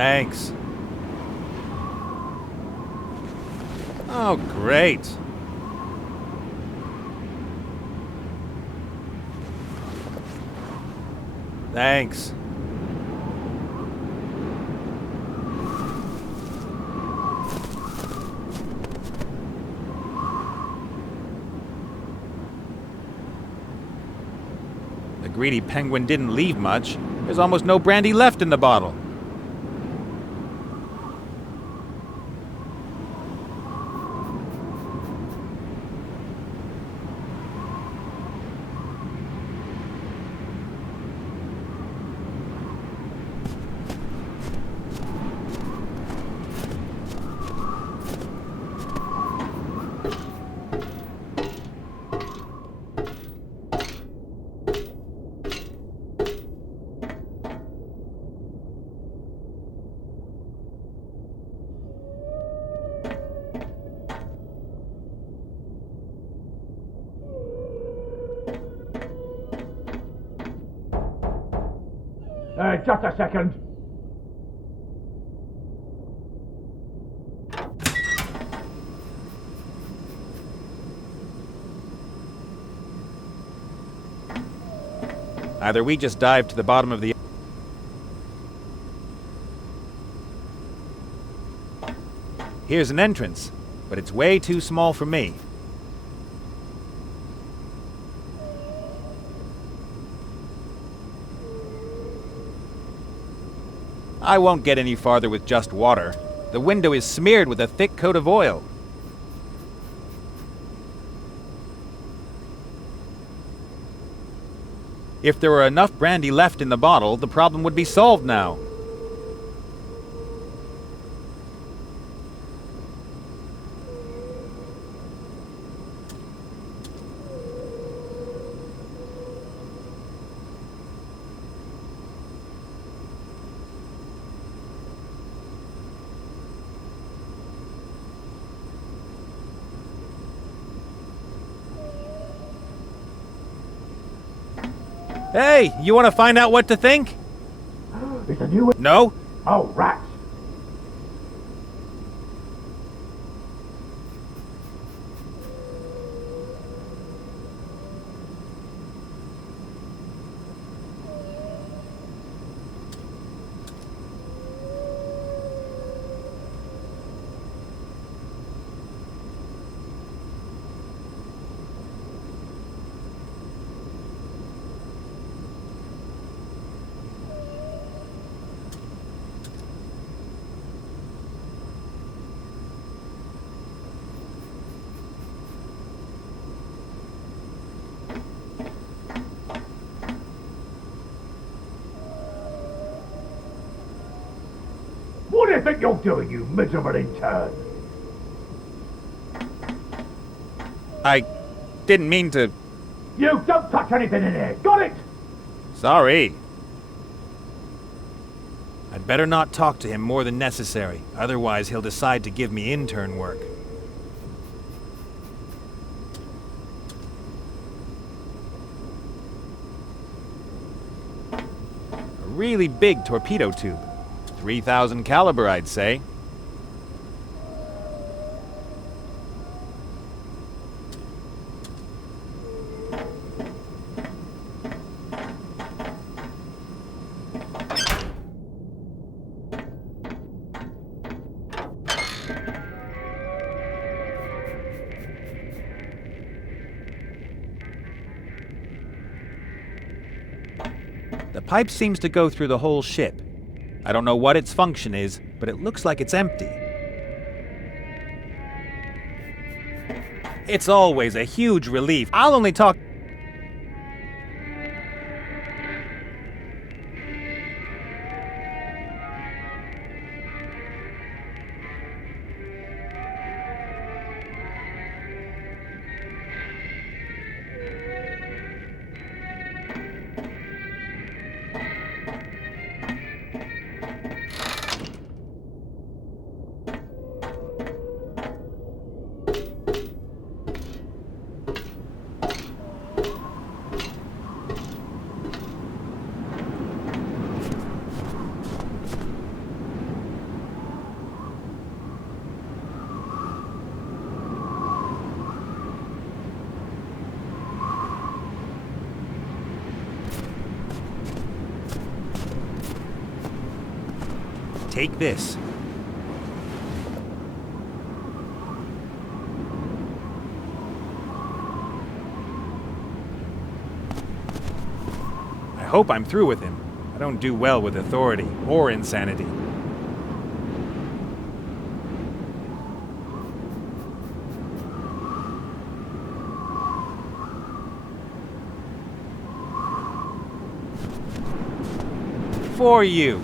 Thanks. Oh, great. Thanks. The greedy penguin didn't leave much. There's almost no brandy left in the bottle. Just a second. Either we just dive to the bottom of the... Here's an entrance, but it's way too small for me. I won't get any farther with just water. The window is smeared with a thick coat of oil. If there were enough brandy left in the bottle, the problem would be solved now. Hey, you want to find out what to think? It's a new... No? Oh, rats. What do you think you're doing, you miserable intern? I didn't mean to... You don't touch anything in here, got it? Sorry. I'd better not talk to him more than necessary, otherwise he'll decide to give me intern work. A really big torpedo tube. 3,000 caliber, I'd say. The pipe seems to go through the whole ship. I don't know what its function is, but it looks like it's empty. It's always a huge relief. I'll only talk... take this. I hope I'm through with him. I don't do well with authority or insanity. For you.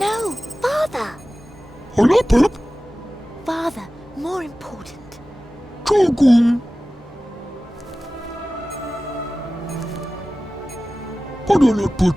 No, Father! Halapap, Father, more important. Chogung. Padalaput.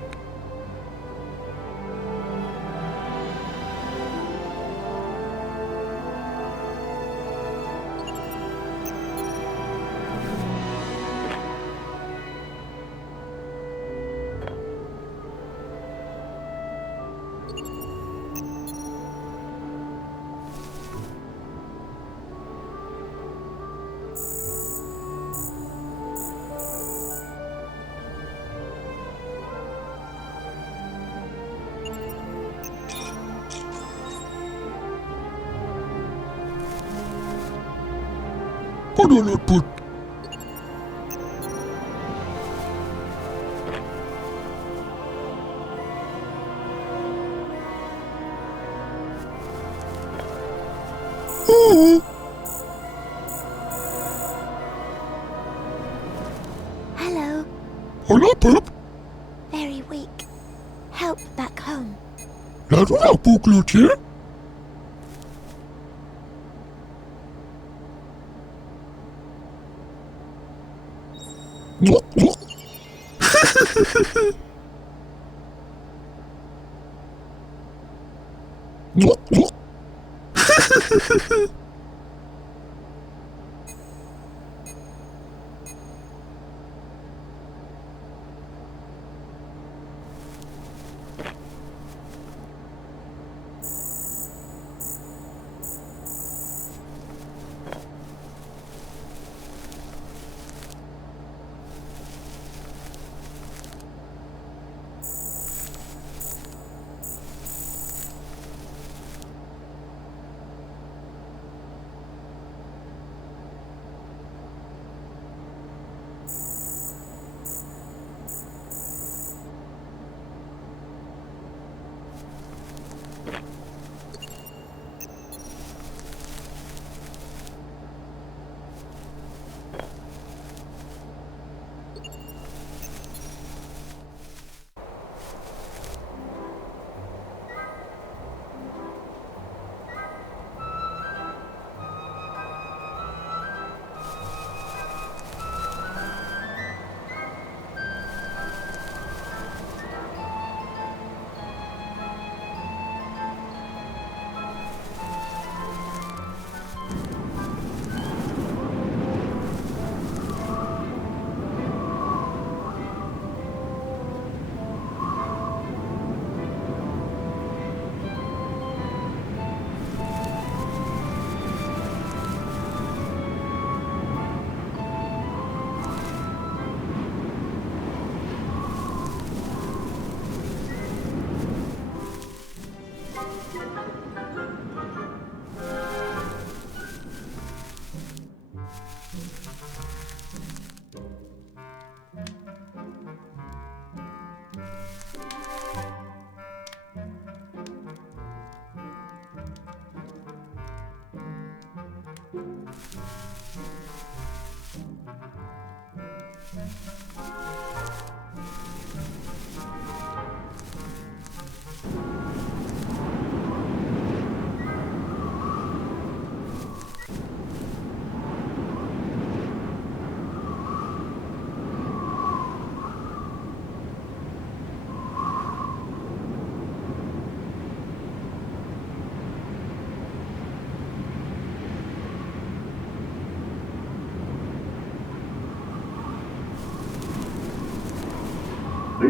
Padalaput. Hello. Halapap, Very weak. Help back home. Ladulapuk Lutia.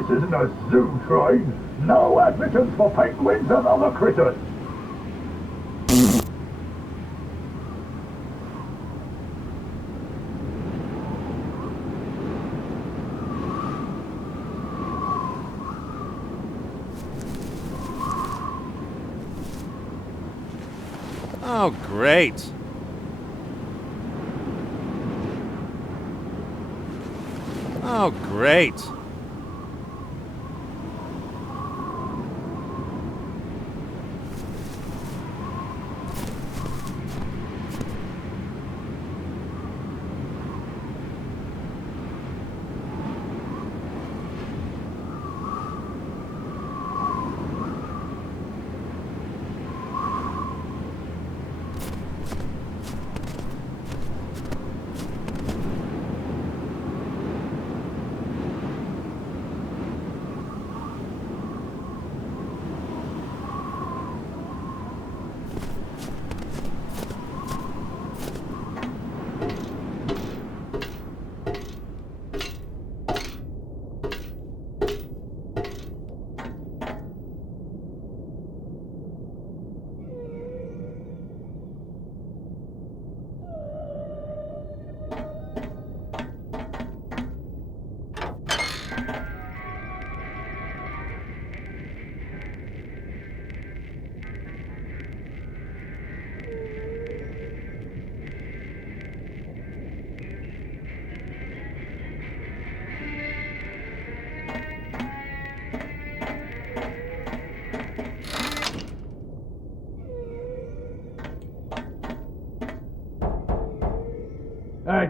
This isn't a zoo train. No admittance for penguins and other critters. Oh, great. Oh, great.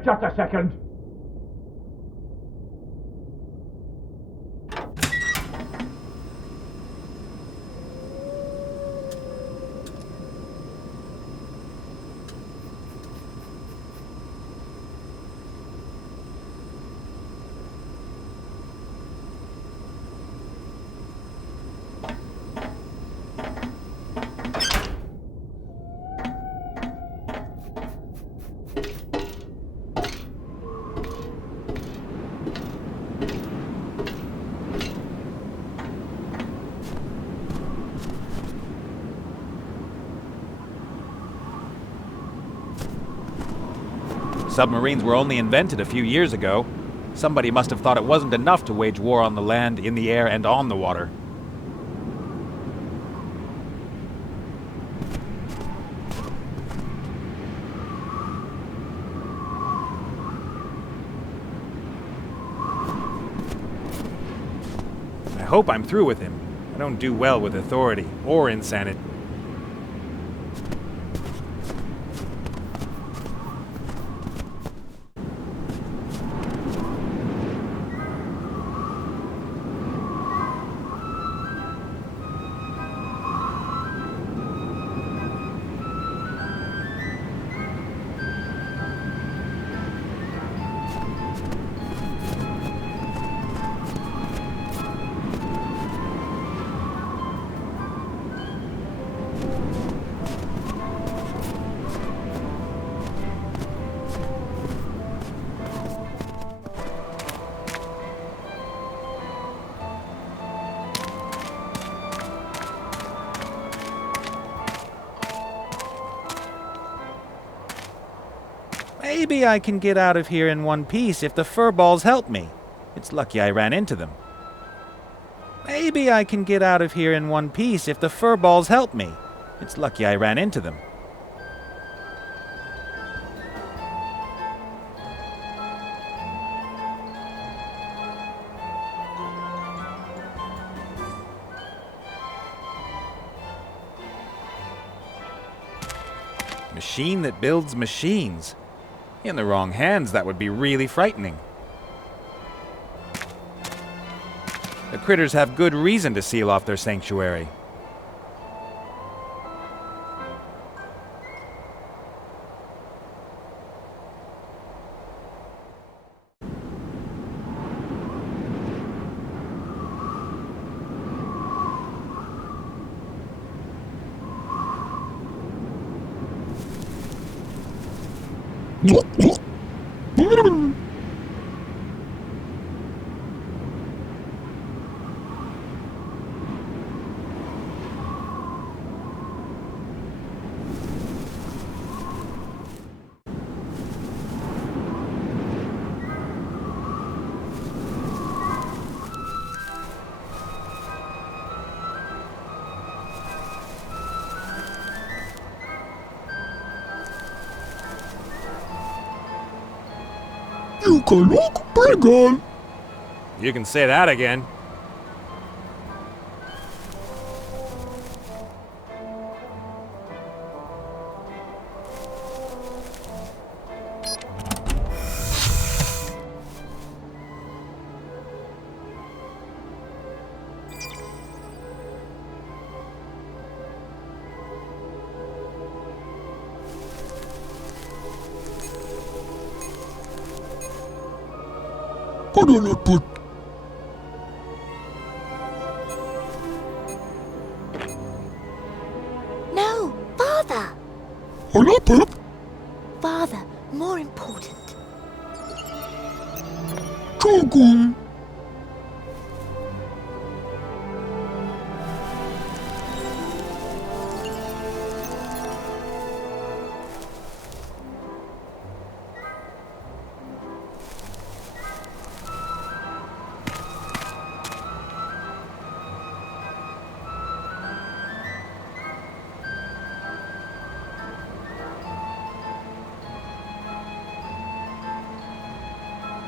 Just a second. Submarines were only invented a few years ago. Somebody must have thought it wasn't enough to wage war on the land, in the air, and on the water. I hope I'm through with him. I don't do well with authority or insanity. Maybe I can get out of here in one piece if the furballs help me. It's lucky I ran into them. Maybe I can get out of here in one piece if the furballs help me. It's lucky I ran into them. Machine that builds machines. In the wrong hands, that would be really frightening. The critters have good reason to seal off their sanctuary. You can say that again. No, Father! Father, more important.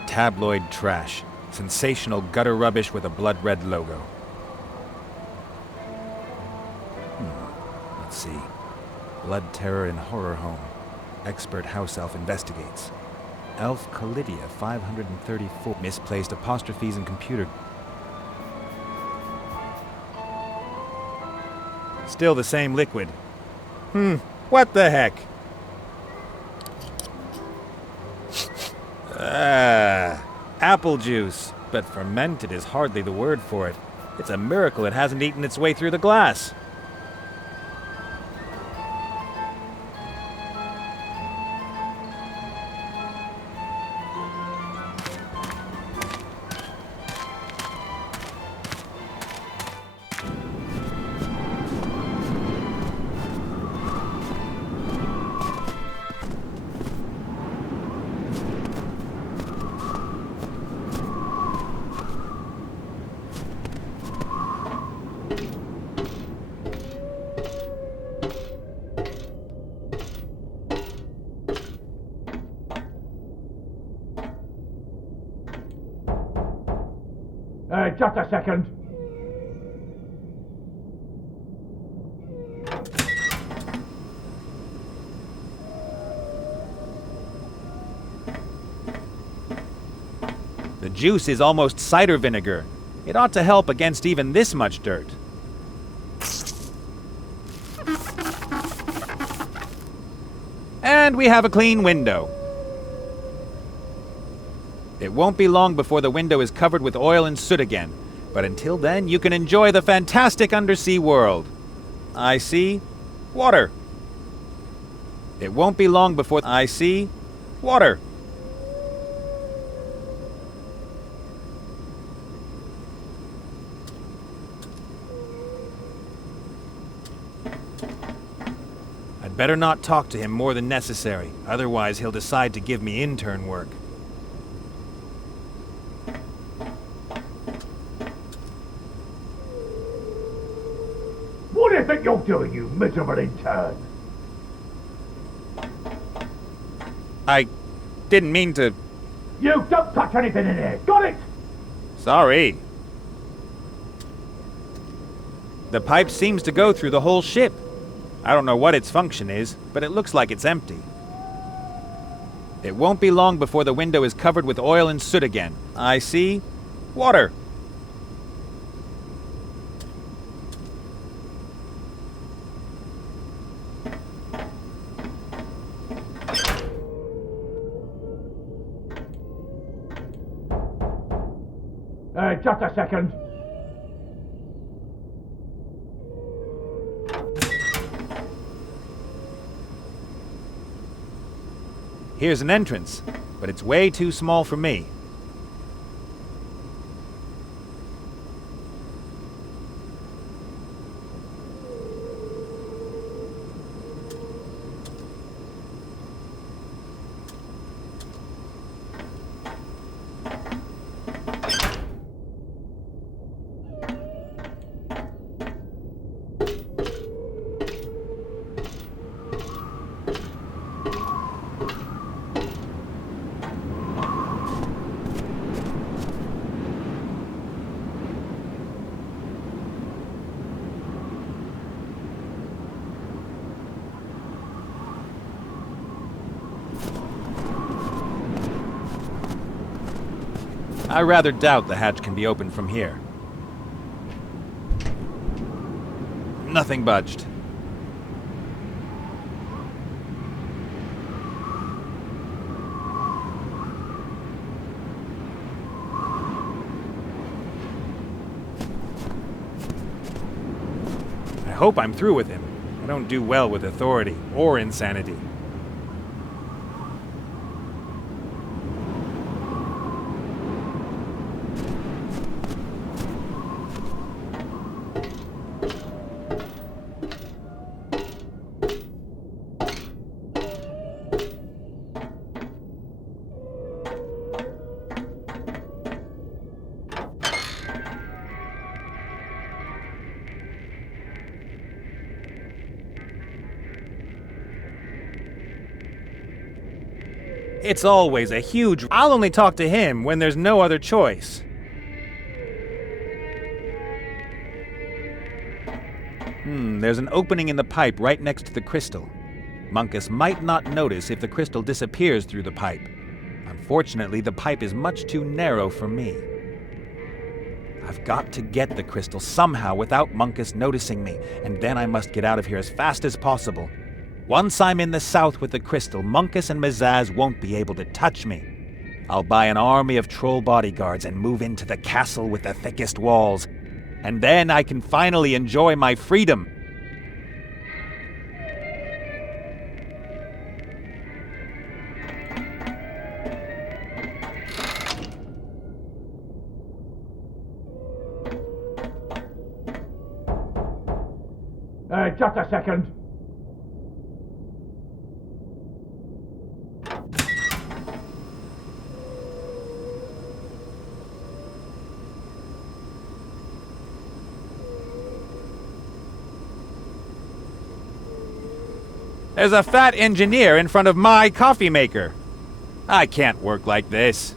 Tabloid trash. Sensational gutter rubbish with a blood-red logo. Let's see. Blood terror in horror home. Expert house elf investigates. Elf Calidia 534. Misplaced apostrophes in computer. Still the same liquid. What the heck? Apple juice. But fermented is hardly the word for it. It's a miracle it hasn't eaten its way through the glass. Just a second. The juice is almost cider vinegar. It ought to help against even this much dirt. And we have a clean window. It won't be long before the window is covered with oil and soot again, but until then you can enjoy the fantastic undersea world. I see water. It won't be long before I see water. I'd better not talk to him more than necessary, otherwise he'll decide to give me intern work. What do you think you're doing, you miserable intern? I didn't mean to... You don't touch anything in here, got it? Sorry. The pipe seems to go through the whole ship. I don't know what its function is, but it looks like it's empty. It won't be long before the window is covered with oil and soot again. I see water. Just a second. Here's an entrance, but it's way too small for me. I rather doubt the hatch can be opened from here. Nothing budged. I hope I'm through with him. I don't do well with authority or insanity. It's always a huge... I'll only talk to him when there's no other choice. There's an opening in the pipe right next to the crystal. Monkus might not notice if the crystal disappears through the pipe. Unfortunately, the pipe is much too narrow for me. I've got to get the crystal somehow without Monkus noticing me, and then I must get out of here as fast as possible. Once I'm in the south with the crystal, Monkus and Mazaz won't be able to touch me. I'll buy an army of troll bodyguards and move into the castle with the thickest walls. And then I can finally enjoy my freedom. Just a second. There's a fat engineer in front of my coffee maker. I can't work like this.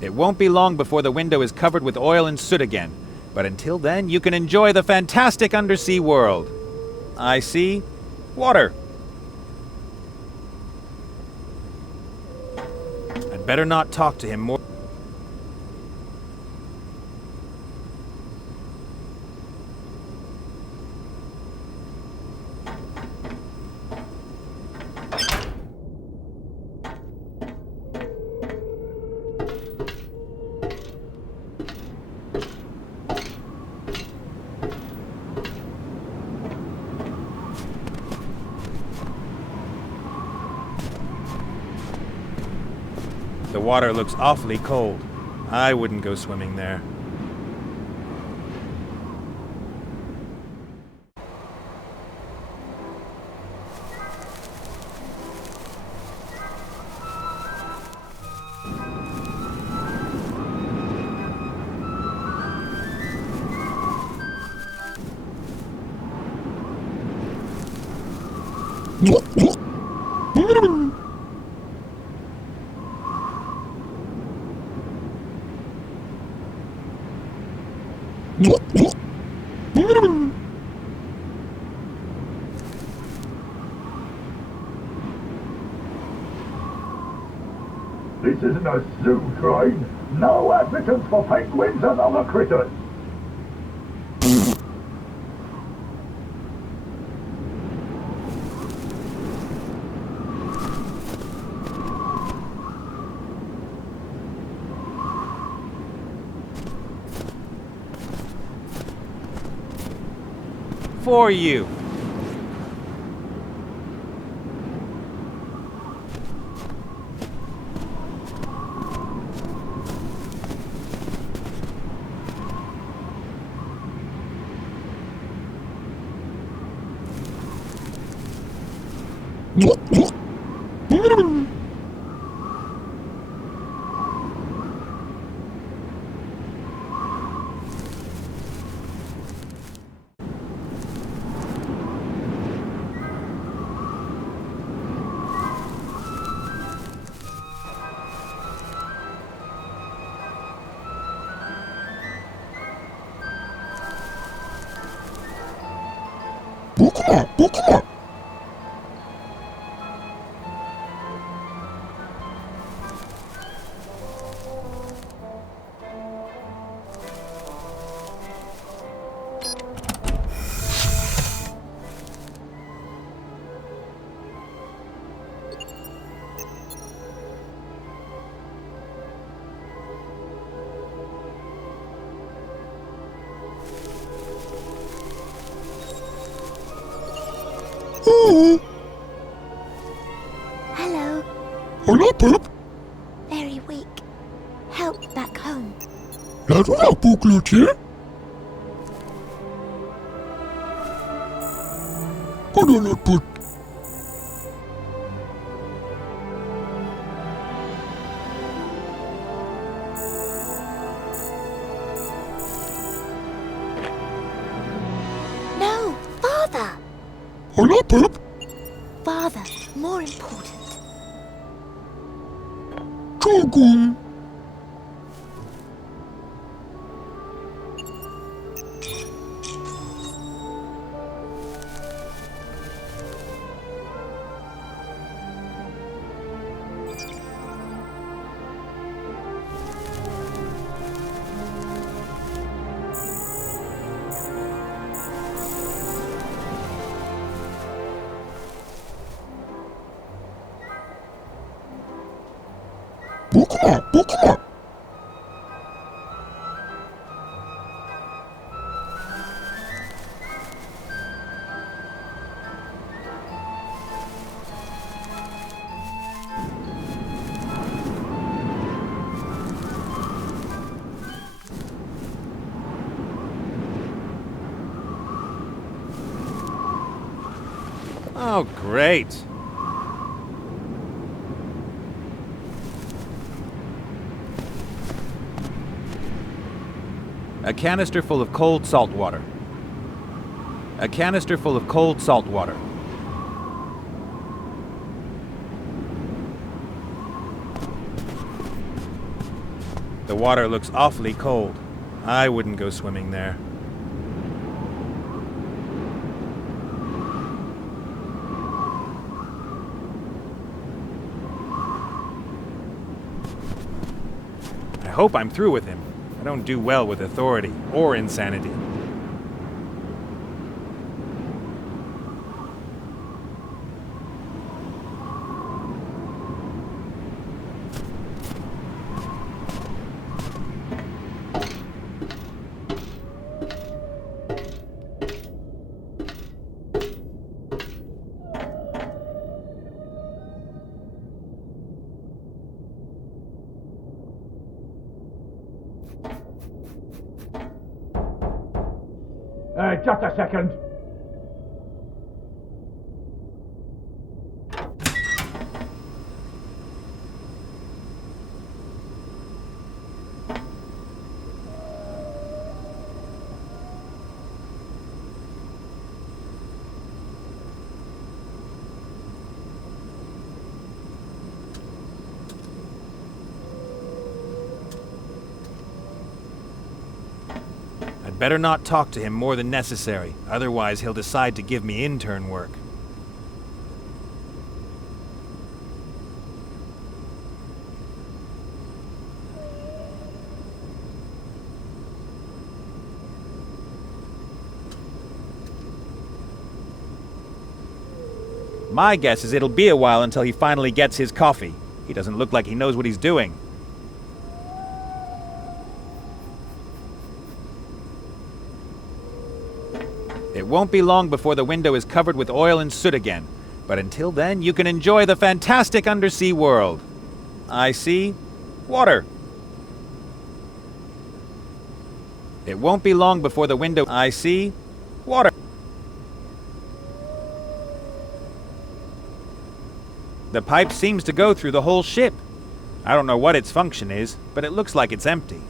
It won't be long before the window is covered with oil and soot again. But until then, you can enjoy the fantastic undersea world. I see water. I'd better not talk to him more. The water looks awfully cold. I wouldn't go swimming there. This isn't a zoo train. No admittance for penguins and other critters. For you. Hello. Hola, Pep. Very weak. Help back home. Laat una puklutje. Kodonot put. No, Father. Hola, Pep. Father, more important. Chogun. Bukma. Oh, great. A canister full of cold salt water. A canister full of cold salt water. The water looks awfully cold. I wouldn't go swimming there. I hope I'm through with him. I don't do well with authority or insanity. Just a second. I'd better not talk to him more than necessary, otherwise he'll decide to give me intern work. My guess is it'll be a while until he finally gets his coffee. He doesn't look like he knows what he's doing. It won't be long before the window is covered with oil and soot again, but until then you can enjoy the fantastic undersea world. I see water. It won't be long before the window... I see water. The pipe seems to go through the whole ship. I don't know what its function is, but it looks like it's empty.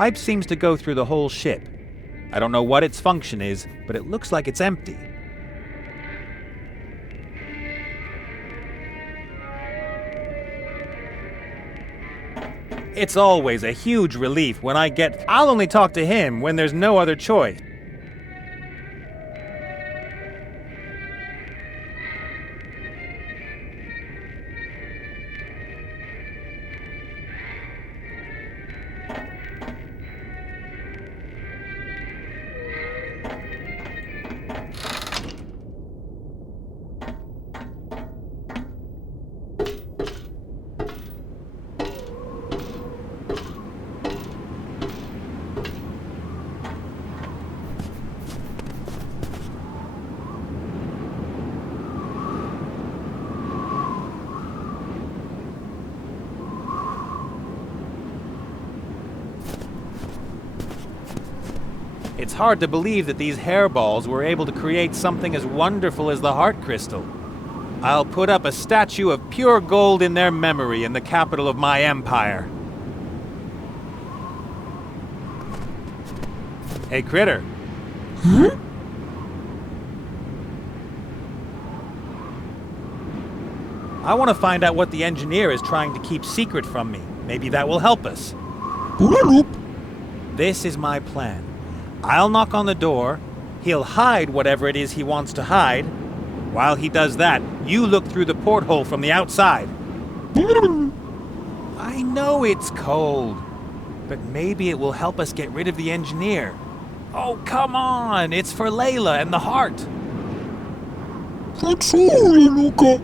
pipe seems to go through the whole ship. I don't know what its function is, but it looks like it's empty. It's always a huge relief when I'll only talk to him when there's no other choice. It's hard to believe that these hairballs were able to create something as wonderful as the heart crystal. I'll put up a statue of pure gold in their memory in the capital of my empire. Hey, Critter. Huh? I want to find out what the engineer is trying to keep secret from me. Maybe that will help us. Bulaloop. This is my plan. I'll knock on the door, he'll hide whatever it is he wants to hide. While he does that, you look through the porthole from the outside. I know it's cold, but maybe it will help us get rid of the engineer. Oh, come on, it's for Layla and the heart. That's all, Luca.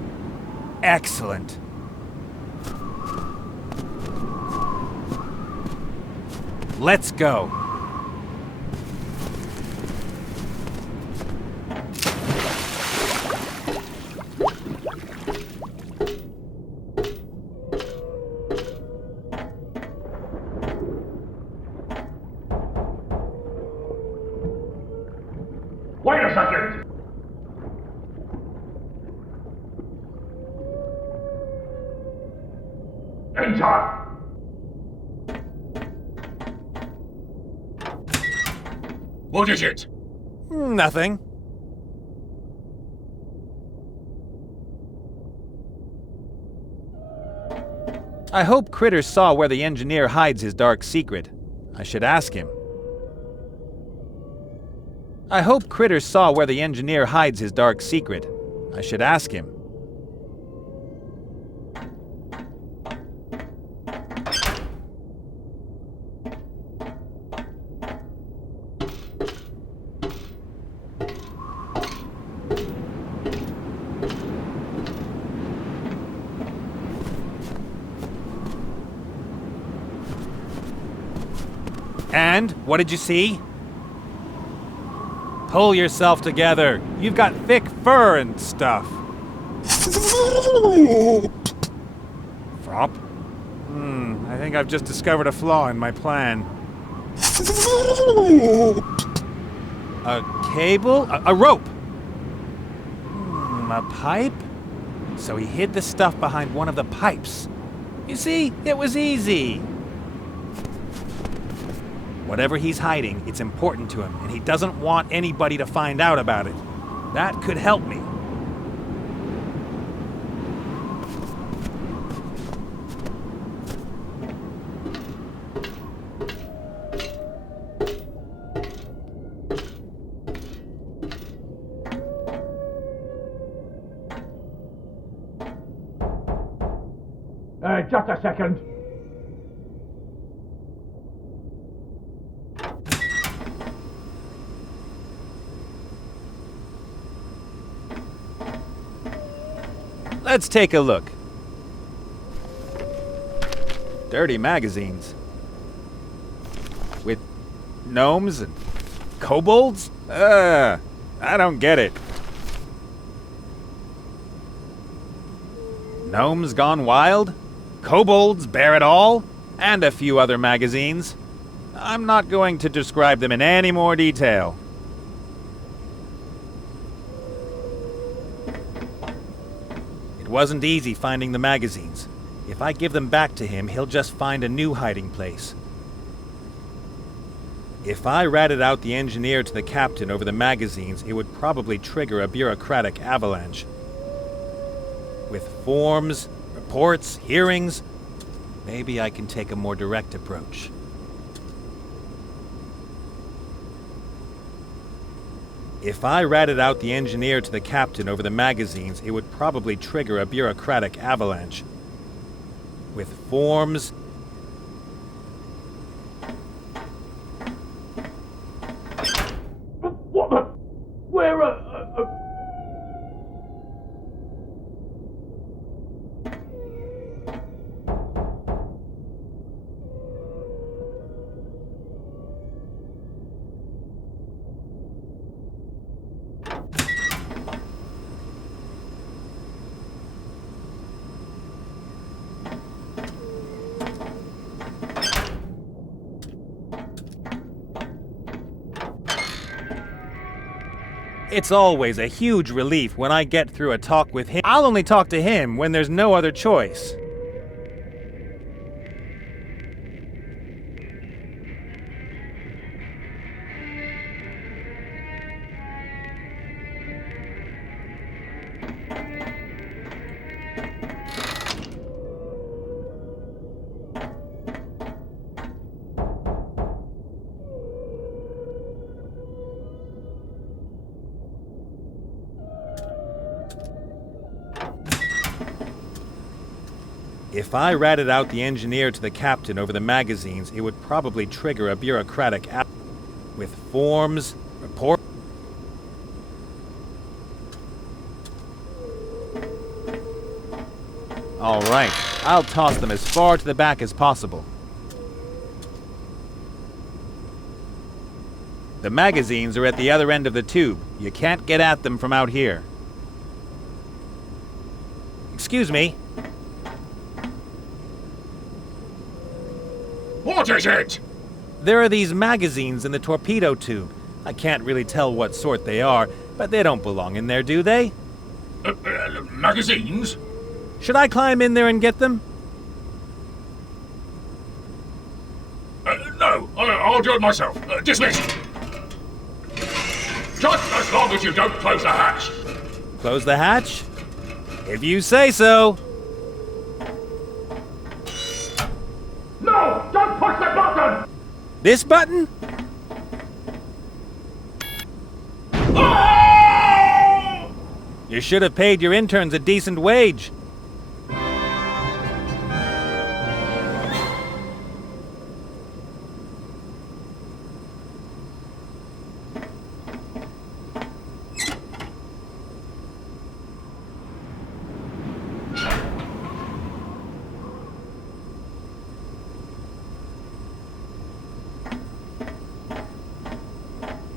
Excellent. Let's go. Wait a second! Enter! What is it? Nothing. I hope Critter saw where the engineer hides his dark secret. I should ask him. I hope Critter saw where the engineer hides his dark secret. I should ask him. And what did you see? Pull yourself together. You've got thick fur and stuff. Frop? I think I've just discovered a flaw in my plan. A cable? A rope? A pipe? So he hid the stuff behind one of the pipes. You see, it was easy. Whatever he's hiding, it's important to him, and he doesn't want anybody to find out about it. That could help me. Just a second. Let's take a look. Dirty magazines. With gnomes and kobolds? I don't get it. Gnomes Gone Wild? Kobolds Bear It All? And a few other magazines. I'm not going to describe them in any more detail. It wasn't easy finding the magazines. If I give them back to him, he'll just find a new hiding place. If I ratted out the engineer to the captain over the magazines, it would probably trigger a bureaucratic avalanche. With forms, reports, hearings, maybe I can take a more direct approach. If I ratted out the engineer to the captain over the magazines, it would probably trigger a bureaucratic avalanche. With forms... What the? Where It's always a huge relief when I get through a talk with him. I'll only talk to him when there's no other choice. If I ratted out the engineer to the captain over the magazines, it would probably trigger a bureaucratic with forms, report... All right, I'll toss them as far to the back as possible. The magazines are at the other end of the tube. You can't get at them from out here. Excuse me. What is it? There are these magazines in the torpedo tube. I can't really tell what sort they are, but they don't belong in there, do they? Magazines? Should I climb in there and get them? No, I'll do it myself. Dismissed. Just as long as you don't close the hatch. Close the hatch? If you say so. No! Don't push the button! This button? Oh! You should have paid your interns a decent wage.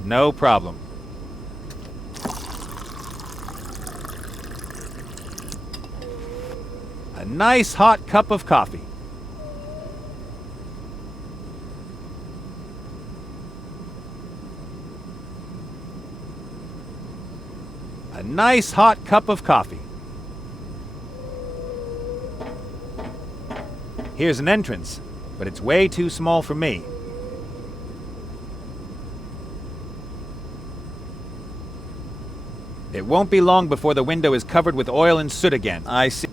No problem. A nice hot cup of coffee. A nice hot cup of coffee. Here's an entrance, but it's way too small for me. It won't be long before the window is covered with oil and soot again. I see.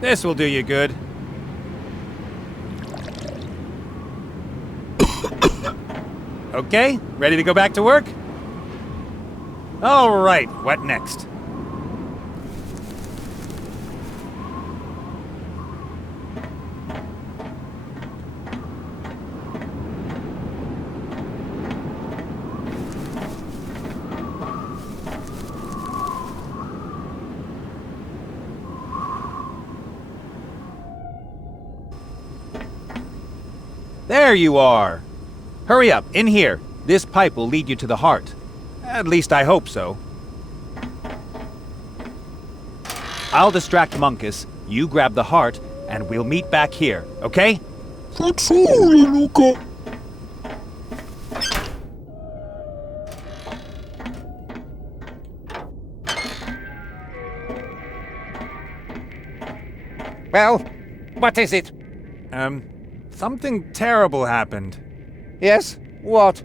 This will do you good. Okay, ready to go back to work? All right, what next? There you are! Hurry up, in here. This pipe will lead you to the heart. At least I hope so. I'll distract Munkus, you grab the heart, and we'll meet back here, okay? Fatsuri, Luca. Well, what is it? Something terrible happened. Yes? What?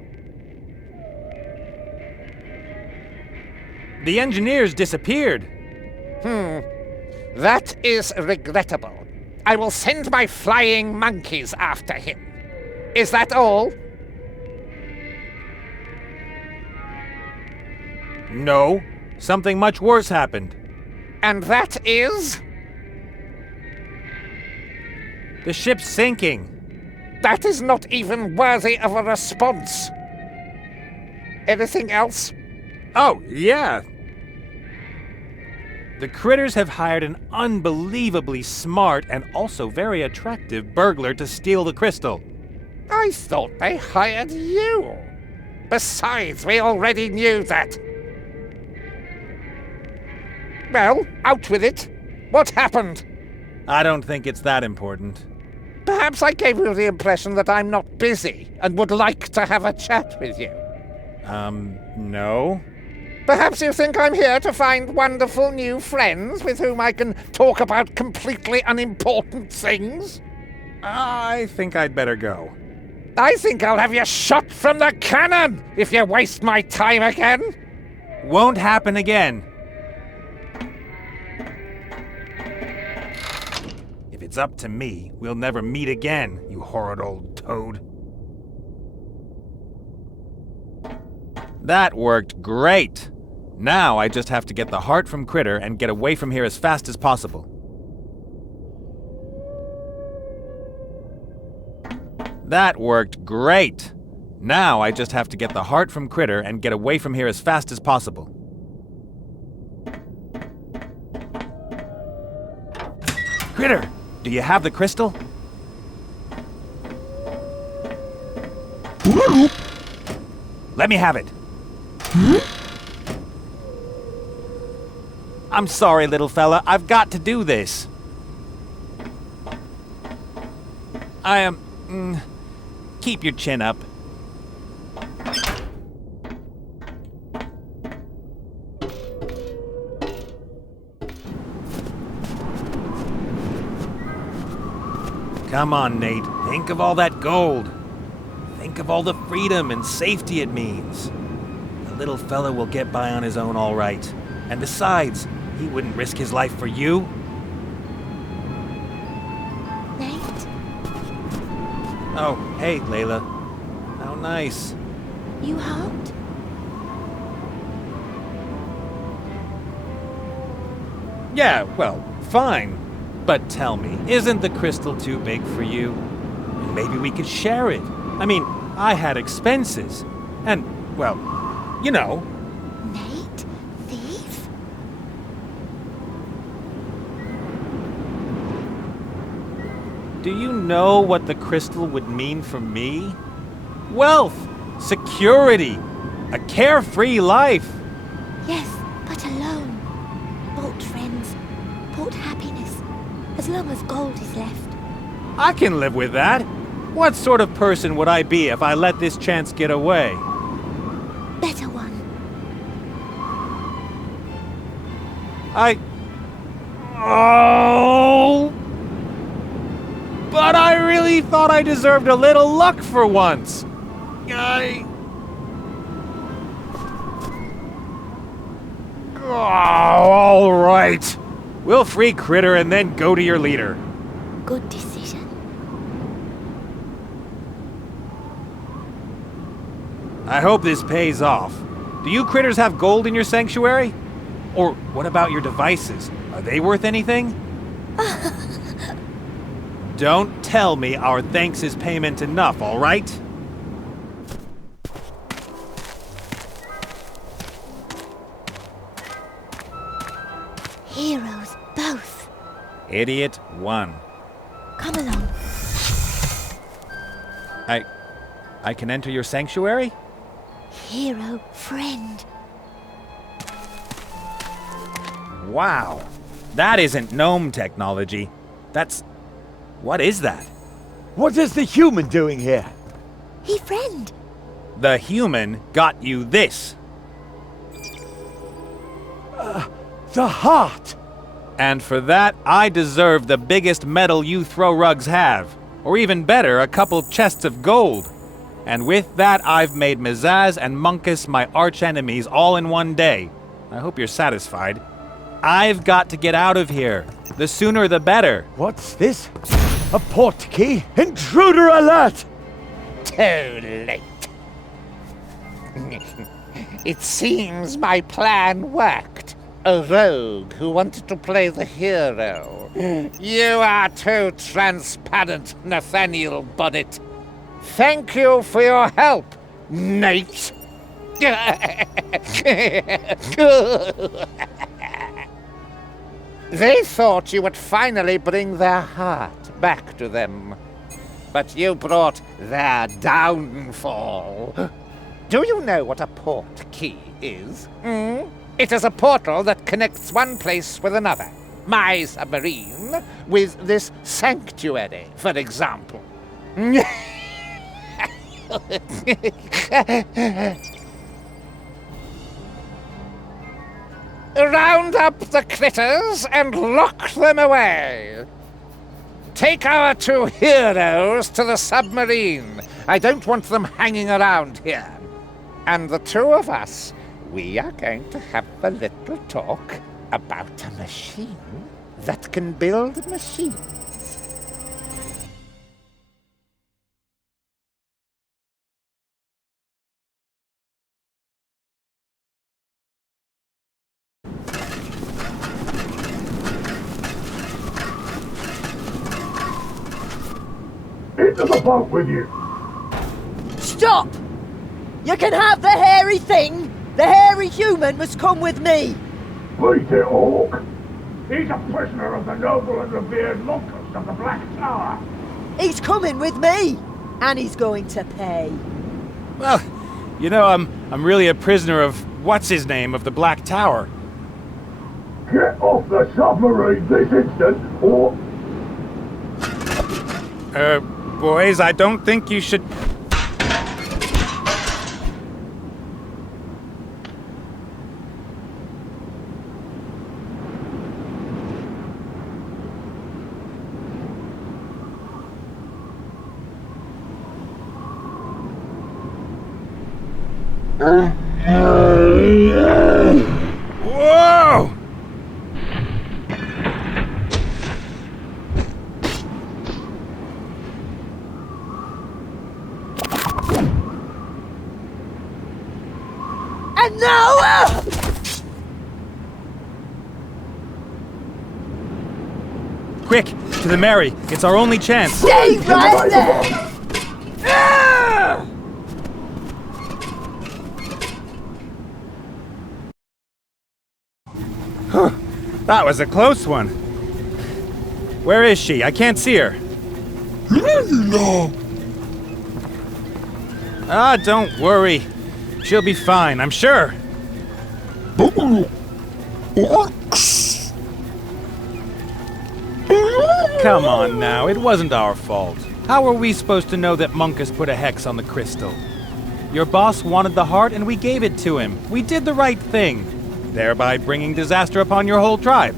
The engineers disappeared. That is regrettable. I will send my flying monkeys after him. Is that all? No, something much worse happened. And that is? The ship's sinking. That is not even worthy of a response. Anything else? Oh, yeah. The critters have hired an unbelievably smart and also very attractive burglar to steal the crystal. I thought they hired you. Besides, we already knew that. Well, out with it. What happened? I don't think it's that important. Perhaps I gave you the impression that I'm not busy and would like to have a chat with you. No. Perhaps you think I'm here to find wonderful new friends with whom I can talk about completely unimportant things? I think I'd better go. I think I'll have you shot from the cannon if you waste my time again. Won't happen again. If it's up to me, we'll never meet again, you horrid old toad. That worked great. Now I just have to get the heart from Critter and get away from here as fast as possible. That worked great. Now I just have to get the heart from Critter and get away from here as fast as possible. Critter, do you have the crystal? Let me have it. I'm sorry, little fella. I've got to do this. I am... keep your chin up. Come on, Nate. Think of all that gold. Think of all the freedom and safety it means. The little fella will get by on his own all right. And besides, he wouldn't risk his life for you. Nate? Oh, hey, Layla. How nice. You hugged? Yeah, well, fine. But tell me, isn't the crystal too big for you? Maybe we could share it. I mean, I had expenses. And, well, you know. Nate? Thief? Do you know what the crystal would mean for me? Wealth, security, a carefree life. Yes, but alone. Bought friends, bought happiness. As long as gold is left. I can live with that. What sort of person would I be if I let this chance get away? Better one. Oh! But I really thought I deserved a little luck for once. Oh, all right. We'll free Critter and then go to your leader. Good decision. I hope this pays off. Do you critters have gold in your sanctuary? Or what about your devices? Are they worth anything? Don't tell me our thanks is payment enough, all right? Heroes, both. Idiot 1. Come along. I can enter your sanctuary? Hero friend. Wow. That isn't gnome technology. What is that? What is the human doing here? He friend. The human got you this. The heart! And for that, I deserve the biggest medal you throw rugs have. Or even better, a couple chests of gold. And with that, I've made Mizaz and Monkus my arch-enemies all in one day. I hope you're satisfied. I've got to get out of here. The sooner the better. What's this? A portkey? Intruder alert! Too late. It seems my plan worked. A rogue who wanted to play the hero. You are too transparent, Nathaniel Bonnet. Thank you for your help, Nate. They thought you would finally bring their heart back to them. But you brought their downfall. Do you know what a port key is? It is a portal that connects one place with another. My submarine with this sanctuary, for example. Round up the critters and lock them away. Take our two heroes to the submarine. I don't want them hanging around here. And the two of us, we are going to have a little talk about a machine that can build machines. Into the boat with you! Stop! You can have the hairy thing! The hairy human must come with me! Beat it, Hawk! He's a prisoner of the noble and revered Monkus of the Black Tower! He's coming with me! And he's going to pay. Well, you know, I'm really a prisoner of what's-his-name of the Black Tower. Get off the submarine this instant, or... Boys, I don't think you should... Whoa! And now... Quick, to the Mary. It's our only chance. Stay right there! That was a close one. Where is she? I can't see her. No. Ah, don't worry. She'll be fine, I'm sure. Ox. Come on now, it wasn't our fault. How were we supposed to know that Monkus put a hex on the crystal? Your boss wanted the heart and we gave it to him. We did the right thing, thereby bringing disaster upon your whole tribe.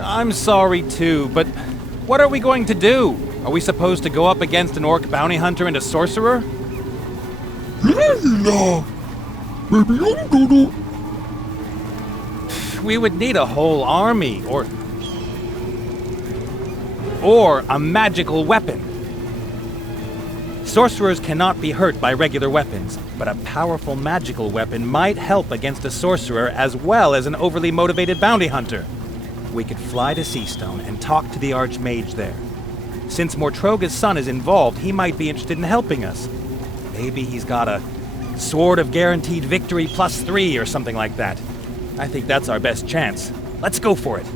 I'm sorry too, but what are we going to do? Are we supposed to go up against an orc bounty hunter and a sorcerer? No. Maybe I'm gonna... We would need a whole army, or a magical weapon. Sorcerers cannot be hurt by regular weapons, but a powerful magical weapon might help against a sorcerer as well as an overly motivated bounty hunter. We could fly to Seastone and talk to the Archmage there. Since Mortroga's son is involved, he might be interested in helping us. Maybe he's got a Sword of Guaranteed Victory +3 or something like that. I think that's our best chance. Let's go for it.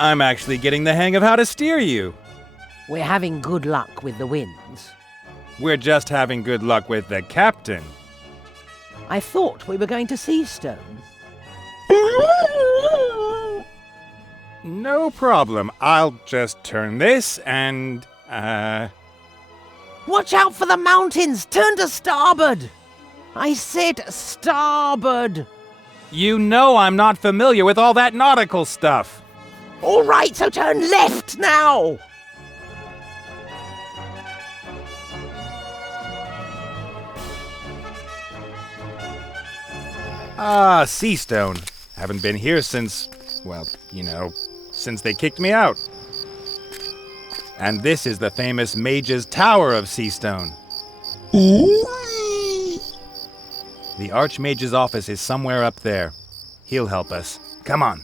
I'm actually getting the hang of how to steer you. We're having good luck with the winds. We're just having good luck with the captain. I thought we were going to Seastone. No problem. I'll just turn this and, Watch out for the mountains! Turn to starboard! I said starboard! You know I'm not familiar with all that nautical stuff. All right, so turn left now! Ah, Seastone. Haven't been here since, well, since they kicked me out. And this is the famous Mage's Tower of Seastone. The Archmage's office is somewhere up there. He'll help us. Come on.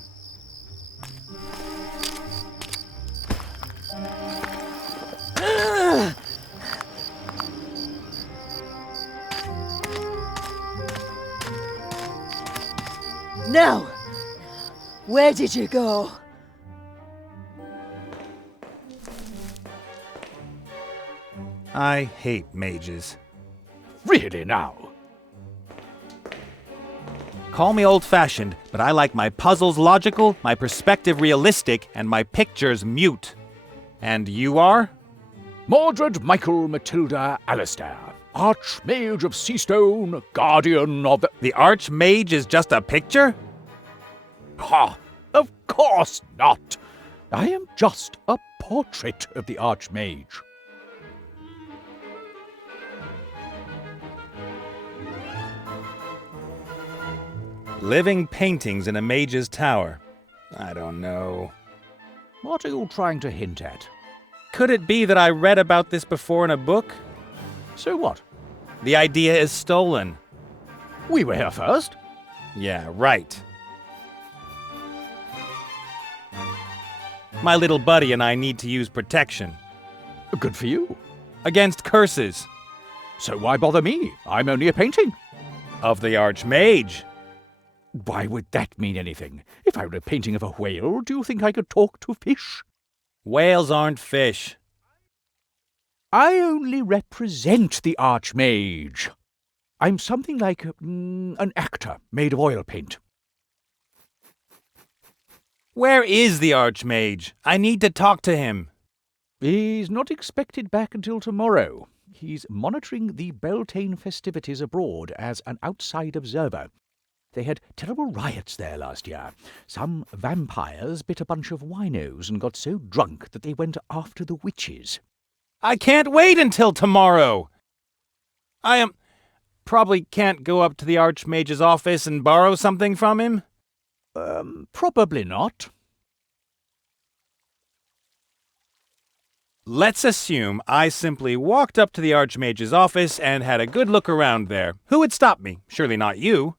Now, where did you go? I hate mages. Really now? Call me old-fashioned, but I like my puzzles logical, my perspective realistic, and my pictures mute. And you are? Mordred Michael Matilda Alistair, Archmage of Seastone, Guardian of the... The Archmage is just a picture? Ha! Of course not! I am just a portrait of the Archmage. Living paintings in a mage's tower. I don't know. What are you trying to hint at? Could it be that I read about this before in a book? So what? The idea is stolen. We were here first. Yeah, right. My little buddy and I need to use protection. Good for you. Against curses. So why bother me? I'm only a painting. Of the Archmage. Why would that mean anything? If I were a painting of a whale, do you think I could talk to fish? Whales aren't fish. I only represent the Archmage. I'm something like an actor made of oil paint. Where is the Archmage? I need to talk to him. He's not expected back until tomorrow. He's monitoring the Beltane festivities abroad as an outside observer. They had terrible riots there last year. Some vampires bit a bunch of winos and got so drunk that they went after the witches. I can't wait until tomorrow. Probably can't go up to the Archmage's office and borrow something from him? Probably not. Let's assume I simply walked up to the Archmage's office and had a good look around there. Who would stop me? Surely not you.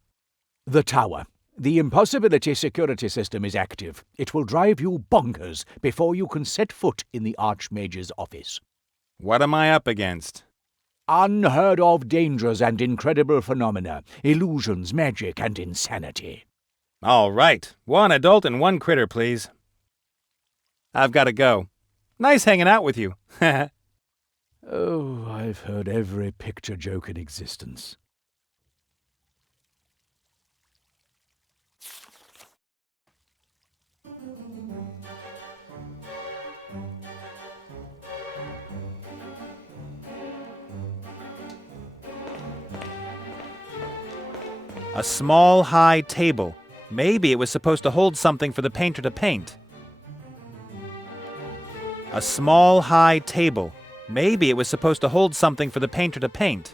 The tower. The impossibility security system is active. It will drive you bonkers before you can set foot in the Archmage's office. What am I up against? Unheard of dangers and incredible phenomena, illusions, magic, and insanity. All right. One adult and one critter, please. I've got to go. Nice hanging out with you. Oh, I've heard every picture joke in existence. A small, high table. Maybe it was supposed to hold something for the painter to paint. A small, high table. Maybe it was supposed to hold something for the painter to paint.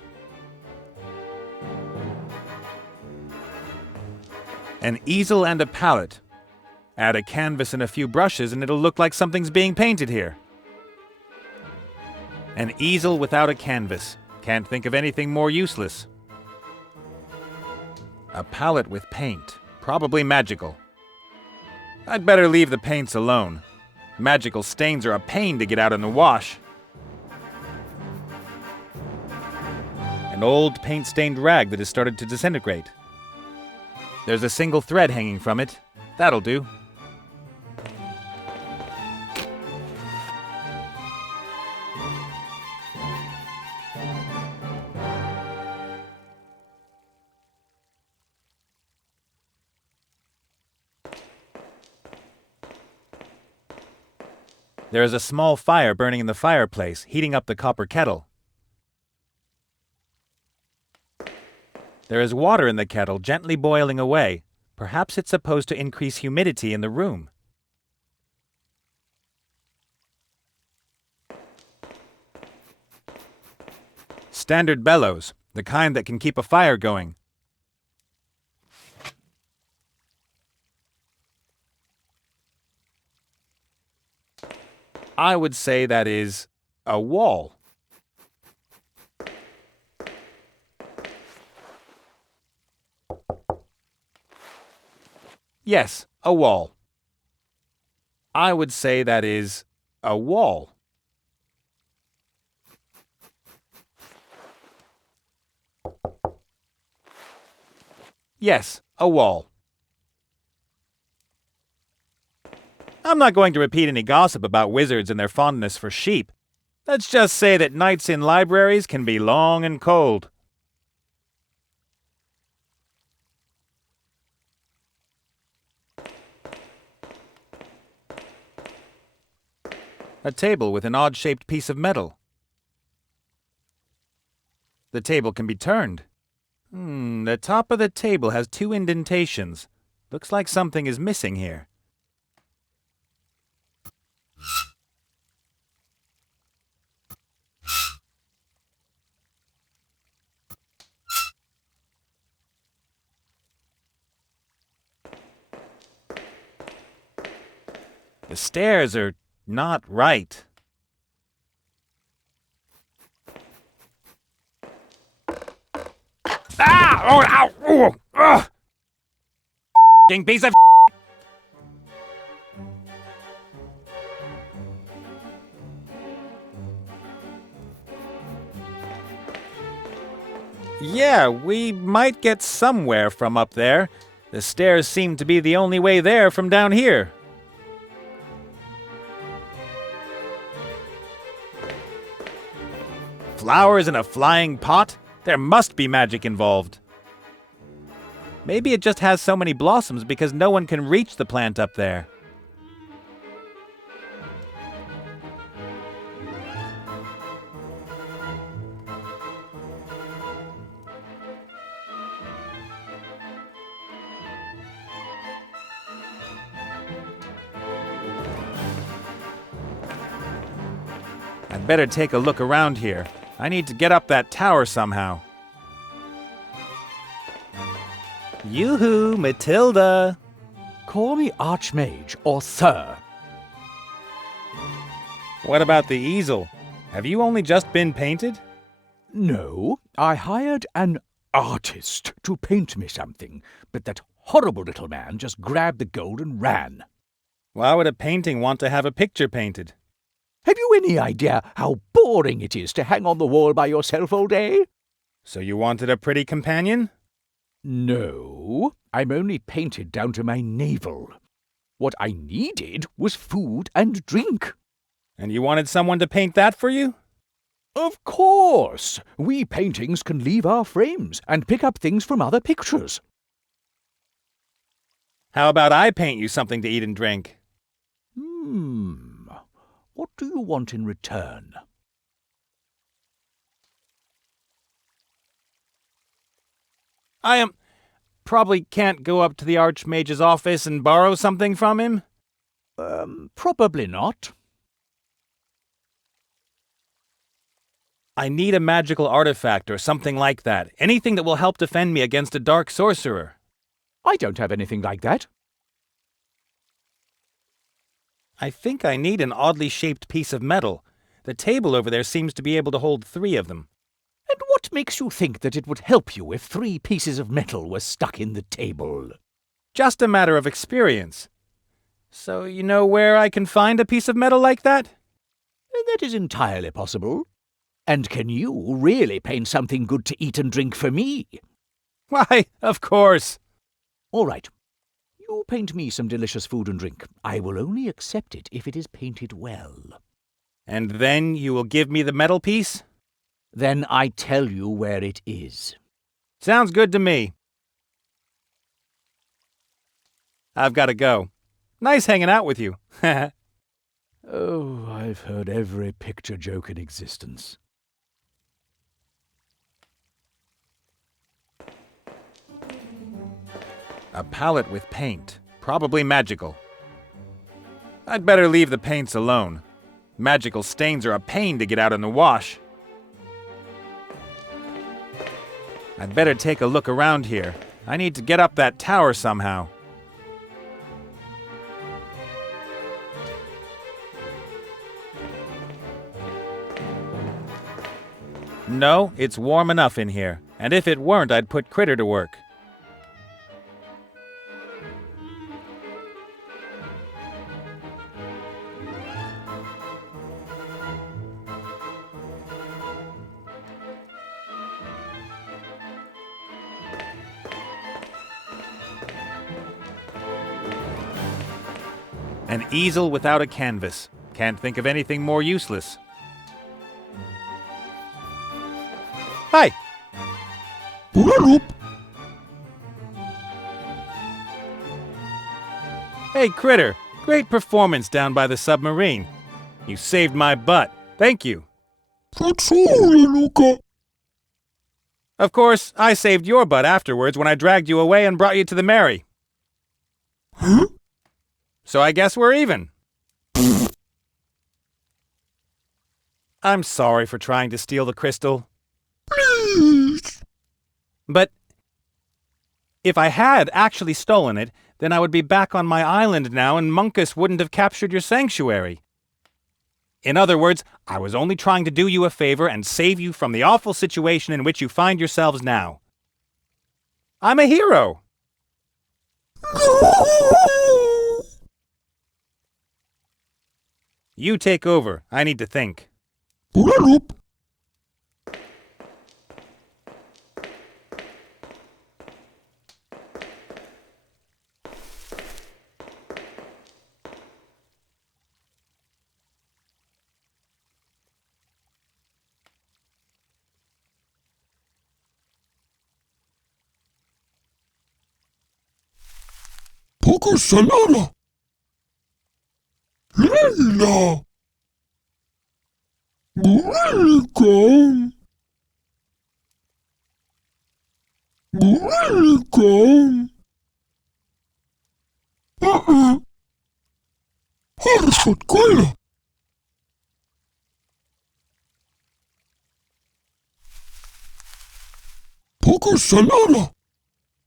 An easel and a palette. Add a canvas and a few brushes and it'll look like something's being painted here. An easel without a canvas. Can't think of anything more useless. A palette with paint. Probably magical. I'd better leave the paints alone. Magical stains are a pain to get out in the wash. An old paint-stained rag that has started to disintegrate. There's a single thread hanging from it. That'll do. There is a small fire burning in the fireplace, heating up the copper kettle. There is water in the kettle, gently boiling away. Perhaps it's supposed to increase humidity in the room. Standard bellows, the kind that can keep a fire going. I would say that is a wall. Yes, a wall. I would say that is a wall. Yes, a wall. I'm not going to repeat any gossip about wizards and their fondness for sheep. Let's just say that nights in libraries can be long and cold. A table with an odd-shaped piece of metal. The table can be turned. The top of the table has 2 indentations. Looks like something is missing here. The stairs are not right. Ah! Oh, ow! Oh, ugh! Piece of Yeah, we might get somewhere from up there. The stairs seem to be the only way there from down here. Flowers in a flying pot? There must be magic involved. Maybe it just has so many blossoms because no one can reach the plant up there. I'd better take a look around here. I need to get up that tower somehow. Yoo-hoo, Matilda! Call me Archmage or Sir. What about the easel? Have you only just been painted? No, I hired an artist to paint me something, but that horrible little man just grabbed the gold and ran. Why would a painting want to have a picture painted? Have you any idea how boring it is to hang on the wall by yourself all day? So you wanted a pretty companion? No, I'm only painted down to my navel. What I needed was food and drink. And you wanted someone to paint that for you? Of course! We paintings can leave our frames and pick up things from other pictures. How about I paint you something to eat and drink? What do you want in return? I probably can't go up to the Archmage's office and borrow something from him? Probably not. I need a magical artifact or something like that. Anything that will help defend me against a dark sorcerer. I don't have anything like that. I think I need an oddly shaped piece of metal. The table over there seems to be able to hold 3 of them. And what makes you think that it would help you if 3 pieces of metal were stuck in the table? Just a matter of experience. So you know where I can find a piece of metal like that? That is entirely possible. And can you really paint something good to eat and drink for me? Why, of course. All right. You paint me some delicious food and drink. I will only accept it if it is painted well. And then you will give me the metal piece? Then I tell you where it is. Sounds good to me. I've got to go. Nice hanging out with you. Oh, I've heard every picture joke in existence. A palette with paint. Probably magical. I'd better leave the paints alone. Magical stains are a pain to get out in the wash. I'd better take a look around here. I need to get up that tower somehow. No, it's warm enough in here. And if it weren't, I'd put Critter to work. An easel without a canvas. Can't think of anything more useless. Hi! Hey, Critter. Great performance down by the submarine. You saved my butt. Thank you. That's all, Lenuka. Of course, I saved your butt afterwards when I dragged you away and brought you to the Mary. Huh? So I guess we're even. I'm sorry for trying to steal the crystal. Please. But if I had actually stolen it, then I would be back on my island now and Munkus wouldn't have captured your sanctuary. In other words, I was only trying to do you a favor and save you from the awful situation in which you find yourselves now. I'm a hero. You take over. I need to think. Poco Salada. Leila. Welcome. Welcome. Harford Cola. Poco Salada.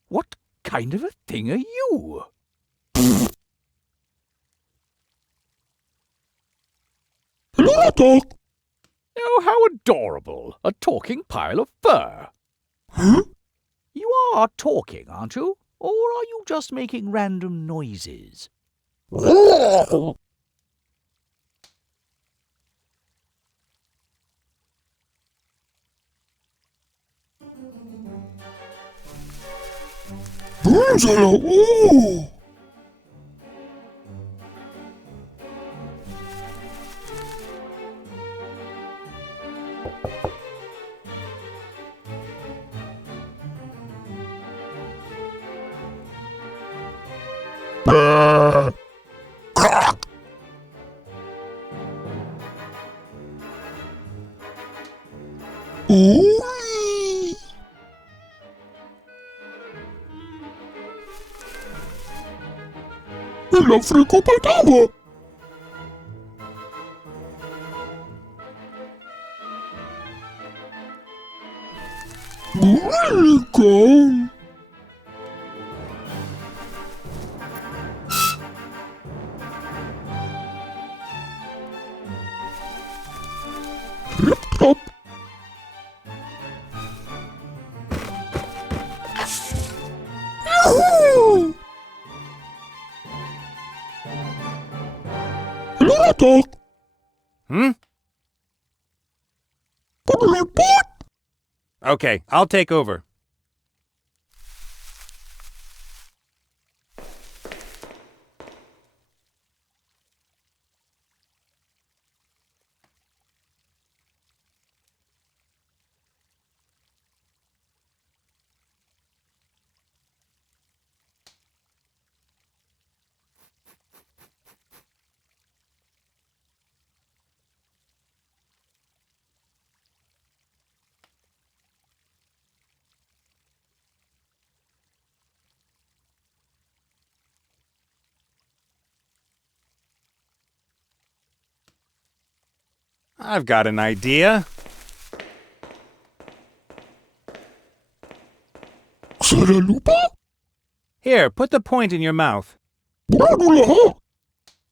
What kind of a thing are you? Hello, Doc. Oh, how adorable. A talking pile of fur. Huh? You are talking, aren't you? Or are you just making random noises? Angela, oh. Ooh. La frico patava. Welcome. Rip top. Yahoo! Hello, Doc. Hmm? Good report. Okay, I'll take over. I've got an idea. Saralupa? Here, put the point in your mouth. Bragula!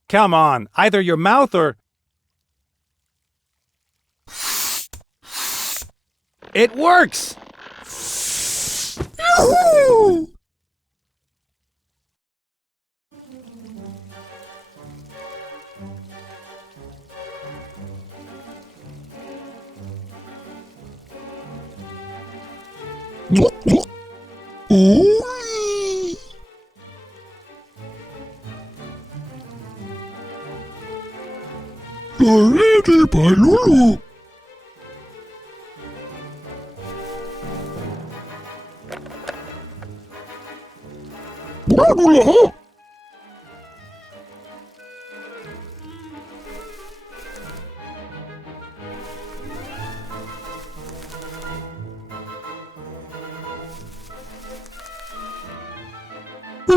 Come on, either your mouth or... It works! Yahoo! Ooh. Ready by Lulu. Bragula!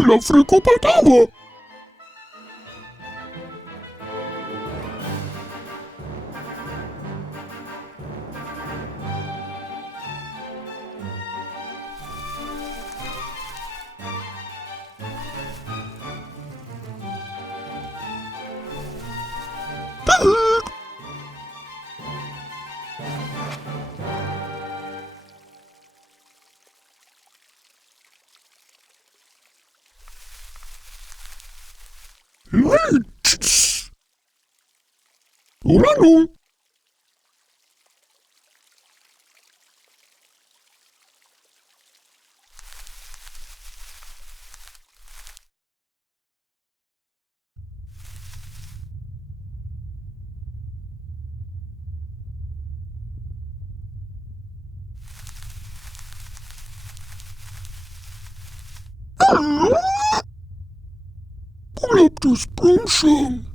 La fricopatava! Lights! Urano! Pull up this broom.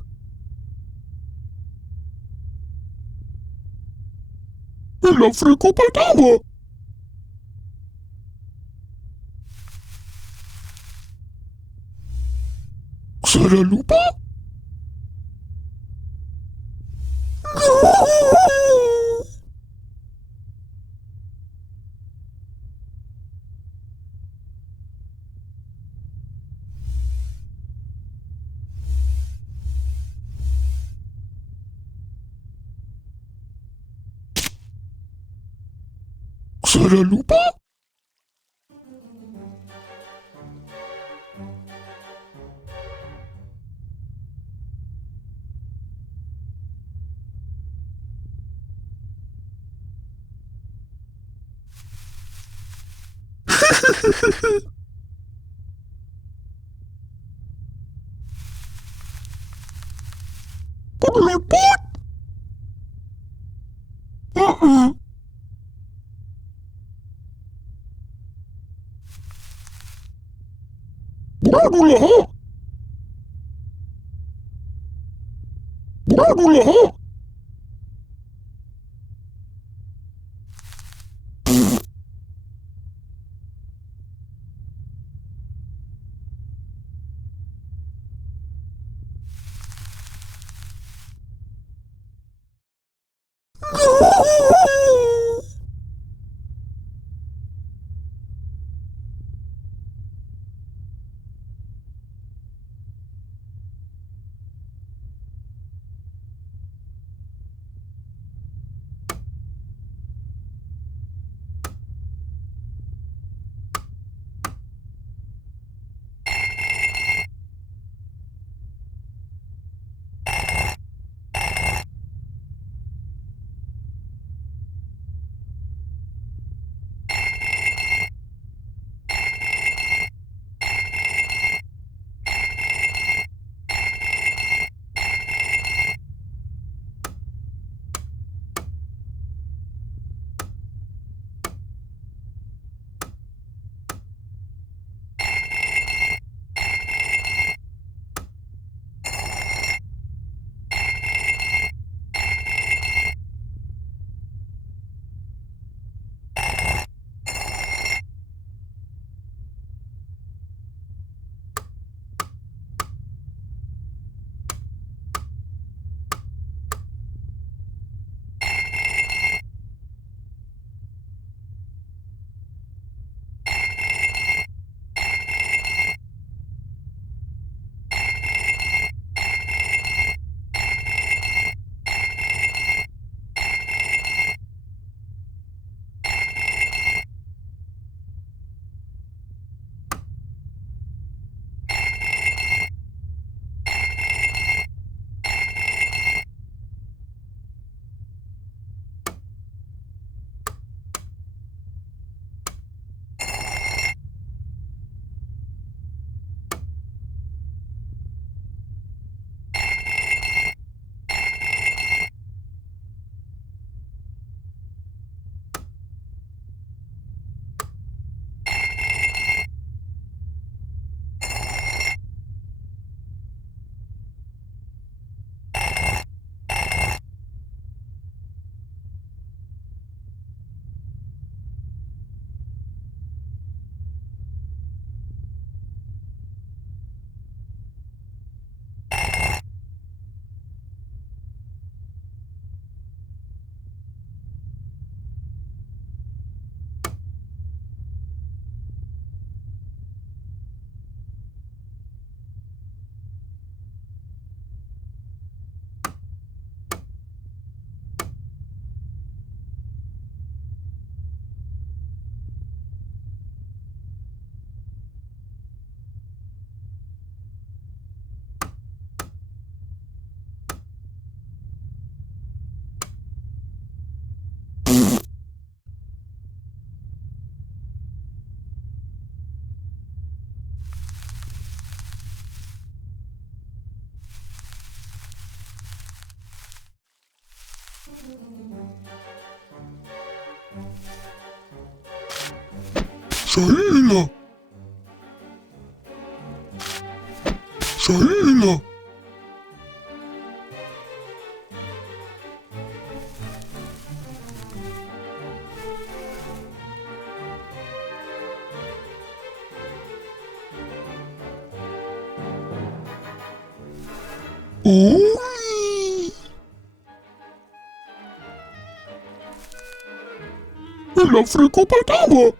La fricopatava! Saralupa? Saralupa? Put me pot! Bragula! Bragula! Saila! Saila! Oi! La fricopatava!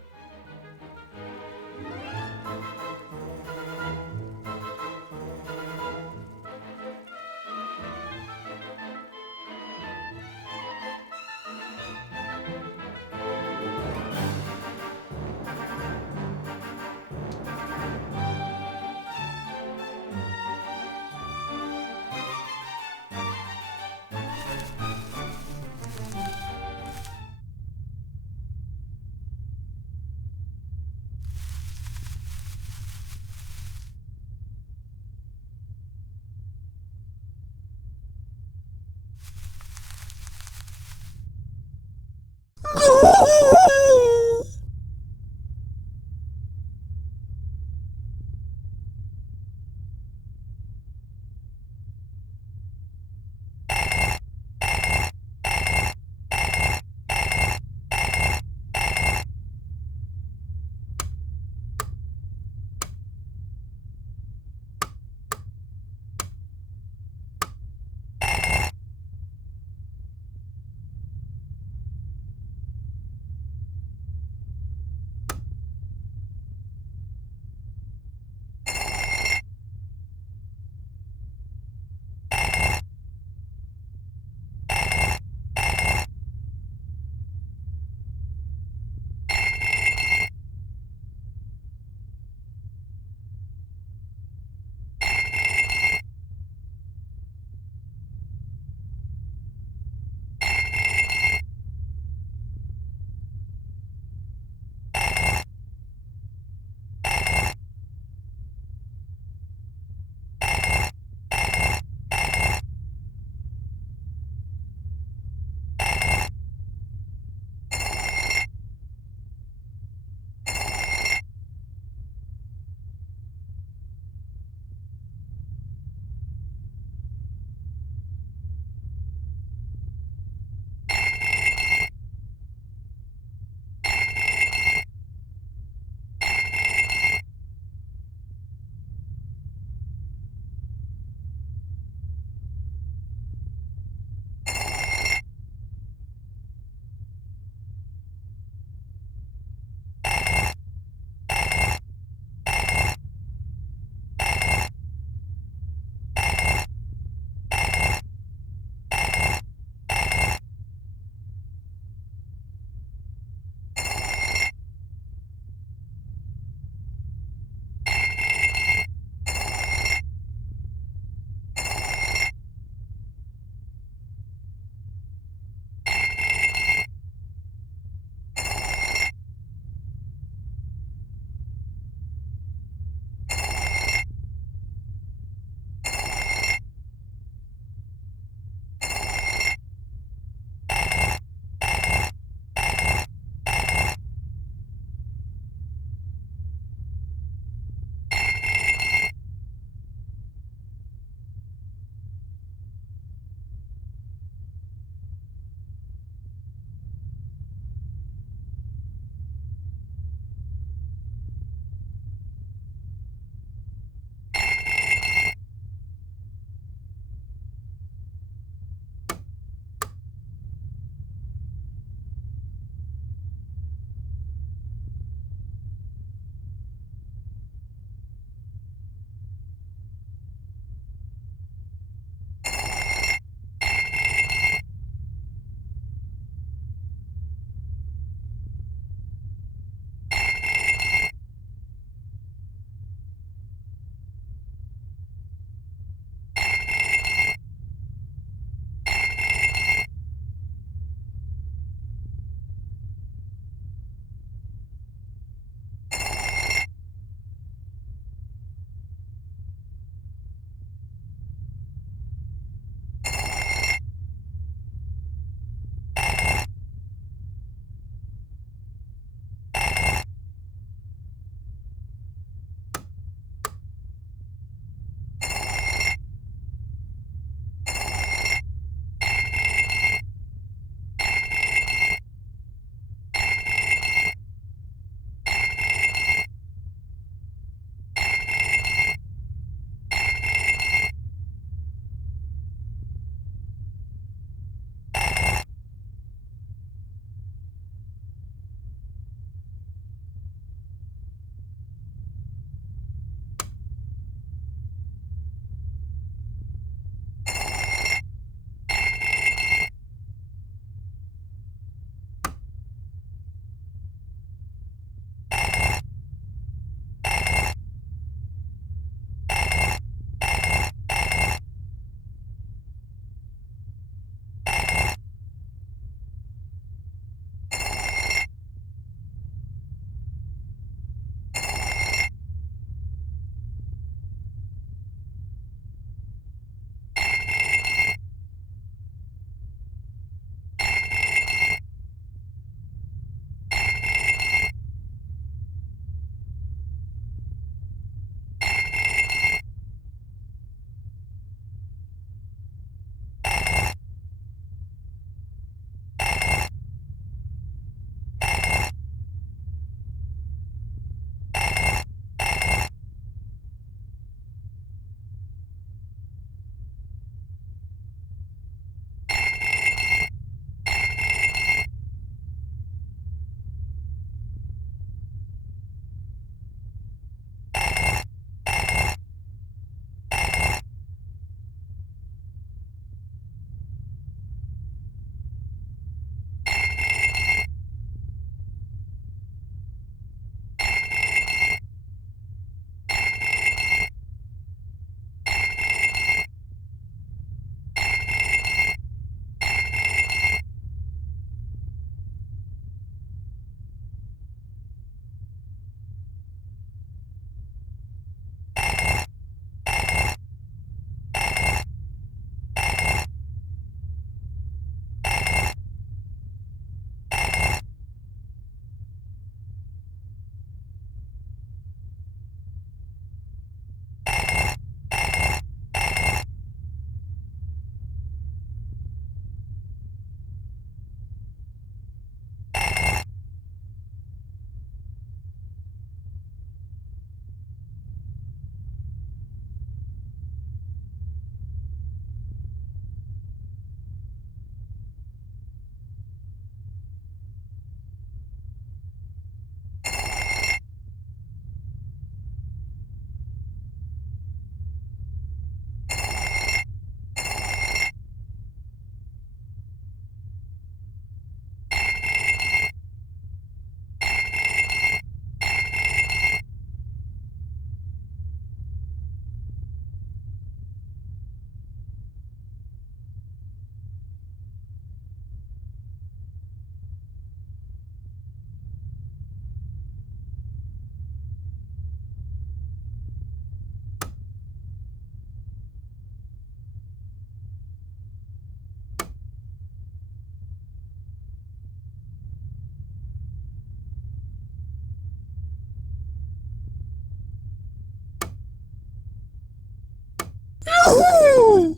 Yahoo!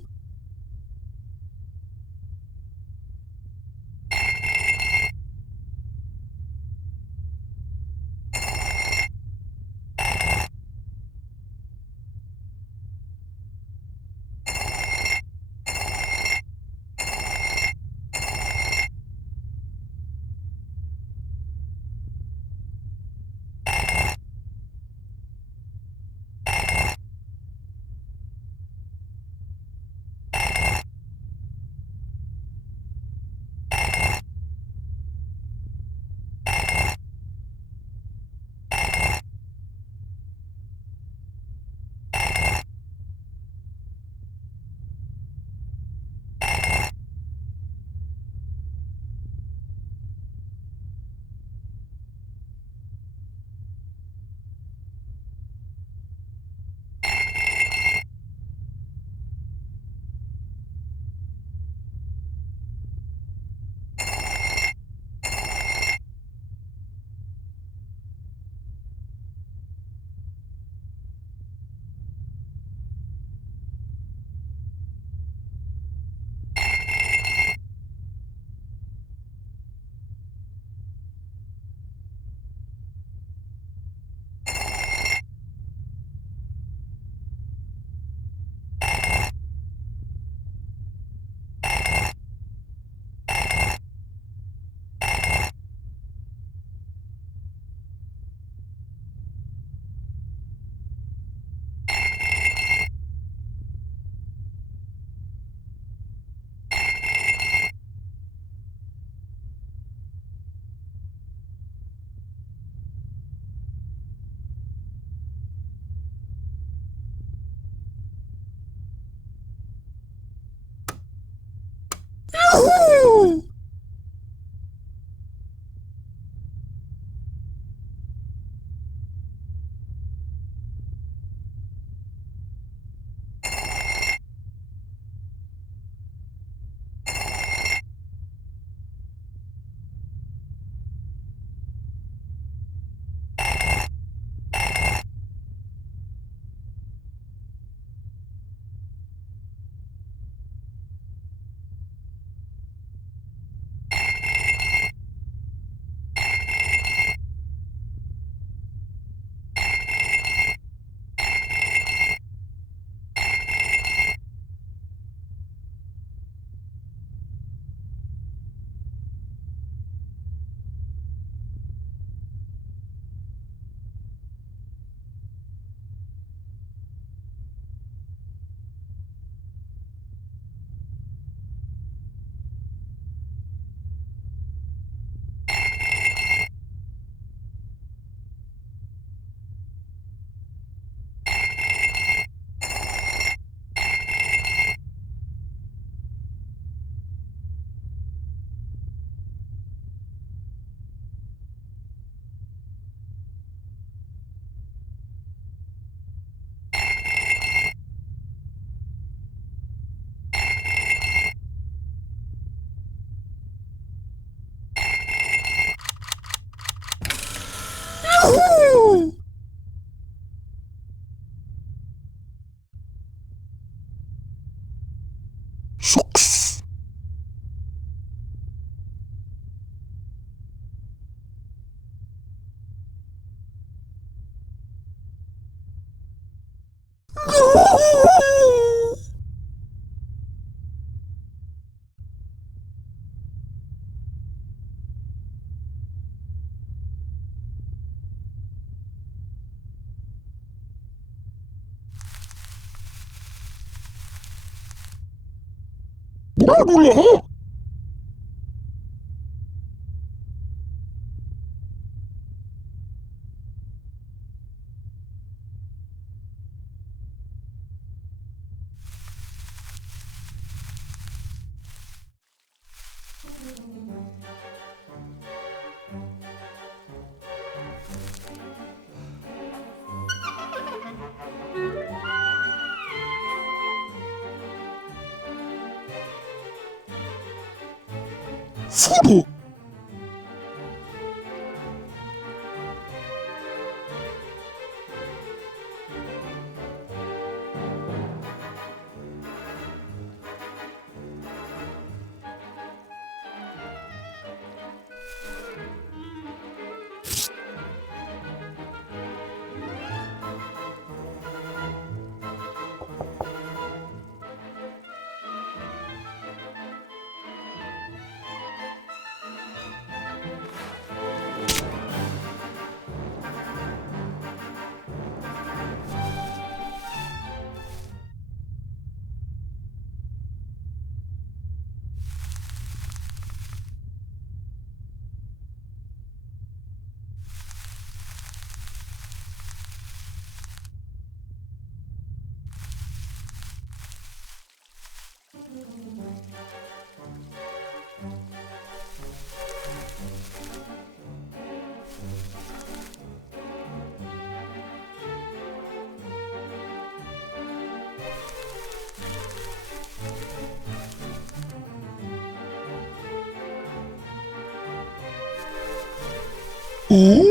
Yahoo! Yahoo! Shucks. Yahoo! Bradule. Food. Ooh.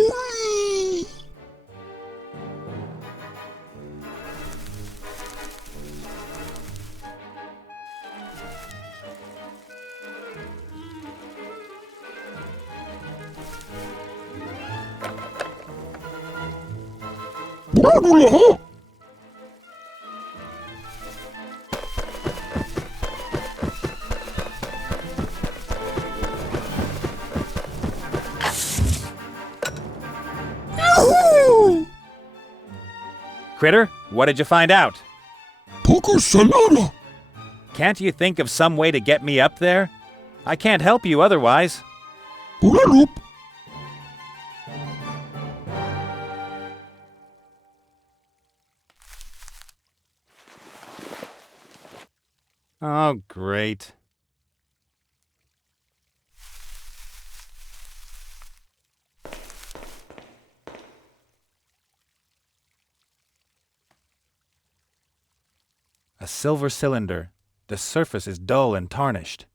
Blah. Yahoo! Critter, what did you find out? Poco salada. Can't you think of some way to get me up there? I can't help you otherwise. Ulalup. Oh, great. A silver cylinder. The surface is dull and tarnished.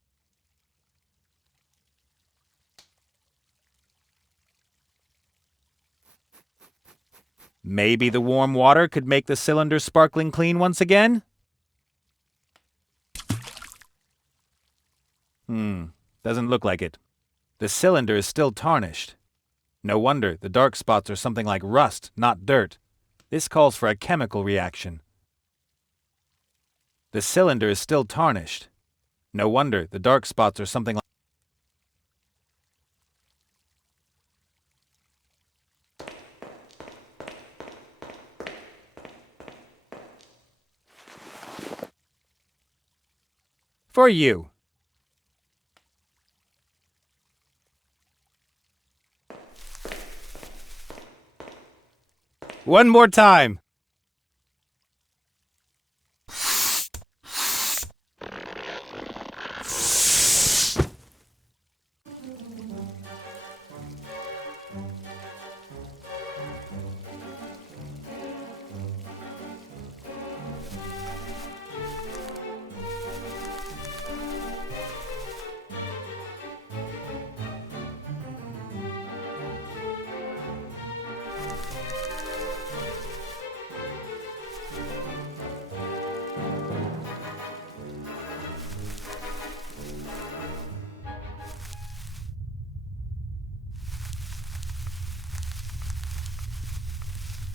Maybe the warm water could make the cylinder sparkling clean once again? Doesn't look like it. The cylinder is still tarnished. No wonder, the dark spots are something like rust, not dirt. This calls for a chemical reaction. The cylinder is still tarnished. No wonder, the dark spots are something like... For you. One more time.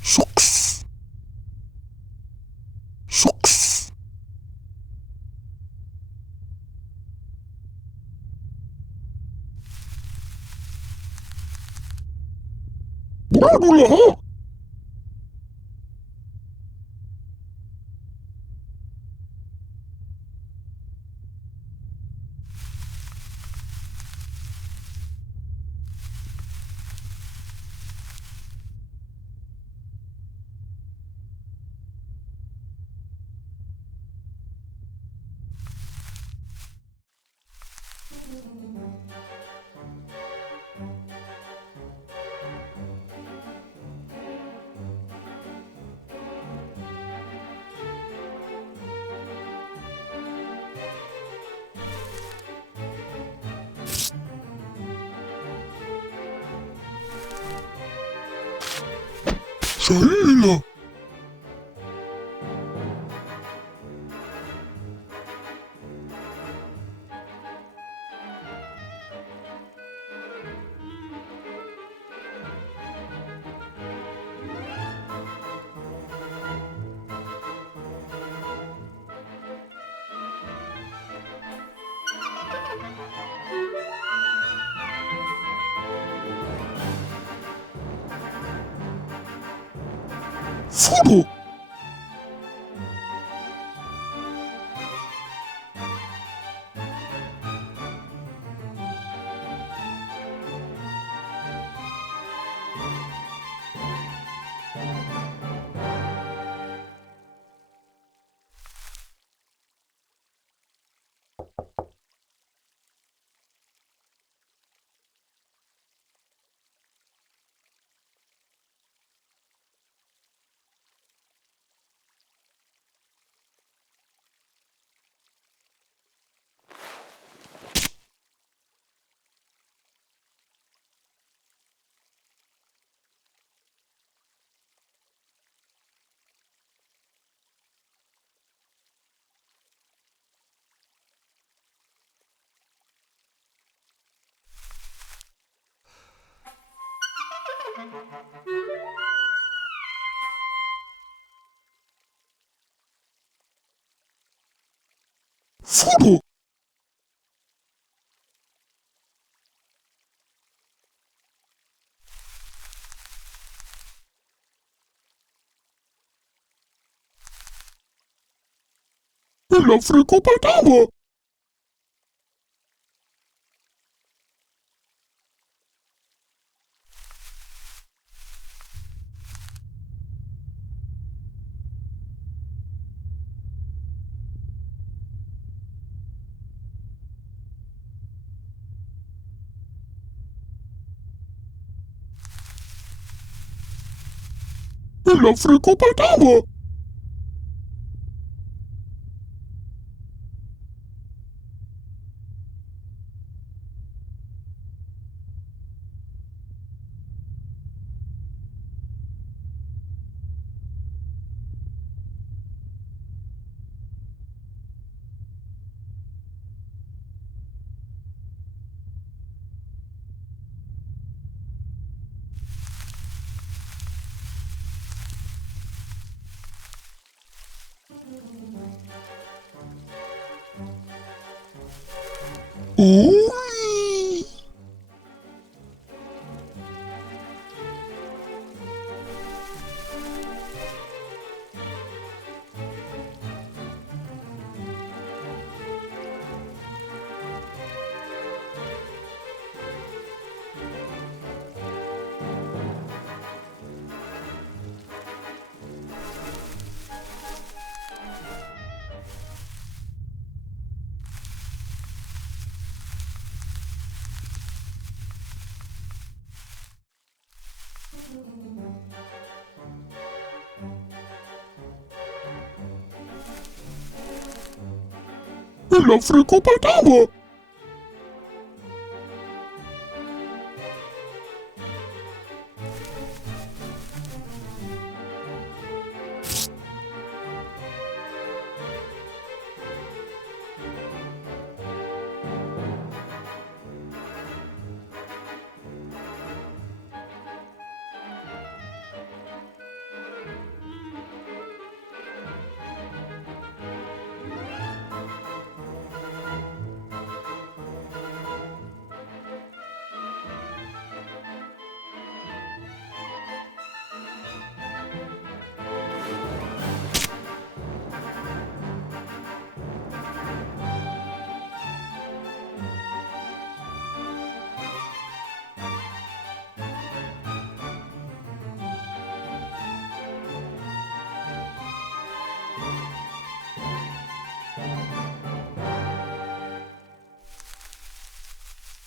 Shucks. Shucks. Blah. Sheila. Fudo. Furo! La frequentava! La frequentava! Ui! La frequentava!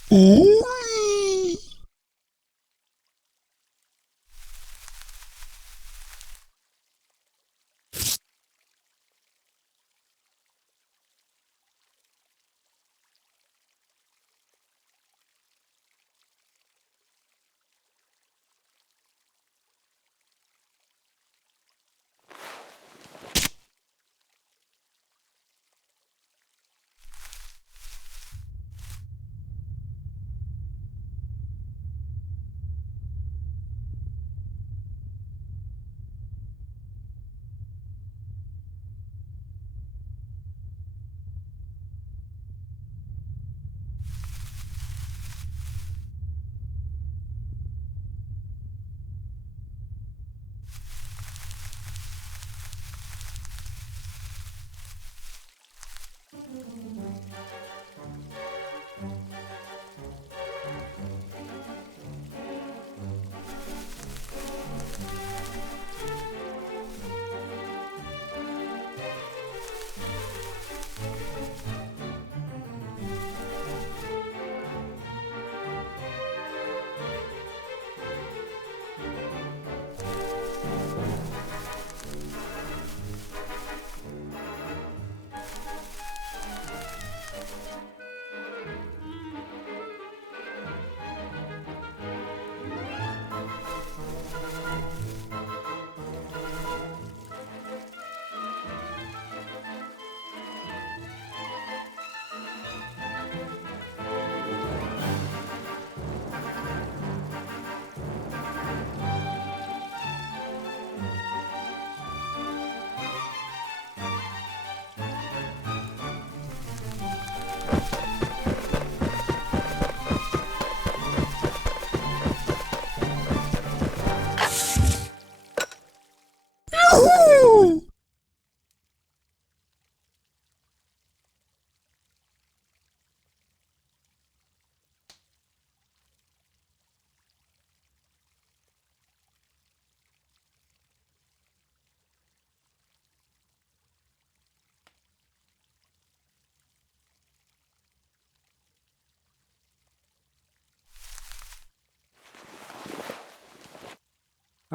Ui!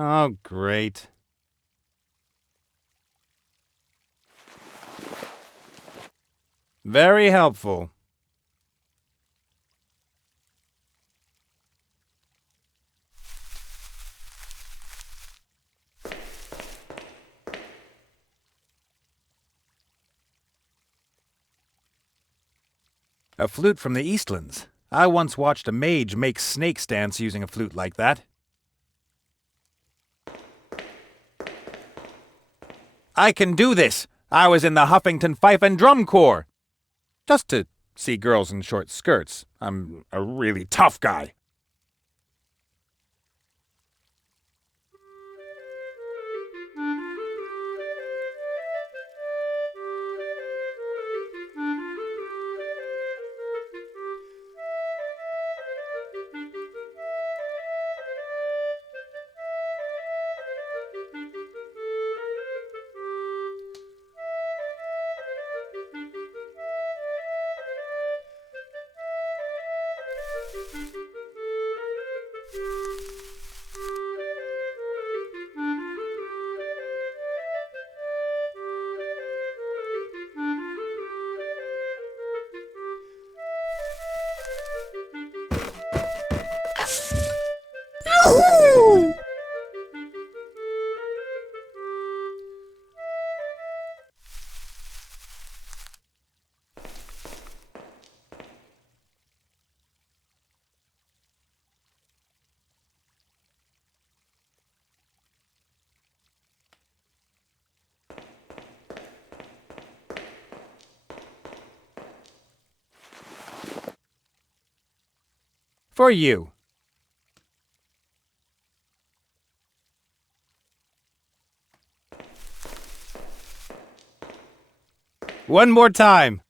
Oh, great. Very helpful. A flute from the Eastlands. I once watched a mage make snakes dance using a flute like that. I can do this! I was in the Huffington Fife and Drum Corps! Just to see girls in short skirts. I'm a really tough guy. Yahoo! For you. One more time.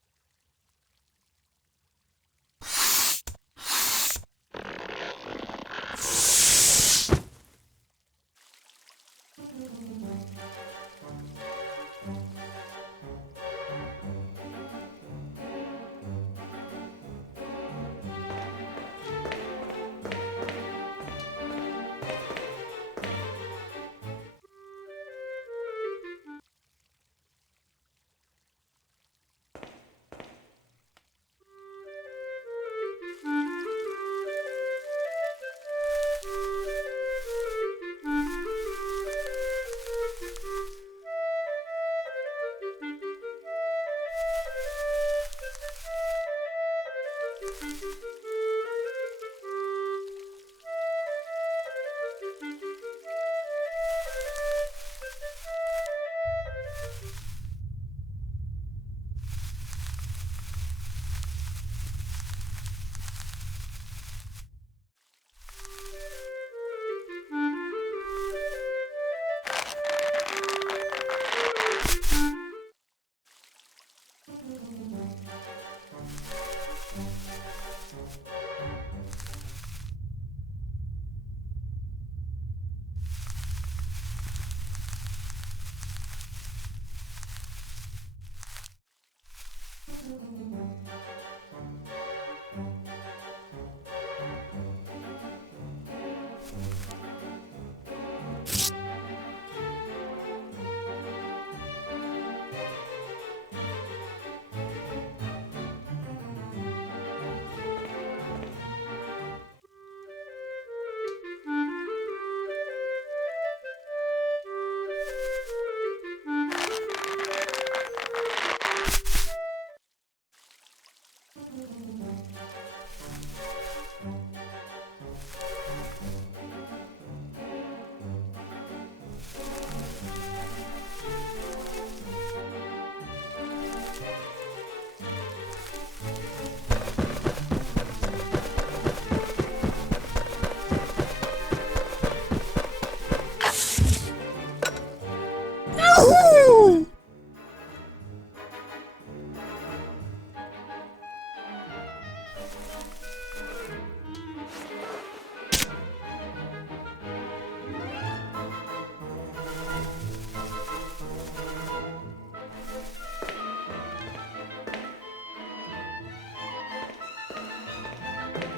Yahoo!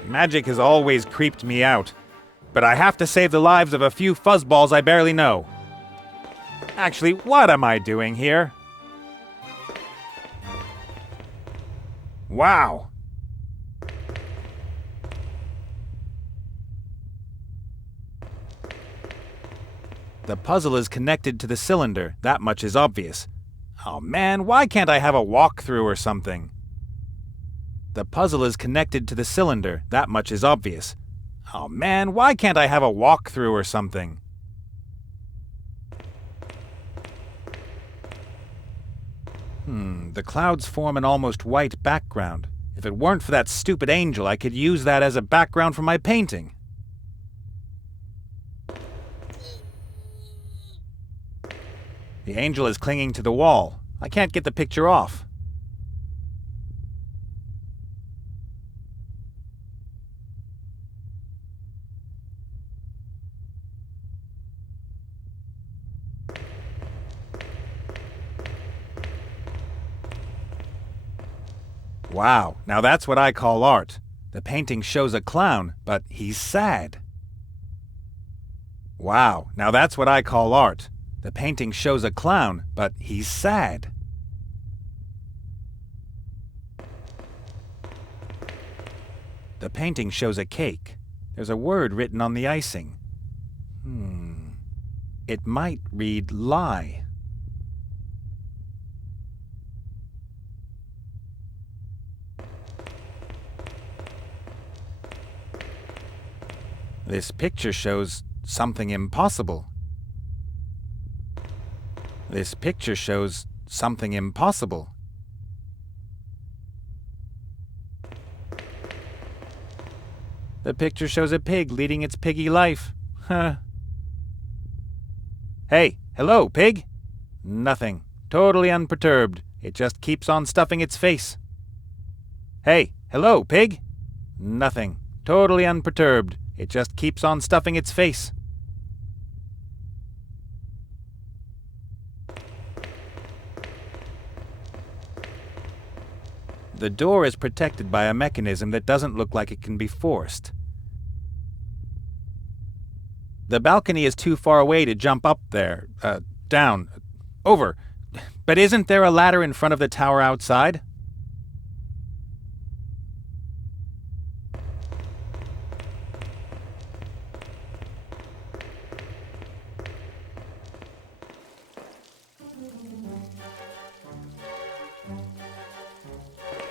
Magic has always creeped me out. but I have to save the lives of a few fuzzballs I barely know. Actually, what am I doing here? Wow. The puzzle is connected to the cylinder, that much is obvious. Oh man, why can't I have a walkthrough or something? The puzzle is connected to the cylinder, that much is obvious. Oh man, why can't I have a walkthrough or something? The clouds form an almost white background. If it weren't for that stupid angel, I could use that as a background for my painting. The angel is clinging to the wall. I can't get the picture off. Wow, now that's what I call art. The painting shows a clown, but he's sad. Wow, now that's what I call art. The painting shows a clown, but he's sad. The painting shows a cake. There's a word written on the icing. It might read lie. This picture shows something impossible. This picture shows something impossible. The picture shows a pig leading its piggy life. Huh. Hey, hello, pig? Nothing. Totally unperturbed. It just keeps on stuffing its face. Hey, hello, pig? Nothing. Totally unperturbed. It just keeps on stuffing its face. The door is protected by a mechanism that doesn't look like it can be forced. The balcony is too far away to jump up there, down, over. But isn't there a ladder in front of the tower outside?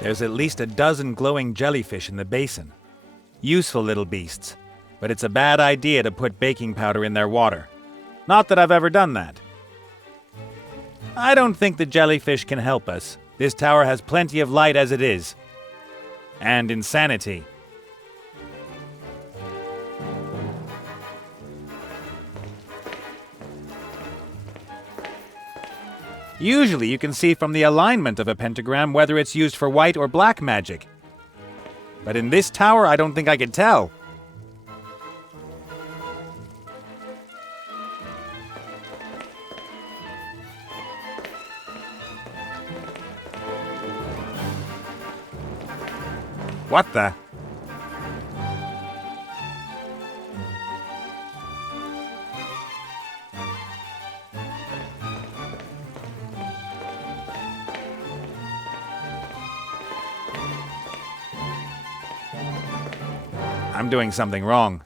There's at least a dozen glowing jellyfish in the basin. Useful little beasts, but it's a bad idea to put baking powder in their water. Not that I've ever done that. I don't think the jellyfish can help us. This tower has plenty of light as it is. And insanity. Usually you can see from the alignment of a pentagram whether it's used for white or black magic. But in this tower, I don't think I could tell. What the? I'm doing something wrong.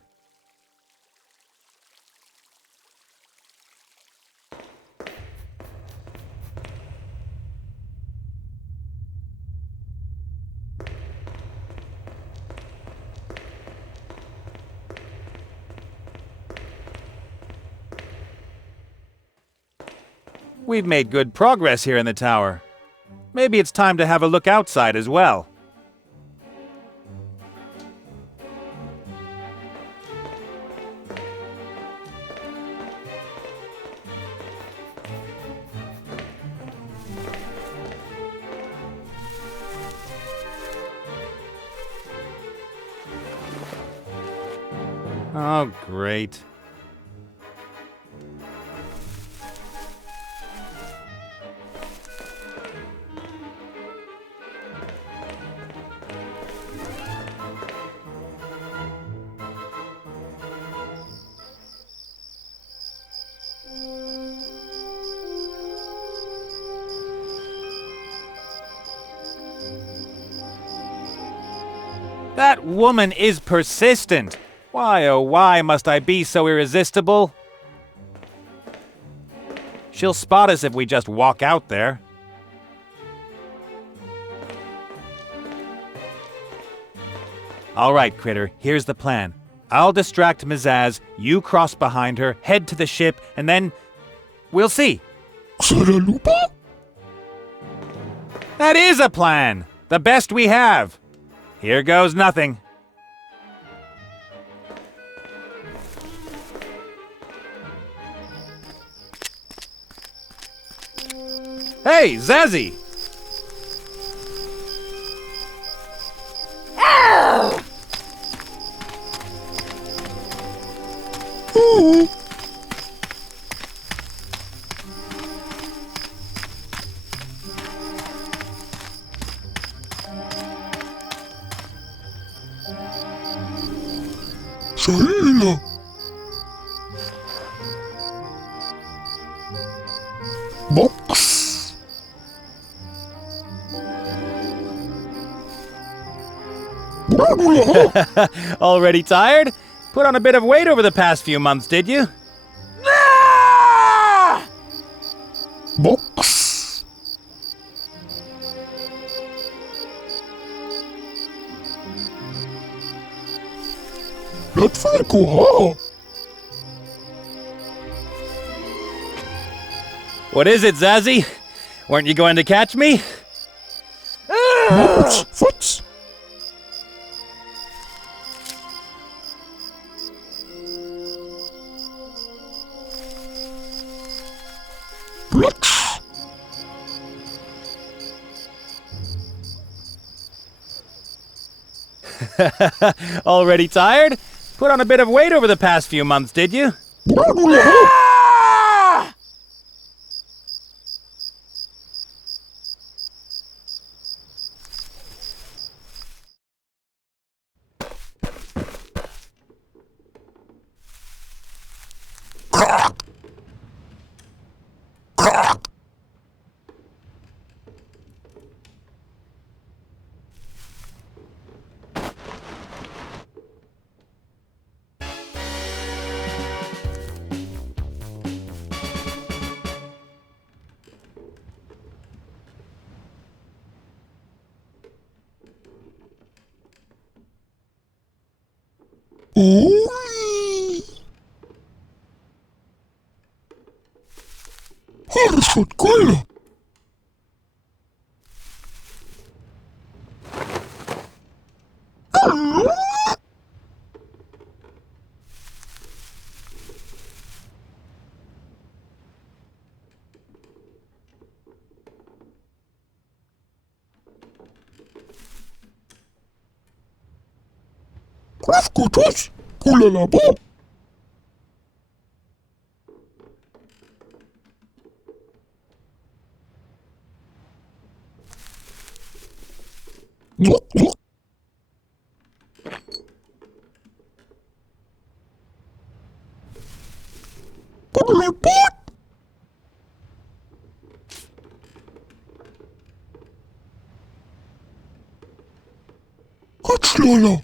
We've made good progress here in the tower. Maybe it's time to have a look outside as well. Oh, great. That woman is persistent. Why, oh why must I be so irresistible? She'll spot us if we just walk out there. All right, Critter, here's the plan. I'll distract Mizaz, you cross behind her, head to the ship, and then we'll see. Saralupa? That is a plan! The best we have! Here goes nothing. Hey, Zazzy! Ow! Ooh. Salila. Box. Bradula. Already tired? Put on a bit of weight over the past few months, did you? Box. Not prequel, huh? What is it, Zazzy? Weren't you going to catch me? Box. Foots. Blitz. Already tired? Put on a bit of weight over the past few months, did you? Bradula, huh? Ooh. Harford Cola. Crafkutus. Pula la bo. Look, look. Put me pot. Hot Lola.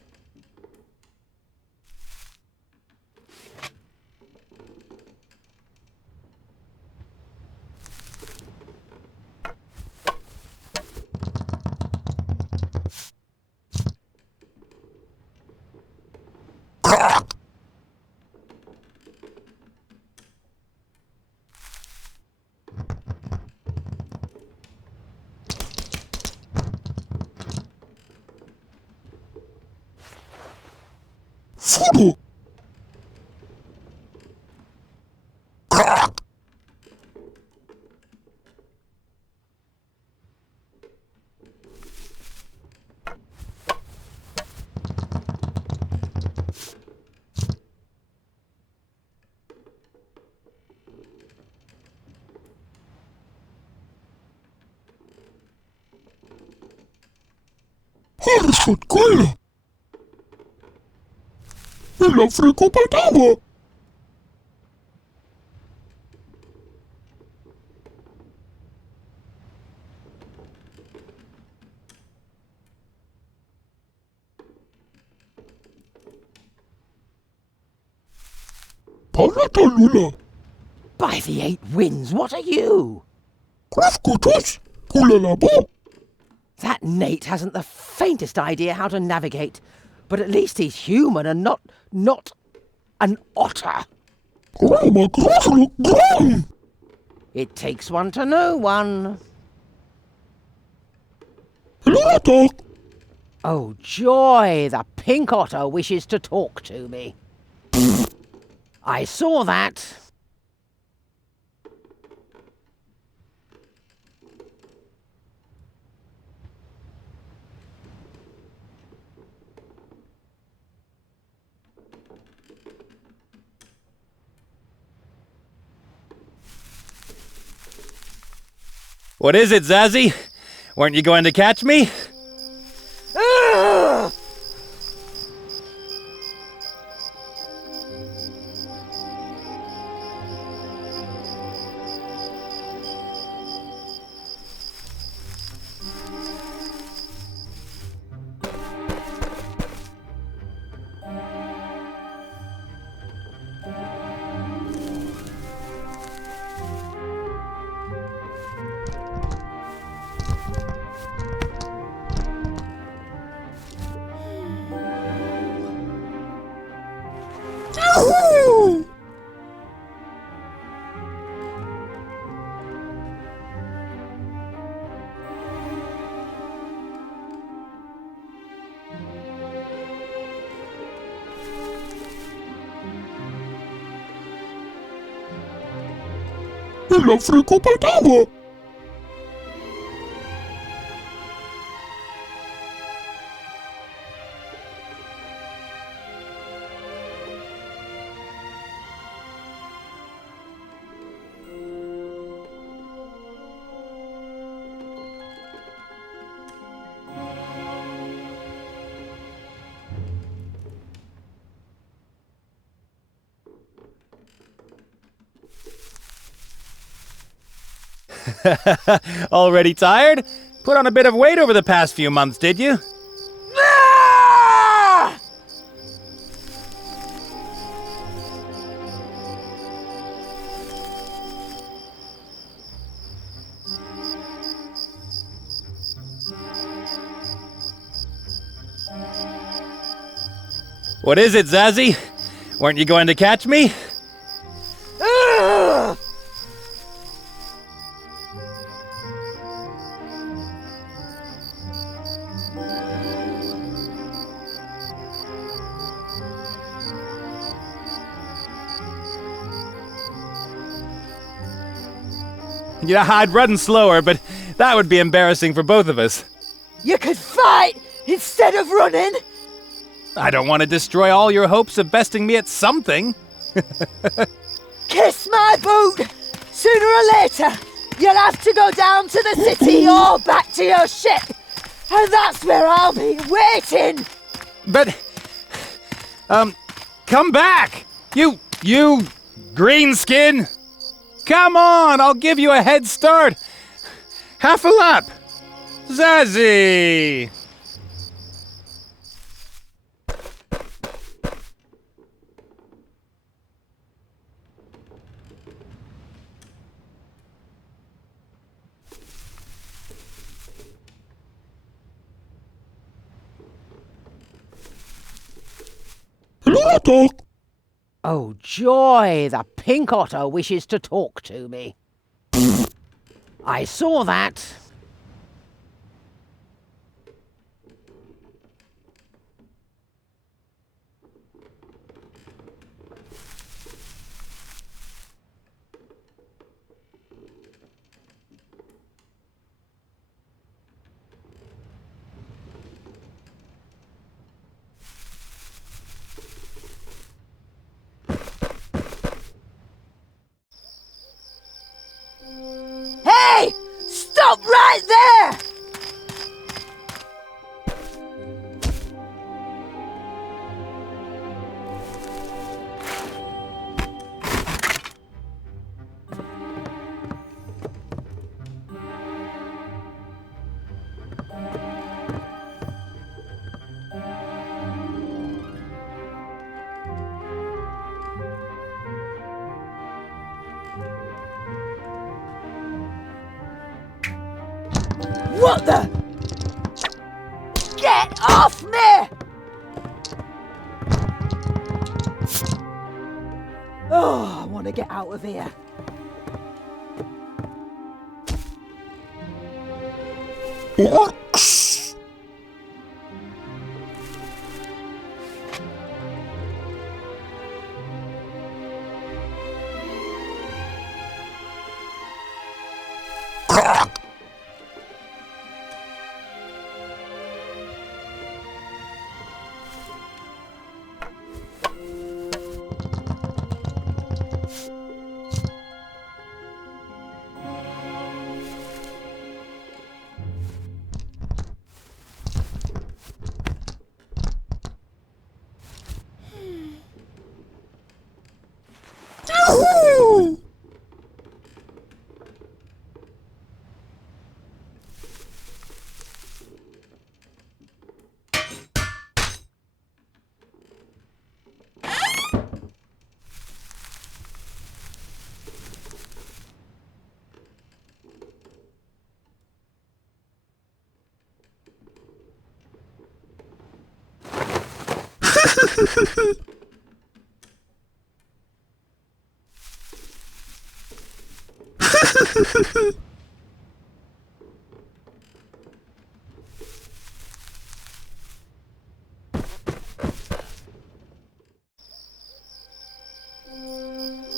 Fudo. Harford Cola. La frecopadaba. Halatalula. By the 8 winds, what are you? Krafkutus. Kulalabo. That Nate hasn't the faintest idea how to navigate. But at least he's human and not an otter. Grama graflu gram. It takes one to know one. Lata. Oh, joy! The pink otter wishes to talk to me. I saw that. What is it, Zazzy? Weren't you going to catch me? La fricopataba. Already tired? Put on a bit of weight over the past few months, did you? What is it, Zazzy? Weren't you going to catch me? Yeah, I'd run slower, but that would be embarrassing for both of us. You could fight instead of running. I don't want to destroy all your hopes of besting me at something. Kiss my boot. Sooner or later, you'll have to go down to the city or back to your ship. And that's where I'll be waiting. But, come back! You green skin! Come on, I'll give you a head start. Half a lap. Zazzy! Lata. Oh, joy! The pink otter wishes to talk to me. I saw that. Hey! Stop What the? Get off me! Oh, I want to get out of here. Orcs! Yahoo!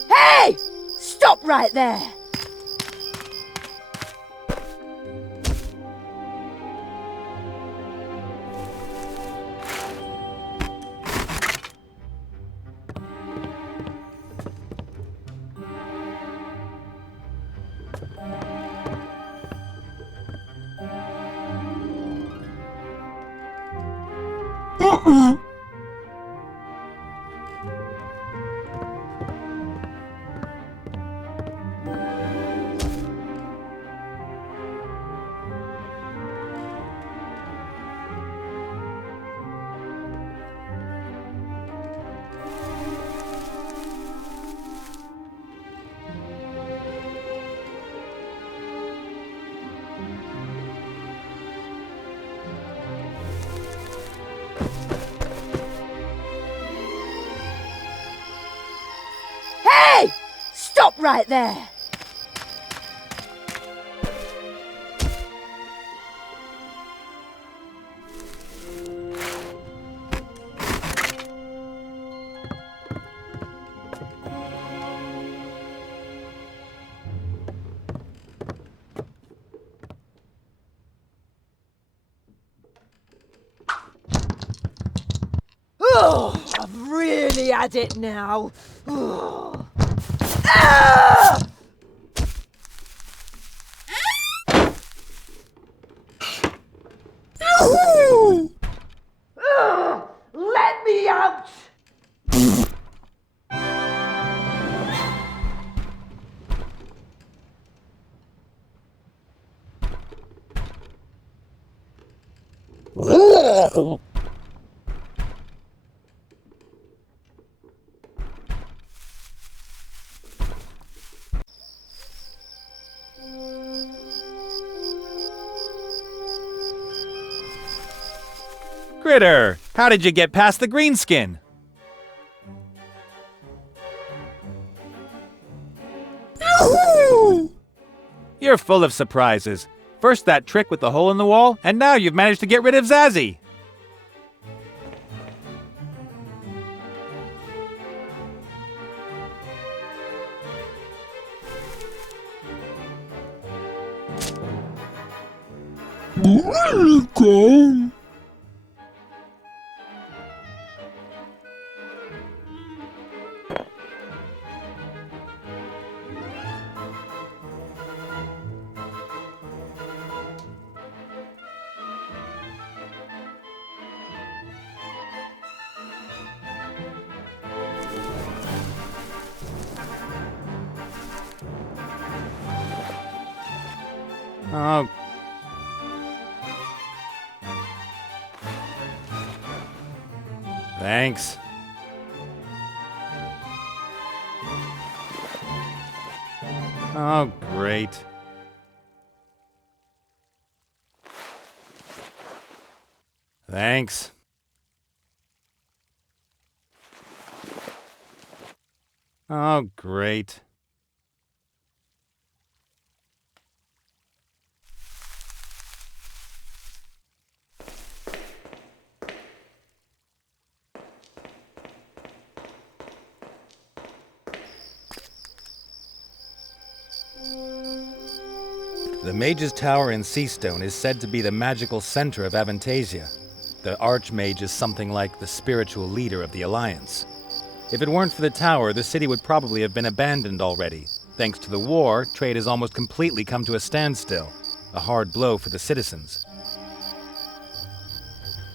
Hey! Stop right there! Hey! Stop right there! Oh, I've really had it now. Oh. Ah! Yahoo! Let me out! Critter, how did you get past the greenskin? Yahoo! You're full of surprises. First that trick with the hole in the wall, and now you've managed to get rid of Zazzy. Welcome. Oh. Thanks. Oh, great. Thanks. Oh, great. The Mage's Tower in Seastone is said to be the magical center of Avantasia. The Archmage is something like the spiritual leader of the Alliance. If it weren't for the tower, the city would probably have been abandoned already. Thanks to the war, trade has almost completely come to a standstill, a hard blow for the citizens.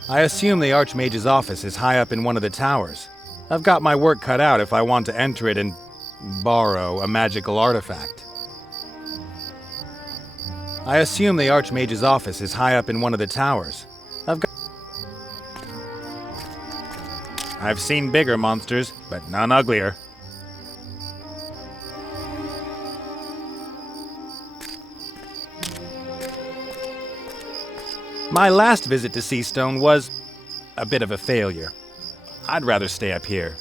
I assume the Archmage's office is high up in one of the towers. I've got my work cut out if I want to enter it and borrow a magical artifact. I assume the Archmage's office is high up in one of the towers. I've seen bigger monsters, but none uglier. My last visit to Seastone was a bit of a failure. I'd rather stay up here.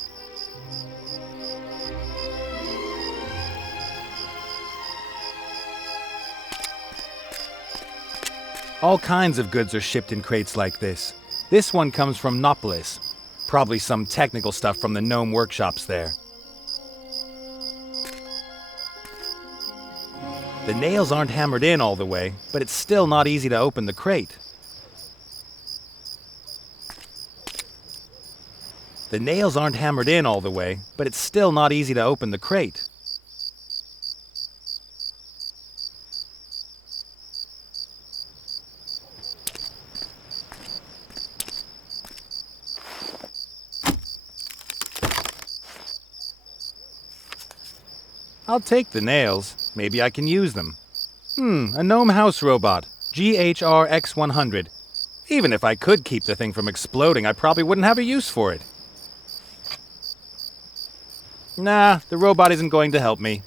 All kinds of goods are shipped in crates like this. This one comes from Nopolis. Probably some technical stuff from the gnome workshops there. The nails aren't hammered in all the way, but it's still not easy to open the crate. The nails aren't hammered in all the way, but it's still not easy to open the crate. I'll take the nails. Maybe I can use them. A gnome house robot. GHRX100. Even if I could keep the thing from exploding, I probably wouldn't have a use for it. Nah, the robot isn't going to help me.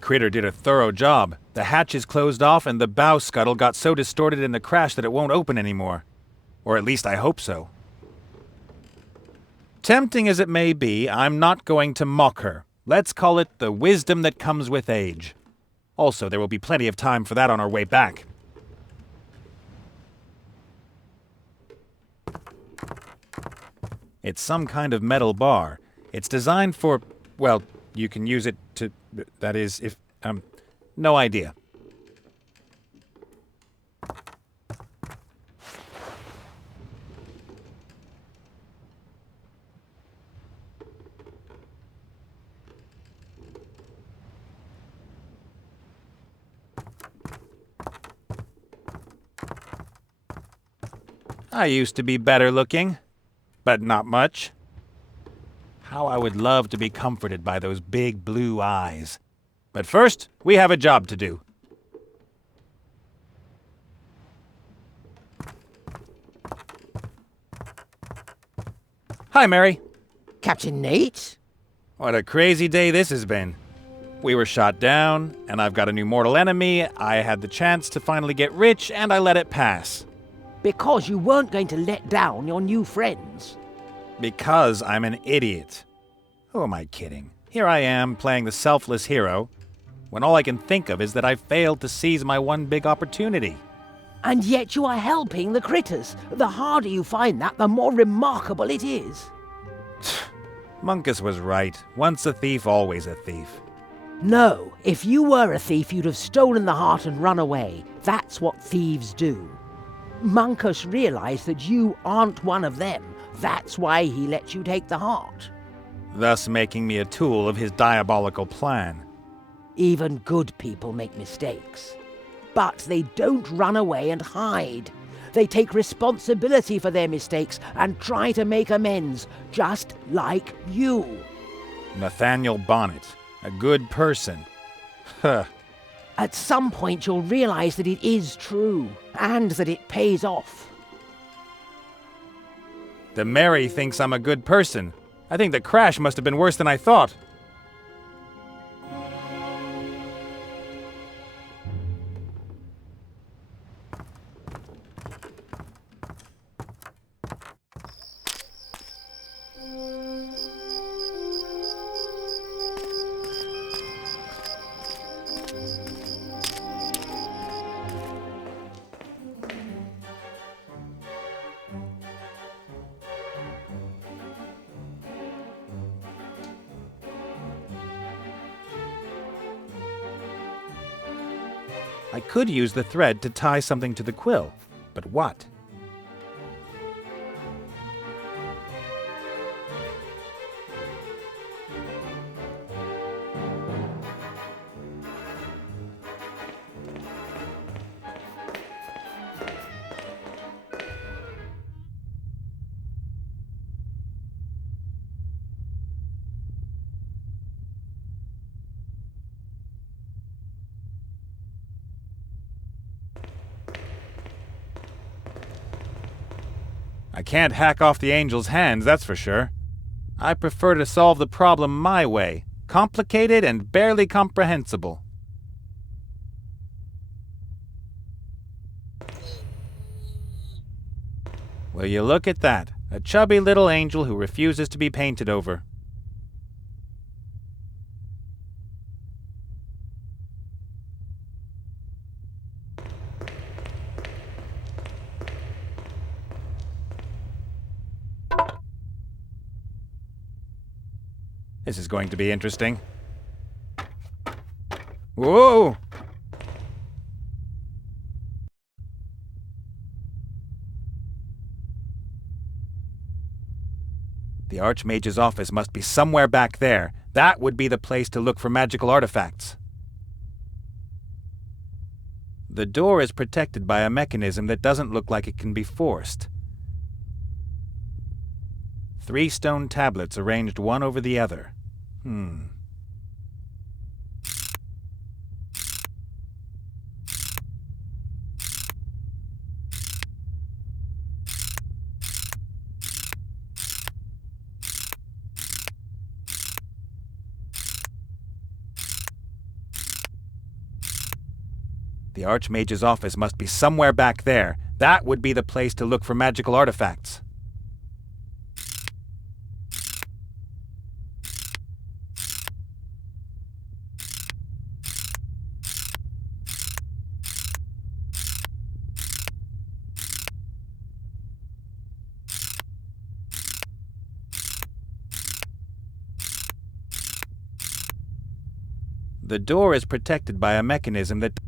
Critter did a thorough job. The hatch is closed off and the bow scuttle got so distorted in the crash that it won't open anymore. Or at least I hope so. Tempting as it may be, I'm not going to mock her. Let's call it the wisdom that comes with age. Also, there will be plenty of time for that on our way back. It's some kind of metal bar. It's designed for, well, you can use it to, that is, if, no idea. I used to be better looking, but not much. How I would love to be comforted by those big blue eyes. But first, we have a job to do. Hi, Mary. Captain Nate? What a crazy day this has been. We were shot down, and I've got a new mortal enemy. I had the chance to finally get rich, and I let it pass. Because you weren't going to let down your new friends. Because I'm an idiot. Who am I kidding? Here I am, playing the selfless hero, when all I can think of is that I failed to seize my one big opportunity. And yet you are helping the critters. The harder you find that, the more remarkable it is. Munkus was right. Once a thief, always a thief. No, if you were a thief, you'd have stolen the heart and run away. That's what thieves do. Munkus realized that you aren't one of them. That's why he let you take the heart. Thus making me a tool of his diabolical plan. Even good people make mistakes. But they don't run away and hide. They take responsibility for their mistakes and try to make amends, just like you. Nathaniel Bonnet, a good person. Huh. At some point you'll realize that it is true, and that it pays off. The Mary thinks I'm a good person. I think the crash must have been worse than I thought. I could use the thread to tie something to the quill, but what? I can't hack off the angel's hands, that's for sure. I prefer to solve the problem my way, complicated and barely comprehensible. Will you look at that? A chubby little angel who refuses to be painted over. This is going to be interesting. Whoa! The Archmage's office must be somewhere back there. That would be the place to look for magical artifacts. The door is protected by a mechanism that doesn't look like it can be forced. 3 stone tablets arranged one over the other. The Archmage's office must be somewhere back there. That would be the place to look for magical artifacts. The door is protected by a mechanism that...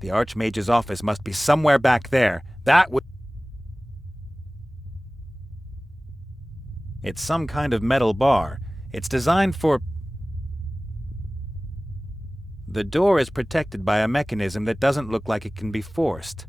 The Archmage's office must be somewhere back there. That would... It's some kind of metal bar. It's designed for... The door is protected by a mechanism that doesn't look like it can be forced.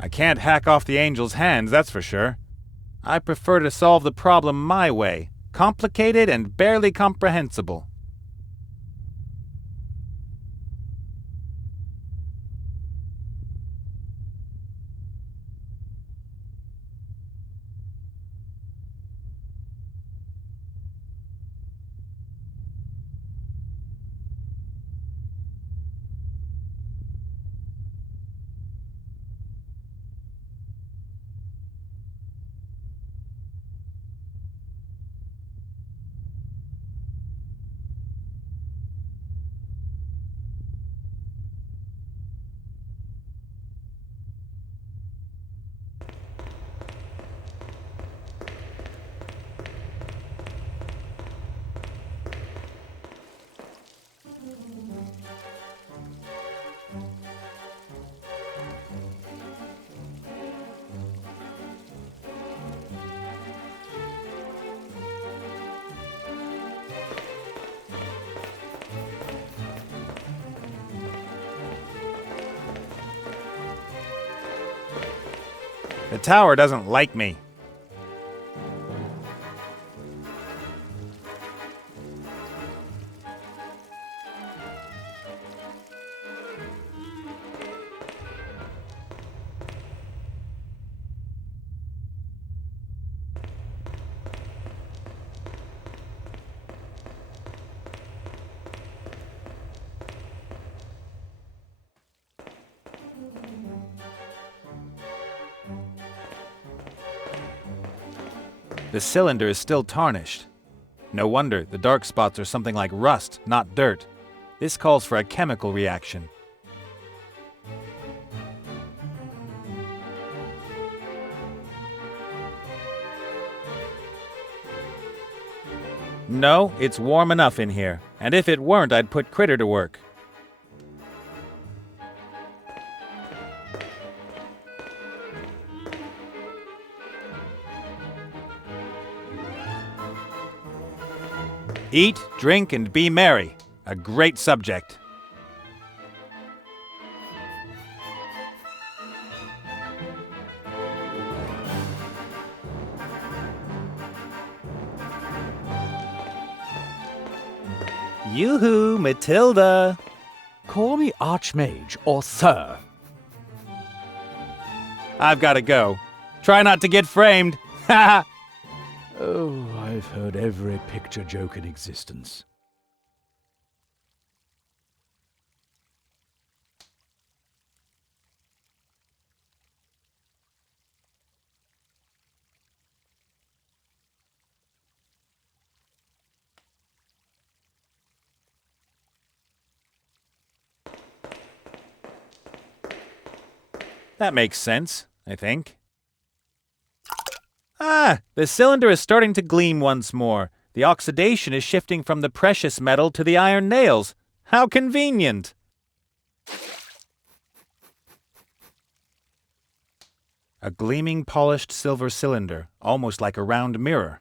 I can't hack off the angel's hands, that's for sure. I prefer to solve the problem my way, complicated and barely comprehensible. The tower doesn't like me. The cylinder is still tarnished. No wonder, the dark spots are something like rust, not dirt. This calls for a chemical reaction. No, it's warm enough in here, and if it weren't, I'd put Critter to work. Eat, drink, and be merry. A great subject. Yoo-hoo, Matilda! Call me Archmage or Sir. I've got to go. Try not to get framed. Ha ha! Oh, I've heard every picture joke in existence. That makes sense, I think. Ah, the cylinder is starting to gleam once more. The oxidation is shifting from the precious metal to the iron nails. How convenient! A gleaming polished silver cylinder, almost like a round mirror.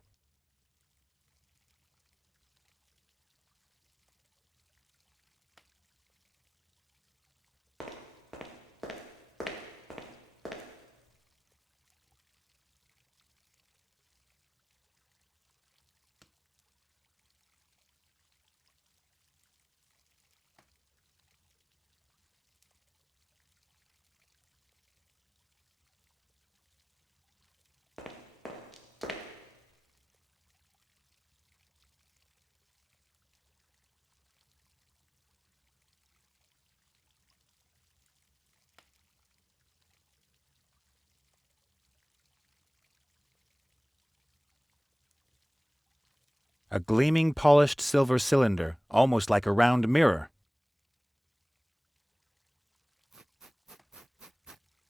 A gleaming polished silver cylinder, almost like a round mirror.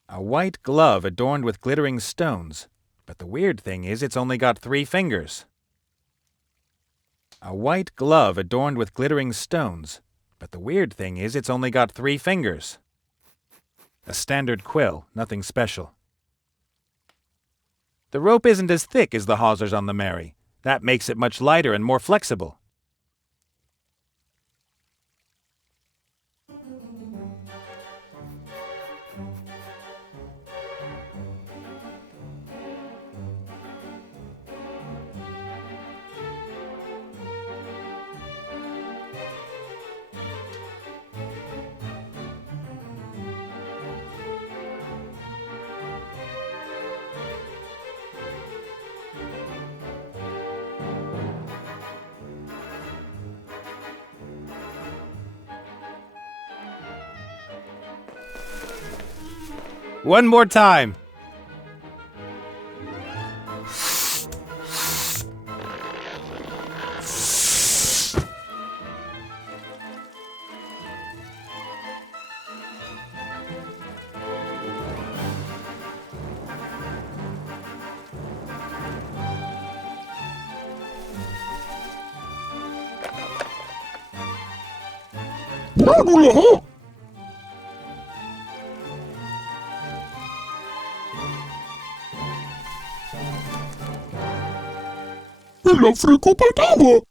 A white glove adorned with glittering stones, but the weird thing is it's only got 3 fingers. A white glove adorned with glittering stones, but the weird thing is it's only got 3 fingers. A standard quill, nothing special. The rope isn't as thick as the hawsers on the Mary. That makes it much lighter and more flexible. One more time. Dracula! La fricopatava!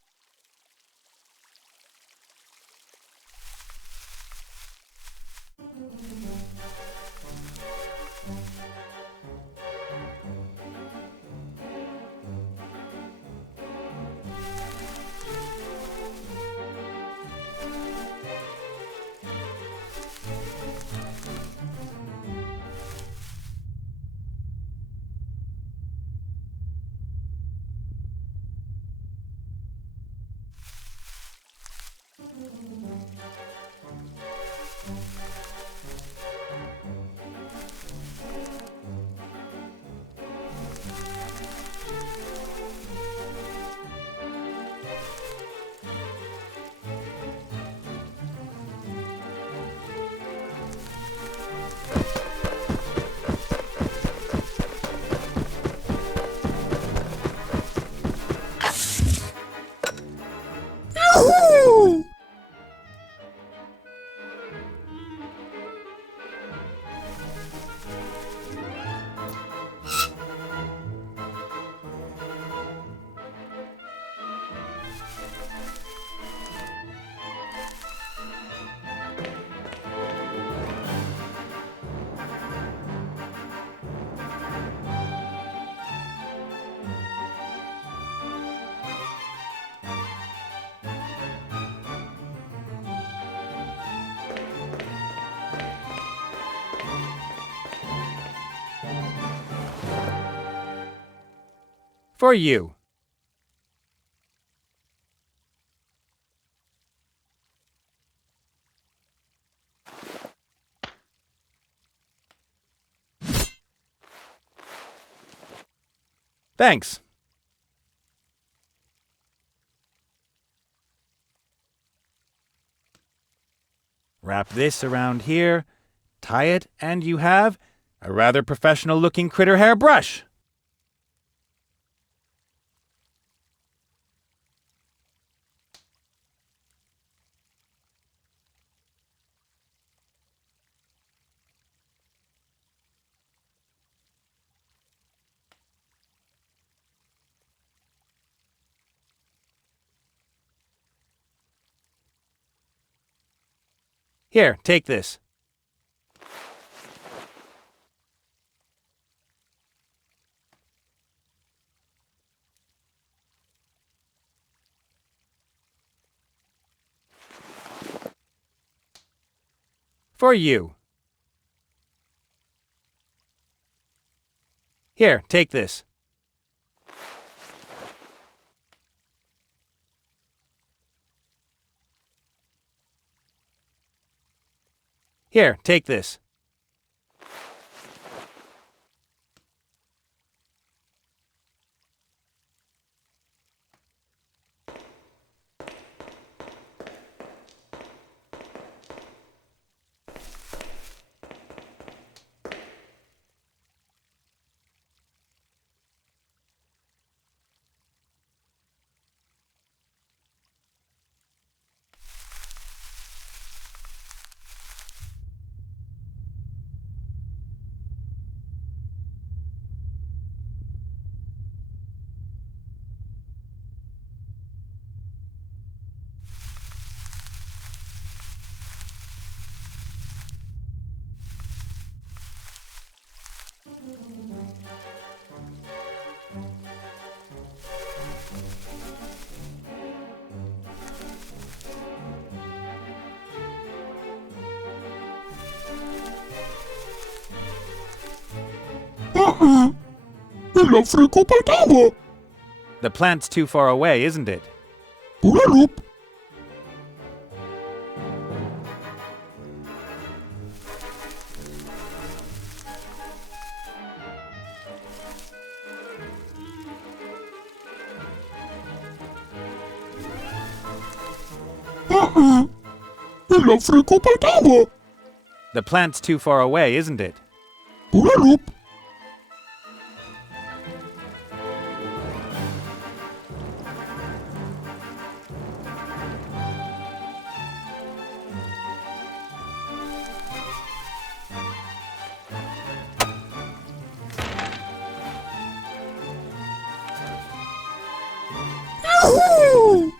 For you. Thanks. Wrap this around here, tie it, and you have a rather professional-looking critter hair brush. Here, take this. For you. Here, take this. Here, take this. Hello, Frico Paltavo. The plant's too far away, isn't it? Uralup. Hello, Frico Paltavo. The plant's too far away, isn't it? Uralup. Yahoo!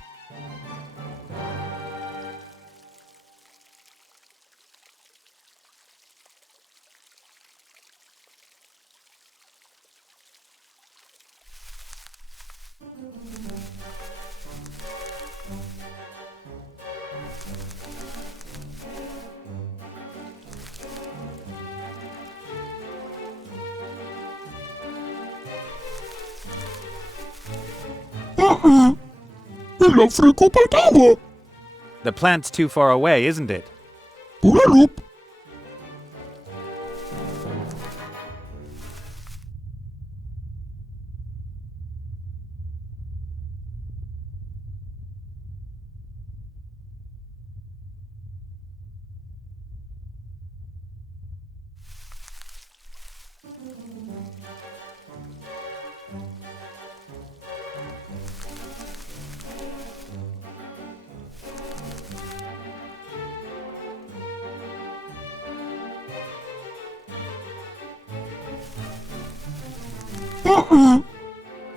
Hello, Frico Paltavo. The plant's too far away, isn't it? Uralup.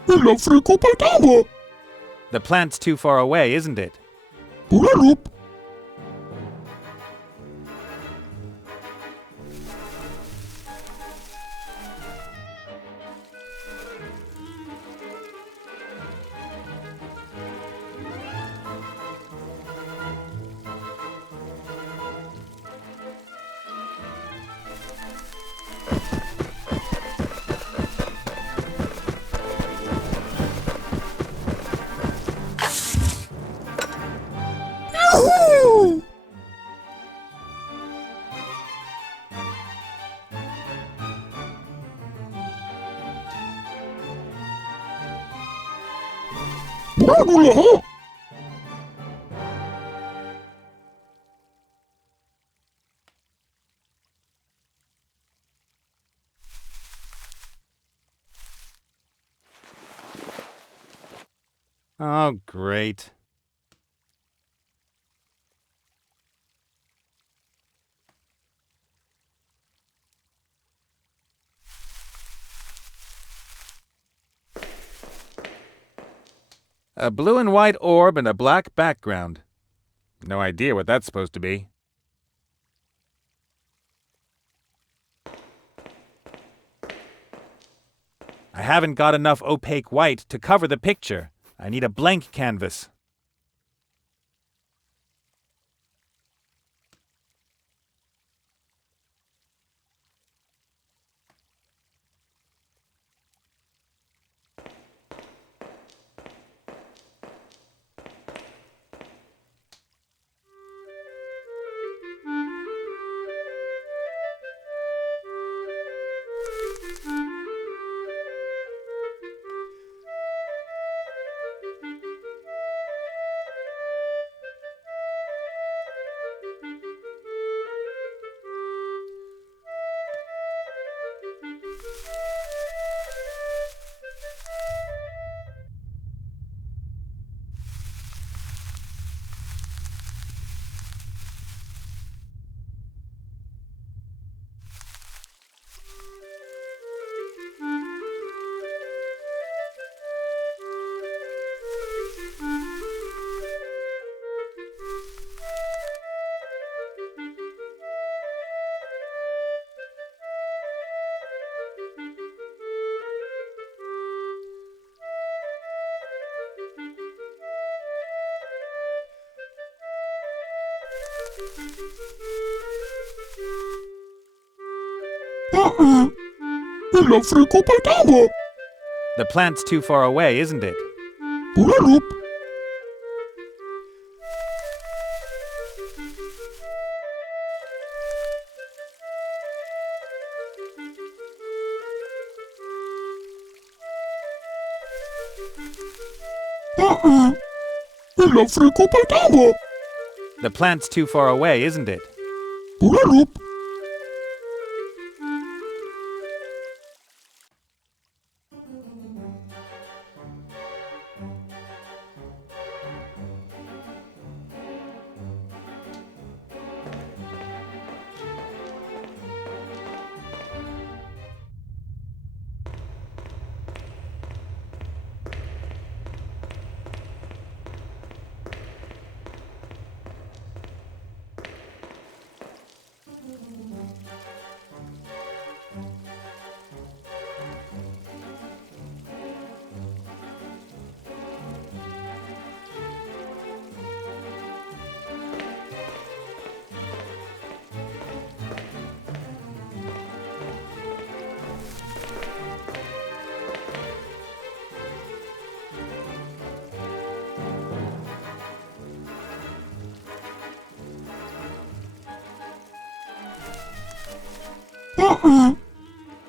Hello, Frico Paltavo. The plant's too far away, isn't it? Uralup. Bragula, huh? Oh, great. A blue and white orb and a black background. No idea what that's supposed to be. I haven't got enough opaque white to cover the picture. I need a blank canvas. Hello, Freako Paltava. The plant's too far away, isn't it? Bragula. Hello, Freako Paltava. The plant's too far away, isn't it? Bragula.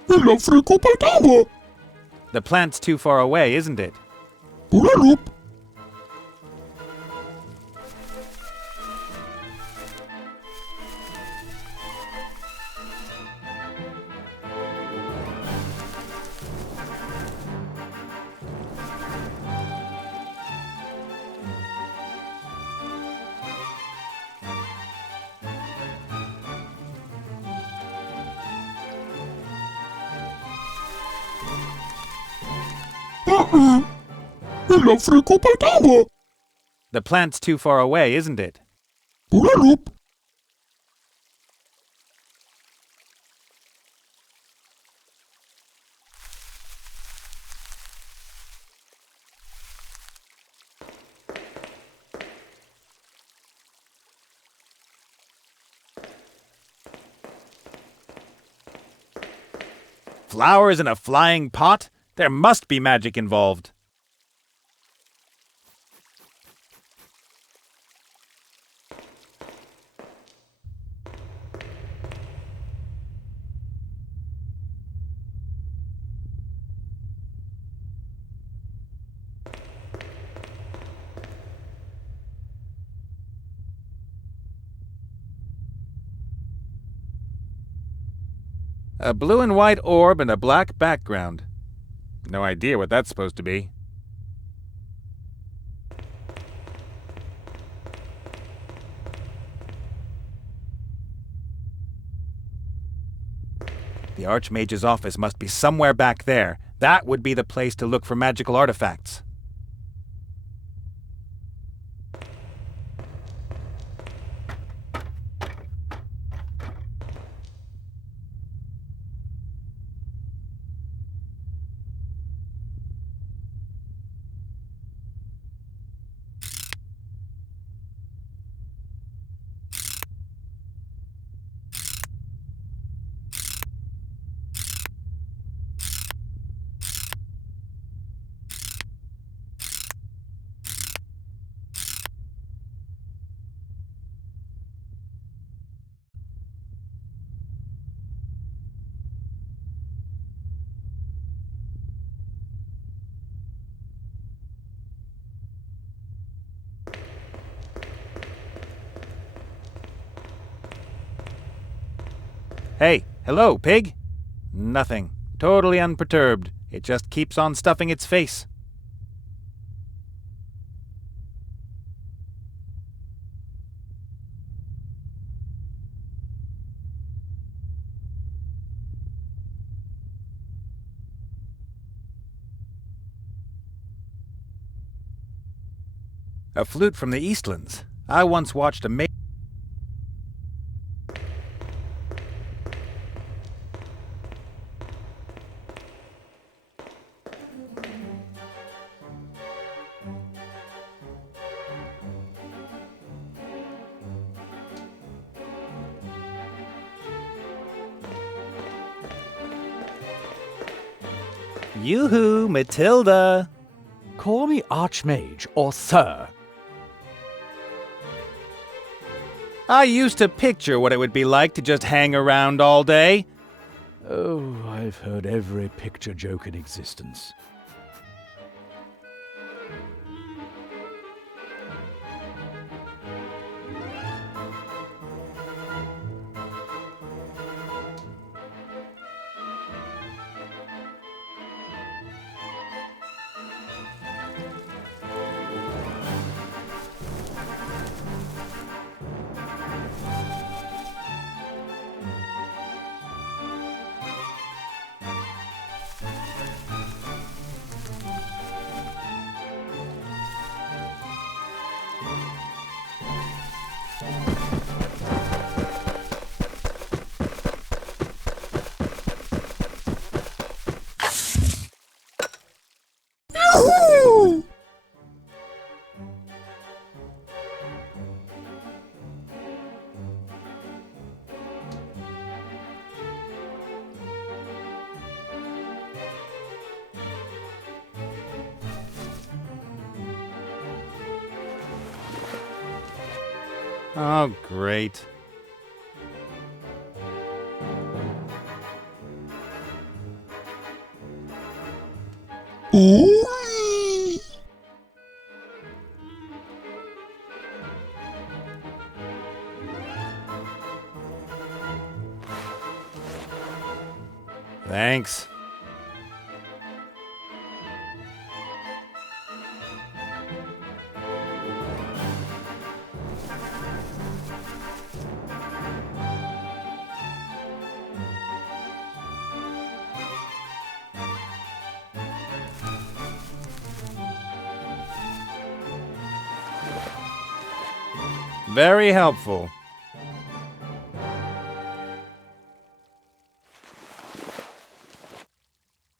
Hello, Freako Paltava. The plant's too far away, isn't it? Bragula. Hello, Freako Paltava. The plant's too far away, isn't it? Bragula. Flowers in a flying pot? There must be magic involved. A blue and white orb and a black background. No idea what that's supposed to be. The Archmage's office must be somewhere back there. That would be the place to look for magical artifacts. Hey, hello, pig? Nothing. Totally unperturbed. It just keeps on stuffing its face. A flute from the Eastlands. I once watched a Yoo-hoo, Matilda! Call me Archmage or Sir. I used to picture what it would be like to just hang around all day. Oh, I've heard every picture joke in existence. Oh, great. Ooh. Thanks. Very helpful.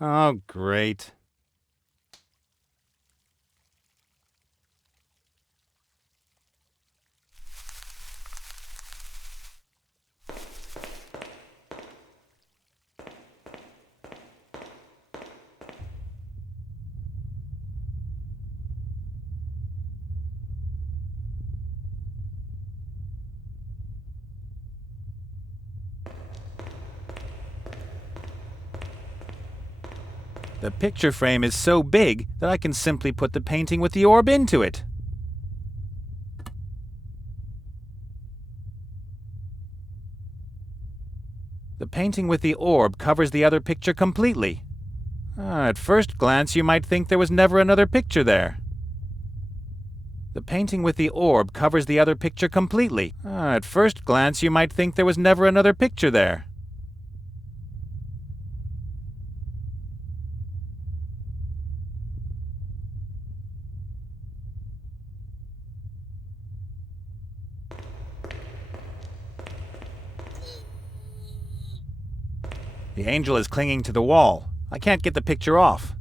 Oh, great. The picture frame is so big that I can simply put the painting with the orb into it. The The painting with the orb covers the other picture completely. At first glance, you might think there was never another picture there. The painting with the orb covers the other picture completely. At first glance, you might think there was never another picture there. The angel is clinging to the wall. I can't get the picture off.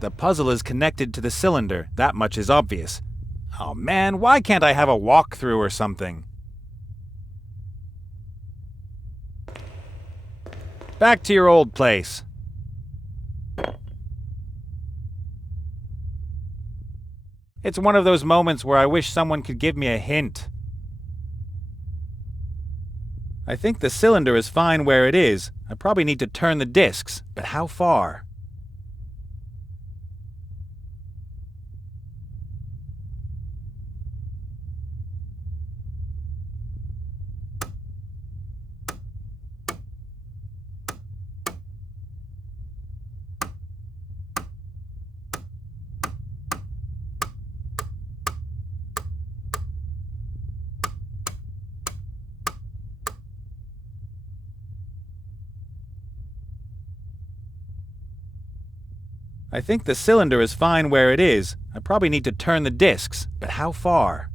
The puzzle is connected to the cylinder. That much is obvious. Oh man, why can't I have a walkthrough or something? Back to your old place. It's one of those moments where I wish someone could give me a hint. I think the cylinder is fine where it is. I probably need to turn the discs, but how far? I think the cylinder is fine where it is. I probably need to turn the discs, but how far?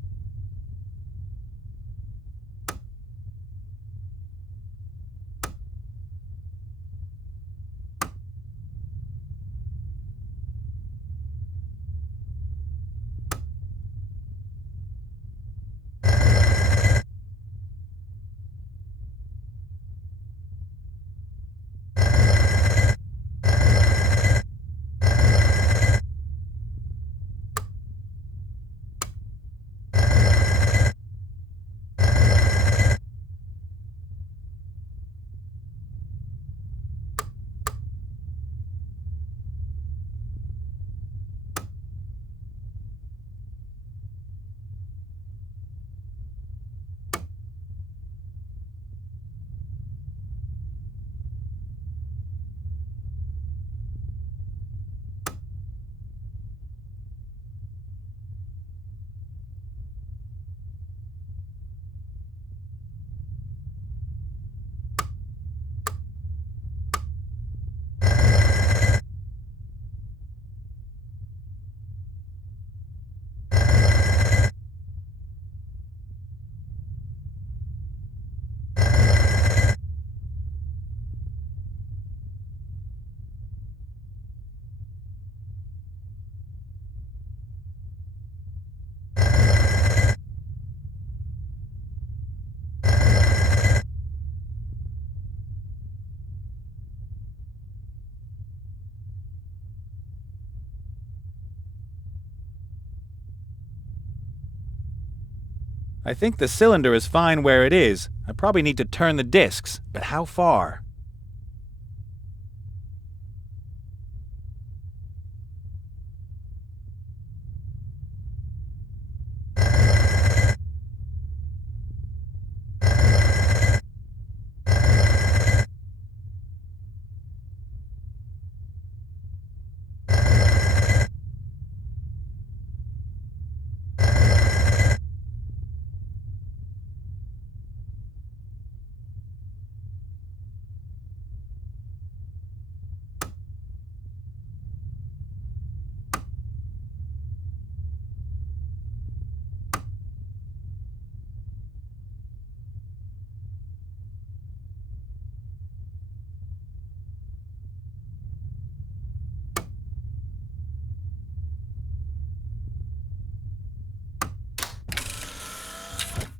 I think the cylinder is fine where it is. I probably need to turn the discs, but how far?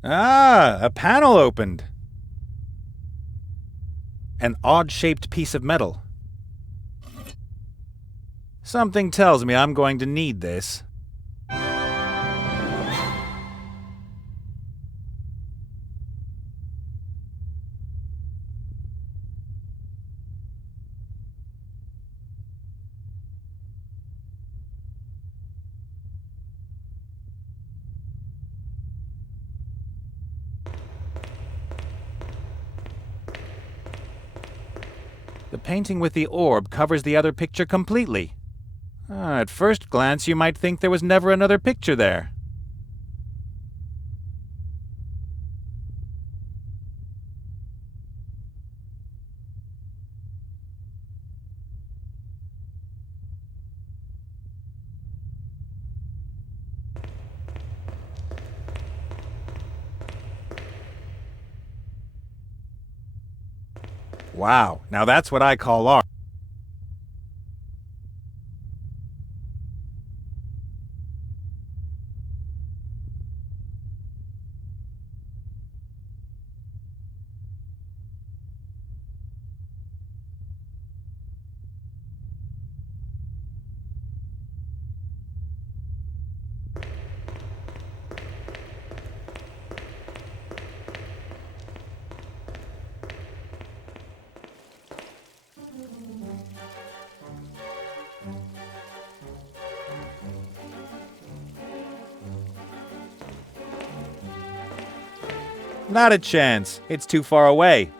Ah, a panel opened. An odd-shaped piece of metal. Something tells me I'm going to need this. painting with the orb covers the other picture completely. At first glance, you might think there was never another picture there. Wow, now that's what I call art. Not a chance. It's too far away.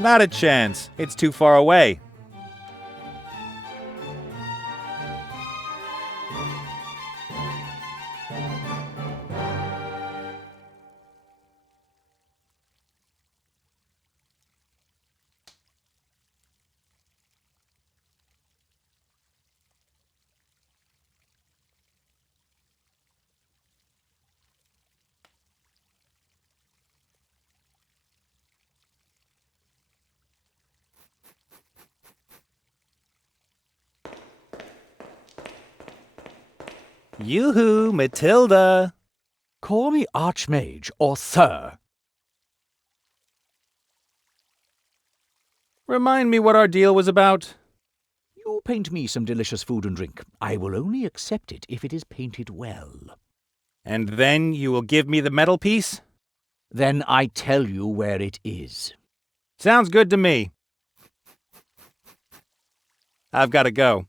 Not a chance. It's too far away. Yoo-hoo, Matilda! Call me Archmage or Sir. Remind me what our deal was about. You paint me some delicious food and drink. I will only accept it if it is painted well. And then you will give me the metal piece? Then I tell you where it is. Sounds good to me. I've got to go.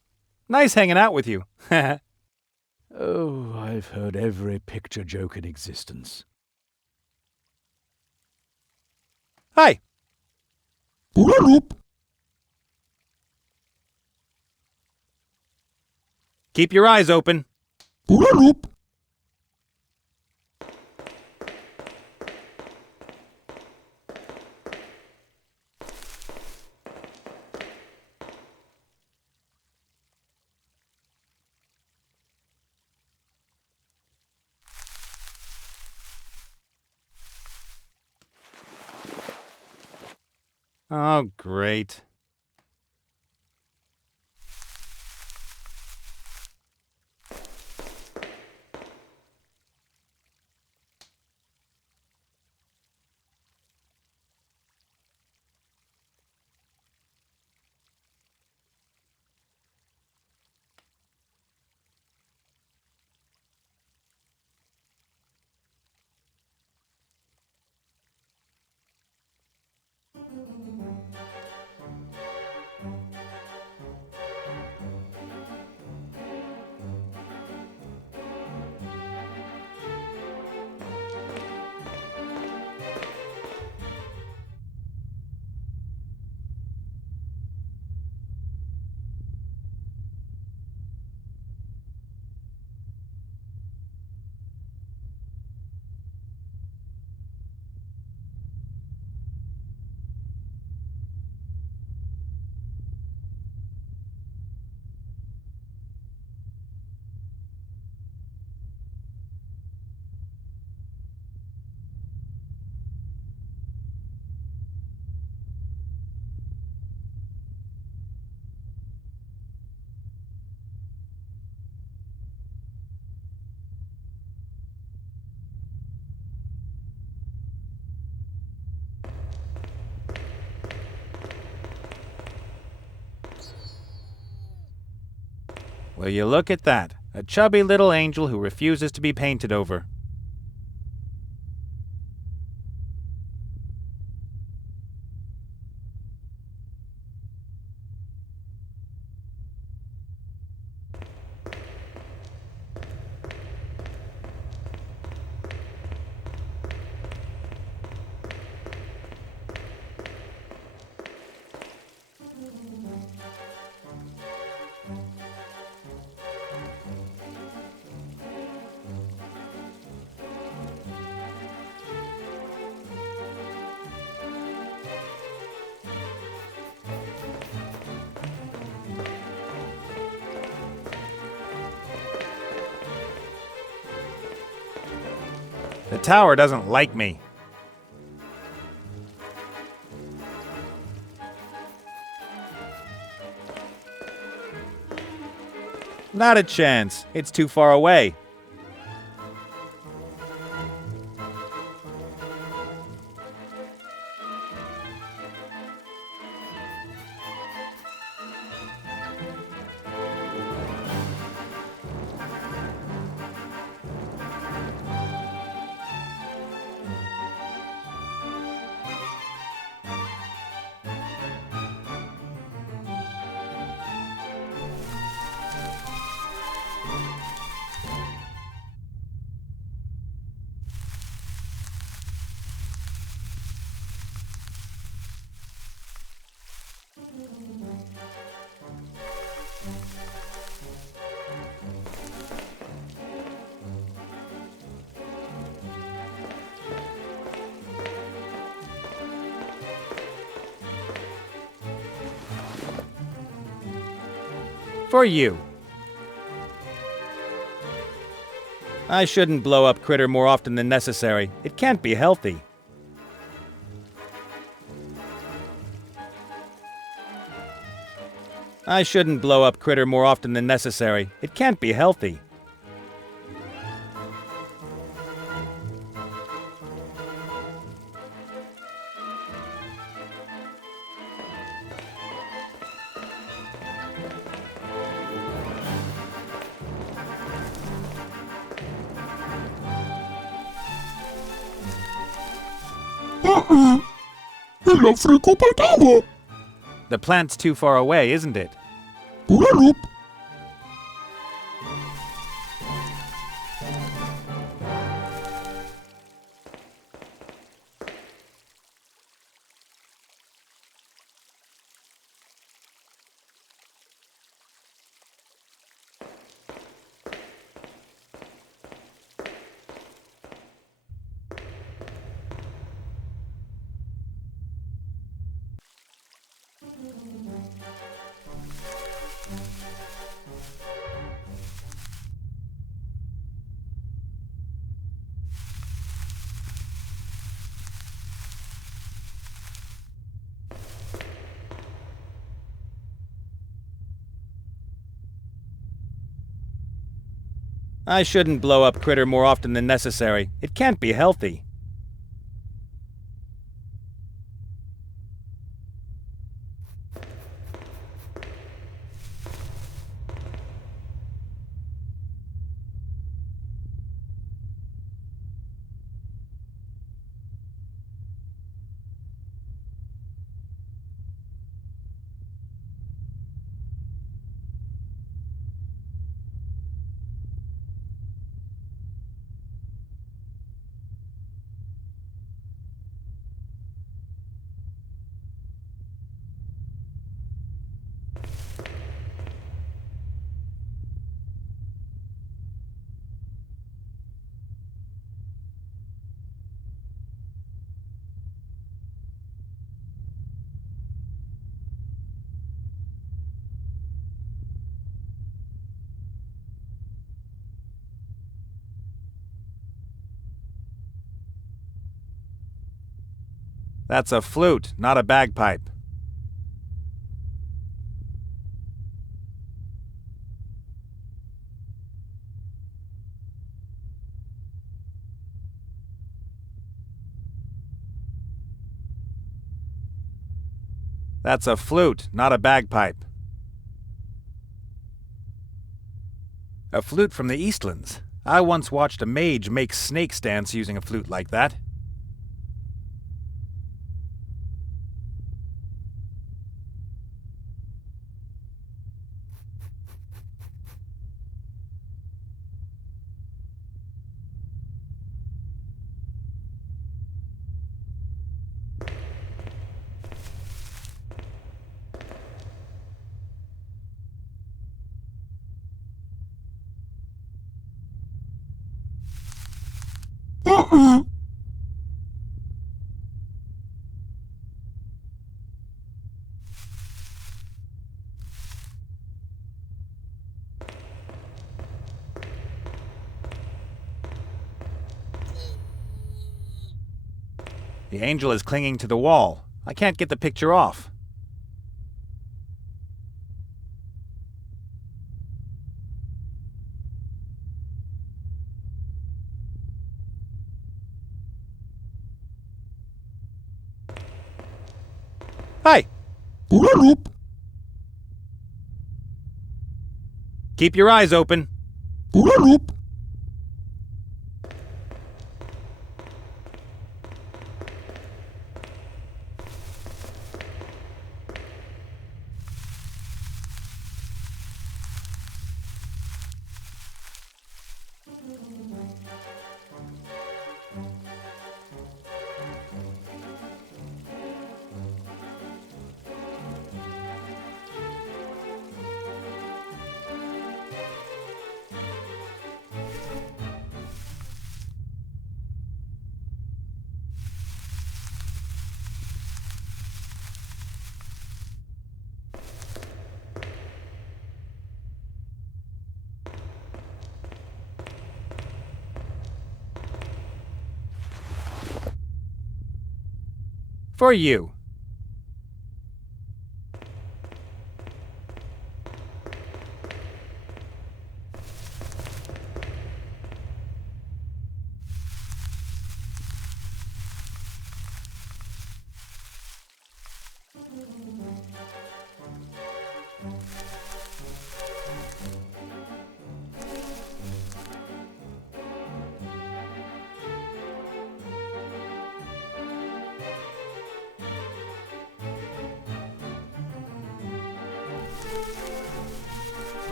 Nice hanging out with you. Oh, I've heard every picture joke in existence. Hi. Bulaloop. Keep your eyes open. Bulaloop. Oh, great. Will you look at that? A chubby little angel who refuses to be painted over. The tower doesn't like me. Not a chance. It's too far away. For you. I shouldn't blow up Critter more often than necessary. It can't be healthy. I shouldn't blow up Critter more often than necessary. It can't be healthy. Hello, Frico Paltavo. The plant's too far away, isn't it? Pularup. I shouldn't blow up Critter more often than necessary. It can't be healthy. That's a flute, not a bagpipe. That's a flute, not a bagpipe. A flute from the Eastlands. I once watched a mage make snakes dance using a flute like that. The angel is clinging to the wall. I can't get the picture off. Hi! Ulalup. Keep your eyes open. Ulalup. For you.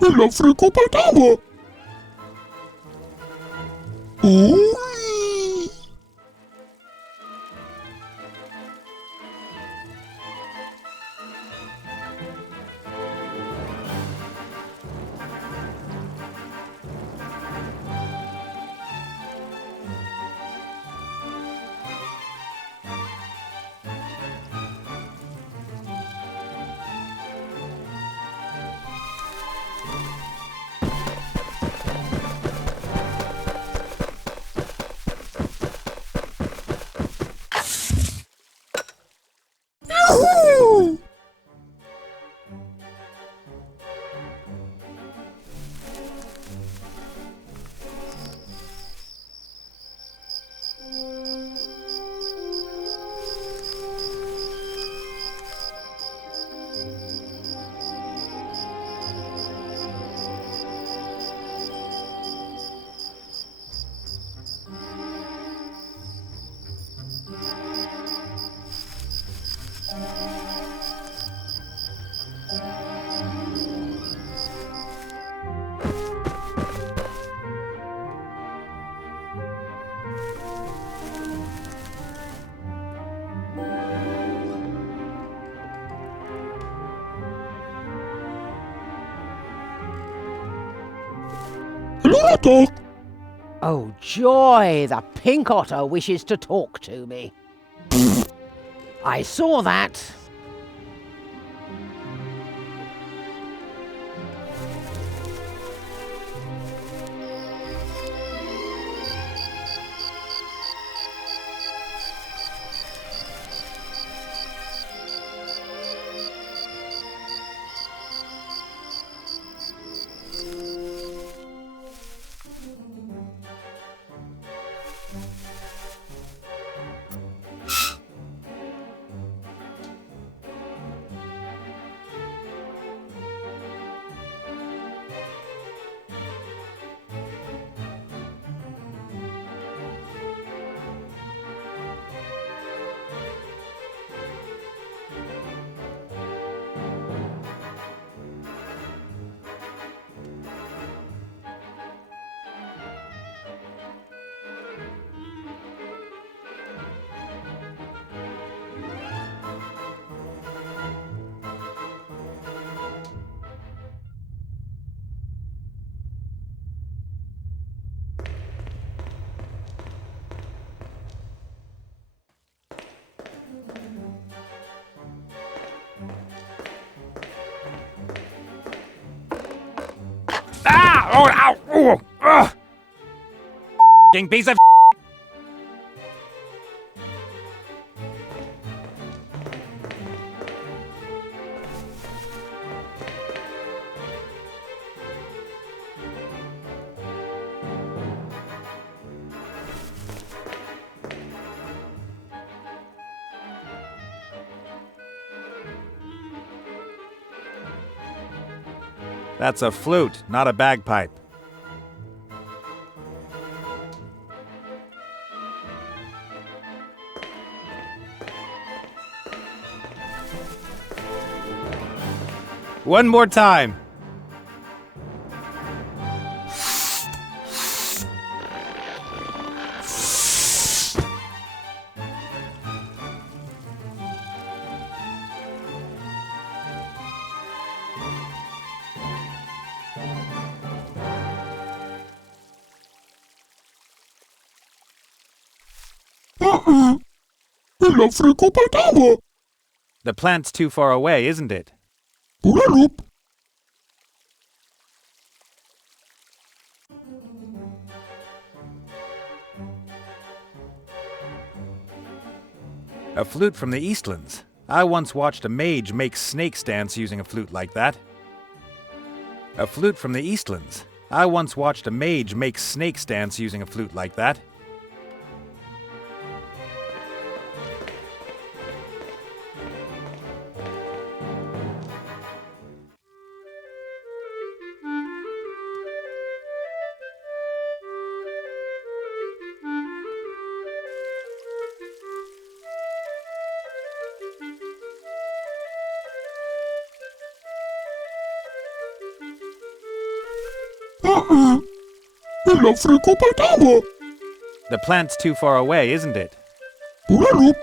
El africó palcaba. Uy. Yahoo! Lunatic! Oh joy, the pink otter wishes to talk to me. I saw that. Ow! Ooh! Ugh! F***ing piece of That's a flute, not a bagpipe. One more time. Hello, Frico Paltava. The plant's too far away, isn't it? Pulalup. A flute from the Eastlands. I once watched a mage make snakes dance using a flute like that. A flute from the Eastlands. I once watched a mage make snakes dance using a flute like that. Hello, Frico Paltava. The plant's too far away, isn't it? Pulalup.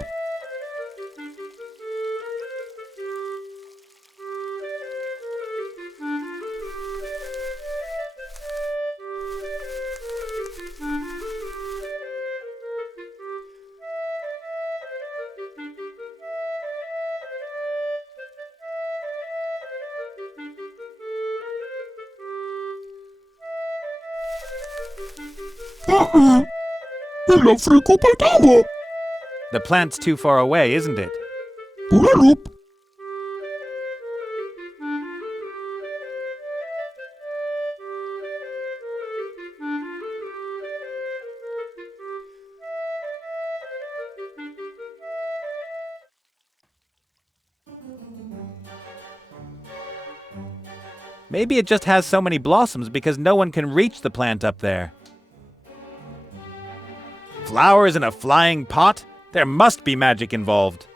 Hello, Frico Paltava. The plant's too far away, isn't it? Pulalup. Maybe it just has so many blossoms because no one can reach the plant up there. Flowers in a flying pot? There must be magic involved.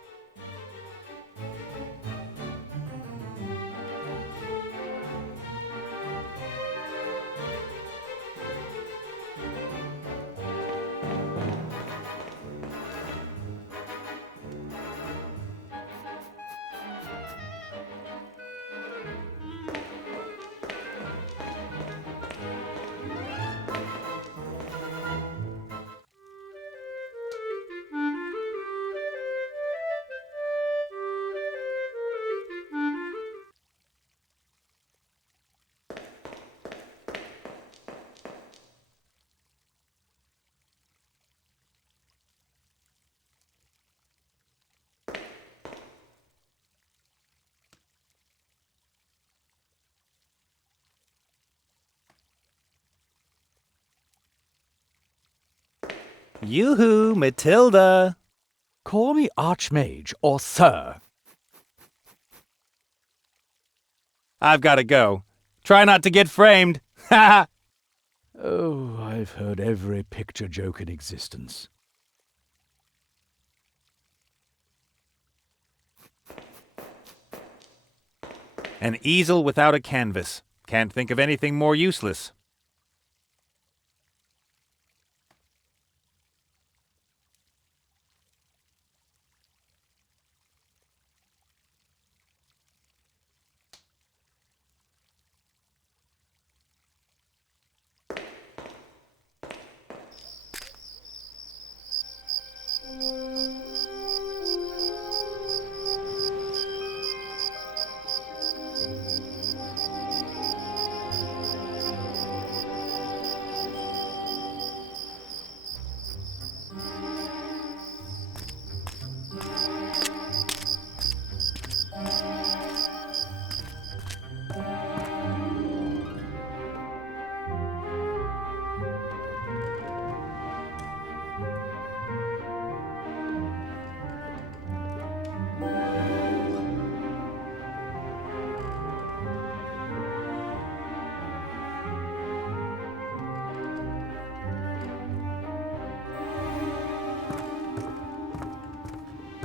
Yoo-hoo, Matilda! Call me Archmage or Sir. I've got to go. Try not to get framed. Ha ha! Oh, I've heard every picture joke in existence. An easel without a canvas. Can't think of anything more useless.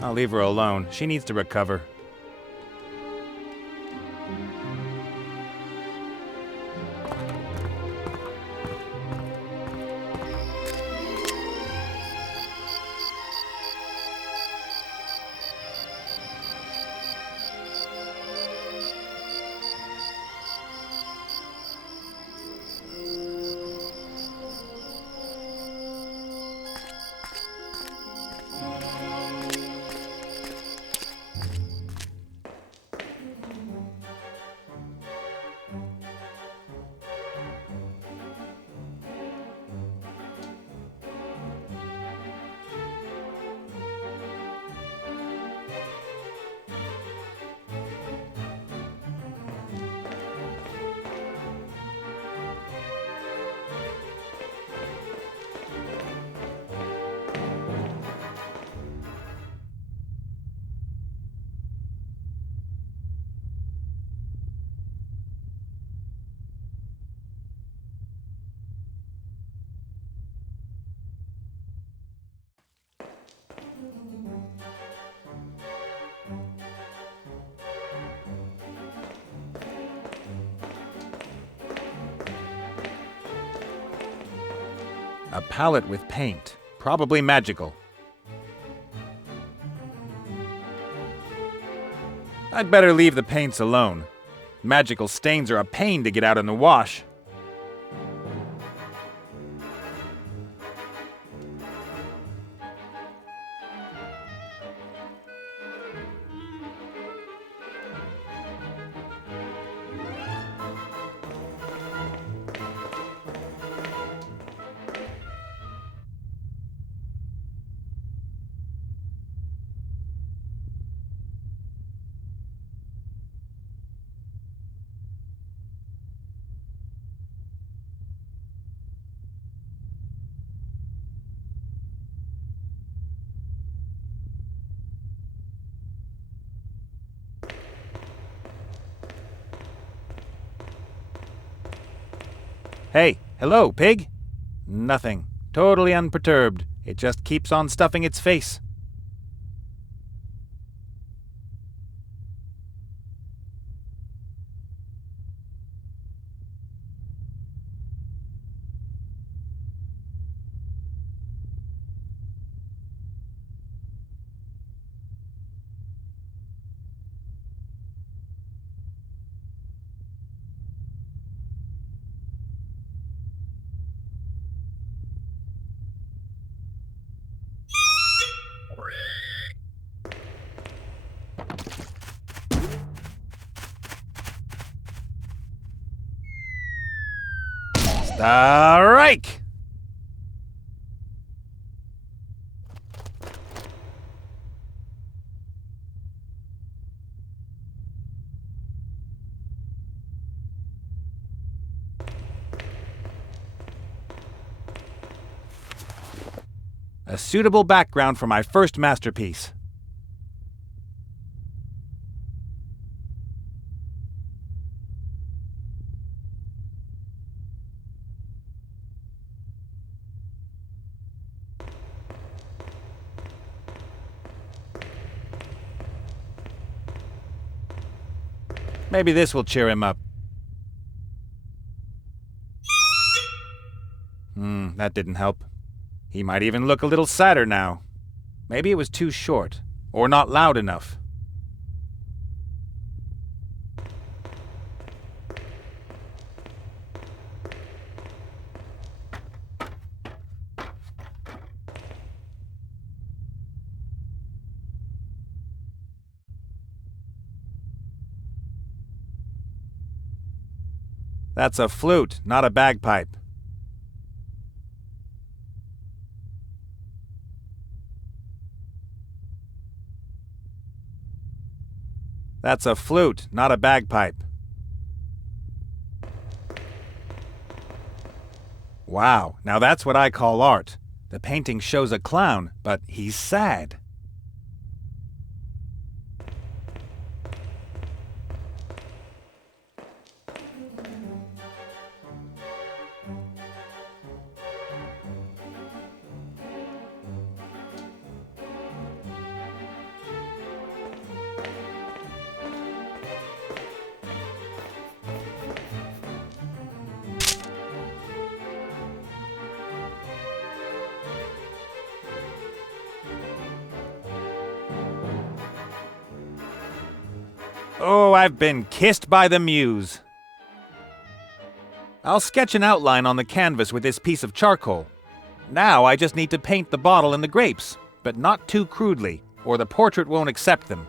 I'll leave her alone. She needs to recover. A palette with paint. Probably magical. I'd better leave the paints alone. Magical stains are a pain to get out in the wash. Hey, hello, pig? Nothing. Totally unperturbed. It just keeps on stuffing its face. Strike! A suitable background for my first masterpiece. Maybe this will cheer him up. That didn't help. He might even look a little sadder now. Maybe it was too short, or not loud enough. That's a flute, not a bagpipe. That's a flute, not a bagpipe. Wow, now that's what I call art. The painting shows a clown, but he's sad. Oh, I've been kissed by the muse. I'll sketch an outline on the canvas with this piece of charcoal. Now I just need to paint the bottle and the grapes, but not too crudely, or the portrait won't accept them.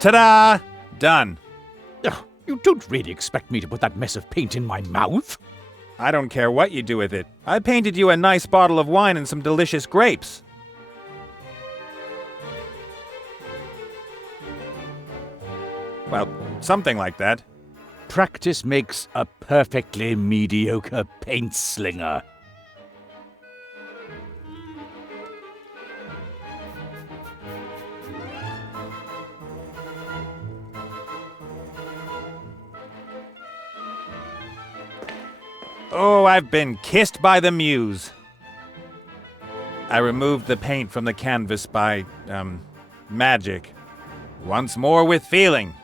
Ta-da! Done. Ugh, you don't really expect me to put that mess of paint in my mouth? I don't care what you do with it. I painted you a nice bottle of wine and some delicious grapes. Well, something like that. Practice makes a perfectly mediocre paint slinger. Oh, I've been kissed by the muse. I removed the paint from the canvas by, magic. Once more with feeling.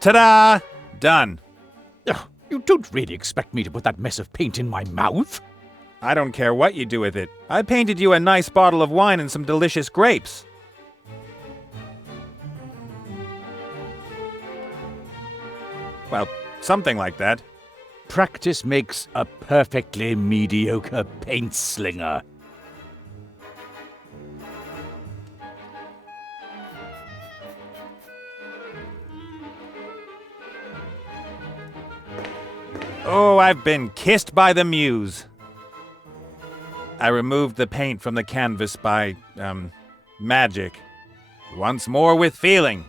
Ta-da! Done. Ugh, you don't really expect me to put that mess of paint in my mouth? I don't care what you do with it. I painted you a nice bottle of wine and some delicious grapes. Well, something like that. Practice makes a perfectly mediocre paint slinger. Oh, I've been kissed by the muse. I removed the paint from the canvas by, magic. Once more with feeling.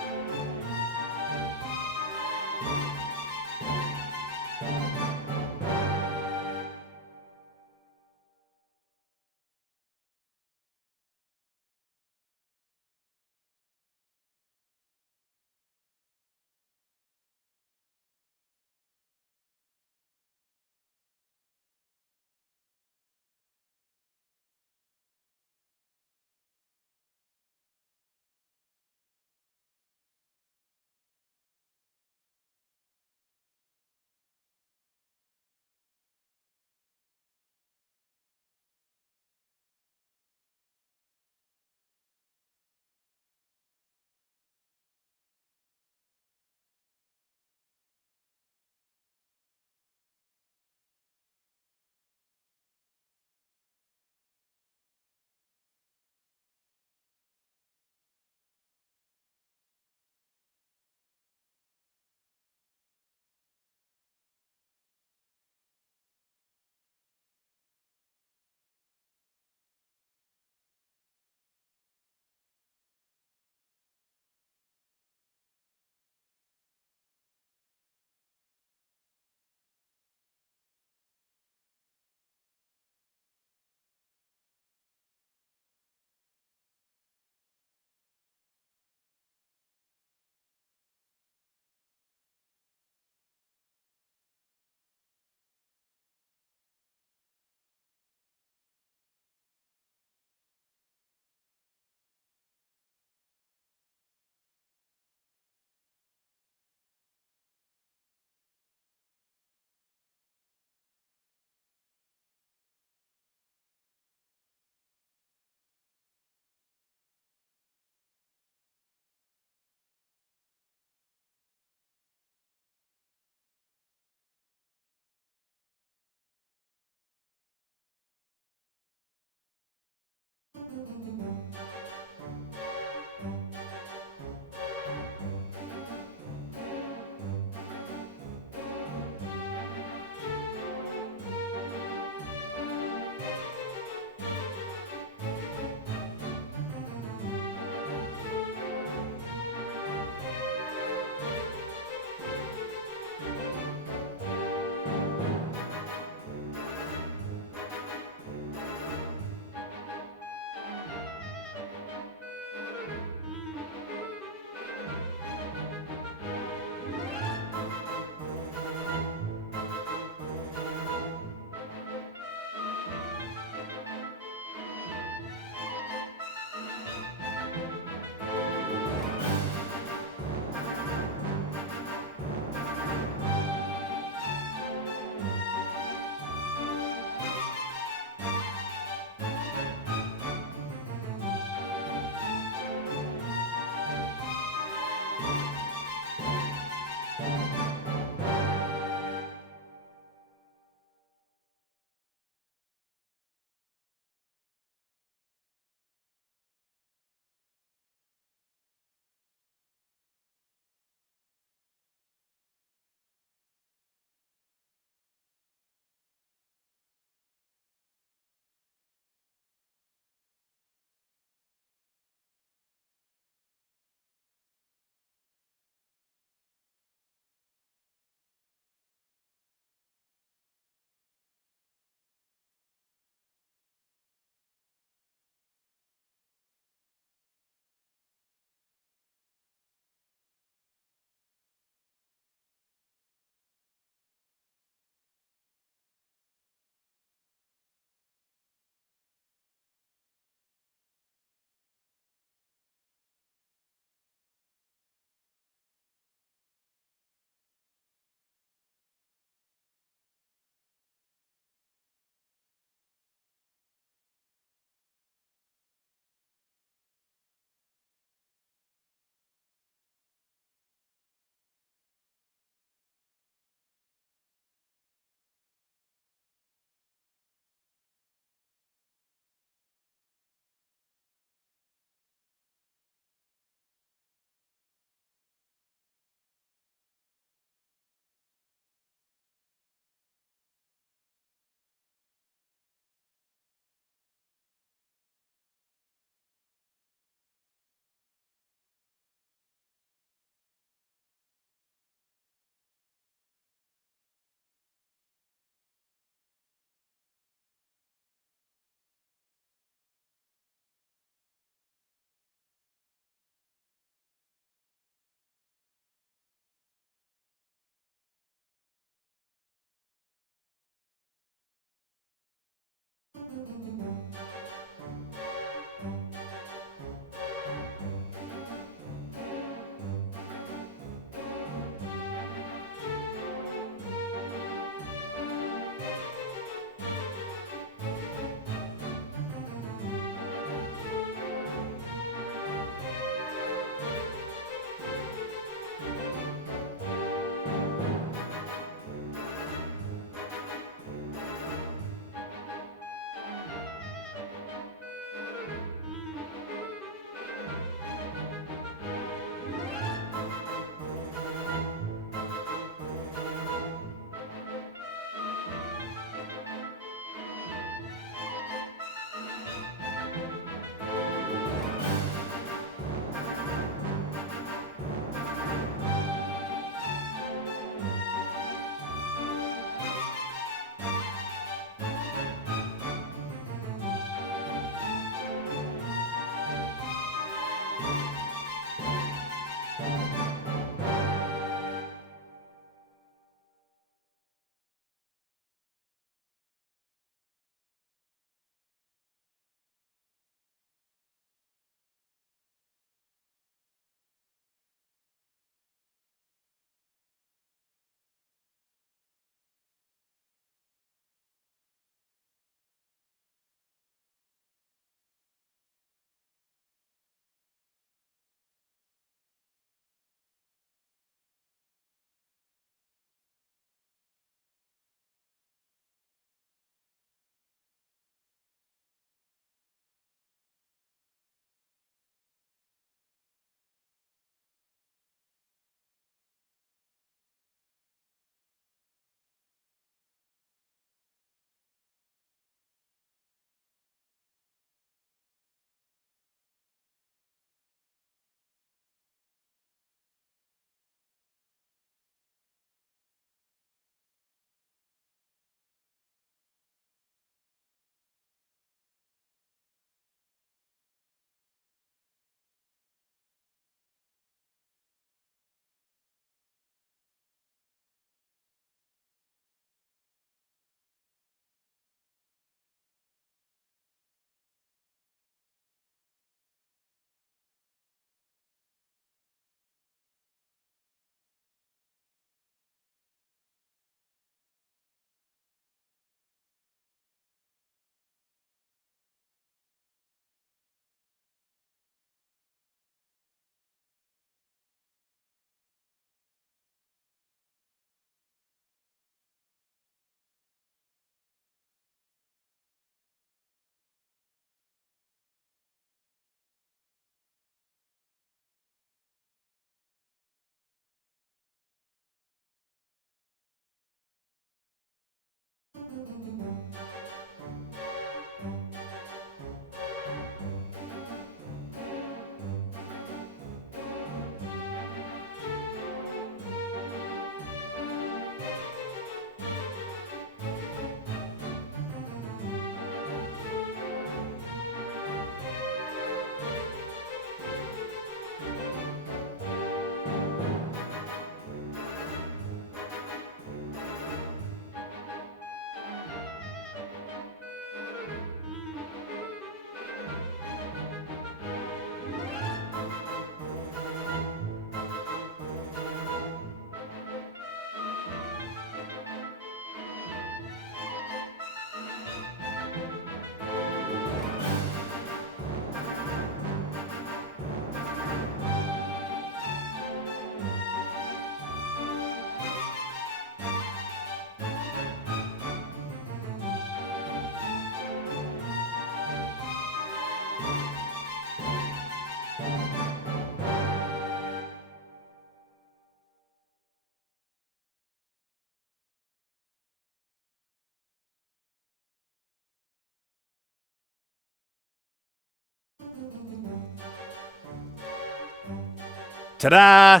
Ta-da!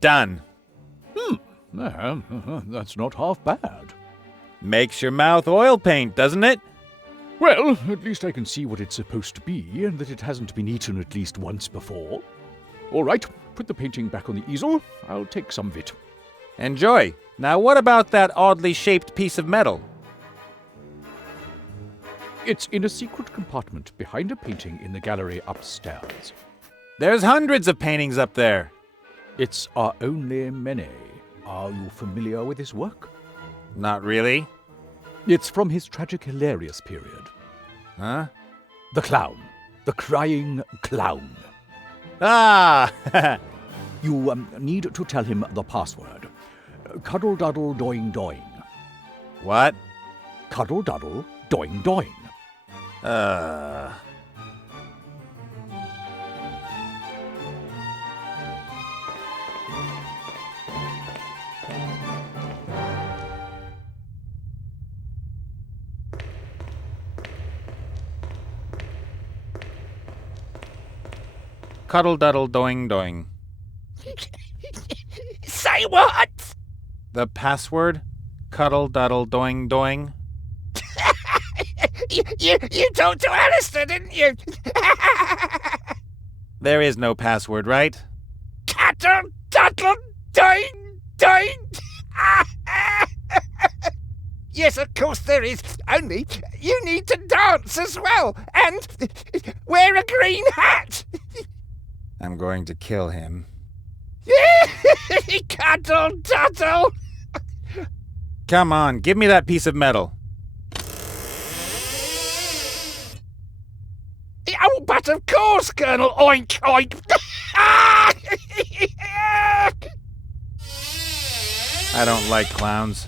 Done. That's not half bad. Makes your mouth oil paint, doesn't it? Well, at least I can see what it's supposed to be, and that it hasn't been eaten at least once before. All right, put the painting back on the easel. I'll take some of it. Enjoy. Now what about that oddly shaped piece of metal? It's in a secret compartment behind a painting in the gallery upstairs. There's hundreds of paintings up there. It's our only Mene. Are you familiar with his work? Not really. It's from his tragic hilarious period. Huh? The clown. The crying clown. Ah! You need to tell him the password. Cuddle duddle doing doing. What? Cuddle duddle doing doing. Cuddle duddle doing doing. Say what? The password? Cuddle duddle doing doing. You talked to Alistair, didn't you? There is no password, right? Cuddle, duddle, doing, doing. Yes, of course there is. Only you need to dance as well. And wear a green hat. I'm going to kill him. Cuddle, duddle. Come on, give me that piece of metal. Oh, but of course, Colonel. Oink, oink. I don't like clowns.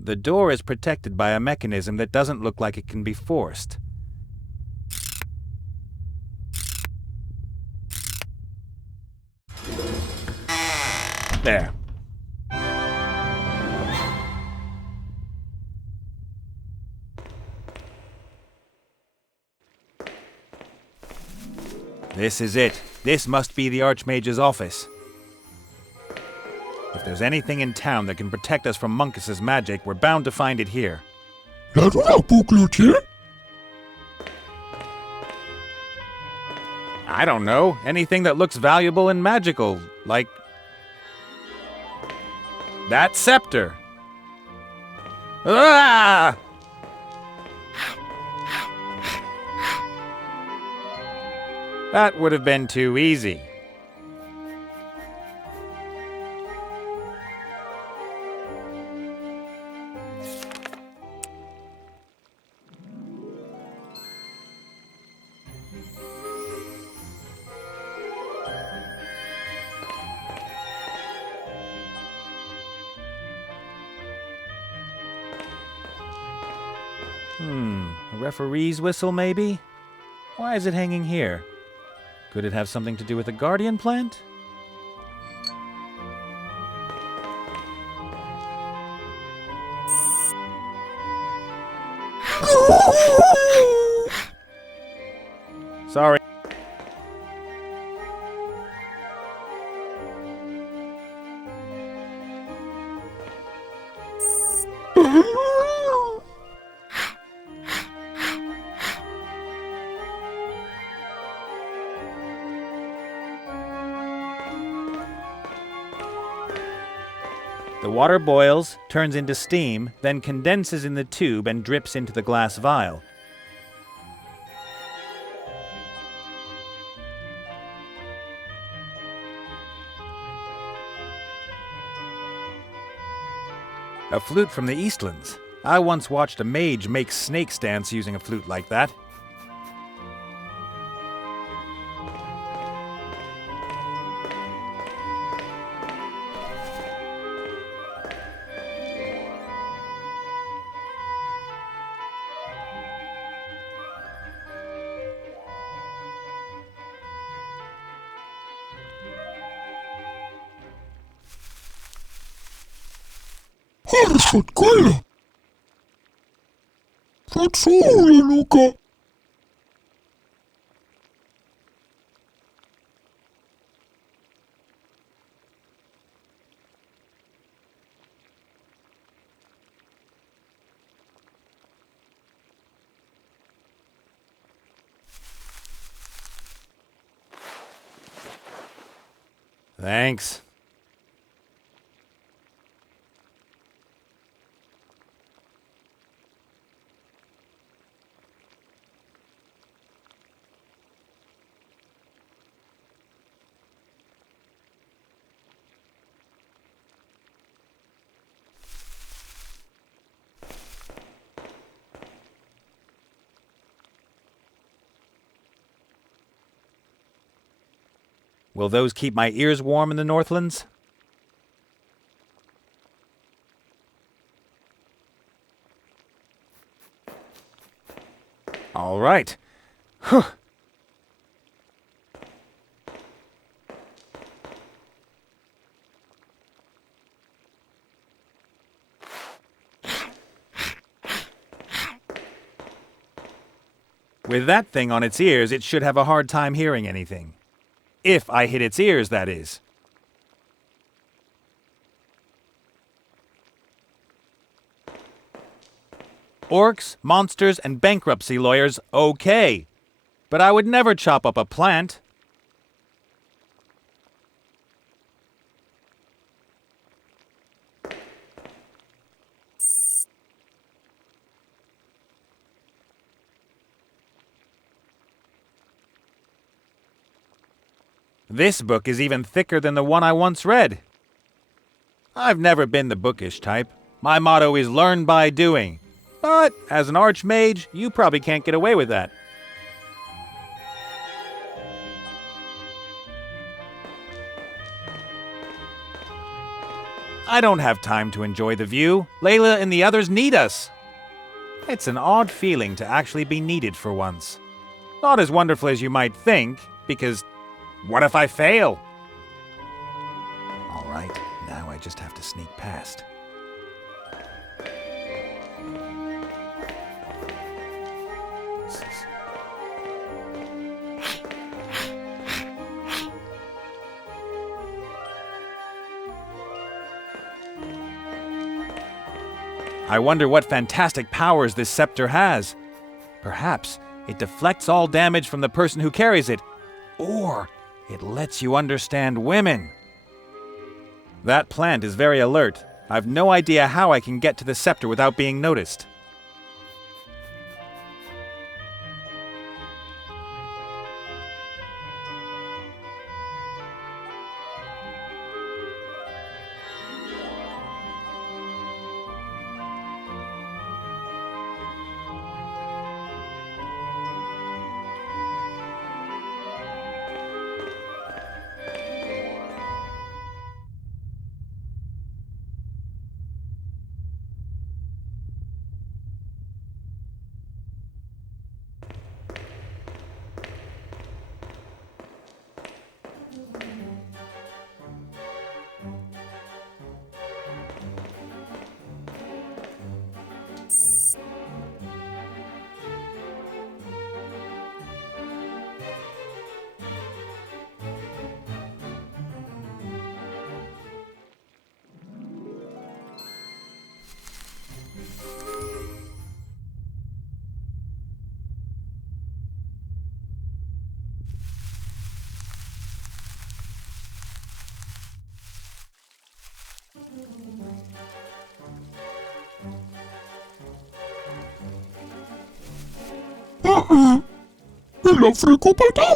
The door is protected by a mechanism that doesn't look like it can be forced. There. This is it. This must be the Archmage's office. If there's anything in town that can protect us from Munkus's magic, we're bound to find it here. I don't know. Anything that looks valuable and magical, like that scepter. Ah! That would have been too easy. A referee's whistle, maybe? Why is it hanging here? Could it have something to do with the guardian plant? Sorry. The water boils, turns into steam, then condenses in the tube and drips into the glass vial. A flute from the Eastlands. I once watched a mage make snakes dance using a flute like that. Alles wird geiler. Wird Schule, Luca. Thanks. Will those keep my ears warm in the Northlands? All right. Whew. With that thing on its ears, it should have a hard time hearing anything. If I hit its ears, that is. Orcs, monsters, and bankruptcy lawyers, okay. But I would never chop up a plant. This book is even thicker than the one I once read. I've never been the bookish type. My motto is learn by doing. But as an archmage, you probably can't get away with that. I don't have time to enjoy the view. Layla and the others need us. It's an odd feeling to actually be needed for once. Not as wonderful as you might think, because what if I fail? All right, now I just have to sneak past. I wonder what fantastic powers this scepter has. Perhaps it deflects all damage from the person who carries it, or it lets you understand women. That plant is very alert. I've no idea how I can get to the scepter without being noticed.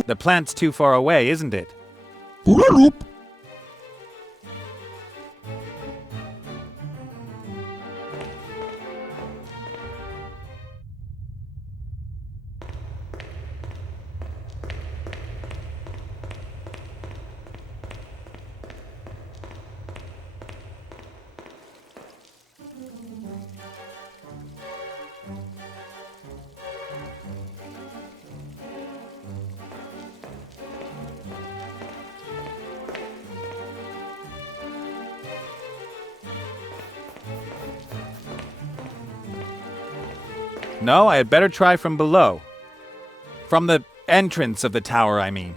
The plant's too far away, isn't it? No, I had better try from below. From the entrance of the tower, I mean.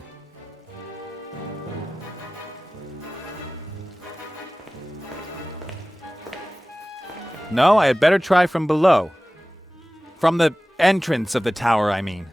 No, I had better try from below. From the entrance of the tower, I mean.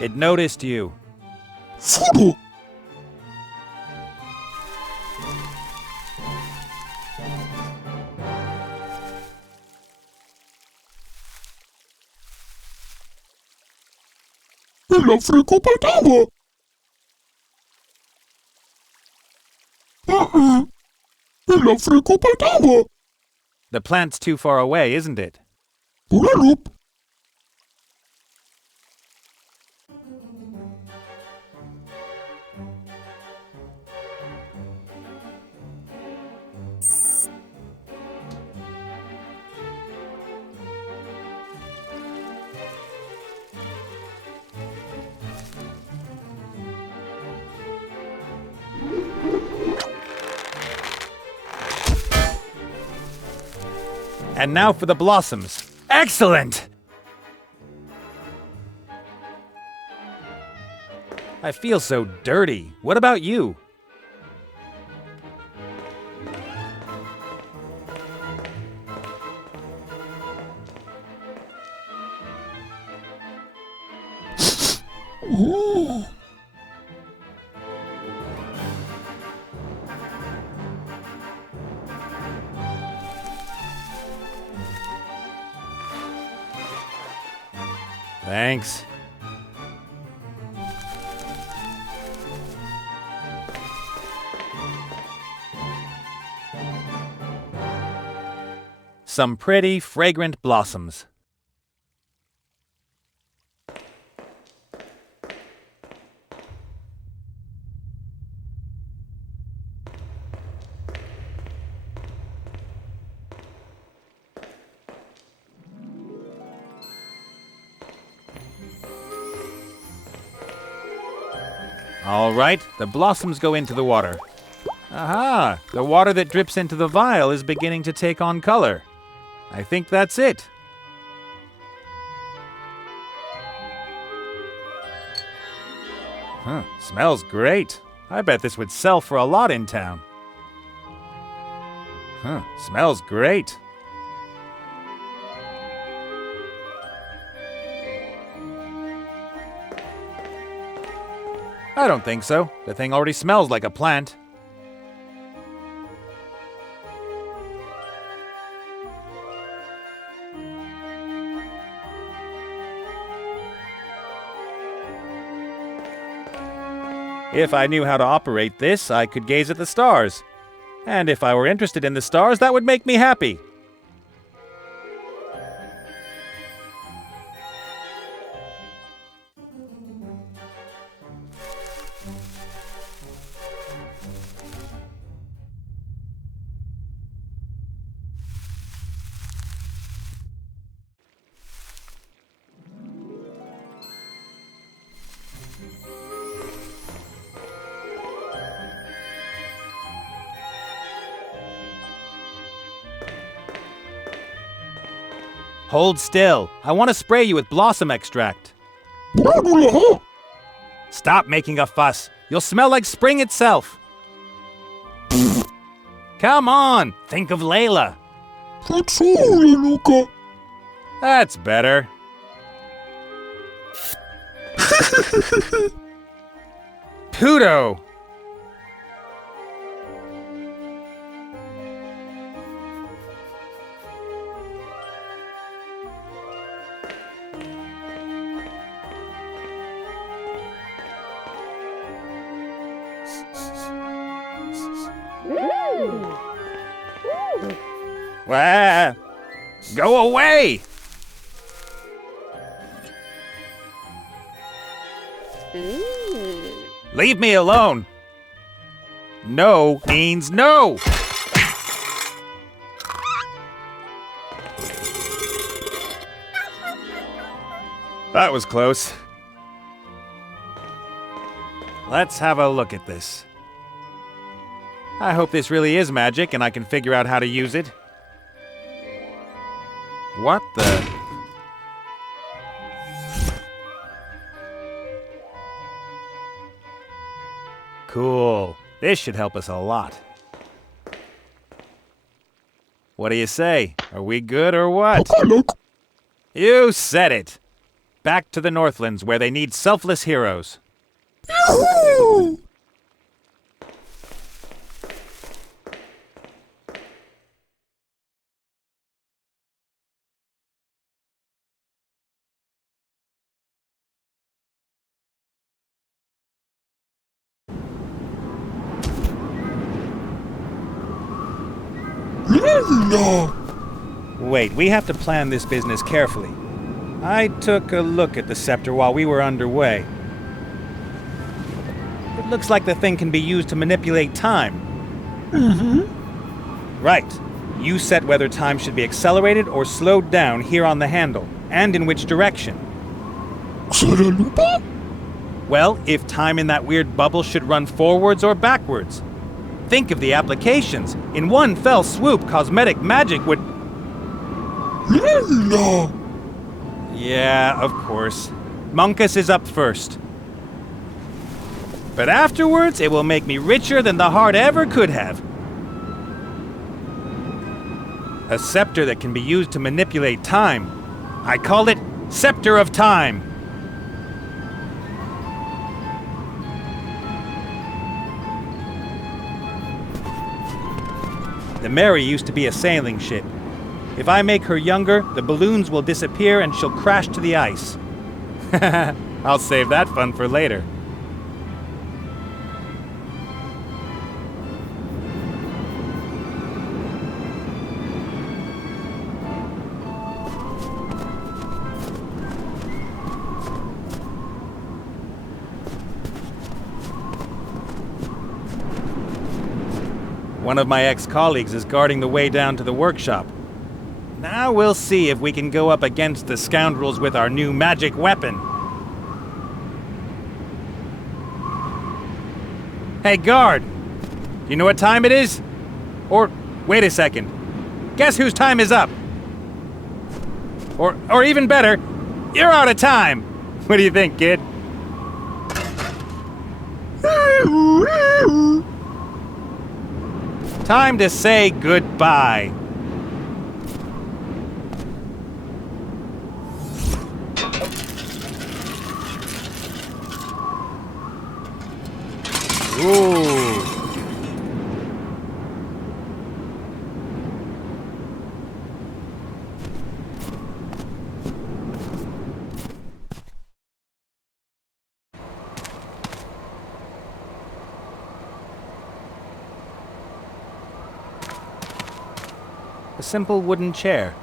It noticed you. The plant's too far away, isn't it? And now for the blossoms. Excellent! I feel so dirty. What about you? Thanks. Some pretty, fragrant blossoms. All right, the blossoms go into the water. Aha! The water that drips into the vial is beginning to take on color. I think that's it. Smells great. I bet this would sell for a lot in town. Smells great. I don't think so. The thing already smells like a plant. If I knew how to operate this, I could gaze at the stars. And if I were interested in the stars, that would make me happy. Hold still. I want to spray you with blossom extract. Stop making a fuss. You'll smell like spring itself. Come on, think of Layla. That's better. Puto! Wah! Go away! Leave me alone! No means no! That was close. Let's have a look at this. I hope this really is magic and I can figure out how to use it. What the? Cool. This should help us a lot. What do you say? Are we good or what? You said it. Back to the Northlands where they need selfless heroes. Yahoo! Wait, we have to plan this business carefully. I took a look at the scepter while we were underway. It looks like the thing can be used to manipulate time. Right. You set whether time should be accelerated or slowed down here on the handle, and in which direction. Well, if time in that weird bubble should run forwards or backwards. Think of the applications. In one fell swoop, cosmetic magic would... Yeah, of course. Monkus is up first. But afterwards, it will make me richer than the heart ever could have. A scepter that can be used to manipulate time. I call it Scepter of Time. The Mary used to be a sailing ship. If I make her younger, the balloons will disappear and she'll crash to the ice. I'll save that fun for later. One of my ex-colleagues is guarding the way down to the workshop. Now we'll see if we can go up against the scoundrels with our new magic weapon. Hey, guard! Do you know what time it is? Or, wait a second. Guess whose time is up? Or even better, you're out of time! What do you think, kid? Time to say goodbye. Ooh. A simple wooden chair.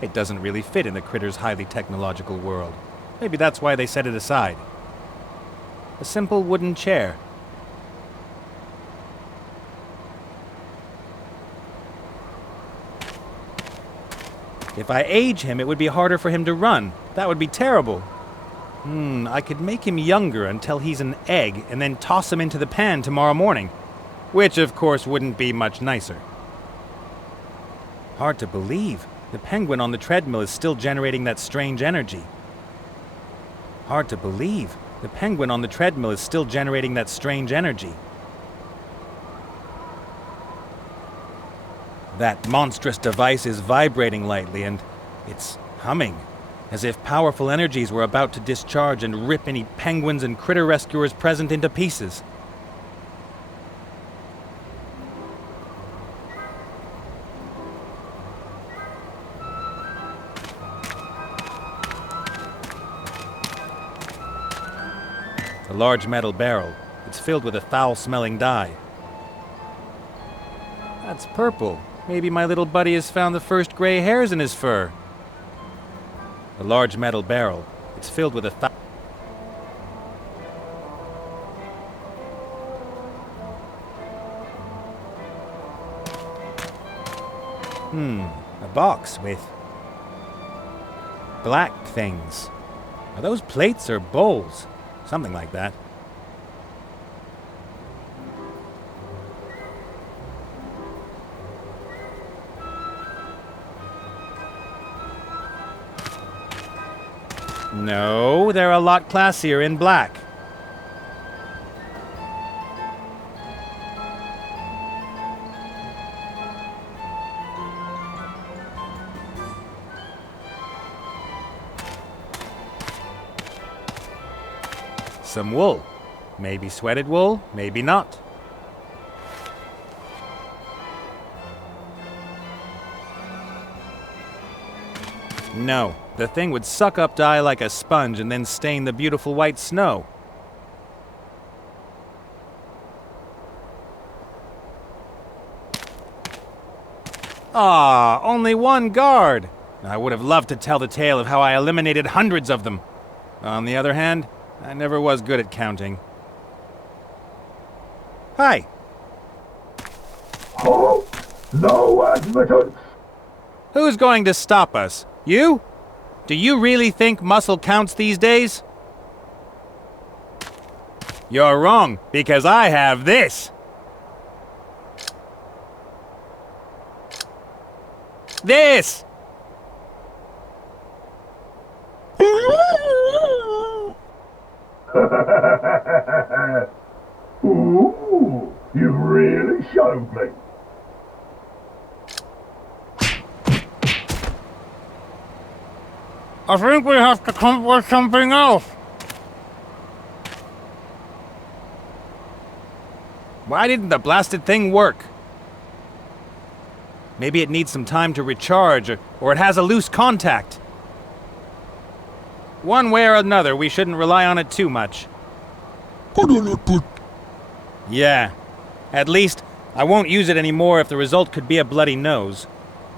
It doesn't really fit in the critter's highly technological world. Maybe that's why they set it aside. A simple wooden chair. If I age him, it would be harder for him to run. That would be terrible. I could make him younger until he's an egg and then toss him into the pan tomorrow morning. Which, of course, wouldn't be much nicer. Hard to believe. The penguin on the treadmill is still generating that strange energy. Hard to believe. The penguin on the treadmill is still generating that strange energy. That monstrous device is vibrating lightly and it's humming, as if powerful energies were about to discharge and rip any penguins and critter rescuers present into pieces. A large metal barrel. It's filled with a foul-smelling dye. That's purple. Maybe my little buddy has found the first gray hairs in his fur. A large metal barrel. It's filled with a a box with black things. Are those plates or bowls? Something like that. No, they're a lot classier in black. Some wool. Maybe sweated wool, maybe not. No, the thing would suck up dye like a sponge and then stain the beautiful white snow. Ah, only one guard! I would have loved to tell the tale of how I eliminated hundreds of them. On the other hand, I never was good at counting. Hi. Halt! No admittance! Who's going to stop us? You? Do you really think muscle counts these days? You're wrong, because I have this. This! Ooh, you really showed me. I think we have to come up with something else. Why didn't the blasted thing work? Maybe it needs some time to recharge, or it has a loose contact. One way or another, we shouldn't rely on it too much. Yeah. At least, I won't use it anymore if the result could be a bloody nose.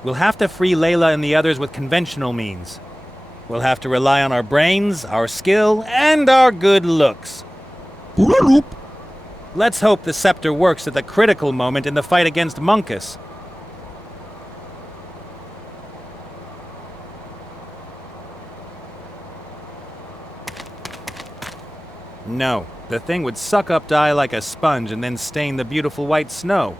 We'll have to free Layla and the others with conventional means. We'll have to rely on our brains, our skill, and our good looks. Let's hope the scepter works at the critical moment in the fight against Monkus. No, the thing would suck up dye like a sponge and then stain the beautiful white snow.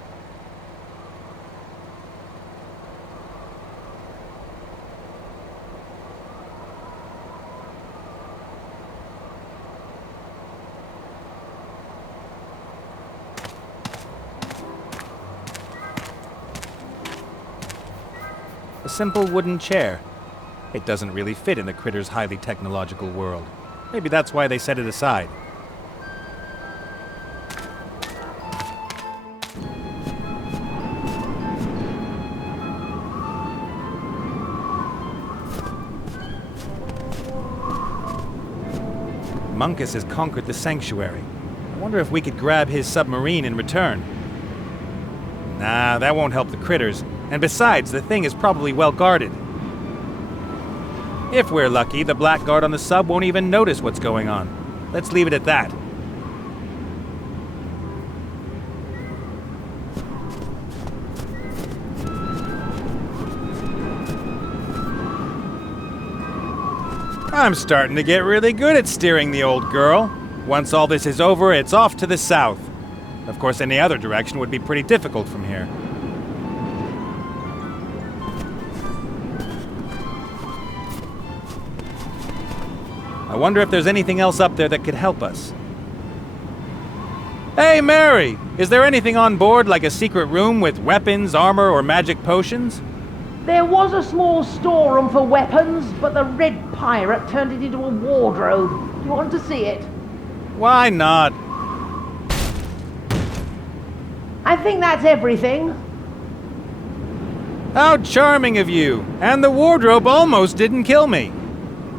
A simple wooden chair. It doesn't really fit in the critter's highly technological world. Maybe that's why they set it aside. Monkus has conquered the sanctuary. I wonder if we could grab his submarine in return. Nah, that won't help the critters. And besides, the thing is probably well guarded. If we're lucky, the blackguard on the sub won't even notice what's going on. Let's leave it at that. I'm starting to get really good at steering the old girl. Once all this is over, it's off to the south. Of course, any other direction would be pretty difficult from here. I wonder if there's anything else up there that could help us. Hey, Mary! Is there anything on board, like a secret room with weapons, armor, or magic potions? There was a small storeroom for weapons, but the Red Pirate turned it into a wardrobe. Do you want to see it? Why not? I think that's everything. How charming of you! And the wardrobe almost didn't kill me.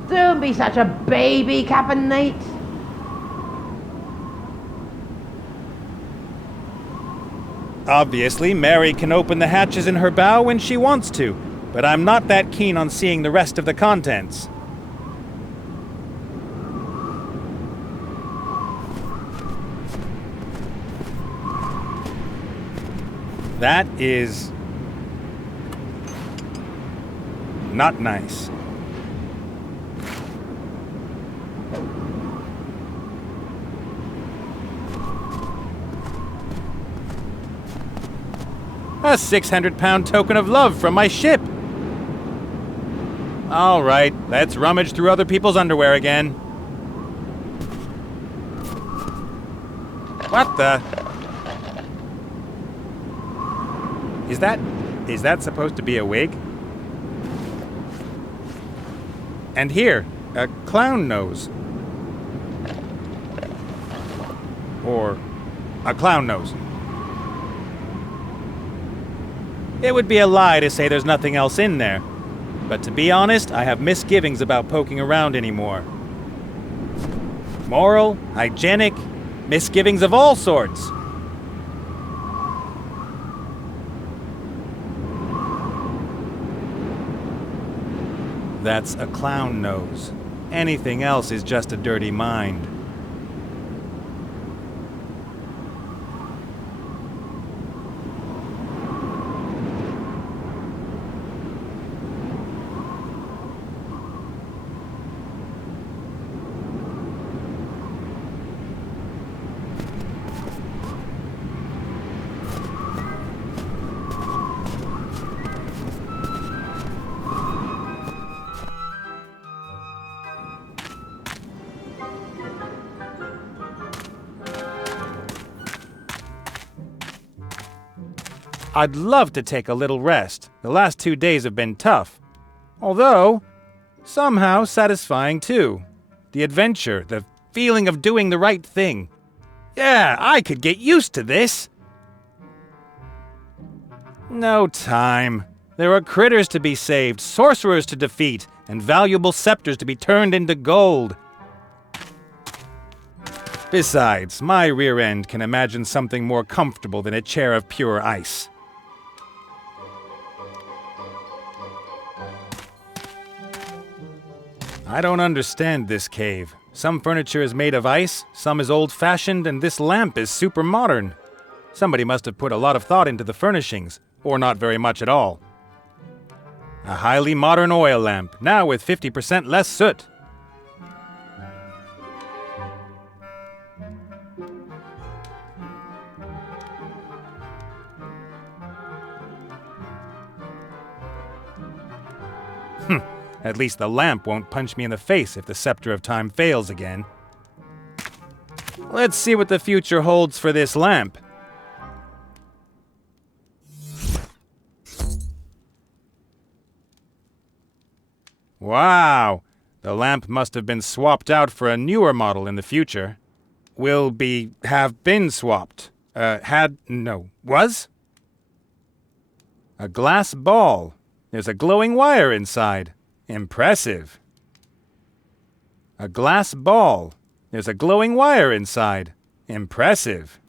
Don't be such a baby, Captain Nate. Obviously, Mary can open the hatches in her bow when she wants to, but I'm not that keen on seeing the rest of the contents. That is not nice. A 600-pound token of love from my ship. All right, let's rummage through other people's underwear again. What the? Is that supposed to be a wig? And here, a clown nose. Or a clown nose. It would be a lie to say there's nothing else in there. But to be honest, I have misgivings about poking around anymore. Moral, hygienic, misgivings of all sorts. That's a clown nose. Anything else is just a dirty mind. I'd love to take a little rest. The last 2 days have been tough. Although, somehow satisfying too. The adventure, the feeling of doing the right thing. Yeah, I could get used to this. No time. There are critters to be saved, sorcerers to defeat, and valuable scepters to be turned into gold. Besides, my rear end can imagine something more comfortable than a chair of pure ice. I don't understand this cave. Some furniture is made of ice, some is old-fashioned, and this lamp is super modern. Somebody must have put a lot of thought into the furnishings, or not very much at all. A highly modern oil lamp, now with 50% less soot. At least the lamp won't punch me in the face if the Scepter of Time fails again. Let's see what the future holds for this lamp. Wow! The lamp must have been swapped out for a newer model in the future. Have been swapped. Was? A glass ball. There's a glowing wire inside. Impressive. A glass ball. There's a glowing wire inside. Impressive.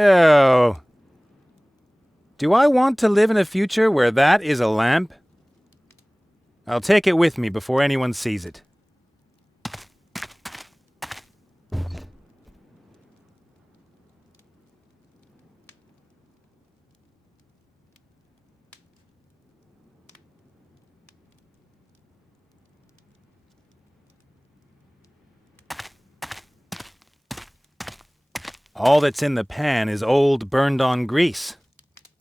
Oh. Do I want to live in a future where that is a lamp? I'll take it with me before anyone sees it. All that's in the pan is old, burned-on grease.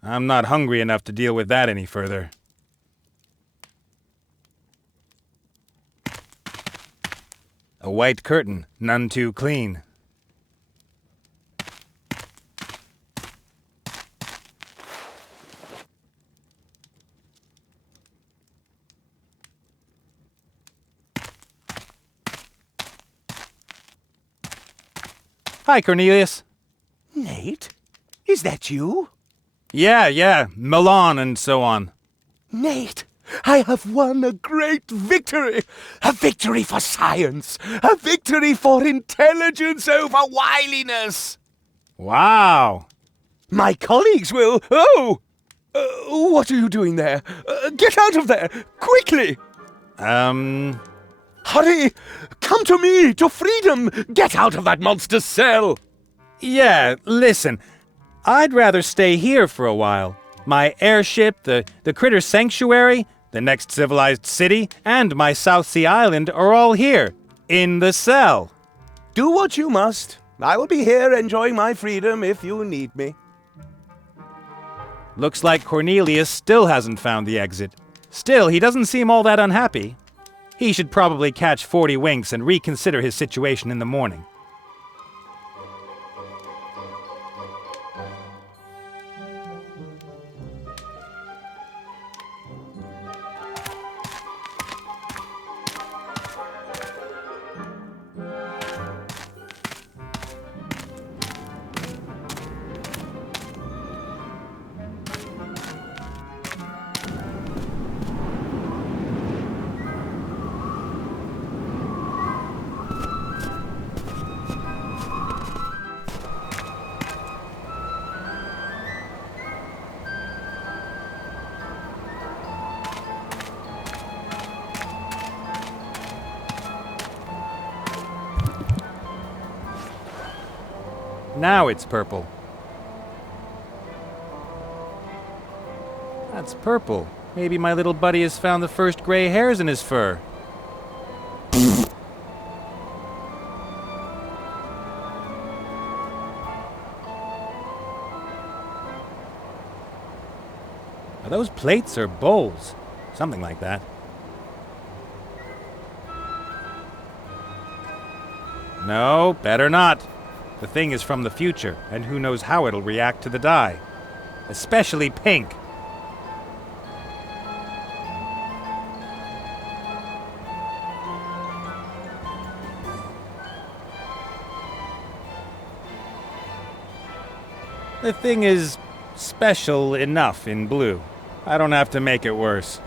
I'm not hungry enough to deal with that any further. A white curtain, none too clean. Hi, Cornelius. Nate? Is that you? Yeah, Milan and so on. Nate, I have won a great victory! A victory for science! A victory for intelligence over wiliness! Wow! My colleagues will... Oh! What are you doing there? Get out of there! Quickly! Hurry! Come to me! To freedom! Get out of that monster's cell! Yeah, listen. I'd rather stay here for a while. My airship, the critter sanctuary, the next civilized city, and my South Sea Island are all here, in the cell. Do what you must. I will be here enjoying my freedom if you need me. Looks like Cornelius still hasn't found the exit. Still, he doesn't seem all that unhappy. He should probably catch 40 winks and reconsider his situation in the morning. Now it's purple. That's purple. Maybe my little buddy has found the first gray hairs in his fur. Are those plates or bowls? Something like that. No, better not. The thing is from the future, and who knows how it'll react to the dye. Especially pink. The thing is special enough in blue. I don't have to make it worse.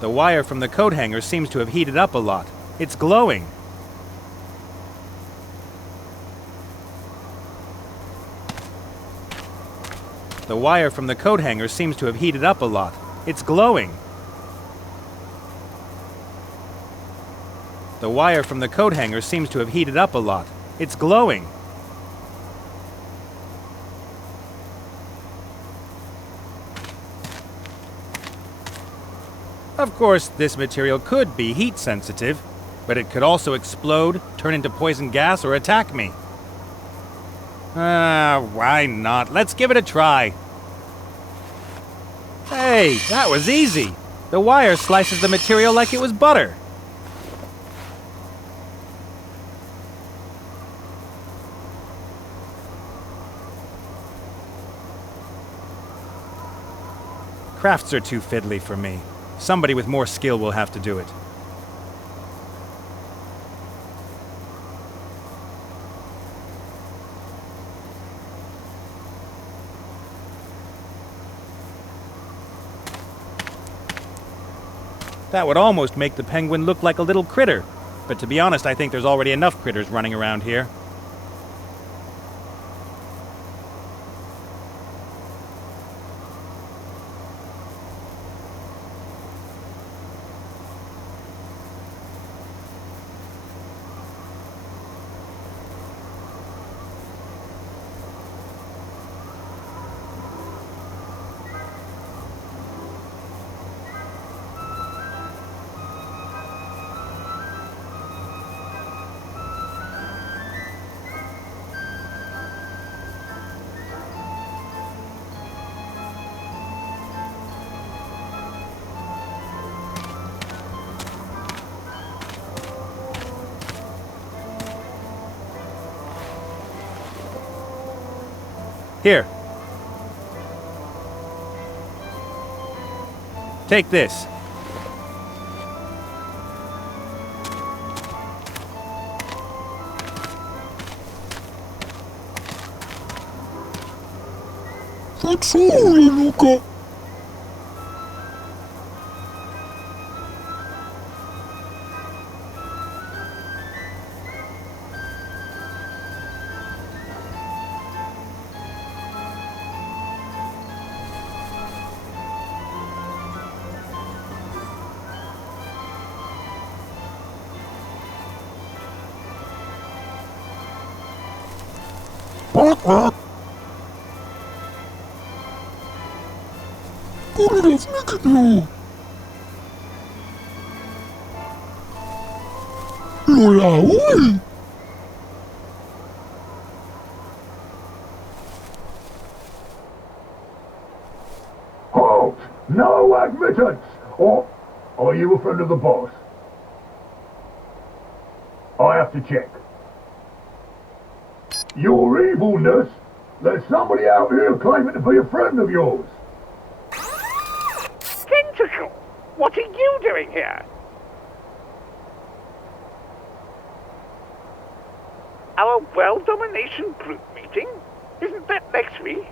The wire from the coat hanger seems to have heated up a lot. It's glowing. The wire from the coat hanger seems to have heated up a lot. It's glowing. The wire from the coat hanger seems to have heated up a lot. It's glowing. Of course, this material could be heat sensitive, but it could also explode, turn into poison gas, or attack me. Why not? Let's give it a try. Hey, that was easy. The wire slices the material like it was butter. Crafts are too fiddly for me. Somebody with more skill will have to do it. That would almost make the penguin look like a little critter. But to be honest, I think there's already enough critters running around here. Here. Take this. That's all, Luca. Quack, quack. Kuidas mikä nuo? Lola oi! Halt! No admittance! Or are you a friend of the boss? I have to check. Your evilness? There's somebody out here claiming to be a friend of yours. Tentacle! What are you doing here? Our world domination group meeting? Isn't that next week?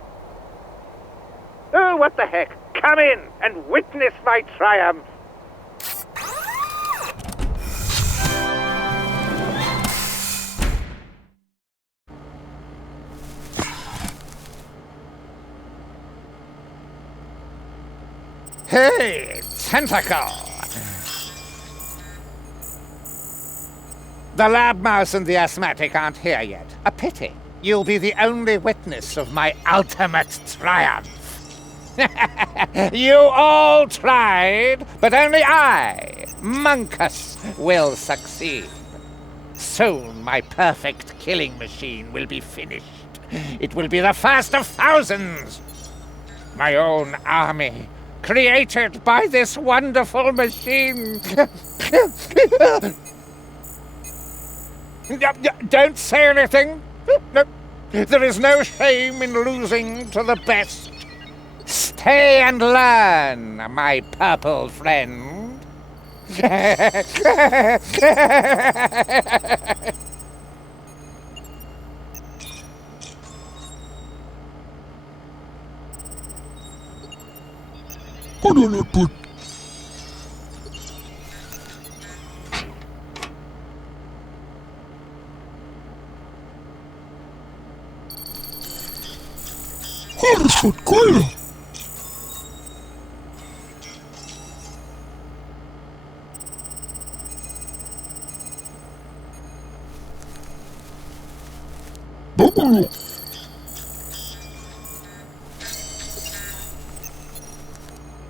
Oh, what the heck? Come in and witness my triumph. Hey, Tentacle! The lab mouse and the asthmatic aren't here yet. A pity. You'll be the only witness of my ultimate triumph. You all tried, but only I, Monkus, will succeed. Soon my perfect killing machine will be finished. It will be the first of thousands. My own army, created by this wonderful machine. Don't say anything. No, there is no shame in losing to the best. Stay and learn, my purple friend. Put. Harford kolla. Bubble.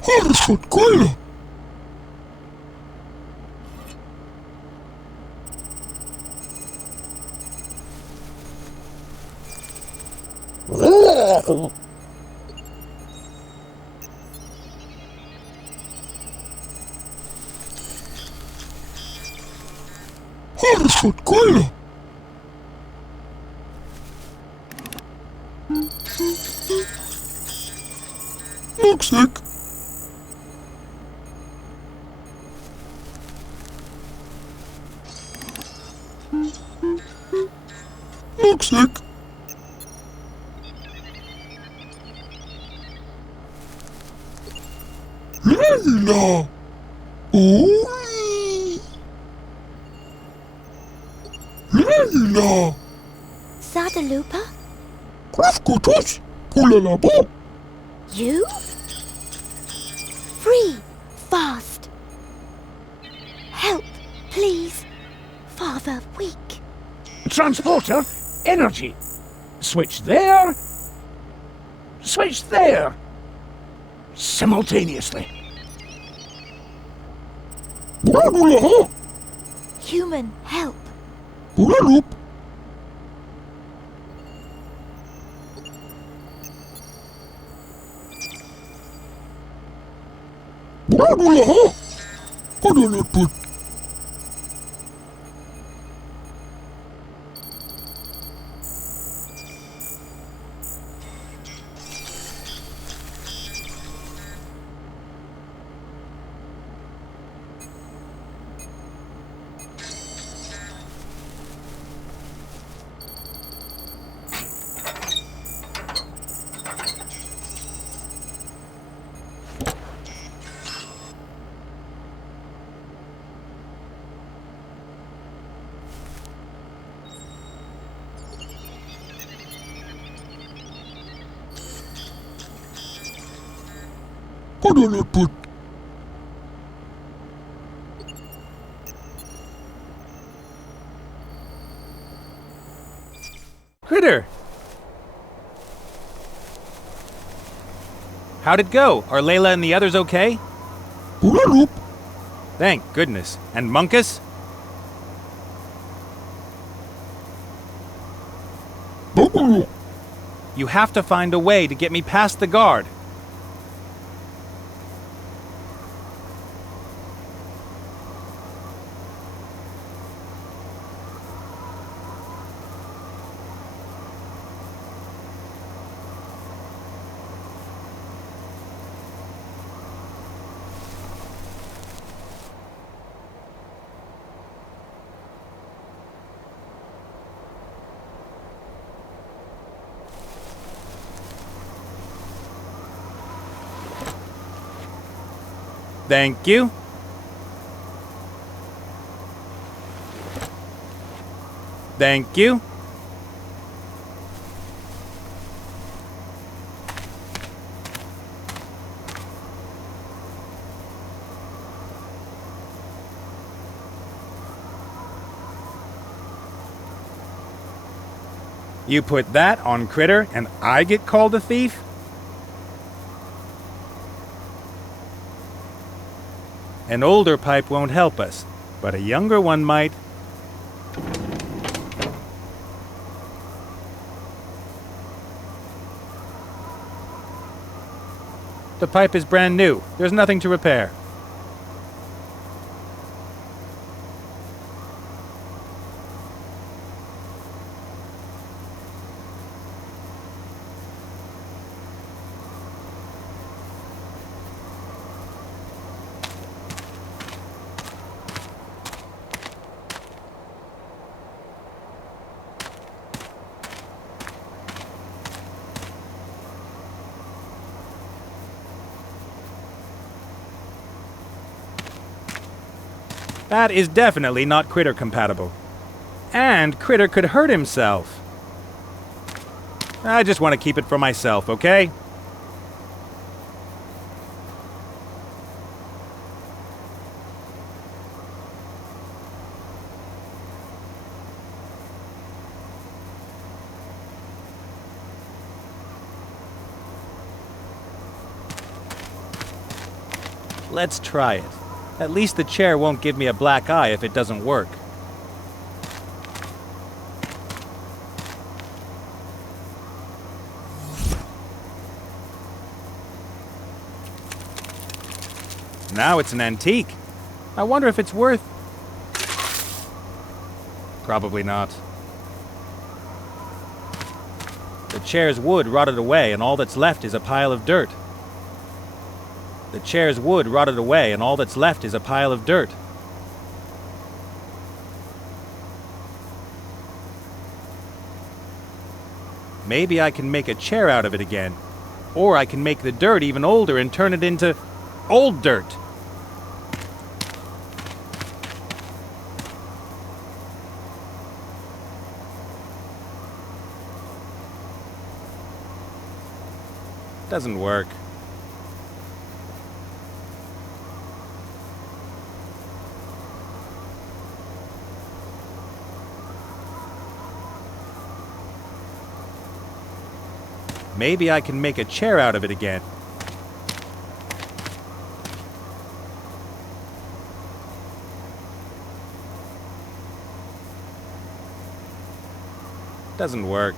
Harford kolla. Harford kolla. Looks like Layla! Oi! Layla! Zadalupa? Krafkutus! Kulalabo! You? Free! Fast! Help, please! Father, weak! Transporter, energy. Switch there. Switch there. Simultaneously. Human, help! Ulalup! Ulalup! Ulalup! Ulalup! Critter! How'd it go? Are Layla and the others okay? Ulalup! Thank goodness. And Munkus? Bubble! You have to find a way to get me past the guard. Thank you. Thank you. You put that on Critter and I get called a thief? An older pipe won't help us, but a younger one might. The pipe is brand new. There's nothing to repair. That is definitely not Critter compatible. And Critter could hurt himself. I just want to keep it for myself, okay? Let's try it. At least the chair won't give me a black eye if it doesn't work. Now it's an antique. I wonder if it's worth... Probably not. The chair's wood rotted away and all that's left is a pile of dirt. The chair's wood rotted away, and all that's left is a pile of dirt. Maybe I can make a chair out of it again. Or I can make the dirt even older and turn it into... old dirt. Doesn't work. Maybe I can make a chair out of it again. Doesn't work.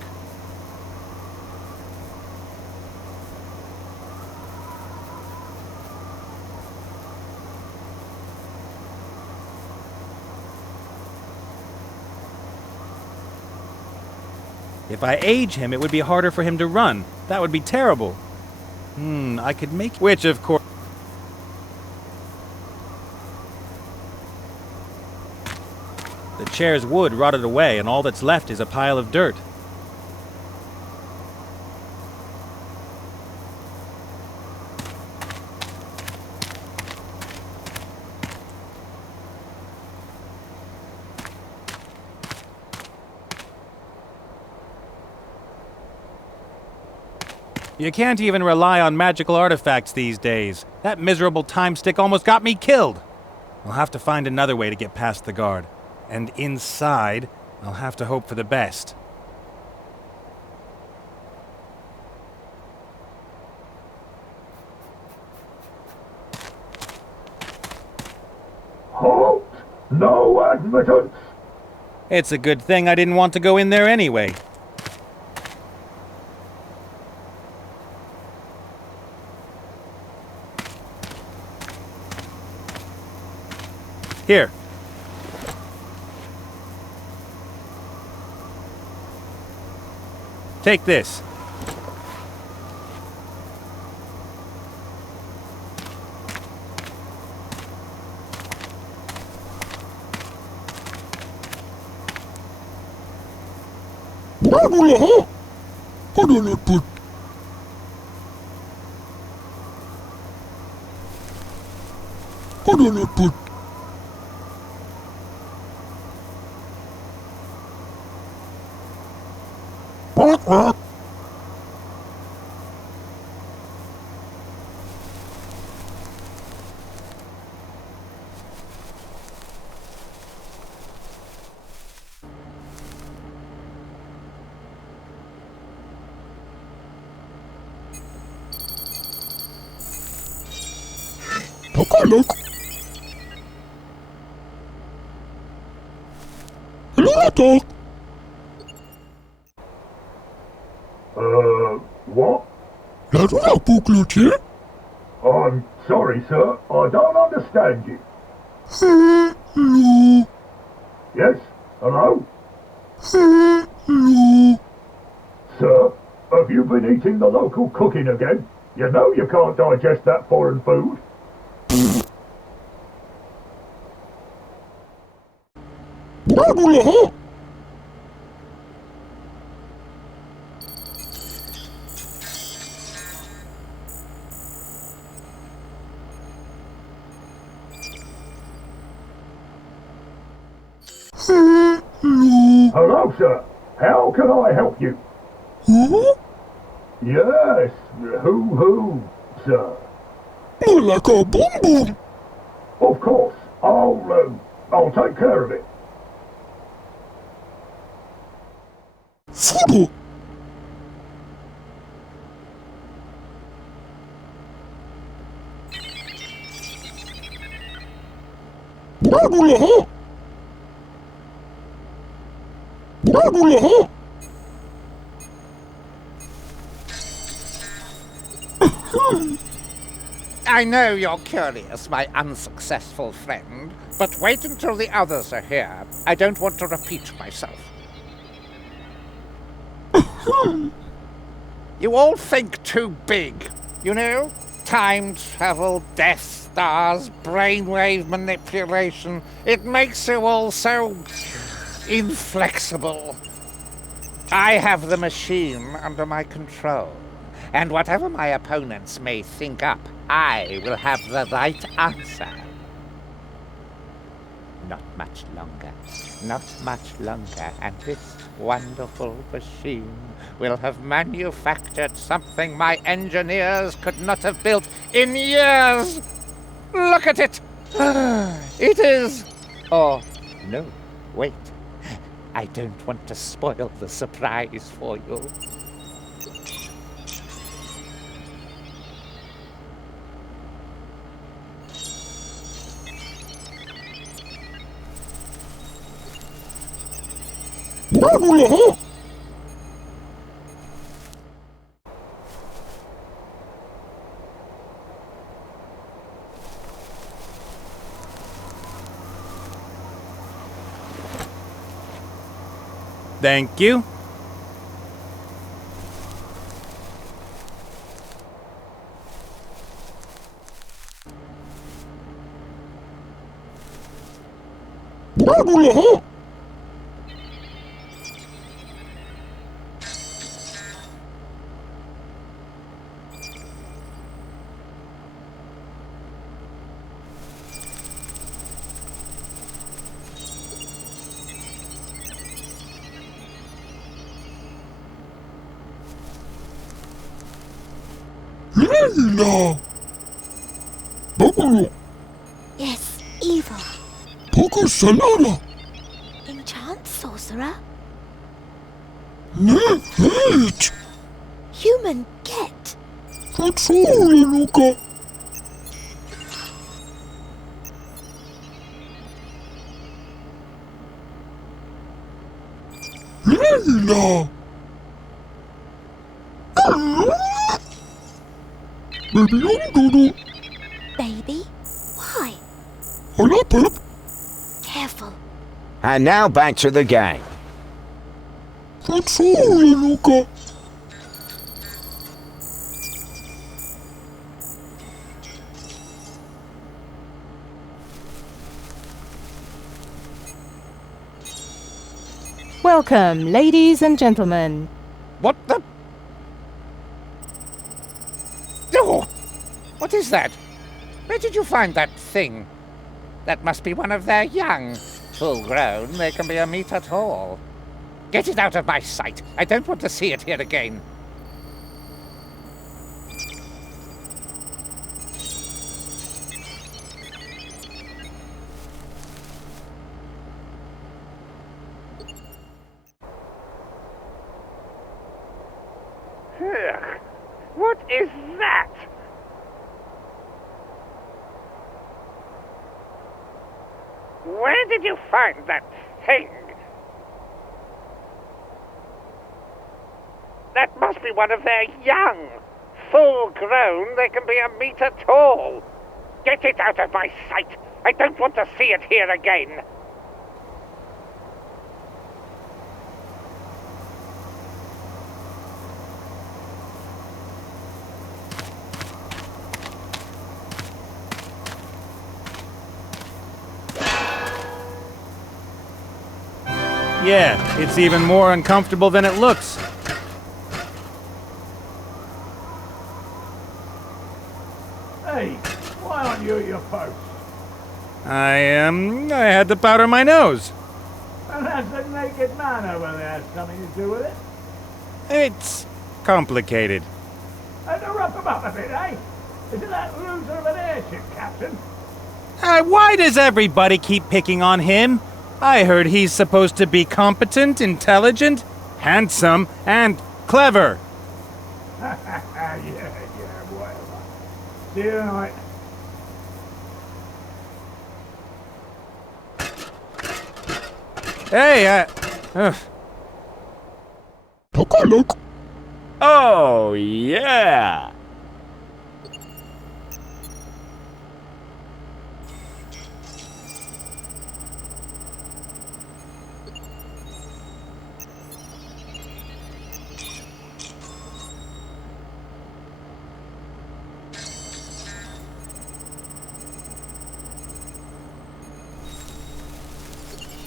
If I age him, it would be harder for him to run. That would be terrible. I could make... Which, of course... The chair's wood rotted away, and all that's left is a pile of dirt. You can't even rely on magical artifacts these days. That miserable time stick almost got me killed. I'll have to find another way to get past the guard. And inside, I'll have to hope for the best. Halt! No admittance! It's a good thing I didn't want to go in there anyway. Here. Take this. What? I'm sorry, sir. I don't understand you. Yes? Hello? Sir, have you been eating the local cooking again? You know you can't digest that foreign food. Hello, sir. How can I help you? Yes, who, sir? Like a boom boom. Of course. I'll take care of it. Fudu. I know you're curious, my unsuccessful friend, but wait until the others are here. I don't want to repeat myself. You all think too big, you know? Time travel, Death Stars, brainwave manipulation. It makes you all so inflexible. I have the machine under my control, And whatever my opponents may think up, I will have the right answer. Not much longer. Not much longer, and this wonderful machine will have manufactured something my engineers could not have built in years! Look at it! It is... Oh, no, wait. I don't want to spoil the surprise for you. Thank you. No. Yes, evil. Poco Sonora. Enchant sorcerer. Ne hate. Human get. That's all, Luca. Lila. Baby, I'm Dodo. Baby? Why? Hola, Careful. And now back to the game. That's all, Luca. Welcome, ladies and gentlemen. What the... Oh! What is that? Where did you find that thing? That must be one of their young. Full grown, they can be a meter tall. Get it out of my sight. I don't want to see it here again. Ugh. What is that? Where did you find that thing? That must be one of their young. Full grown, they can be a meter tall. Get it out of my sight. I don't want to see it here again. Yeah, it's even more uncomfortable than it looks. Hey, why aren't you at your post? I had to powder my nose. And has the naked man over there something to do with it? It's complicated. And to rough him up a bit, eh? Is it that loser of an airship captain? Why does everybody keep picking on him? I heard he's supposed to be competent, intelligent, handsome, and clever. yeah, whatever. See you tonight. Hey, Oh, yeah!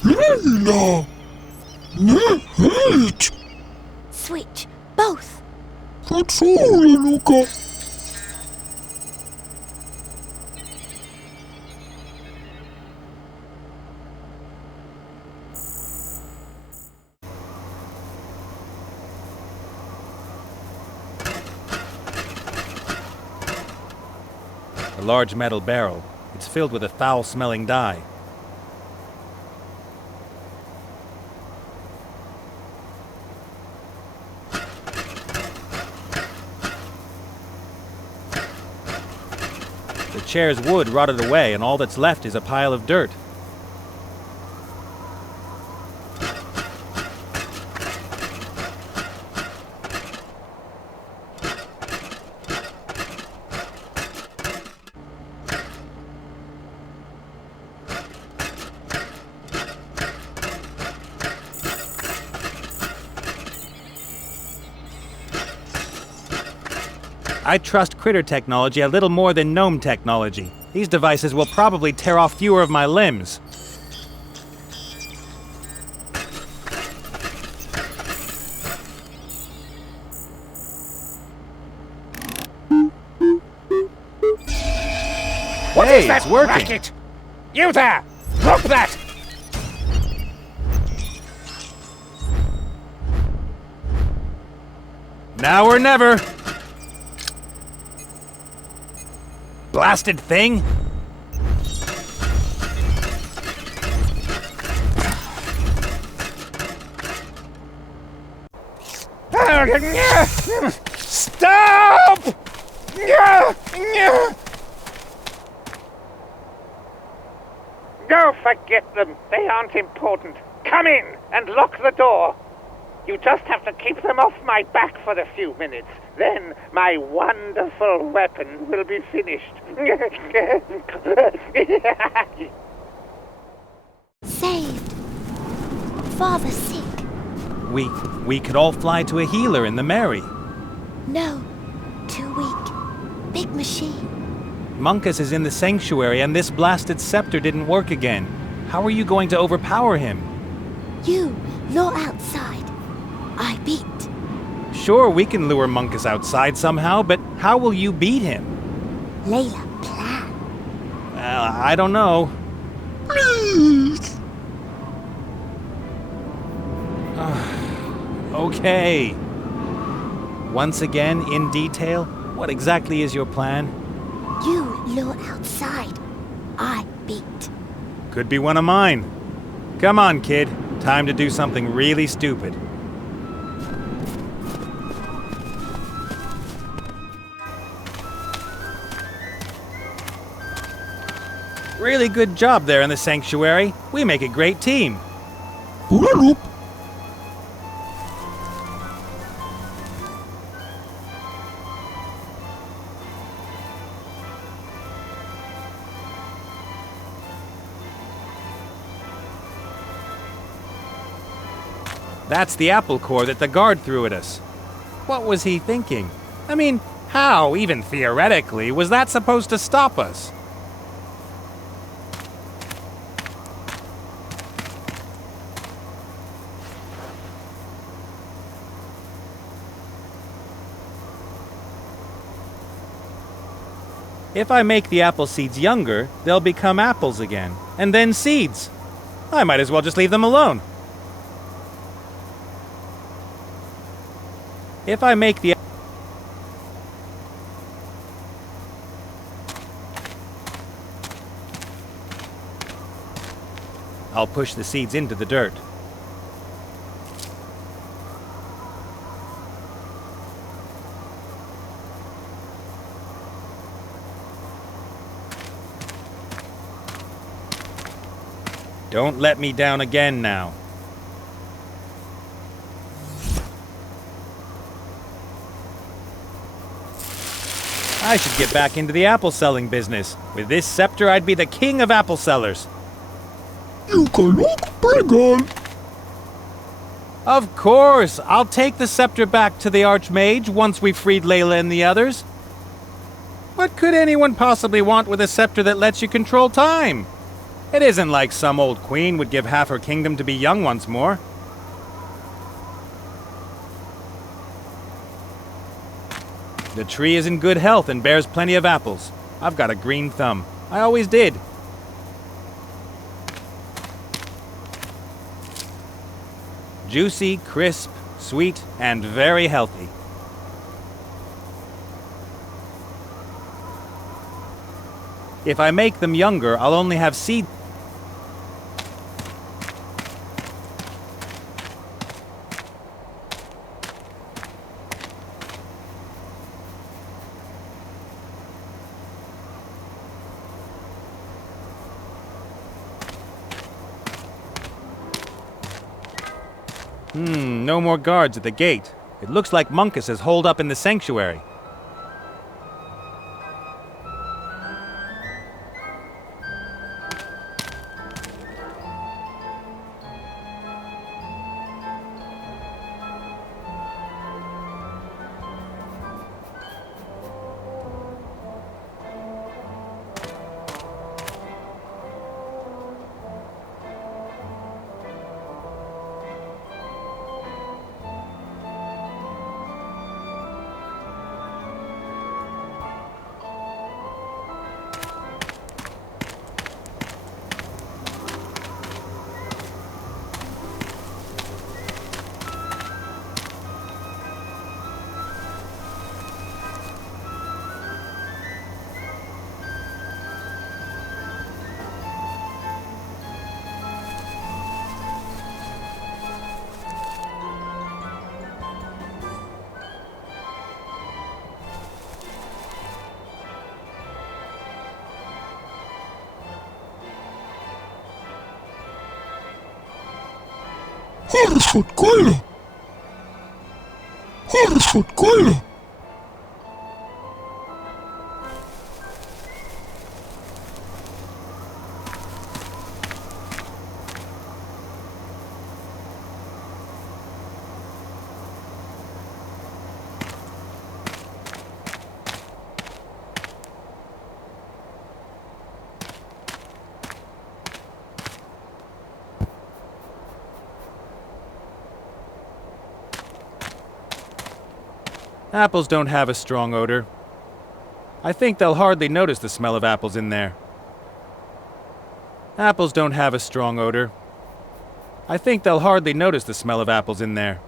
Lila. Ne hate. Switch. Both. A large metal barrel. It's filled with a foul-smelling dye. The chair's wood rotted away, and all that's left is a pile of dirt. I trust critter technology a little more than gnome technology. These devices will probably tear off fewer of my limbs. What Hey, is that it's working. racket? You there! Drop that! Now or never! Blasted thing! Stop! Go forget them. They aren't important. Come in and lock the door. You just have to keep them off my back for a few minutes. Then my wonderful weapon will be finished. Saved. Father sick. We could all fly to a healer in the Mary. No. Too weak. Big machine. Munkus is in the sanctuary and this blasted scepter didn't work again. How are you going to overpower him? You're outside. I beat. Sure, we can lure Munkus outside somehow, but how will you beat him? Layla, plan. Well, I don't know. Please. Okay. Once again, in detail, what exactly is your plan? You lure outside. I beat. Could be one of mine. Come on, kid. Time to do something really stupid. Really good job there in the sanctuary. We make a great team. That's the apple core that the guard threw at us. What was he thinking? I mean, how, even theoretically, was that supposed to stop us? If I make the apple seeds younger, they'll become apples again, and then seeds. I might as well just leave them alone. If I make the... I'll push the seeds into the dirt. Don't let me down again now. I should get back into the apple selling business. With this scepter, I'd be the king of apple sellers. You can look bigger. Of course! I'll take the scepter back to the Archmage once we've freed Layla and the others. What could anyone possibly want with a scepter that lets you control time? It isn't like some old queen would give half her kingdom to be young once more. The tree is in good health and bears plenty of apples. I've got a green thumb. I always did. Juicy, crisp, sweet, and very healthy. If I make them younger, I'll only have seed. No more guards at the gate. It looks like Munkus has holed up in the sanctuary. Apples don't have a strong odor. I think they'll hardly notice the smell of apples in there. Apples don't have a strong odor. I think they'll hardly notice the smell of apples in there.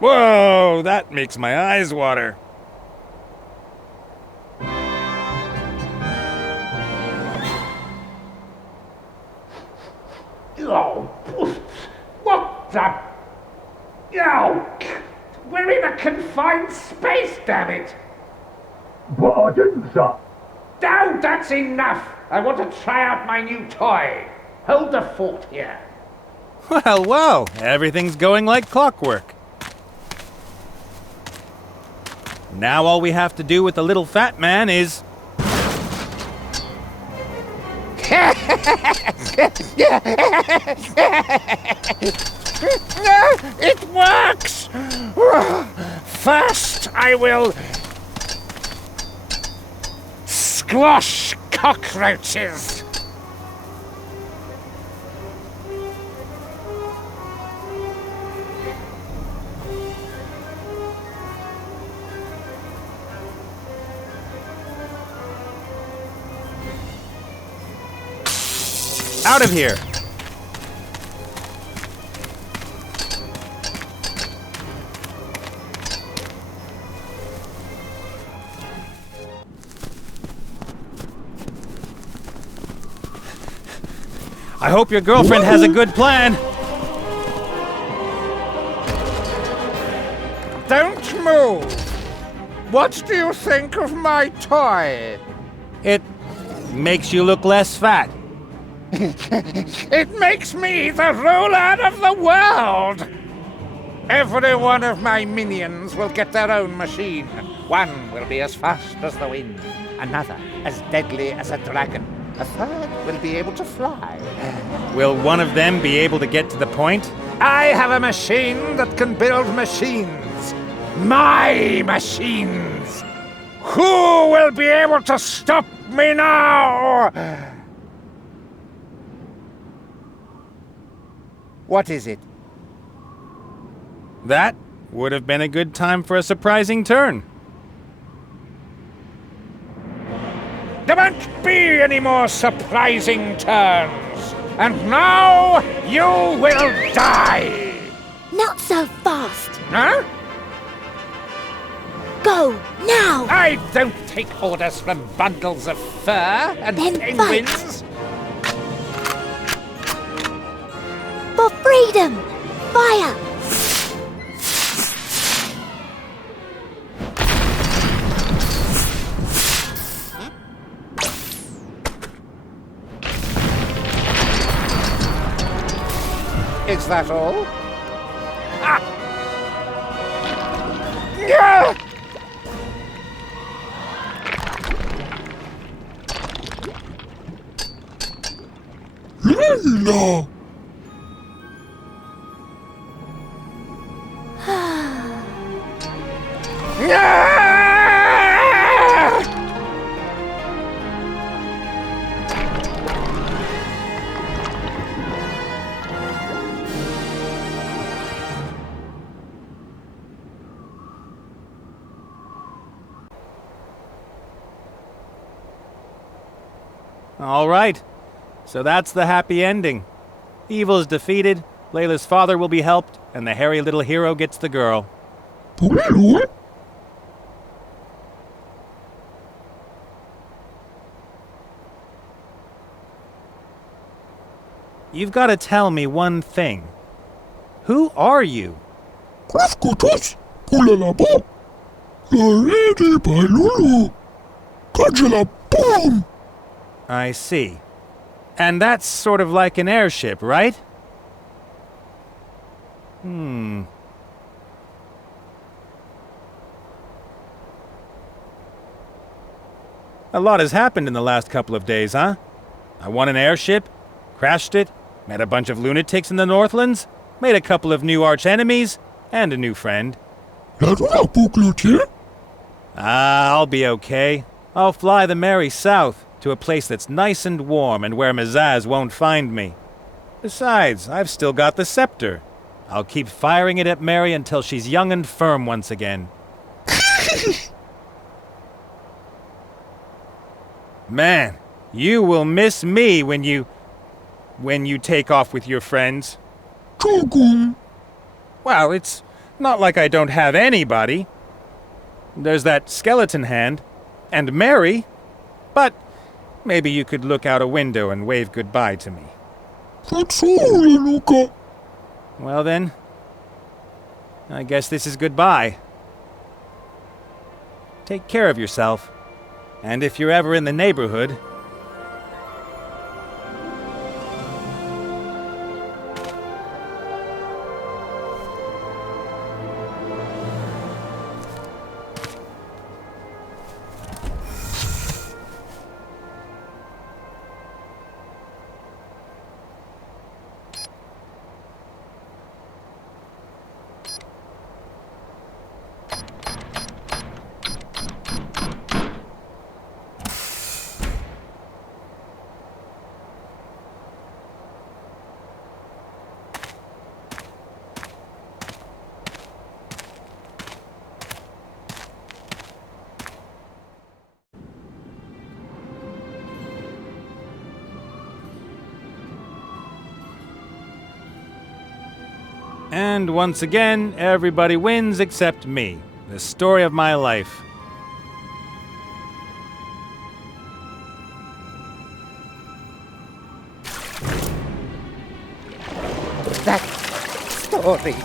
Whoa, that makes my eyes water. Oh, what the? Oh, we're in a confined space, damn it! But I didn't, sir. No, that's enough! I want to try out my new toy. Hold the fort here. Well, everything's going like clockwork. Now all we have to do with the little fat man is... It works! First, I will... squash cockroaches! Out of here! I hope your girlfriend has a good plan. Don't move! What do you think of my toy? It makes you look less fat. It makes me the ruler of the world! Every one of my minions will get their own machine. One will be as fast as the wind, another as deadly as a dragon, a third will be able to fly. Will one of them be able to get to the point? I have a machine that can build machines. My machines! Who will be able to stop me now? What is it? That would have been a good time for a surprising turn. There won't be any more surprising turns. And now you will die. Not so fast. Huh? Go, now! I don't take orders from bundles of fur and Then penguins. For freedom! Fire! Is that all? Ah! Yeah! No. All right. So that's the happy ending. Evil is defeated, Layla's father will be helped, and the hairy little hero gets the girl. You've got to tell me one thing. Who are you? I see. And that's sort of like an airship, right? A lot has happened in the last couple of days, huh? I won an airship, crashed it, met a bunch of lunatics in the Northlands, made a couple of new arch-enemies, and a new friend. I'll be okay. I'll fly the Merry South to a place that's nice and warm and where Mazaz won't find me. Besides, I've still got the scepter. I'll keep firing it at Mary until she's young and firm once again. Man, you will miss me when you take off with your friends. Well, it's not like I don't have anybody. There's that skeleton hand, and Mary, but maybe you could look out a window and wave goodbye to me. Well then, I guess this is goodbye. Take care of yourself, and if you're ever in the neighborhood, and once again, everybody wins except me. The story of my life. That story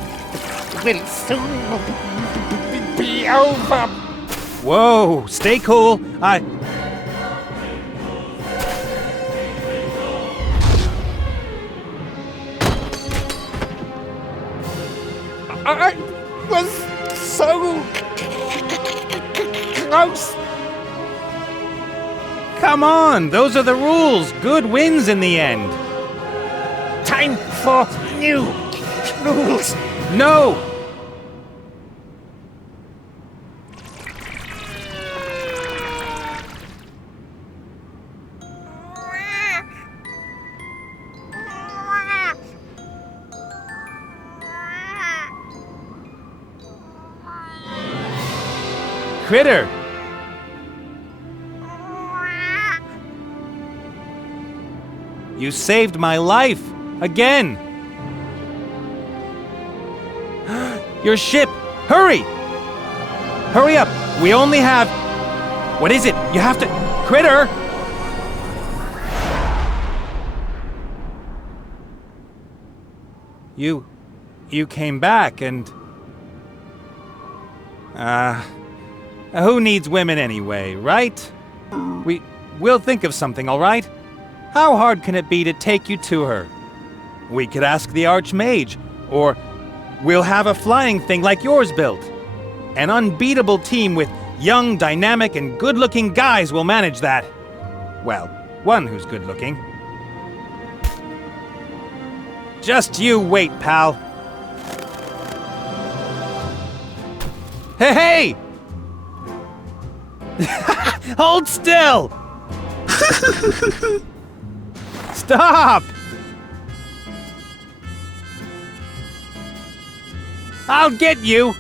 will soon be over. Whoa, stay cool. I was so close. Come on, those are the rules. Good wins in the end. Time for new rules. No! Critter! You saved my life! Again! Your ship! Hurry! Hurry up! We only have... What is it? You have to... Critter! You came back and... who needs women anyway, right? We'll think of something, all right? How hard can it be to take you to her? We could ask the Archmage, or we'll have a flying thing like yours built. An unbeatable team with young, dynamic, and good-looking guys will manage that. Well, one who's good-looking. Just you wait, pal. Hey! Hold still! Stop! I'll get you!